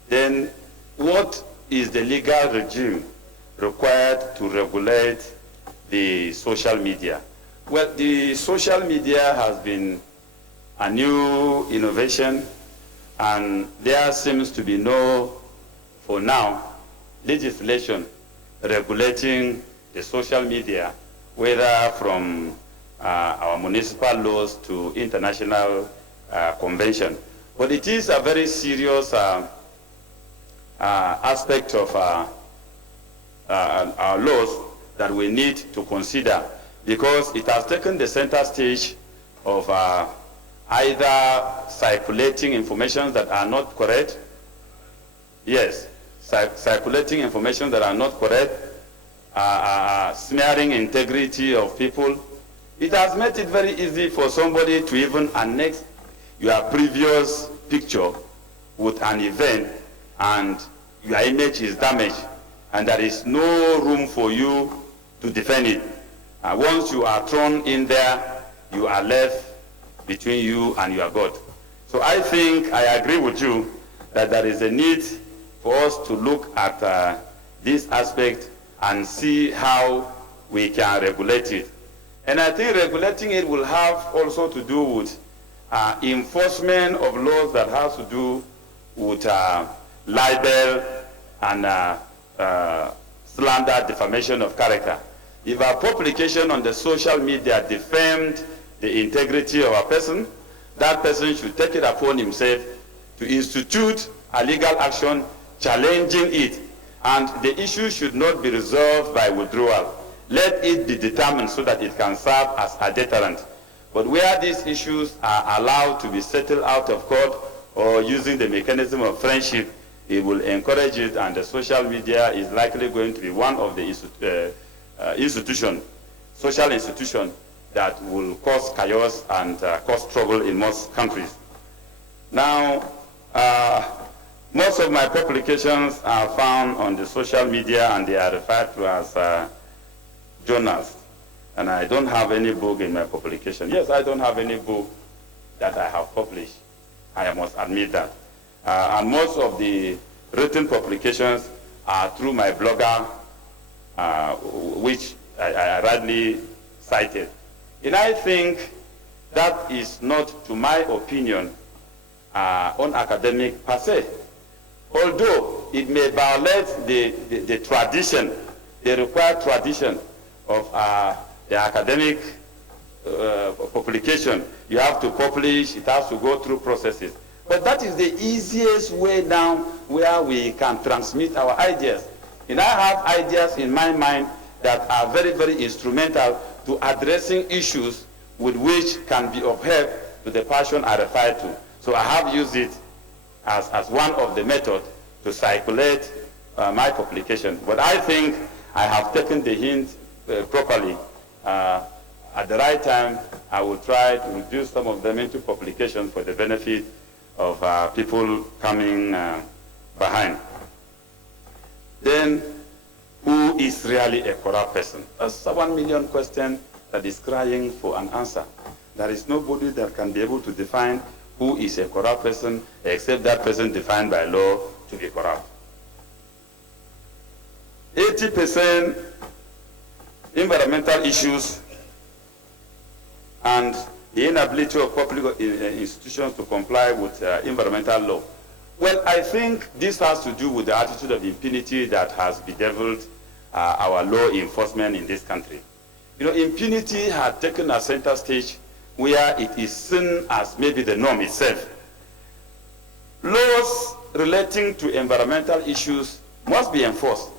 Then what is the legal regime required to regulate the social media? Well, the social media has been a new innovation, and there seems to be no, for now, legislation regulating the social media, whether from our municipal laws to international convention. But it is a very serious aspect of our laws that we need to consider, because it has taken the center stage of either circulating information that are not correct, yes, circulating information that are not correct, smearing integrity of people. It has made it very easy for somebody to even annex your previous picture with an event, and your image is damaged, and there is no room for you to defend it. Once you are thrown in there, you are left between you and your God. So I think I agree with you that there is a need for us to look at this aspect and see how we can regulate it. And I think regulating it will have also to do with enforcement of laws that has to do with libel and slander, defamation of character. If a publication on the social media defamed the integrity of a person, that person should take it upon himself to institute a legal action challenging it, and the issue should not be resolved by withdrawal. Let it be determined so that it can serve as a deterrent. But where these issues are allowed to be settled out of court or using the mechanism of friendship, it will encourage it, and the social media is likely going to be one of the social institutions that will cause chaos and cause trouble in most countries. Now, most of my publications are found on the social media, and they are referred to as journals. And I don't have any book in my publication. Yes, I don't have any book that I have published. I must admit that. And most of the written publications are through my blogger, which I rightly cited. And I think that is not, to my opinion, unacademic per se. Although it may violate the tradition, the required tradition of the academic publication. You have to publish, it has to go through processes. But that is the easiest way down where we can transmit our ideas. And I have ideas in my mind that are very, very instrumental to addressing issues with which can be of help to the person I refer to. So I have used it as one of the methods to circulate my publication. But I think I have taken the hint properly. At the right time, I will try to reduce some of them into publication for the benefit of people coming behind. Then, who is really a corrupt person? That's a 1 million question that is crying for an answer. There is nobody that can be able to define who is a corrupt person except that person defined by law to be corrupt. 80% environmental issues and the inability of public institutions to comply with environmental law. Well, I think this has to do with the attitude of impunity that has bedeviled our law enforcement in this country. You know, impunity had taken a center stage where it is seen as maybe the norm itself. Laws relating to environmental issues must be enforced.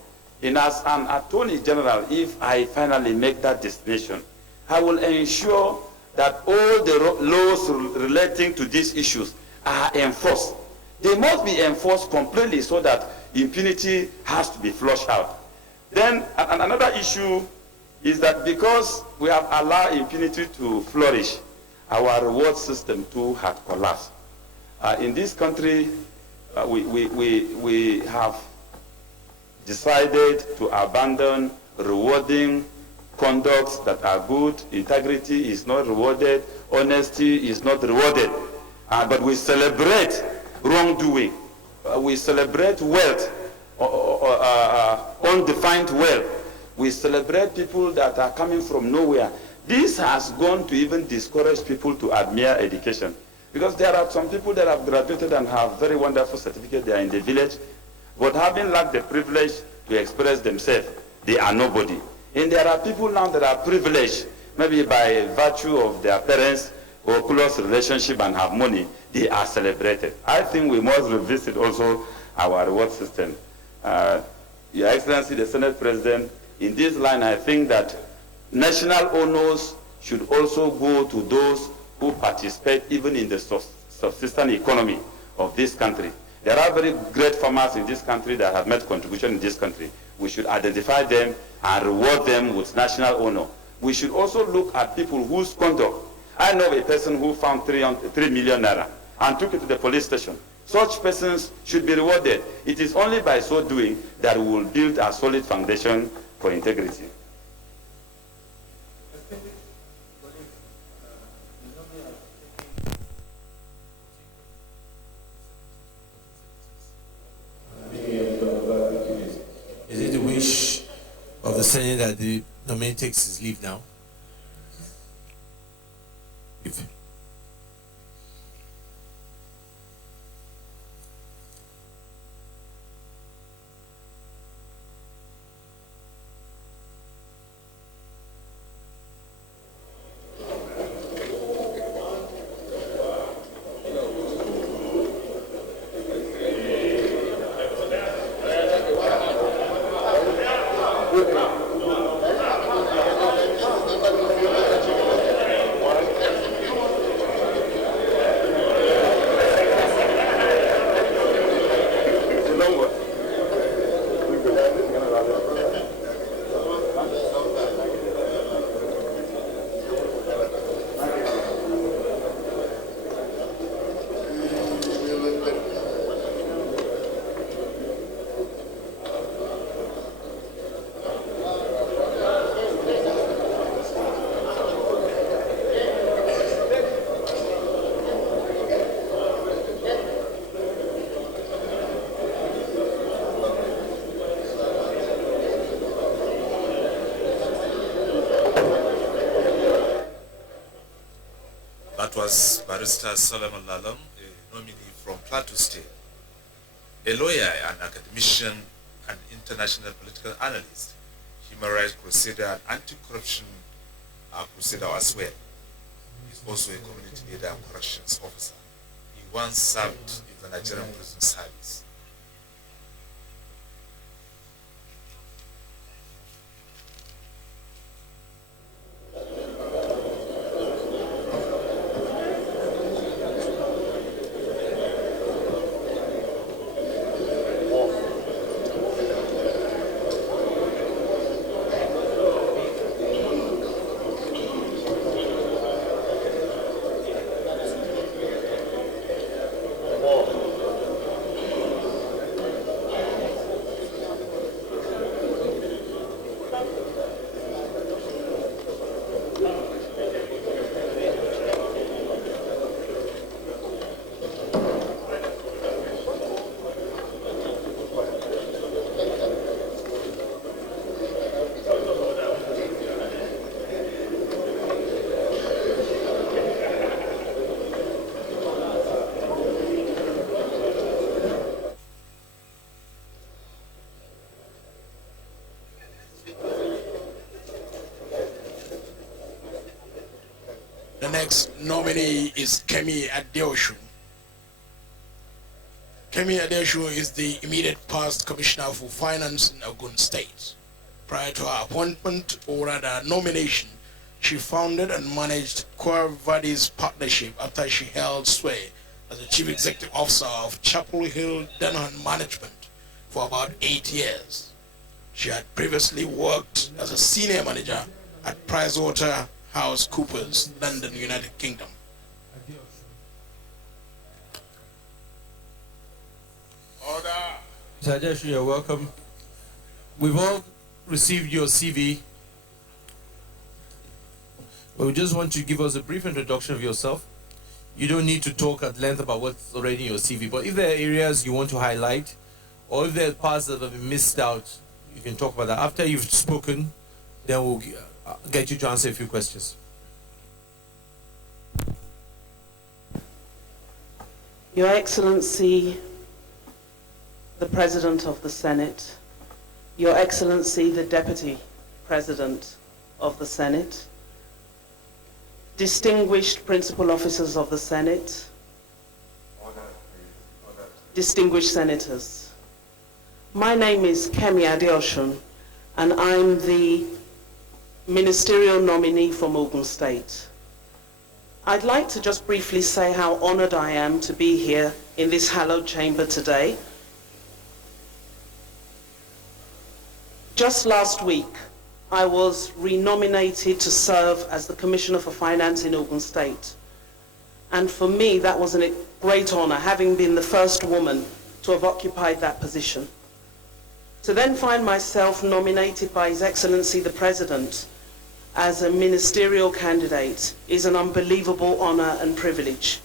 And as an Attorney General, if I finally make that destination, I will ensure that all the laws relating to these issues are enforced. They must be enforced completely so that impunity has to be flushed out. Then another issue is that because we have allowed impunity to flourish, our reward system too had collapsed. In this country, we have decided to abandon rewarding conducts that are good. Integrity is not rewarded. Honesty is not rewarded. But we celebrate wrongdoing. We celebrate wealth, undefined wealth. We celebrate people that are coming from nowhere. This has gone to even discourage people to admire education. Because there are some people that have graduated and have very wonderful certificates. They are in the village. But having lacked the privilege to express themselves, they are nobody. And there are people now that are privileged, maybe by virtue of their parents or close relationship and have money, they are celebrated. I think we must revisit also our reward system. Your Excellency, the Senate President, in this line, I think that national honors should also go to those who participate even in the subsistence economy of this country. There are very great farmers in this country that have made contribution in this country. We should identify them and reward them with national honor. We should also look at people whose conduct. I know a person who found 3 million naira and took it to the police station. Such persons should be rewarded. It is only by so doing that we will build a solid foundation for integrity. Yeah. saying that the nominee takes his leave now. That was Barrister Solomon Lalong, a nominee from Plateau State, a lawyer, an academician, an international political analyst, human rights crusader, and anti-corruption crusader as well. He's also a community leader and corrections officer. He once served in the Nigerian prison service. The next nominee is Kemi Adeosun. Kemi Adeosun is the immediate past Commissioner for Finance in Ogun State. Prior to her appointment, or rather nomination, she founded and managed Vadi's Partnership after she held sway as the Chief Executive Officer of Chapel Hill Denham Management for about 8 years. She had previously worked as a senior manager at PricewaterhouseCoopers, London, United Kingdom. Mr. Adeosun, you're welcome. We've all received your CV. But we just want you to give us a brief introduction of yourself. You don't need to talk at length about what's already in your CV, but if there are areas you want to highlight, or if there are parts that have been missed out, you can talk about that. After you've spoken, then we'll get you to answer a few questions. Your Excellency, the President of the Senate, Your Excellency, the Deputy President of the Senate, distinguished principal officers of the Senate, distinguished senators. My name is Kemi Adeosun, and I'm the ministerial nominee from Ogun State. I'd like to just briefly say how honored I am to be here in this hallowed chamber today. Just last week, I was renominated to serve as the Commissioner for Finance in Ogun State. And for me, that was a great honor, having been the first woman to have occupied that position. To then find myself nominated by His Excellency the President as a ministerial candidate is an unbelievable honor and privilege.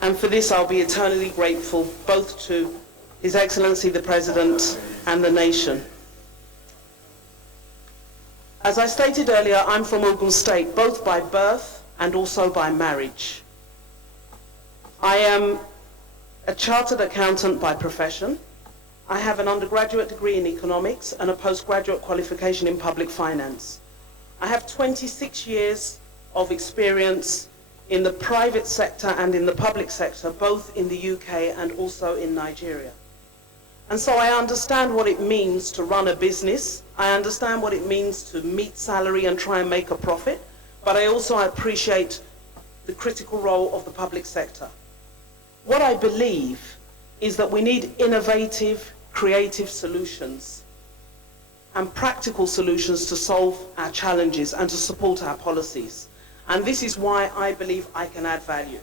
And for this, I'll be eternally grateful both to His Excellency the President and the nation. As I stated earlier, I'm from Ogun State, both by birth and also by marriage. I am a chartered accountant by profession. I have an undergraduate degree in economics and a postgraduate qualification in public finance. I have 26 years of experience in the private sector and in the public sector, both in the UK and also in Nigeria. And so I understand what it means to run a business. I understand what it means to meet salary and try and make a profit, but I also appreciate the critical role of the public sector. What I believe is that we need innovative, creative solutions and practical solutions to solve our challenges and to support our policies. And this is why I believe I can add value.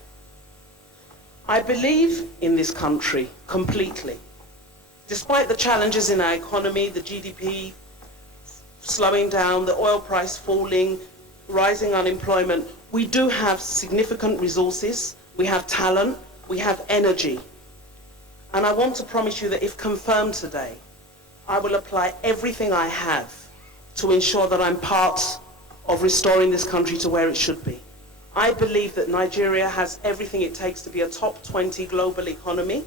I believe in this country completely. Despite the challenges in our economy, the GDP slowing down, the oil price falling, rising unemployment, we do have significant resources, we have talent, we have energy. And I want to promise you that if confirmed today, I will apply everything I have to ensure that I'm part of restoring this country to where it should be. I believe that Nigeria has everything it takes to be a top 20 global economy,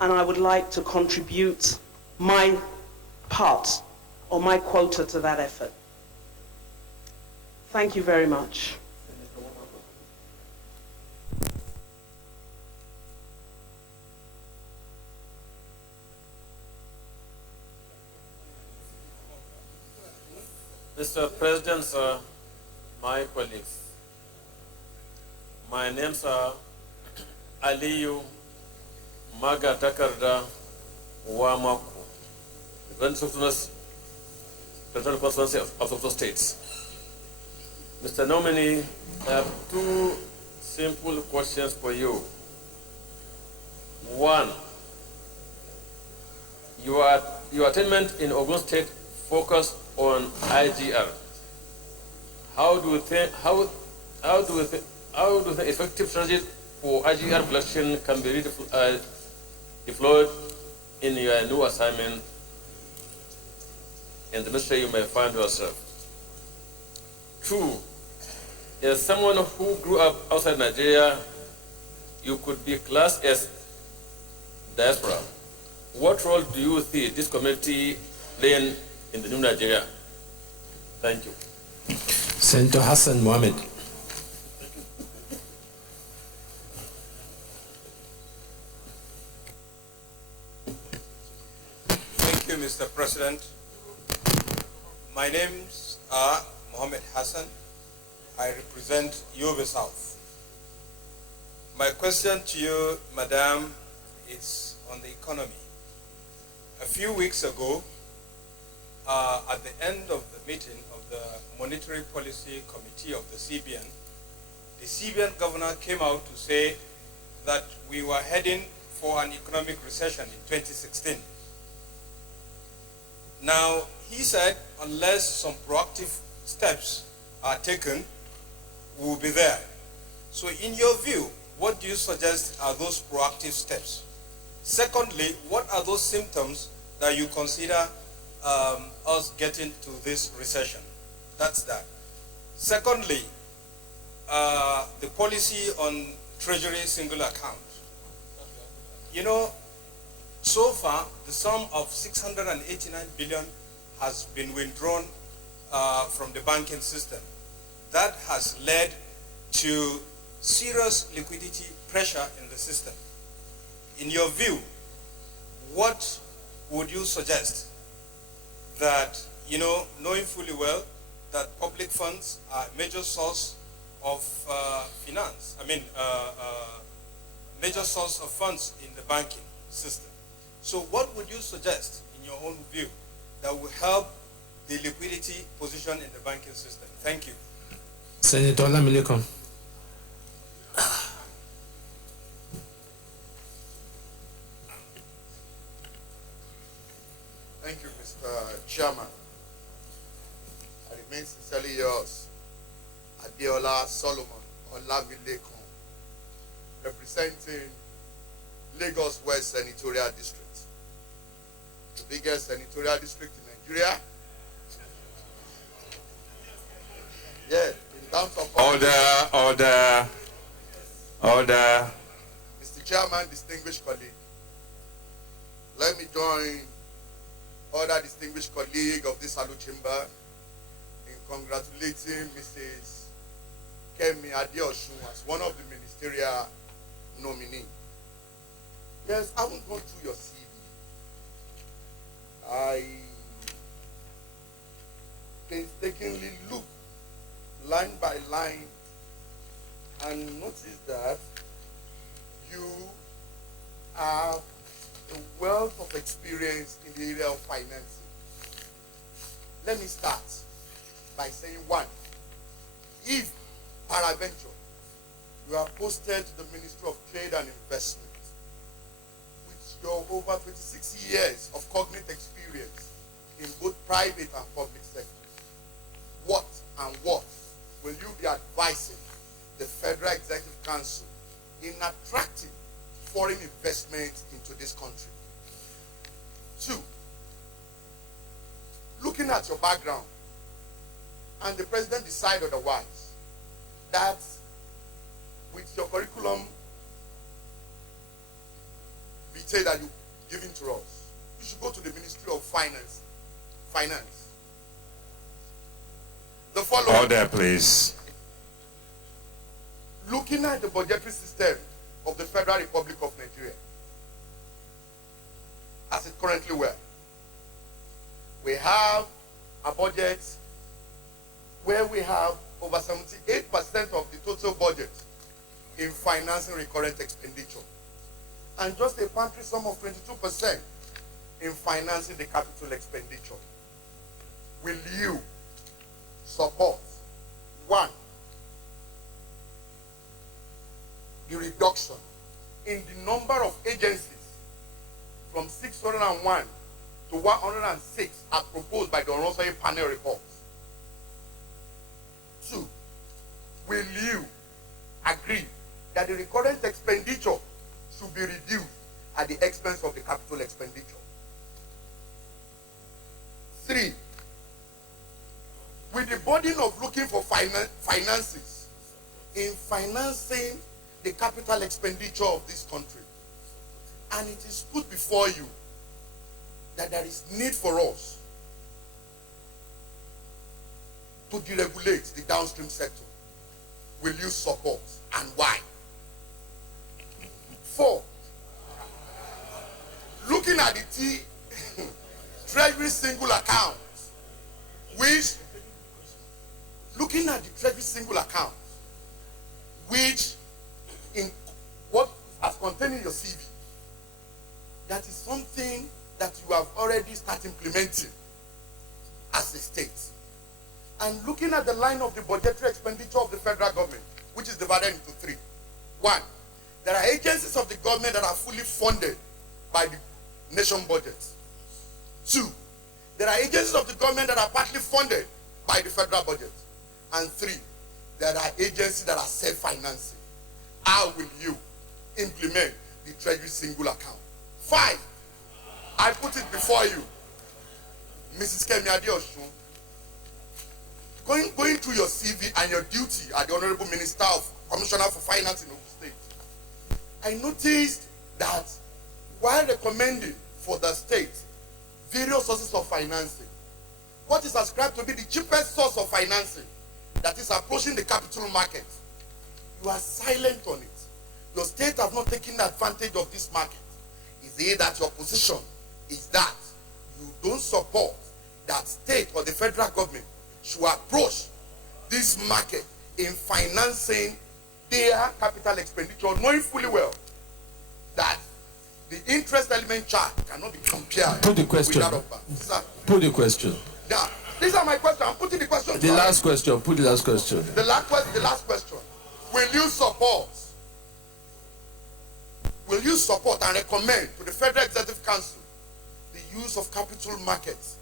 and I would like to contribute my part or my quota to that effort. Thank you very much. Mr. President, sir, my colleagues, my names are Aliyu Maga Takarda Wamaku, representative of Constituency of Sokoto States. Mr. Nominee, I have two simple questions for you. One, your attainment in Ogun State focused on IGR. How do you think effective strategy for IGR collection can be deployed in your new assignment in the ministry you may find yourself? Two, as someone who grew up outside Nigeria, you could be classed as diaspora. What role do you see this community playing in the new Nigeria? Thank you. Senator Hassan Mohammed. Thank you, Mr. President. My names are Mohammed Hassan. I represent Yobe South. My question to you, Madam, is on the economy. A few weeks ago, at the end of the meeting of the Monetary Policy Committee of the CBN governor came out to say that we were heading for an economic recession in 2016. Now, he said unless some proactive steps are taken, we will be there. So in your view, what do you suggest are those proactive steps? Secondly, what are those symptoms that you consider us getting to this recession? That's that. Secondly, the policy on Treasury single account. You know, so far, the sum of 689 billion has been withdrawn from the banking system. That has led to serious liquidity pressure in the system. In your view, what would you suggest that, you know, knowing fully well that public funds are a major source of finance, major source of funds in the banking system. So what would you suggest, in your own view, that will help the liquidity position in the banking system? Thank you. Senator Malami. Thank you, Mr. Chairman. I remain sincerely yours, Adeosun Solomon Olamilekon, representing Lagos West Senatorial District, the biggest senatorial district in Nigeria. Yeah, in terms of order. Mr. Chairman, distinguished colleague, let me join other distinguished colleagues of this Hallowed Chamber in congratulating Mrs. Kemi Adeosun as one of the ministerial nominees. Yes, I haven't gone through your CV. I painstakingly look line by line and notice that you have a wealth of experience in the area of financing. Let me start by saying one, if peradventure you are posted to the Ministry of Trade and Investment with your over 26 years of cognate experience in both private and public sectors, what will you be advising the Federal Executive Council in attracting foreign investment into this country? Two, looking at your background, and the president decide otherwise, that with your curriculum vitae that you've given to us, you should go to the Ministry of Finance. The following. Order, please. Looking at the budgetary system of the Federal Republic of Nigeria, as it currently were, we have a budget where we have over 78% of the total budget in financing recurrent expenditure, and just a paltry sum of 22% in financing the capital expenditure. Will you support, one, the reduction in the number of agencies from 601 to 106 as proposed by the Oronsaye panel report? Two, will you agree that the recurrent expenditure should be reduced at the expense of the capital expenditure? Three, with the burden of looking for finances in financing the capital expenditure of this country, and it is put before you that there is need for us to deregulate the downstream sector, will you support, and why? Four, looking at the Treasury single account, which in what has contained in your CV, that is something that you have already started implementing as a state. And looking at the line of the budgetary expenditure of the federal government, which is divided into three. One, there are agencies of the government that are fully funded by the nation budget. Two, there are agencies of the government that are partly funded by the federal budget. And three, there are agencies that are self-financing. How will you implement the Treasury single account? Five, I put it before you, Mrs. Kemi Adeosun, going through your CV and your duty as the Honorable Minister of Commissioner for Finance in Ogun State, I noticed that while recommending for the state various sources of financing, what is ascribed to be the cheapest source of financing, that is approaching the capital market, you are silent on it. Your state have not taken advantage of this market. Is it that your position is that you don't support that state or the federal government should approach this market in financing their capital expenditure, knowing fully well that the interest element charge cannot be compared Put the question. with that of banks? Put the question. Yeah, these are my questions. I'm putting the question. The last question. Put the last question. The last question. Will you support and recommend to the Federal Executive Council the use of capital markets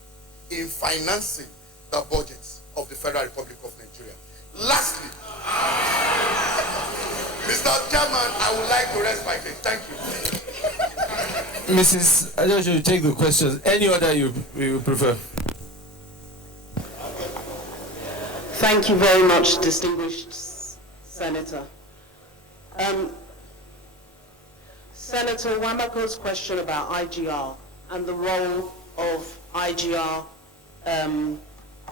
in financing the budgets of the Federal Republic of Nigeria? Lastly, Mr. Chairman, I would like to rest my case. Thank you. Mrs. Adeosun, you take the questions. Any other you prefer? Thank you very much, distinguished Senator. Senator Wamako's question about IGR and the role of IGR at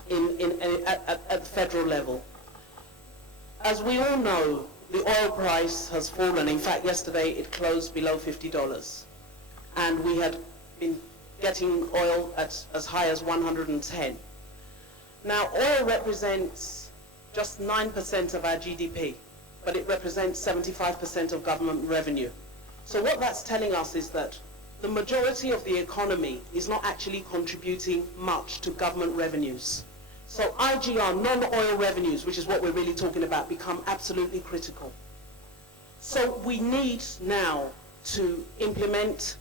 the federal level. As we all know, the oil price has fallen. In fact, yesterday it closed below $50. And we had been getting oil at as high as 110. Now, oil represents just 9% of our GDP, but it represents 75% of government revenue. So what that's telling us is that the majority of the economy is not actually contributing much to government revenues. So IGR, non-oil revenues, which is what we're really talking about, become absolutely critical. So we need now to implement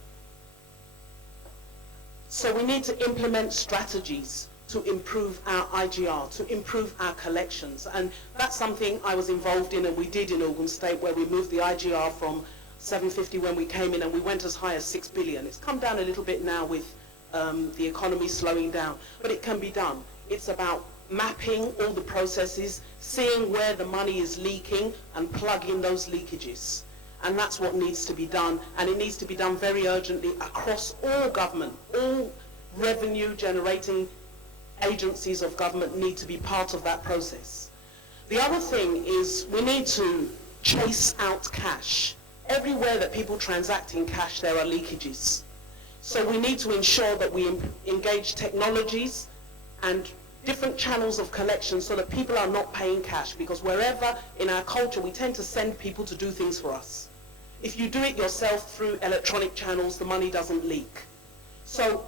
strategies to improve our IGR, to improve our collections. And that's something I was involved in, and we did in Ogun State, where we moved the IGR from 750 when we came in, and we went as high as 6 billion. It's come down a little bit now with the economy slowing down, but it can be done. It's about mapping all the processes, seeing where the money is leaking, and plugging those leakages. And that's what needs to be done, and it needs to be done very urgently across all government. All revenue generating agencies of government need to be part of that process. The other thing is we need to chase out cash. Everywhere that people transact in cash, there are leakages. So we need to ensure that we engage technologies and different channels of collection so that people are not paying cash, because wherever in our culture we tend to send people to do things for us. If you do it yourself through electronic channels, the money doesn't leak. So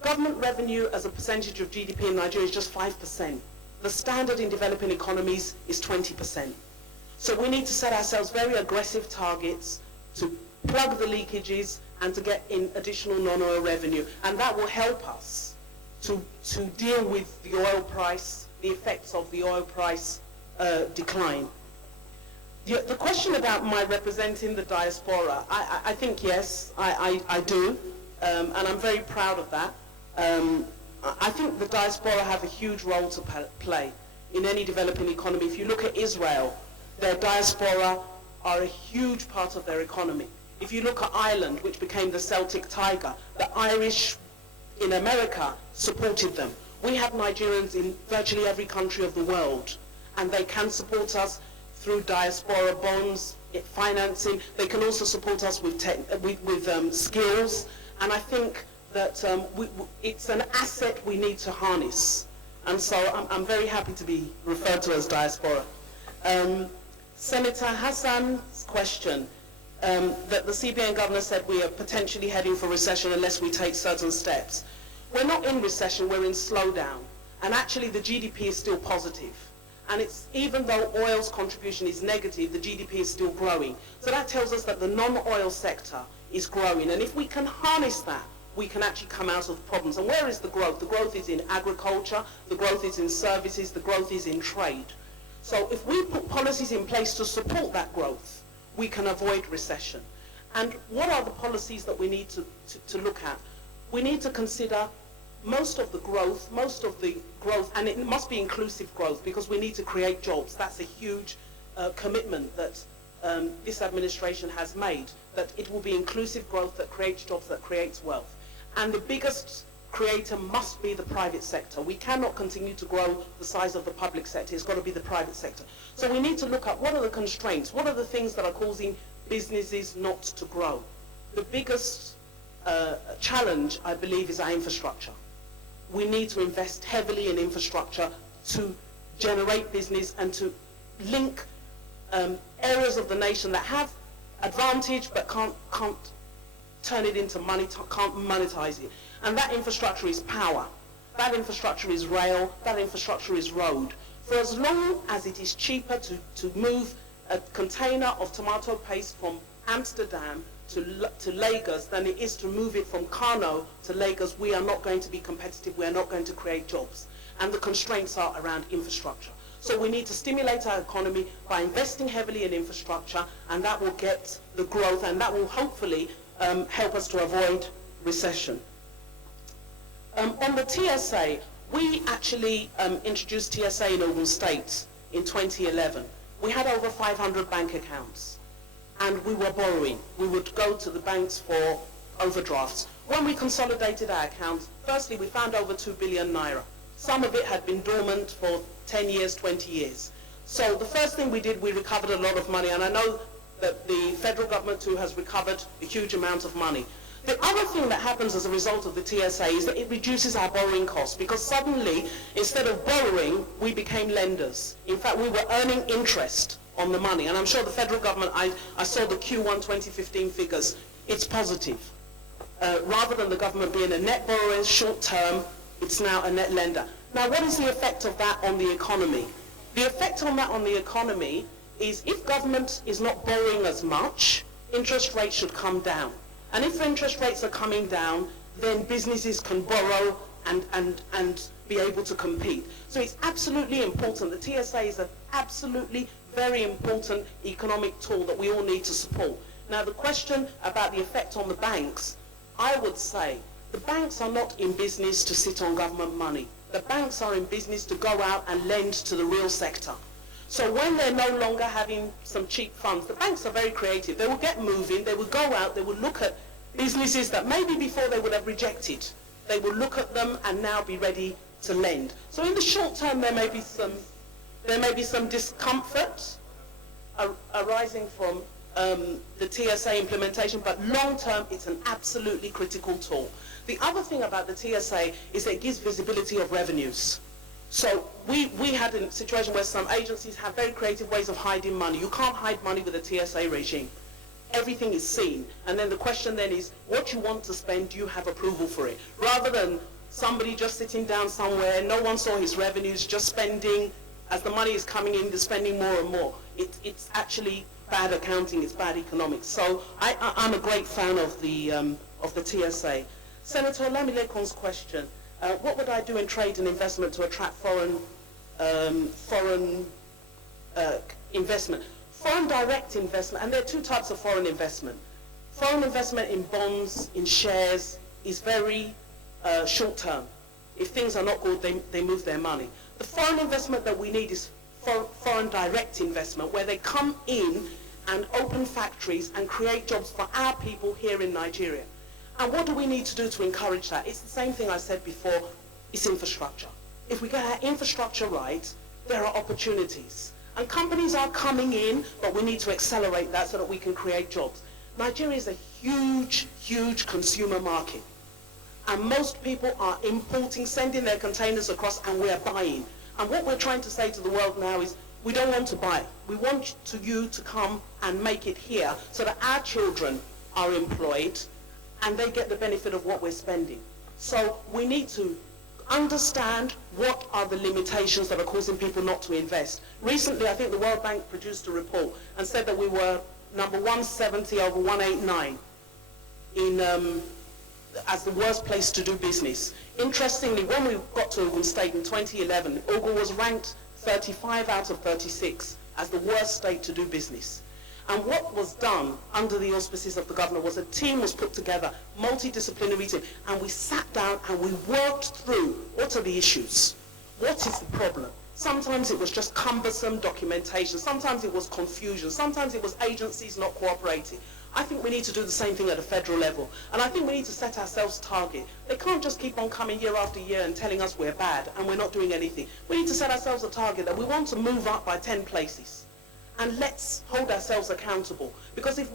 government revenue as a percentage of GDP in Nigeria is just 5%. The standard in developing economies is 20%. So we need to set ourselves very aggressive targets to plug the leakages and to get in additional non-oil revenue. And that will help us to deal with the oil price, the effects of the oil price decline. The question about my representing the diaspora, I think yes, I do, and I'm very proud of that. I think the diaspora have a huge role to play in any developing economy. If you look at Israel, their diaspora are a huge part of their economy. If you look at Ireland, which became the Celtic Tiger, the Irish in America supported them. We have Nigerians in virtually every country of the world, and they can support us through diaspora bonds, financing. They can also support us with skills, and I think that it's an asset we need to harness. And so I'm very happy to be referred to as diaspora. Senator Hassan's question, that the CBN governor said we are potentially heading for recession unless we take certain steps. We're not in recession, we're in slowdown. And actually the GDP is still positive. And it's, even though oil's contribution is negative, the GDP is still growing. So that tells us that the non-oil sector is growing. And if we can harness that, we can actually come out of the problems. And where is the growth? The growth is in agriculture, the growth is in services, the growth is in trade. So if we put policies in place to support that growth, we can avoid recession. And what are the policies that we need to look at? We need to consider most of the growth, and it must be inclusive growth, because we need to create jobs. That's a huge commitment that this administration has made, that it will be inclusive growth that creates jobs, that creates wealth. And the biggest creator must be the private sector. We cannot continue to grow the size of the public sector. It's got to be the private sector. So we need to look at what are the constraints, what are the things that are causing businesses not to grow. The biggest challenge, I believe, is our infrastructure. We need to invest heavily in infrastructure to generate business and to link areas of the nation that have advantage but can't turn it into money, can't monetize it. And that infrastructure is power. That infrastructure is rail. That infrastructure is road. For as long as it is cheaper to move a container of tomato paste from Amsterdam to Lagos than it is to move it from Kano to Lagos, we are not going to be competitive. We are not going to create jobs. And the constraints are around infrastructure. So we need to stimulate our economy by investing heavily in infrastructure, and that will get the growth, and that will hopefully help us to avoid recession. On the TSA, we actually introduced TSA in Ogun State in 2011. We had over 500 bank accounts, and we were borrowing. We would go to the banks for overdrafts. When we consolidated our accounts, firstly, we found over 2 billion naira. Some of it had been dormant for 10 years, 20 years. So the first thing we did, we recovered a lot of money, and I know that the federal government too has recovered a huge amount of money. The other thing that happens as a result of the TSA is that it reduces our borrowing costs, because suddenly, instead of borrowing, we became lenders. In fact, we were earning interest on the money, and I'm sure the federal government, I saw the Q1 2015 figures, it's positive. Rather than the government being a net borrower short term, it's now a net lender. Now, what is the effect of that on the economy? The effect on that on the economy is if government is not borrowing as much, interest rates should come down. And if interest rates are coming down, then businesses can borrow and be able to compete. So it's absolutely important. The TSA is an absolutely very important economic tool that we all need to support. Now, the question about the effect on the banks, I would say the banks are not in business to sit on government money. The banks are in business to go out and lend to the real sector. So when they're no longer having some cheap funds, the banks are very creative. They will get moving, they will go out, they will look at businesses that maybe before they would have rejected. They will look at them and now be ready to lend. So in the short term, there may be some discomfort arising from the TSA implementation, but long term, it's an absolutely critical tool. The other thing about the TSA is that it gives visibility of revenues. So we had a situation where some agencies have very creative ways of hiding money. You can't hide money with a TSA regime. Everything is seen. And then the question then is, what you want to spend, do you have approval for it? Rather than somebody just sitting down somewhere, no one saw his revenues, just spending, as the money is coming in, they're spending more and more. It's actually bad accounting, it's bad economics. So I'm a great fan of the TSA. Senator Lamilekon's question, what would I do in trade and investment to attract foreign investment? Foreign direct investment, and there are two types of foreign investment. Foreign investment in bonds, in shares, is very short term. If things are not good, they move their money. The foreign investment that we need is foreign direct investment, where they come in and open factories and create jobs for our people here in Nigeria. And what do we need to do to encourage that? It's the same thing I said before, it's infrastructure. If we get our infrastructure right, there are opportunities. And companies are coming in, but we need to accelerate that so that we can create jobs. Nigeria is a huge, huge consumer market. And most people are importing, sending their containers across, and we are buying. And what we're trying to say to the world now is, we don't want to buy. We want you to come and make it here so that our children are employed and they get the benefit of what we're spending. So we need to understand what are the limitations that are causing people not to invest. Recently, I think the World Bank produced a report and said that we were number 170 over 189 as the worst place to do business. Interestingly, when we got to Ogun State in 2011, Ogun was ranked 35 out of 36 as the worst state to do business. And what was done under the auspices of the governor was a team was put together, multidisciplinary team, and we sat down and we worked through what are the issues, what is the problem. Sometimes it was just cumbersome documentation, sometimes it was confusion, sometimes it was agencies not cooperating. I think we need to do the same thing at a federal level, and I think we need to set ourselves target. They can't just keep on coming year after year and telling us we're bad and we're not doing anything. We need to set ourselves a target that we want to move up by 10 places. And let's hold ourselves accountable, because if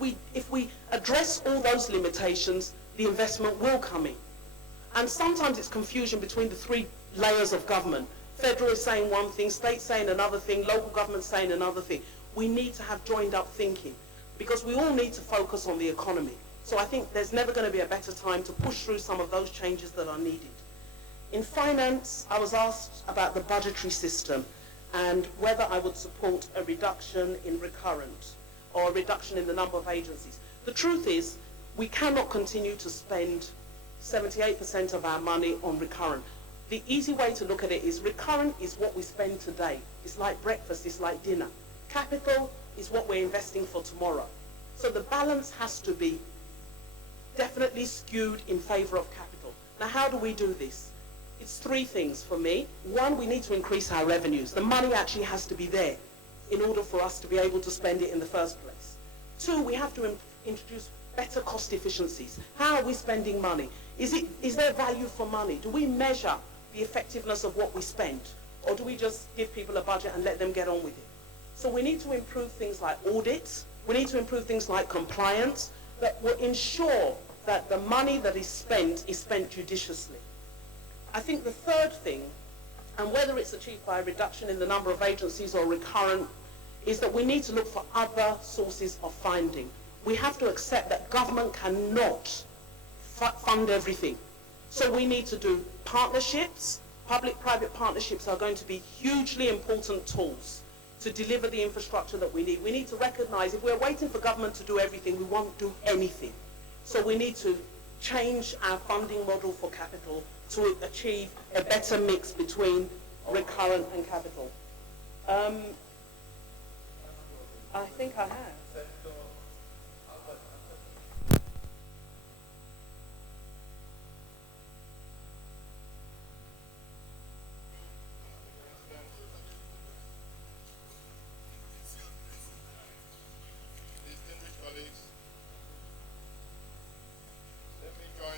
we address all those limitations, the investment will come in. And sometimes it's confusion between the three layers of government. Federal is saying one thing, state saying another thing, local government saying another thing. We need to have joined up thinking, because we all need to focus on the economy. So I think there's never going to be a better time to push through some of those changes that are needed. In finance, I was asked about the budgetary system and whether I would support a reduction in recurrent or a reduction in the number of agencies. The truth is, we cannot continue to spend 78% of our money on recurrent. The easy way to look at it is recurrent is what we spend today. It's like breakfast, it's like dinner. Capital is what we're investing for tomorrow. So the balance has to be definitely skewed in favour of capital. Now, how do we do this? It's three things for me. One, we need to increase our revenues. The money actually has to be there in order for us to be able to spend it in the first place. Two, we have to introduce better cost efficiencies. How are we spending money? Is there value for money? Do we measure the effectiveness of what we spend? Or do we just give people a budget and let them get on with it? So we need to improve things like audits. We need to improve things like compliance that will ensure that the money that is spent judiciously. I think the third thing, and whether it's achieved by a reduction in the number of agencies or recurrent, is that we need to look for other sources of funding. We have to accept that government cannot fund everything. So we need to do partnerships. Public-private partnerships are going to be hugely important tools to deliver the infrastructure that we need. We need to recognize if we're waiting for government to do everything, we won't do anything. So we need to change our funding model for capital to achieve a better mix between recurrent and capital. I think I have.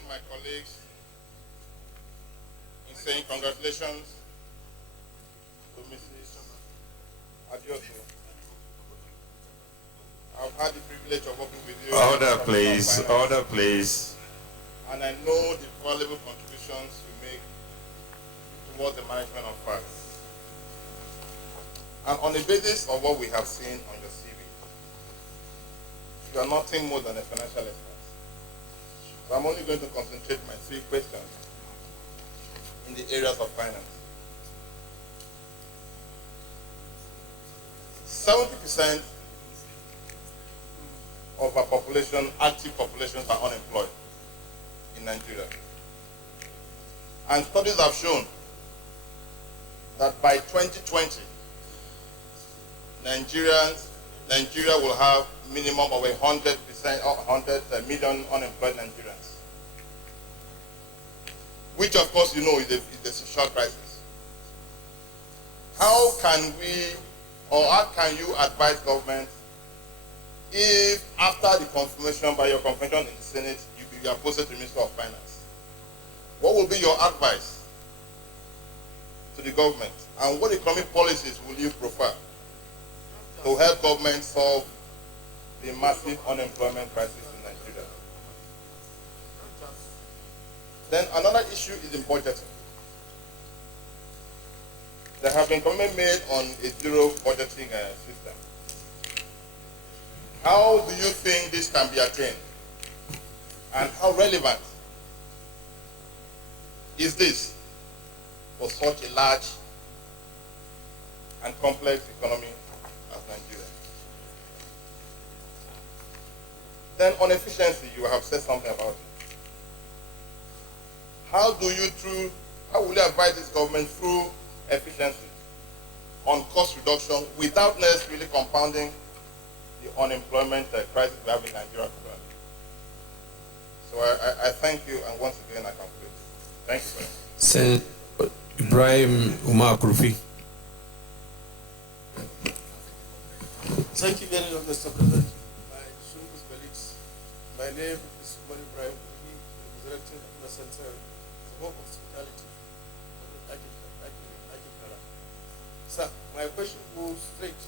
My colleagues in saying congratulations to Mrs. Adeosun. I've had the privilege of working with you. Order, please. Order, please. And I know the valuable contributions you make towards the management of funds. And on the basis of what we have seen on your CV, you are nothing more than a financial expert. So I'm only going to concentrate my three questions in the areas of finance. 70% of our population, active populations, are unemployed in Nigeria. And studies have shown that by 2020, Nigeria will have minimum of 100 million unemployed Nigerians, which of course you know is a social crisis. How can we, or how can you advise government if after the confirmation by your confirmation in the Senate, you are posted to the Minister of Finance? What will be your advice to the government, and what economic policies will you prefer to help government solve the massive unemployment crisis in Nigeria? Then another issue is in budgeting. There have been comments made on a zero budgeting system. How do you think this can be attained? And how relevant is this for such a large and complex economy as Nigeria? Then on efficiency, you have said something about it. How will you advise this government through efficiency on cost reduction without necessarily compounding the unemployment crisis we have in Nigeria currently? So I thank you, and once again I complete. Thank you very much. Senator Ibrahim Umar Krufi. Thank you very much, Mr. President. My distinguished colleagues, my name is Umar Ibrahim Krufi, representing the Center for Hospitality. Sir, my question goes straight to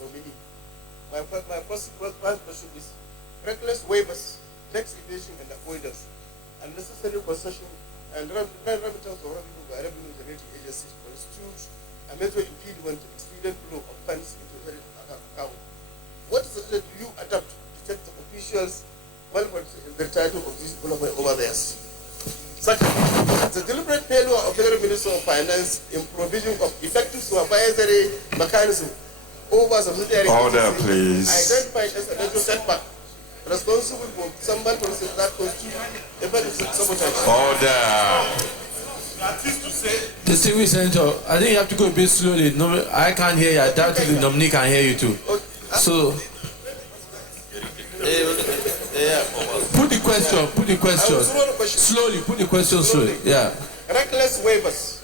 nominee. My first question is reckless waivers, tax evasion and avoidance, unnecessary concession and remittance of revenue by revenue generating agencies constitute a major impediment to expedient flow of funds into the account. What strategy do you adapt to check the officials' malpractice in the title of these over there? Second, the deliberate failure of the Minister of Finance in provision of effective supervisory mechanism over subsidiary please. Identified as a natural setback responsible for some malpractice that constitute a very sabotage. Order. Distinguished Senator, I think you have to go a bit slowly. No, I can't hear you. I doubt the nominee can hear you too. So, Put the question. Slowly, put the question slowly. Yeah. Reckless waivers,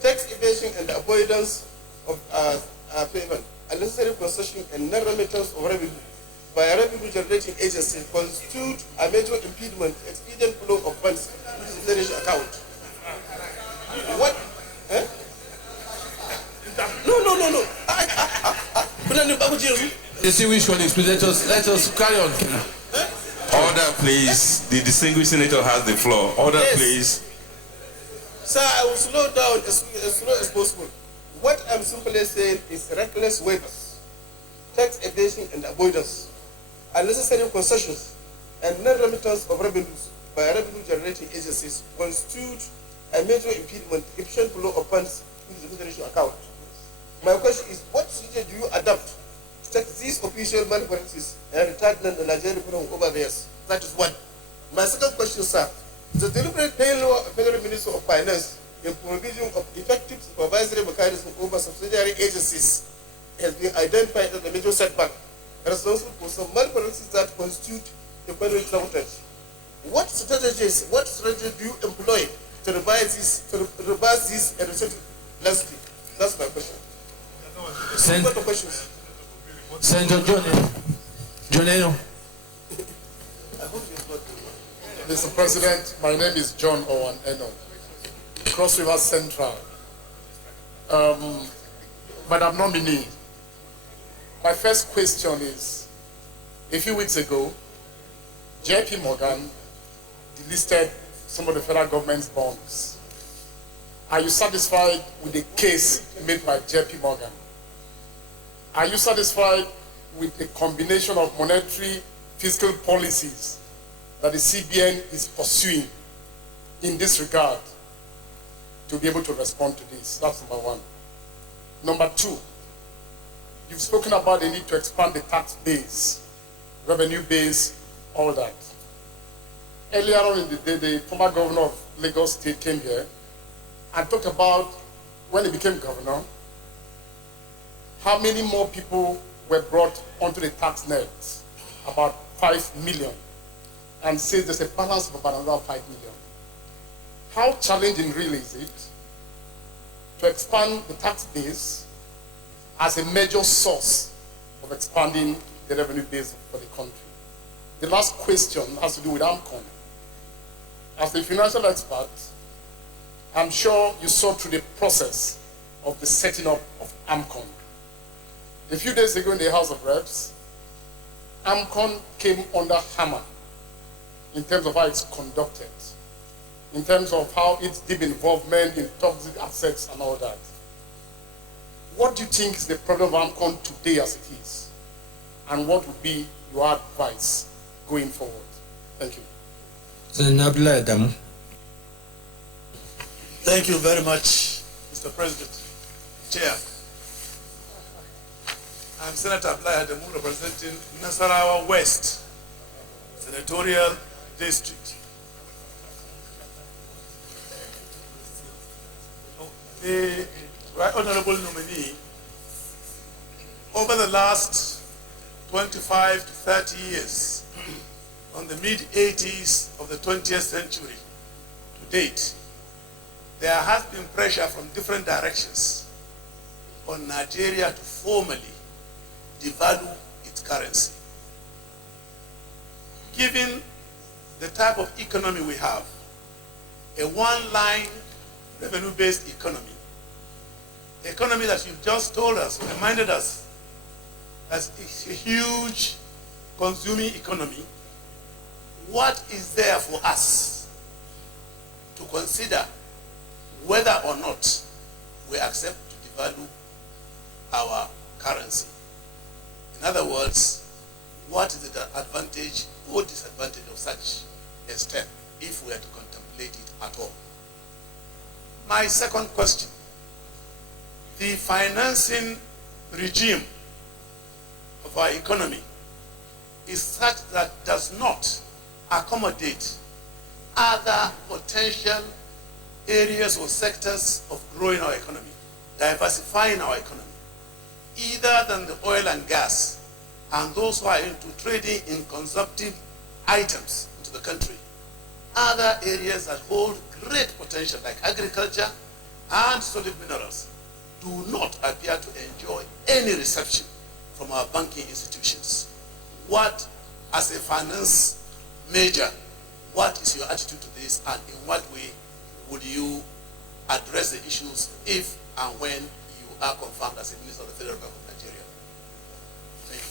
tax evasion and avoidance of payment, unnecessary concession and non-remittance of revenue by revenue generating agencies constitute a major impediment to expedient flow of funds into the federation account. What? Eh? No. Distinguished colleagues, please let us carry on. Order, please. The distinguished senator has the floor. Order, yes. Please. Sir, I will slow down as slow as possible. What I'm simply saying is reckless waivers, tax evasion and avoidance, unnecessary concessions, and non-remittance of revenues by revenue-generating agencies constitute a major impediment to efficient flow of funds into the federation account. My question is, what strategy do you adopt to take these official malpractices and retardant the Nigerian economy over the years? That is one. My second question, sir, the deliberate failure of Federal Minister of Finance in provision of effective supervisory mechanism over subsidiary agencies has been identified as a major setback responsible for some malpractices that constitute economic sabotage. What strategy do you employ to reverse this and resettle lastly? That's my question. Senator John. Mr. President, my name is John Owen Eno, Cross River Central. Madam Nominee, my first question is, a few weeks ago, JP Morgan delisted some of the federal government's bonds. Are you satisfied with the case made by JP Morgan? Are you satisfied with the combination of monetary fiscal policies that the CBN is pursuing in this regard to be able to respond to this? That's number one. Number two, you've spoken about the need to expand the tax base, revenue base, all that. Earlier on in the day, the former governor of Lagos State came here and talked about, when he became governor, how many more people were brought onto the tax net, about 5 million, and says there's a balance of about another 5 million. How challenging really is it to expand the tax base as a major source of expanding the revenue base for the country? The last question has to do with AMCON. As a financial expert, I'm sure you saw through the process of the setting up of AMCON. A few days ago in the House of Reps, AMCON came under hammer in terms of how it's conducted, in terms of how its deep involvement in toxic assets and all that. What do you think is the problem of AMCON today as it is? And what would be your advice going forward? Thank you. Thank you very much, Mr. President. Chair, I'm Senator Abdullah Adamu, representing Nasarawa West Senatorial District. The Right Honorable Nominee, over the last 25 to 30 years, on the mid-80s of the 20th century to date, there has been pressure from different directions on Nigeria to formally devalue its currency. Given the type of economy we have, a one-line revenue-based economy that you've just told us, reminded us, as a huge consuming economy, what is there for us to consider whether or not we accept to devalue our currency? In other words, what is the advantage or disadvantage of such a step if we are to contemplate it at all? My second question, the financing regime of our economy is such that does not accommodate other potential areas or sectors of growing our economy, diversifying our economy, either than the oil and gas and those who are into trading in consumptive items into the country. Other areas that hold great potential like agriculture and solid minerals do not appear to enjoy any reception from our banking institutions. What, as a finance major, what is your attitude to this, and in what way would you address the issues if and when you are confirmed as a Minister of the Federal Republic of Nigeria? Thank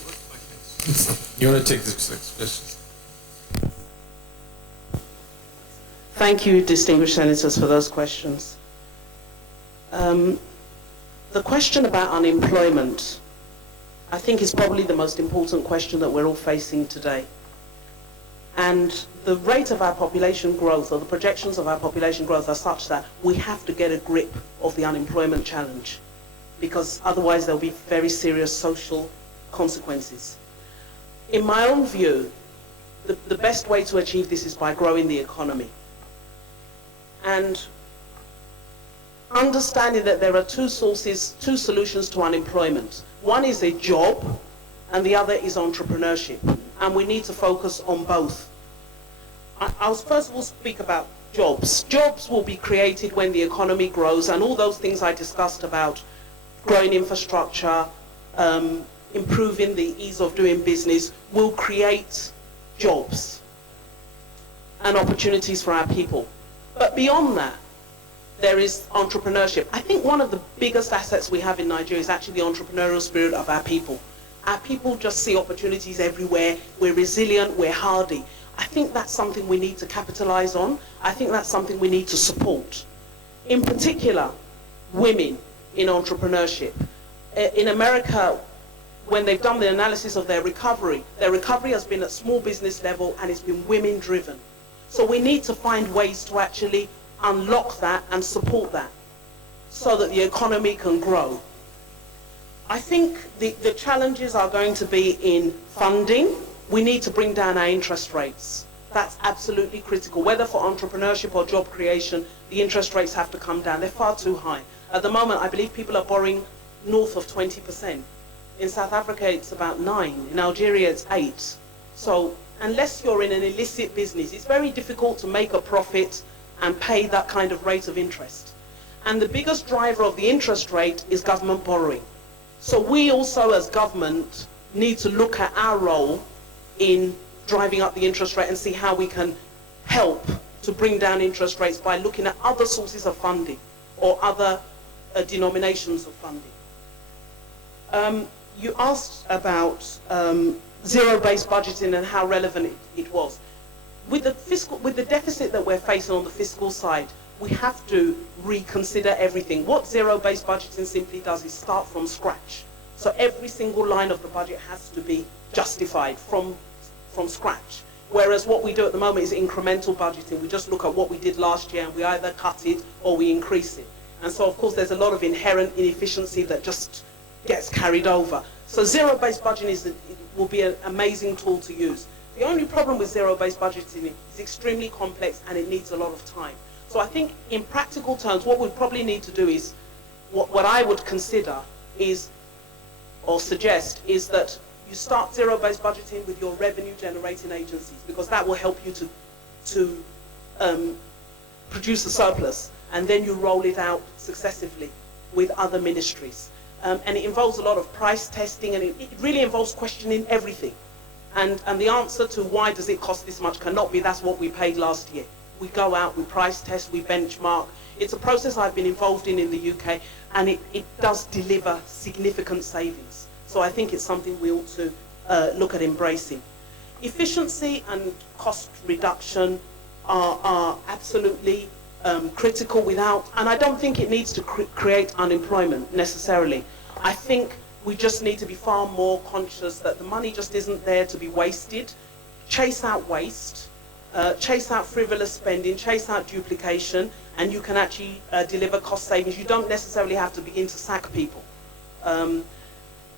you. You want to take this next question? Thank you, distinguished senators, for those questions. The question about unemployment, I think, is probably the most important question that we're all facing today. And the rate of our population growth, or the projections of our population growth, are such that we have to get a grip of the unemployment challenge, because otherwise there'll be very serious social consequences. In my own view, the best way to achieve this is by growing the economy. And understanding that there are two solutions to unemployment. One is a job, and the other is entrepreneurship. And we need to focus on both. I'll first of all speak about jobs. Jobs will be created when the economy grows, and all those things I discussed about growing infrastructure, improving the ease of doing business, will create jobs and opportunities for our people. But beyond that, there is entrepreneurship. I think one of the biggest assets we have in Nigeria is actually the entrepreneurial spirit of our people. Our people just see opportunities everywhere. We're resilient, we're hardy. I think that's something we need to capitalize on. I think that's something we need to support. In particular, women in entrepreneurship. In America, when they've done the analysis of their recovery has been at small business level, and it's been women driven. So we need to find ways to actually unlock that and support that so that the economy can grow. I think the challenges are going to be in funding. We need to bring down our interest rates. That's absolutely critical. Whether for entrepreneurship or job creation, the interest rates have to come down. They're far too high. At the moment, I believe people are borrowing north of 20%. In South Africa, it's about 9%. In Algeria, it's 8%. So unless you're in an illicit business, it's very difficult to make a profit and pay that kind of rate of interest. And the biggest driver of the interest rate is government borrowing. So we also, as government, need to look at our role in driving up the interest rate and see how we can help to bring down interest rates by looking at other sources of funding or other denominations of funding. You asked about zero-based budgeting and how relevant it was. With the deficit that we're facing on the fiscal side, we have to reconsider everything. What zero-based budgeting simply does is start from scratch. So every single line of the budget has to be justified from scratch. Whereas what we do at the moment is incremental budgeting. We just look at what we did last year and we either cut it or we increase it. And so, of course, there's a lot of inherent inefficiency that just gets carried over. So zero-based budgeting will be an amazing tool to use. The only problem with zero-based budgeting is it's extremely complex and it needs a lot of time. So I think in practical terms, what we probably need to do is, what I would consider is, or suggest, is that you start zero-based budgeting with your revenue-generating agencies, because that will help you to produce a surplus, and then you roll it out successively with other ministries. And it involves a lot of price testing, and it really involves questioning everything. And the answer to why does it cost this much cannot be that's what we paid last year. We go out, we price test, we benchmark. It's a process I've been involved in the UK, and it does deliver significant savings. So I think it's something we ought to look at embracing. Efficiency and cost reduction are absolutely critical without, and I don't think it needs to create unemployment necessarily. I think we just need to be far more conscious that the money just isn't there to be wasted. Chase out waste, chase out frivolous spending, chase out duplication, and you can actually deliver cost savings. You don't necessarily have to begin to sack people.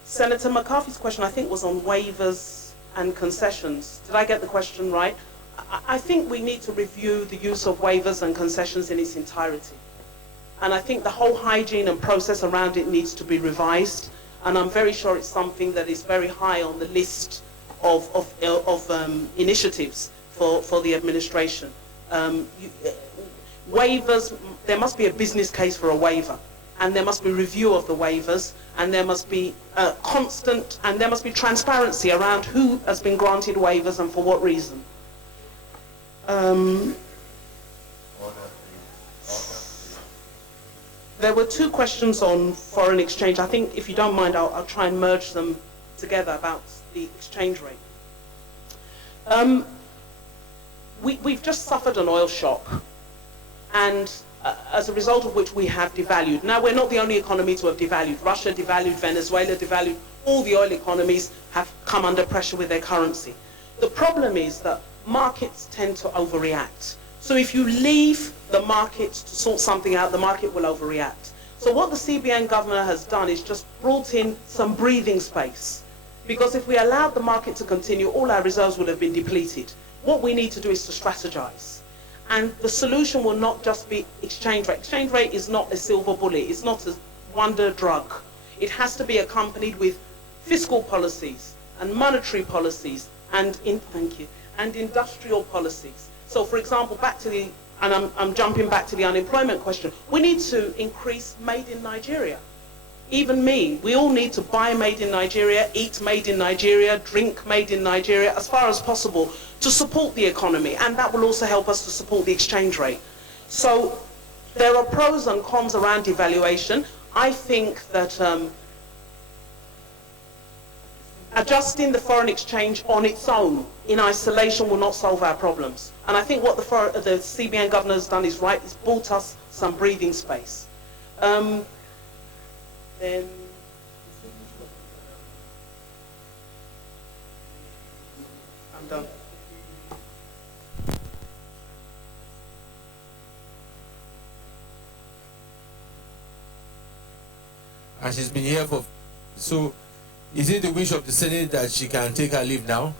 Senator McCarthy's question, I think, was on waivers and concessions. Did I get the question right? I think we need to review the use of waivers and concessions in its entirety. And I think the whole hygiene and process around it needs to be revised. And I'm very sure it's something that is very high on the list initiatives for the administration. Waivers, there must be a business case for a waiver, and there must be review of the waivers, and there must be constant, and there must be transparency around who has been granted waivers and for what reason. There were two questions on foreign exchange. I think, if you don't mind, I'll try and merge them together about the exchange rate. We've just suffered an oil shock, and as a result of which we have devalued. Now, we're not the only economy to have devalued. Russia devalued, Venezuela devalued. All the oil economies have come under pressure with their currency. The problem is that markets tend to overreact. So if you leave the market to sort something out, the market will overreact. So what the CBN governor has done is just brought in some breathing space. Because if we allowed the market to continue, all our reserves would have been depleted. What we need to do is to strategize. And the solution will not just be exchange rate. Exchange rate is not a silver bullet. It's not a wonder drug. It has to be accompanied with fiscal policies and monetary policies and industrial policies. So, for example, I'm jumping back to the unemployment question. We need to increase made in Nigeria. Even me, we all need to buy made in Nigeria, eat made in Nigeria, drink made in Nigeria as far as possible to support the economy, and that will also help us to support the exchange rate. So there are pros and cons around devaluation. I think that adjusting the foreign exchange on its own, in isolation, will not solve our problems. And I think what the CBN governor has done is right. It's bought us some breathing space. Then I'm done. And she's been here for... So, is it the wish of the Senate that she can take her leave now?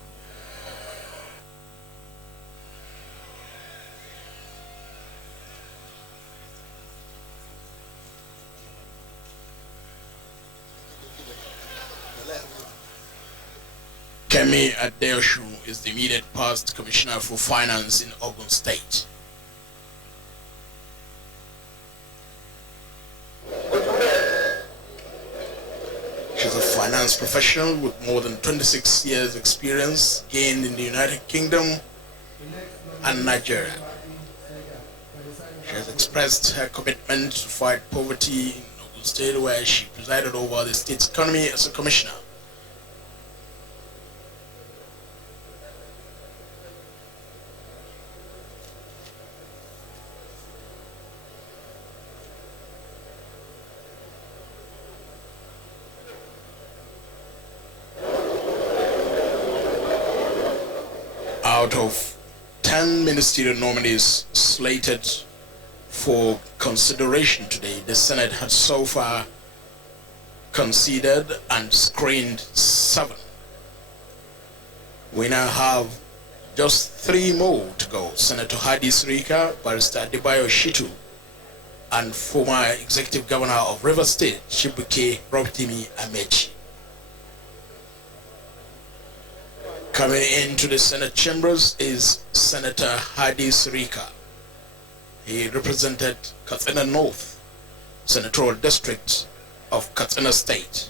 Kemi Adeosun is the immediate past Commissioner for Finance in Ogun State. She's a finance professional with more than 26 years experience gained in the United Kingdom and Nigeria. She has expressed her commitment to fight poverty in Ogun State, where she presided over the state's economy as a commissioner. Out of 10 ministerial nominees slated for consideration today, the Senate has so far considered and screened 7. We now have just 3 more to go. Senator Hadi Sirika, Barrister Adebayo Shitu, and former Executive Governor of Rivers State, Chibuike Robtimi Amechi. Coming into the Senate chambers is Senator Hadi Sirika. He represented Katsina North, Senatorial District of Katsina State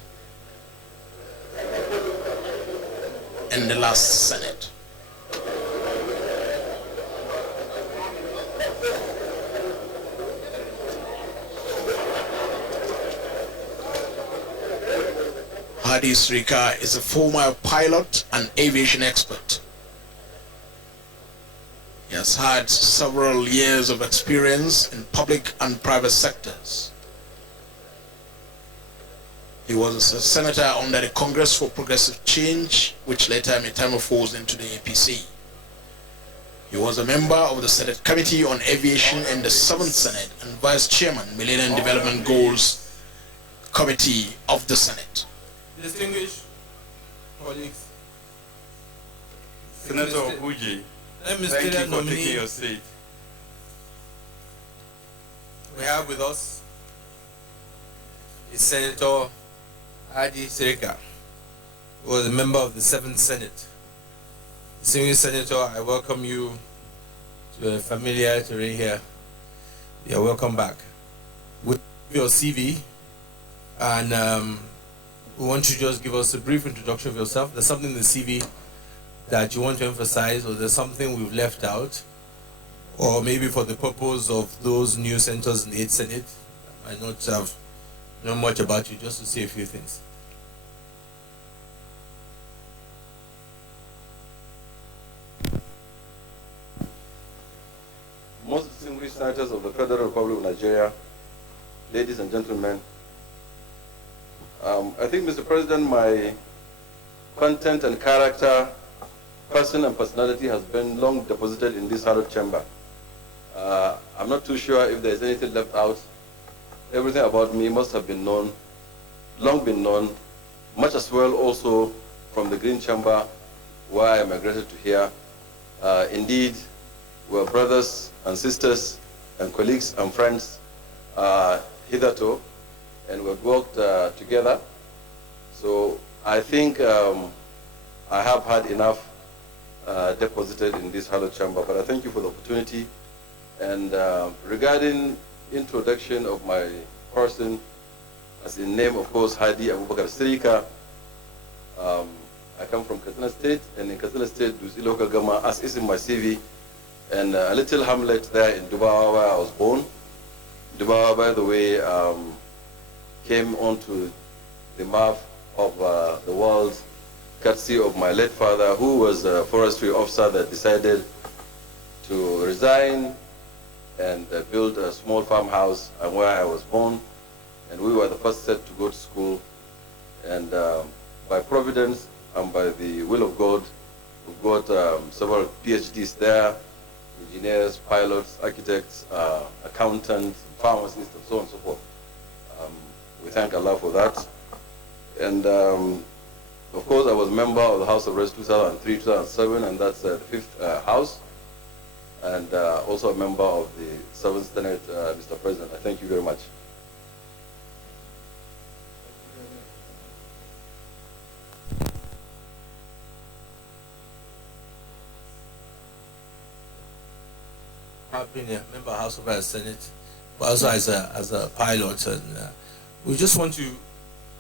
in the last Senate. Hadi Sirika is a former pilot and aviation expert. He has had several years of experience in public and private sectors. He was a senator under the Congress for Progressive Change, which later metamorphosed into the APC. He was a member of the Senate Committee on Aviation in the 7th Senate and Vice Chairman, Millennium Development Goals Committee of the Senate. Distinguished colleagues, Senator Ngige, thank you for taking your seat. We have with us is Senator Hadi Sirika, who was a member of the 7th Senate Distinguished Senator, I welcome you to a familiar terrain here. You're welcome back. With your CV, and we want you to just give us a brief introduction of yourself. There's something in the CV that you want to emphasize, or there's something we've left out, or maybe for the purpose of those new senators in the 8th Senate, I might not have known much about you, just to say a few things. Most distinguished senators of the Federal Republic of Nigeria, ladies and gentlemen, I think, Mr. President, my content and character, person and personality has been long deposited in this hallowed chamber. I'm not too sure if there's anything left out. Everything about me must have been known, long been known, much as well also from the Green Chamber, where I migrated to here. Indeed, we're brothers and sisters and colleagues and friends hitherto, and we've worked together. So I think I have had enough deposited in this hallowed chamber, but I thank you for the opportunity. And regarding introduction of my person, as in name, of course, Hadi Abubakar Sirika. I come from Katsina State, and in Katsina State, Duzi local government, as is in my CV, and a little hamlet there in Dubawa, where I was born. Dubawa, by the way, came onto the map of the world courtesy of my late father, who was a forestry officer that decided to resign and build a small farmhouse, and where I was born. And we were the first set to go to school. And by providence and by the will of God, we've got several PhDs there, engineers, pilots, architects, accountants, pharmacists, and so on and so forth. We thank Allah for that. And of course, I was a member of the House of Reps 2003-2007, and that's the 5th House. And also a member of the 7th Senate, Mr. President. I thank you very much. I've been a member of the House of Reps Senate, but also as a pilot, and we just want you,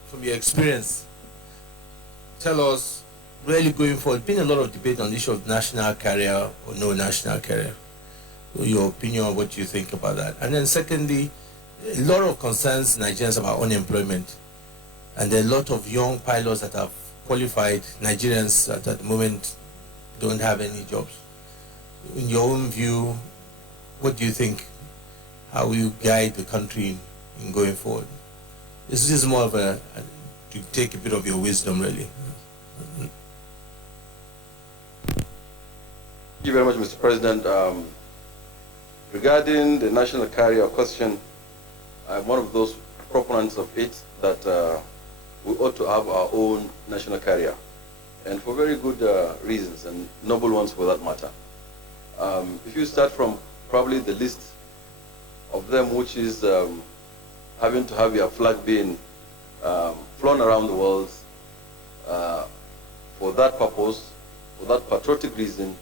from your experience, tell us, really going forward, been a lot of debate on the issue of national carrier or no national carrier. Your opinion, what you think about that. And then secondly, a lot of concerns Nigerians about unemployment. And there are a lot of young pilots that have qualified, Nigerians that at the moment don't have any jobs. In your own view, what do you think? How will you guide the country in going forward? This is more of to take a bit of your wisdom, really. Thank you very much, Mr. President. Regarding the national carrier question, I'm one of those proponents of it that we ought to have our own national carrier, and for very good reasons, and noble ones for that matter. If you start from probably the list of them, which is having to have your flag being flown around the world, for that purpose, for that patriotic reason,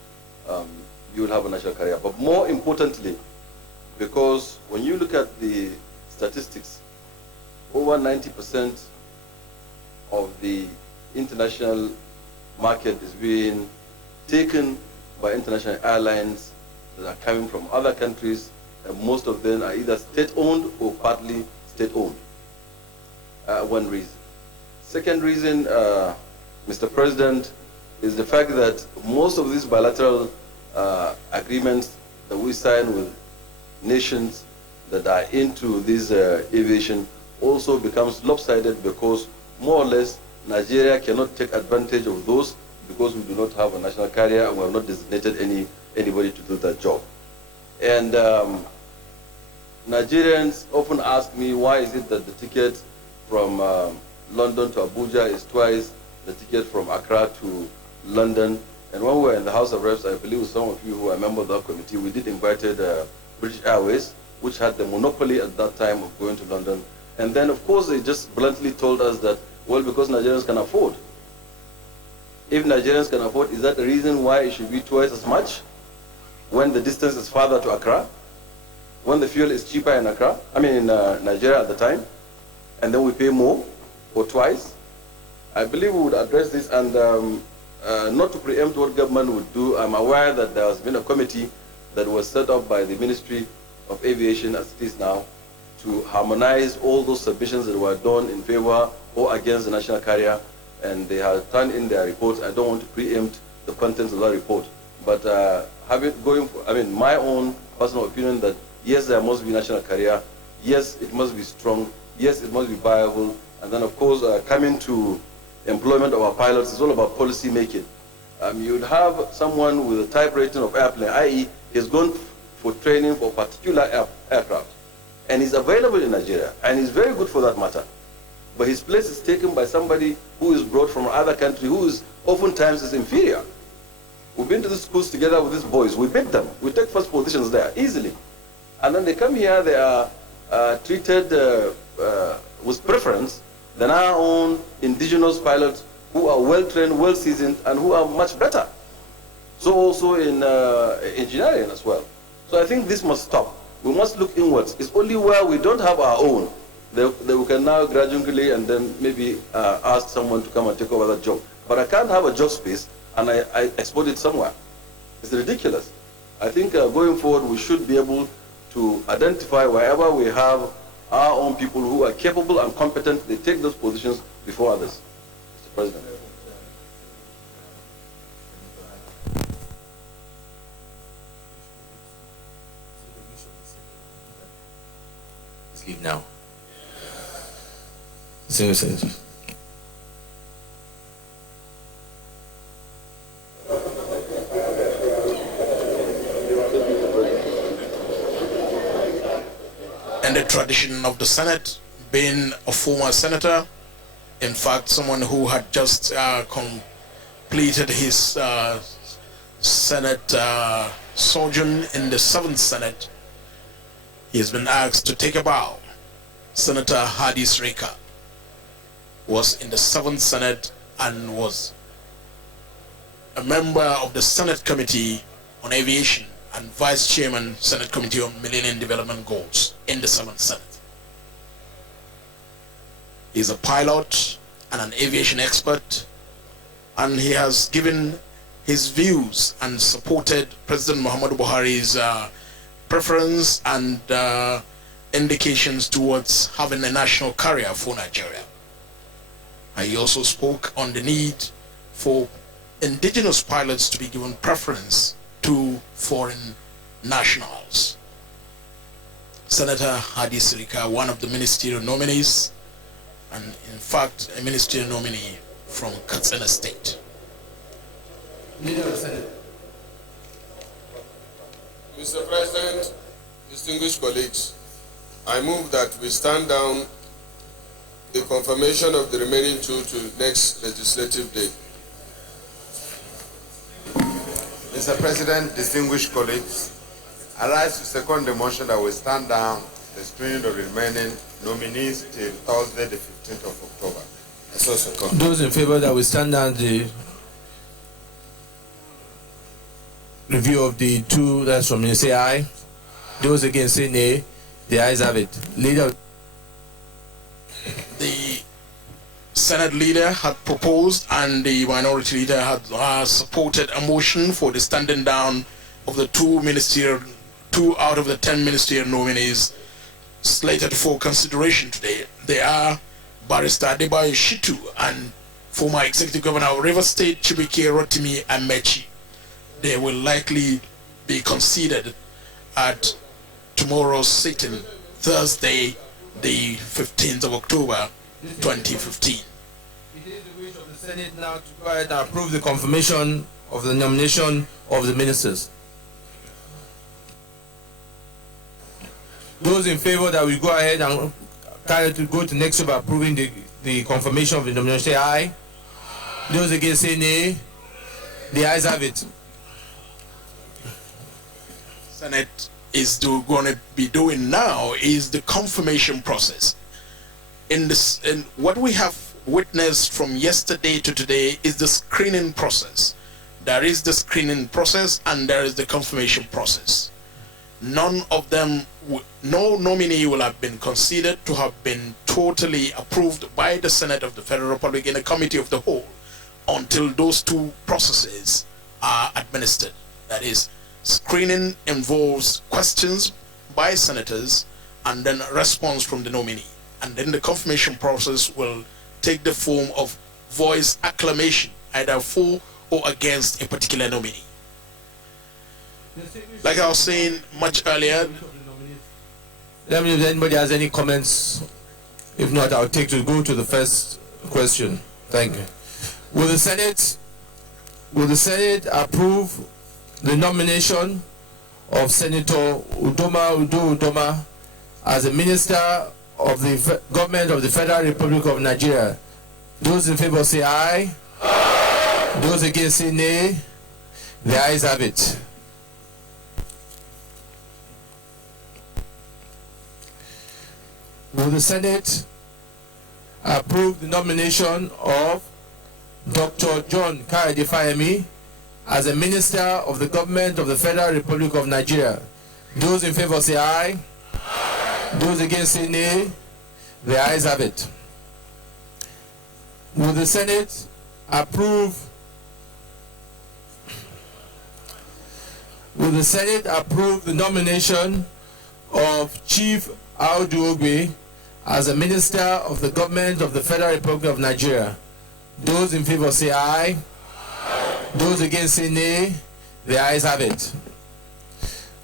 you will have a national carrier. But more importantly, because when you look at the statistics, over 90% of the international market is being taken by international airlines that are coming from other countries, and most of them are either state-owned or partly state-owned. One reason. Second reason, Mr. President, is the fact that most of these bilateral agreements that we sign with nations that are into this aviation also becomes lopsided, because more or less Nigeria cannot take advantage of those because we do not have a national carrier and we have not designated anybody to do that job. And Nigerians often ask me, why is it that the ticket from London to Abuja is twice the ticket from Accra to London? And when we were in the House of Reps, I believe some of you who are members of that committee, we did invited British Airways, which had the monopoly at that time of going to London. And then, of course, they just bluntly told us that, well, because Nigerians can afford. If Nigerians can afford, is that the reason why it should be twice as much when the distance is farther to Accra? When the fuel is cheaper in Accra, in Nigeria at the time, and then we pay more or twice? I believe we would address this, and not to preempt what government would do, I'm aware that there has been a committee that was set up by the Ministry of Aviation as it is now to harmonize all those submissions that were done in favor or against the national carrier, and they have turned in their reports. I don't want to preempt the contents of that report, but my own personal opinion that yes, there must be national carrier, yes, it must be strong, yes, it must be viable, and then of course coming to employment of our pilots is all about policy making. You'd have someone with a type rating of airplane, i.e. he's gone for training for a particular aircraft, and he's available in Nigeria, and he's very good for that matter. But his place is taken by somebody who is brought from another country, who is oftentimes is inferior. We've been to the schools together with these boys. We beat them. We take first positions there easily. And then they come here, they are treated with preference than our own indigenous pilots who are well-trained, well-seasoned, and who are much better. So also in engineering as well. So I think this must stop. We must look inwards. It's only where we don't have our own that we can now gradually and then maybe ask someone to come and take over that job. But I can't have a job space and I export it somewhere. It's ridiculous. I think going forward we should be able to identify wherever we have our own people who are capable and competent, they take those positions before others. Mr. President. Leave now. Seriously. And the tradition of the Senate, being a former senator, in fact someone who had just completed his Senate sojourn in the 7th Senate, he has been asked to take a bow. Senator Hadi Sirika was in the 7th Senate and was a member of the Senate Committee on Aviation and Vice Chairman, Senate Committee on Millennium Development Goals in the 7th Senate. He's a pilot and an aviation expert, and he has given his views and supported President Muhammadu Buhari's preference and indications towards having a national carrier for Nigeria. And he also spoke on the need for indigenous pilots to be given preference to foreign nationals. Senator Hadi Sirika, one of the ministerial nominees, and in fact a ministerial nominee from Katsina State. Leader of the Senate. Mr. President, distinguished colleagues, I move that we stand down the confirmation of the remaining two to next legislative day. Mr. President, distinguished colleagues, I rise to second the motion that we stand down the screening of the remaining nominees till Thursday, the 15th of October. I so second. Those in favor that we stand down the review of the two that's from, say aye. Those against say nay. The ayes have it. Leader. The Senate leader had proposed and the minority leader had supported a motion for the standing down of the two out of the 10 ministerial nominees slated for consideration today. They are Barrister Adebayo Shitu and former Executive Governor of Rivers State, Chibike Rotimi Amechi. They will likely be considered at tomorrow's sitting, Thursday, the 15th of October, 2015. It is the wish of the Senate now to go ahead and approve the confirmation of the nomination of the ministers. Those in favor that we go ahead and carry to go to next step approving the confirmation of the nomination, say aye. Those against say nay. The ayes have it. Senate is going to be doing now is the confirmation process. In what we have witnessed from yesterday to today is the screening process. There is the screening process and there is the confirmation process. None of them, no nominee will have been considered to have been totally approved by the Senate of the Federal Republic in a committee of the whole until those two processes are administered. That is, screening involves questions by senators and then a response from the nominee. And then the confirmation process will take the form of voice acclamation, either for or against a particular nominee. Like I was saying much earlier, let me know if anybody has any comments. If not, I'll go to the first question. Thank you. Will the Senate approve the nomination of Senator Udoma as a minister of the government of the Federal Republic of Nigeria? Those in favor say aye. Aye. Those against say nay. The ayes have it. Will the Senate approve the nomination of Dr. John Kayode as a minister of the government of the Federal Republic of Nigeria? Those in favor say aye. Aye. Those against say nay. The ayes have it. Will the Senate approve the nomination of Chief Audu Ogbe as a minister of the government of the Federal Republic of Nigeria? Those in favor say aye. Aye. Those against say nay. The ayes have it.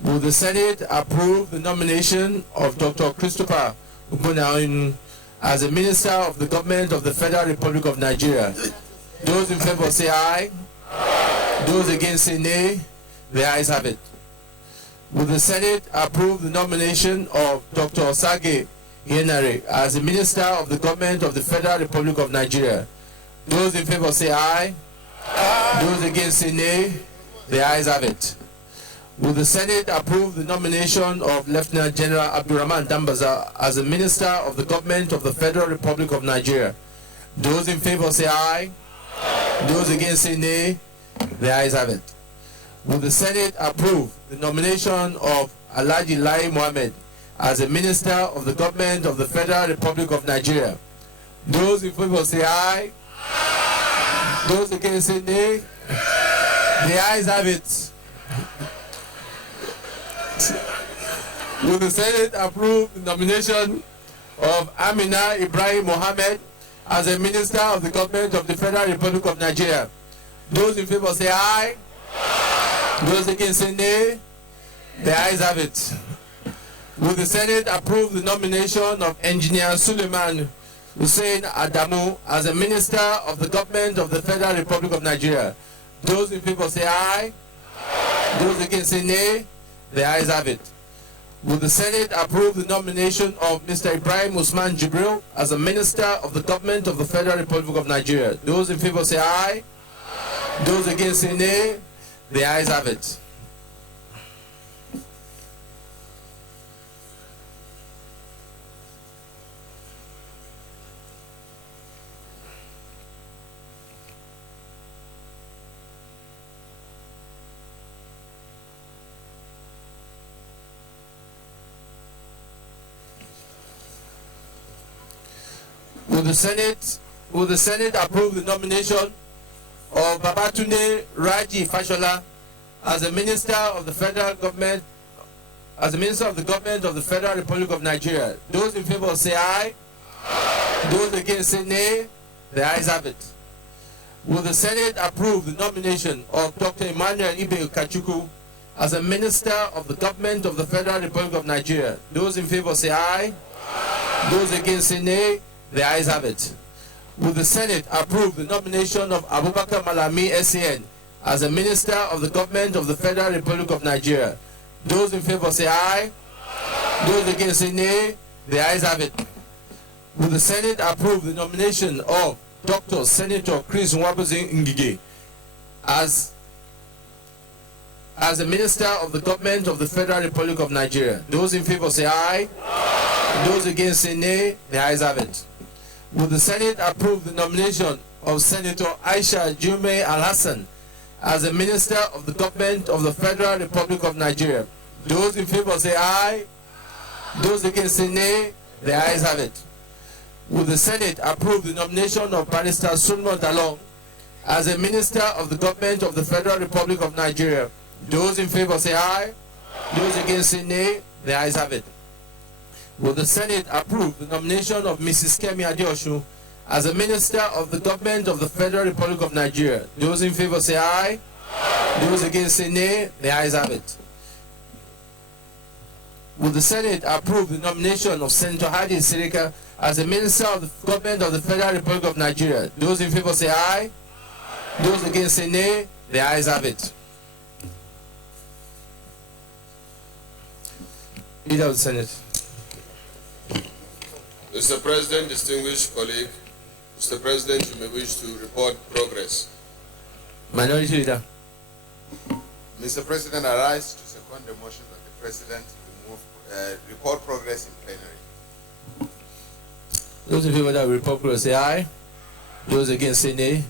Will the Senate approve the nomination of Dr. Christopher Ubonaun as a minister of the government of the Federal Republic of Nigeria? Those in favor say aye. Aye. Those against say nay. The ayes have it. Will the Senate approve the nomination of Dr. Osage Yenare as a minister of the government of the Federal Republic of Nigeria? Those in favor say aye. Aye. Those against say nay. The ayes have it. Will the Senate approve the nomination of Lieutenant General Abdurrahman Dambaza as a minister of the government of the Federal Republic of Nigeria? Those in favor say aye. Aye. Those against say nay. The ayes have it. Will the Senate approve the nomination of Alhaji Lai Mohammed as a minister of the government of the Federal Republic of Nigeria? Those in favor say aye. Aye. Those against say nay. The ayes have it. Will the Senate approve the nomination of Amina Ibrahim Mohammed as a minister of the government of the Federal Republic of Nigeria? Those in favor say aye. Aye. Those against say nay. The ayes have it. Will the Senate approve the nomination of Engineer Suleiman Hussein Adamu as a minister of the government of the Federal Republic of Nigeria? Those in favor say aye. Aye. Those against say nay. The ayes have it. Will the Senate approve the nomination of Mr. Ibrahim Usman Jibril as a minister of the government of the Federal Republic of Nigeria? Those in favor say aye. Aye. Those against say nay. The ayes have it. Will the Senate approve the nomination of Babatunde Raji Fashola as a minister of the federal government, as a minister of the government of the Federal Republic of Nigeria? Those in favor say aye. Aye. Those against say nay. The ayes have it. Will the Senate approve the nomination of Dr. Emmanuel Ibe Kachikwu as a minister of the government of the Federal Republic of Nigeria? Those in favor say aye. Aye. Those against say nay. The ayes have it. Will the Senate approve the nomination of Abubakar Malami SAN as a minister of the government of the Federal Republic of Nigeria? Those in favor say aye. Aye. Those against say nay. The ayes have it. Will the Senate approve the nomination of Dr. Senator Chris Nwabuzi Ngige as a minister of the government of the Federal Republic of Nigeria? Those in favor say aye. Aye. Those against say nay. The ayes have it. Will the Senate approve the nomination of Senator Aisha Jummai Alhassan as a Minister of the Government of the Federal Republic of Nigeria? Those in favor say aye. Those against say nay. The ayes have it. Will the Senate approve the nomination of Barrister Solomon Dalong as a Minister of the Government of the Federal Republic of Nigeria? Those in favor say aye. Those against say nay. The ayes have it. Will the Senate approve the nomination of Mrs. Kemi Adeosun as a Minister of the Government of the Federal Republic of Nigeria? Those in favor say aye. Those against say nay. The ayes have it. Will the Senate approve the nomination of Senator Hadi Sirika as a Minister of the Government of the Federal Republic of Nigeria? Those in favor say aye. Those against say nay. The ayes have it. Leader of the Senate. Mr. President, distinguished colleague, Mr. President, you may wish to report progress. Minority Leader. Mr. President, I rise to second the motion of the President to report progress in plenary. Those in favor that will report progress say aye. Those against say nay.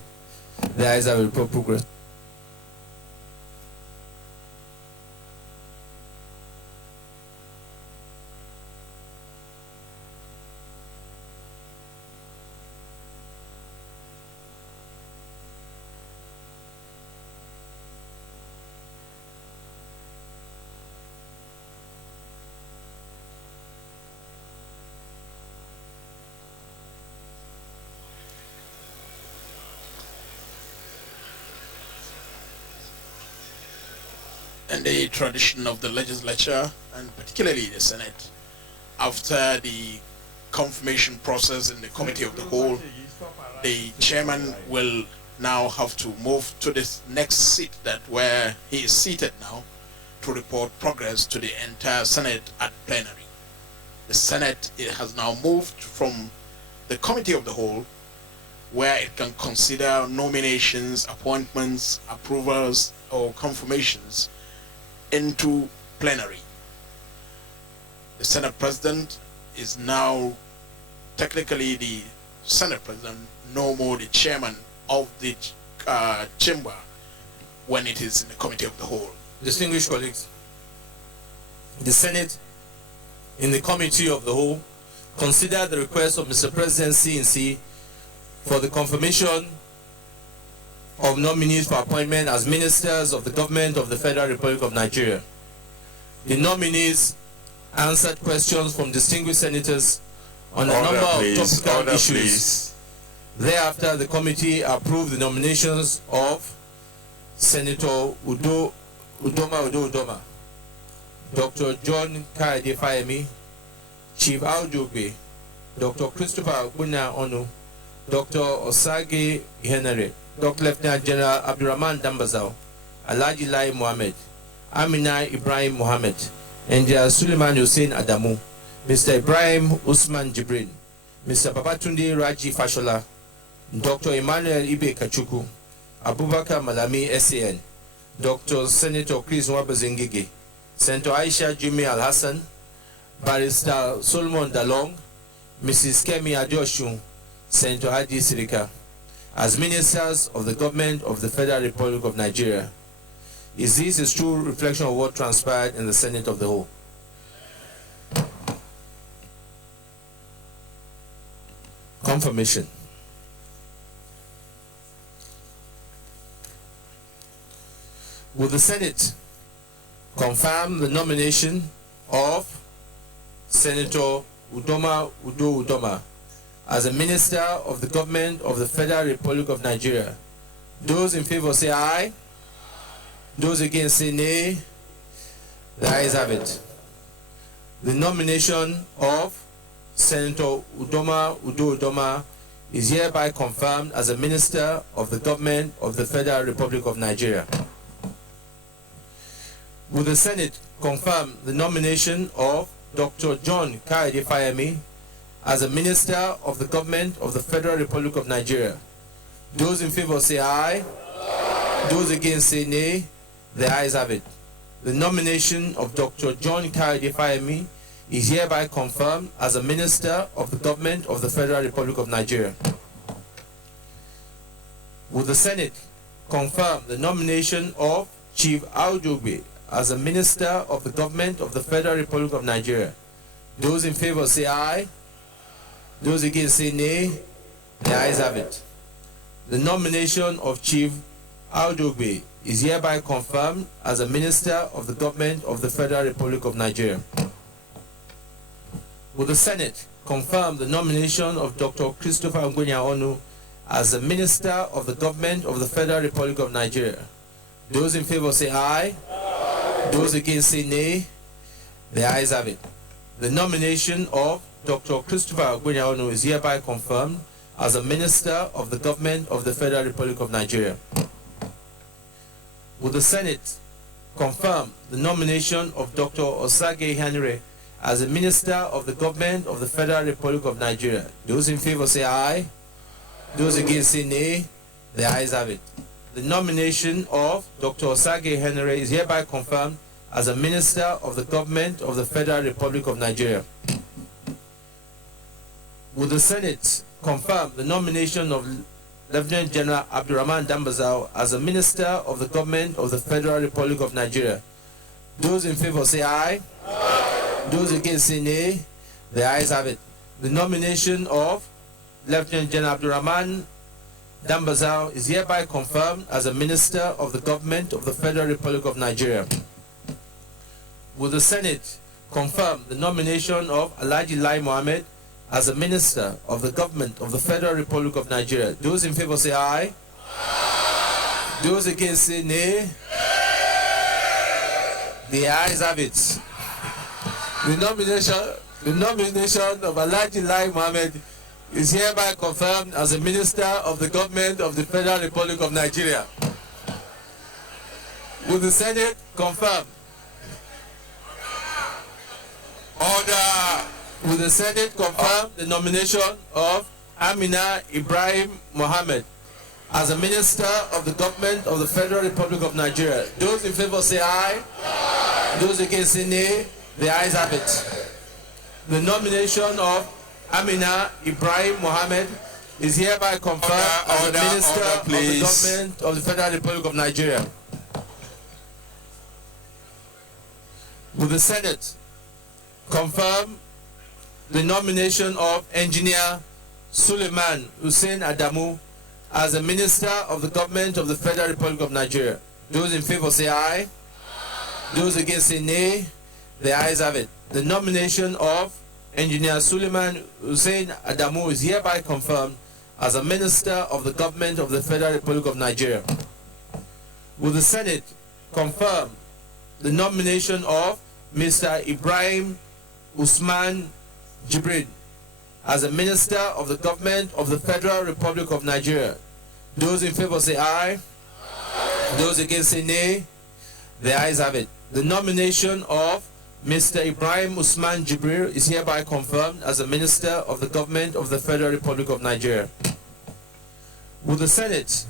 The ayes have report progress. And the tradition of the legislature, and particularly the Senate, after the confirmation process in the Committee of the Whole, the chairman will now have to move to this next seat where he is seated now to report progress to the entire Senate at plenary. The Senate has now moved from the Committee of the Whole, where it can consider nominations, appointments, approvals, or confirmations, into plenary. The Senate President is now technically the Senate President, no more the chairman of the chamber when it is in the Committee of the Whole. Distinguished colleagues, the Senate in the Committee of the Whole considered the request of Mr. President CNC for the confirmation of nominees for appointment as ministers of the government of the Federal Republic of Nigeria. The nominees answered questions from distinguished senators on a number of topical issues. Thereafter, the committee approved the nominations of Senator Udoma, Dr. John Kaide Fayemi, Chief Aujogbe, Dr. Christopher Guna Onu, Dr. Osage Henry, Dr. Lieutenant General Abdurrahman Dambazao, Alhaji Lai Mohammed, Amina Ibrahim Mohammed, Engineer Suleiman Hussein Adamu, Mr. Ibrahim Usman Jibrin, Mr. Babatunde Raji Fashola, Dr. Emmanuel Ibe Kachikwu, Abubakar Malami SAN, Dr. Senator Chris Ngige, Senator Aisha Jummai Alhassan, Barrister Solomon Dalong, Mrs. Kemi Adeosun, Senator Hadi Sirika, as ministers of the government of the Federal Republic of Nigeria. Is this a true reflection of what transpired in the Senate of the Whole? Confirmation. Will the Senate confirm the nomination of Senator Udoma as a minister of the government of the Federal Republic of Nigeria? Those in favor say aye. Those against say nay. The ayes have it. The nomination of Senator Udoma is hereby confirmed as a minister of the government of the Federal Republic of Nigeria. Will the Senate confirm the nomination of Dr. John Kaide Fayemi as a minister of the government of the Federal Republic of Nigeria? Those in favor say aye. Those against say nay. The ayes have it. The nomination of Dr. John Kaide Fayemi is hereby confirmed as a Minister of the Government of the Federal Republic of Nigeria. Will the Senate confirm the nomination of Chief Aujogbe as a Minister of the Government of the Federal Republic of Nigeria? Those in favor say aye. Those against say nay. The ayes have it. The nomination of Chief Aujogbe is hereby confirmed as a Minister of the Government of the Federal Republic of Nigeria. Will the Senate confirm the nomination of Dr. Christopher Ngwenya-Onu as a Minister of the Government of the Federal Republic of Nigeria? Those in favor say aye. Those against say nay. The ayes have it. The nomination of Dr. Christopher Ngwenya-Onu is hereby confirmed as a Minister of the Government of the Federal Republic of Nigeria. Will the Senate confirm the nomination of Dr. Osage Henry as a Minister of the Government of the Federal Republic of Nigeria? Those in favor say aye. Those against say nay. The ayes have it. The nomination of Dr. Osage Henry is hereby confirmed as a Minister of the Government of the Federal Republic of Nigeria. Will the Senate confirm the nomination of Lieutenant General Abdurrahman Dambazao as a Minister of the Government of the Federal Republic of Nigeria? Those in favor say aye. Those against say nay. The ayes have it. The nomination of Lieutenant General Abdurrahman Dambazao is hereby confirmed as a Minister of the Government of the Federal Republic of Nigeria. Will the Senate confirm the nomination of Alhaji Lai Mohammed as a Minister of the Government of the Federal Republic of Nigeria? Those in favor say aye. Those against say nay. The ayes have it. The nomination of Alhaji Lai Mohammed is hereby confirmed as a Minister of the Government of the Federal Republic of Nigeria. Will the Senate confirm? Order. Will the Senate confirm the nomination of Amina Ibrahim Mohammed as a Minister of the Government of the Federal Republic of Nigeria? Those in favor say aye. Those against say nay. The ayes have it. The nomination of Amina Ibrahim Mohammed is hereby confirmed as a Minister of the Government of the Federal Republic of Nigeria. Will the Senate confirm the nomination of Engineer Suleiman Hussein Adamu as a Minister of the Government of the Federal Republic of Nigeria? Those in favor say aye. Those against say nay. The ayes have it. The nomination of Engineer Suleiman Hussein Adamu is hereby confirmed as a Minister of the Government of the Federal Republic of Nigeria. Will the Senate confirm the nomination of Mr. Ibrahim Usman Jibril as a Minister of the Government of the Federal Republic of Nigeria? Those in favor say aye. Those against say nay. The ayes have it. The nomination of Mr. Ibrahim Usman Jibril is hereby confirmed as a Minister of the Government of the Federal Republic of Nigeria. Will the Senate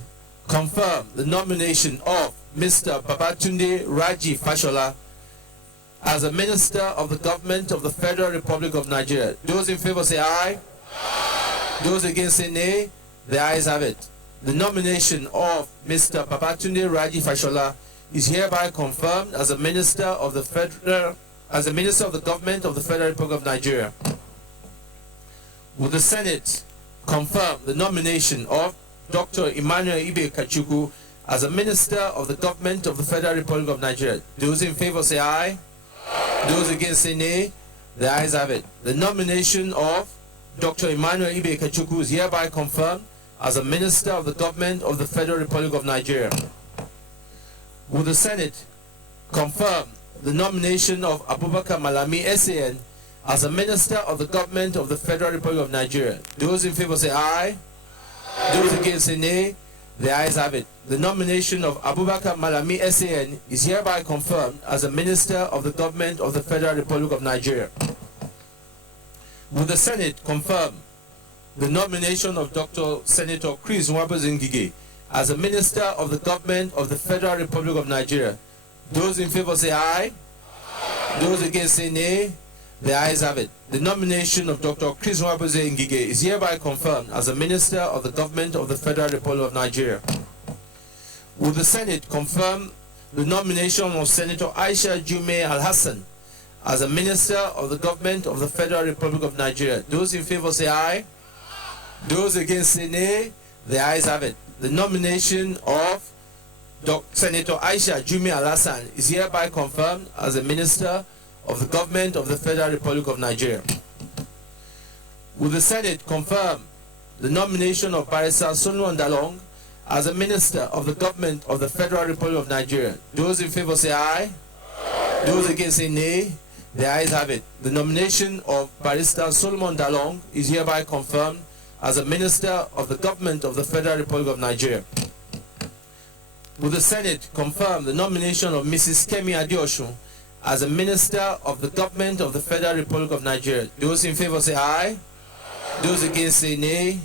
confirm the nomination of Mr. Babatunde Raji Fashola as a Minister of the Government of the Federal Republic of Nigeria? Those in favor say aye. Those against say nay. The ayes have it. The nomination of Mr. Babatunde Raji Fashola is hereby confirmed as a Minister of the Government of the Federal Republic of Nigeria. Will the Senate confirm the nomination of Dr. Emmanuel Ibe Kachikwu as a Minister of the Government of the Federal Republic of Nigeria? Those in favor say aye. Those against say nay. The ayes have it. The nomination of Dr. Emmanuel Ibe Kachikwu is hereby confirmed as a Minister of the Government of the Federal Republic of Nigeria. Will the Senate confirm the nomination of Abubakar Malami, SAN, as a Minister of the Government of the Federal Republic of Nigeria? Those in favor say aye. Those against say nay. The ayes have it. The nomination of Abubakar Malami, SAN, is hereby confirmed as a Minister of the Government of the Federal Republic of Nigeria. Will the Senate confirm the nomination of Dr. Senator Chris Ngige as a Minister of the Government of the Federal Republic of Nigeria? Those in favor say aye. Those against say nay. The ayes have it. The nomination of Dr. Chris Nwabueze Ngige is hereby confirmed as a Minister of the Government of the Federal Republic of Nigeria. Will the Senate confirm the nomination of Senator Aisha Jummai Alhassan as a Minister of the Government of the Federal Republic of Nigeria? Those in favor say aye. Those against say nay. The ayes have it. The nomination of Senator Aisha Jummai Alhassan is hereby confirmed as a Minister of the Government of the Federal Republic of Nigeria. Will the Senate confirm the nomination of Barrister Solomon Dalong as a Minister of the Government of the Federal Republic of Nigeria? Those in favor say aye. Those against say nay. The ayes have it. The nomination of Barrister Solomon Dalong is hereby confirmed as a Minister of the Government of the Federal Republic of Nigeria. Will the Senate confirm the nomination of Mrs. Kemi Adeosun as a Minister of the Government of the Federal Republic of Nigeria? Those in favor say aye. Those against say nay.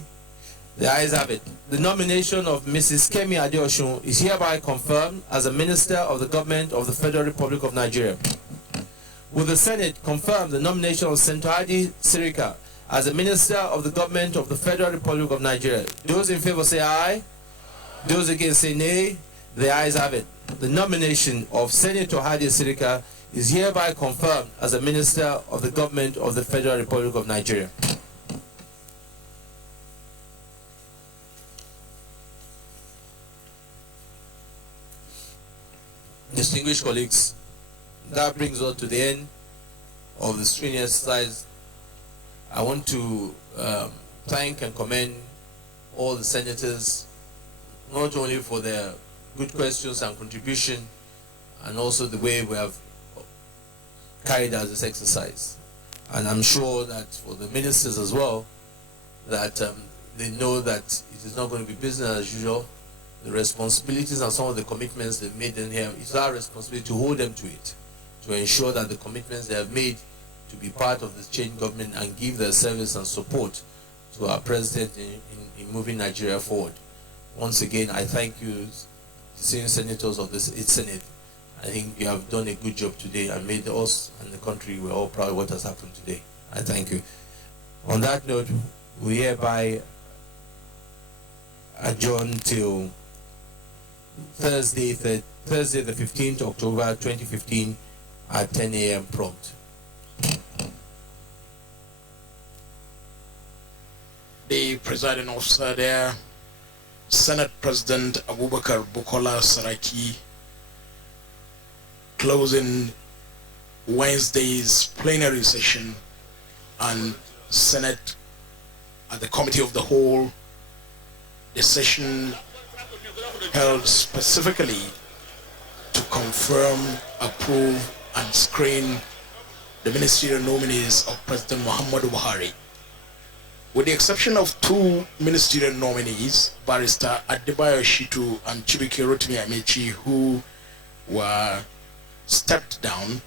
The ayes have it. The nomination of Mrs. Kemi Adeosun is hereby confirmed as a Minister of the Government of the Federal Republic of Nigeria. Will the Senate confirm the nomination of Senator Hadi Sirika as a Minister of the Government of the Federal Republic of Nigeria? Those in favor say aye. Those against say nay. The ayes have it. The nomination of Senator Hadi Sirika is hereby confirmed as a Minister of the Government of the Federal Republic of Nigeria. Distinguished colleagues, that brings us to the end of the screening exercise. I want to thank and commend all the senators, not only for their good questions and contribution, and also the way we have carried out this exercise. And I'm sure that for the ministers as well, that they know that it is not going to be business as usual. The responsibilities and some of the commitments they've made in here, it's our responsibility to hold them to it, to ensure that the commitments they have made to be part of this change government and give their service and support to our president in moving Nigeria forward. Once again, I thank you, senior senators of this Senate. I think you have done a good job today and made us and the country, we're all proud of what has happened today. I thank you. On that note, we hereby adjourn till Thursday the 15th October 2015 at 10 a.m. prompt. The presiding officer there, Senate President Abubakar Bukola Saraki, closing Wednesday's plenary session and Senate at the Committee of the Whole, the session held specifically to confirm, approve, and screen the ministerial nominees of President Muhammadu Buhari. With the exception of two ministerial nominees, Barrister Adebayo Shitu and Chibike Rotimi Amechi, who were stepped down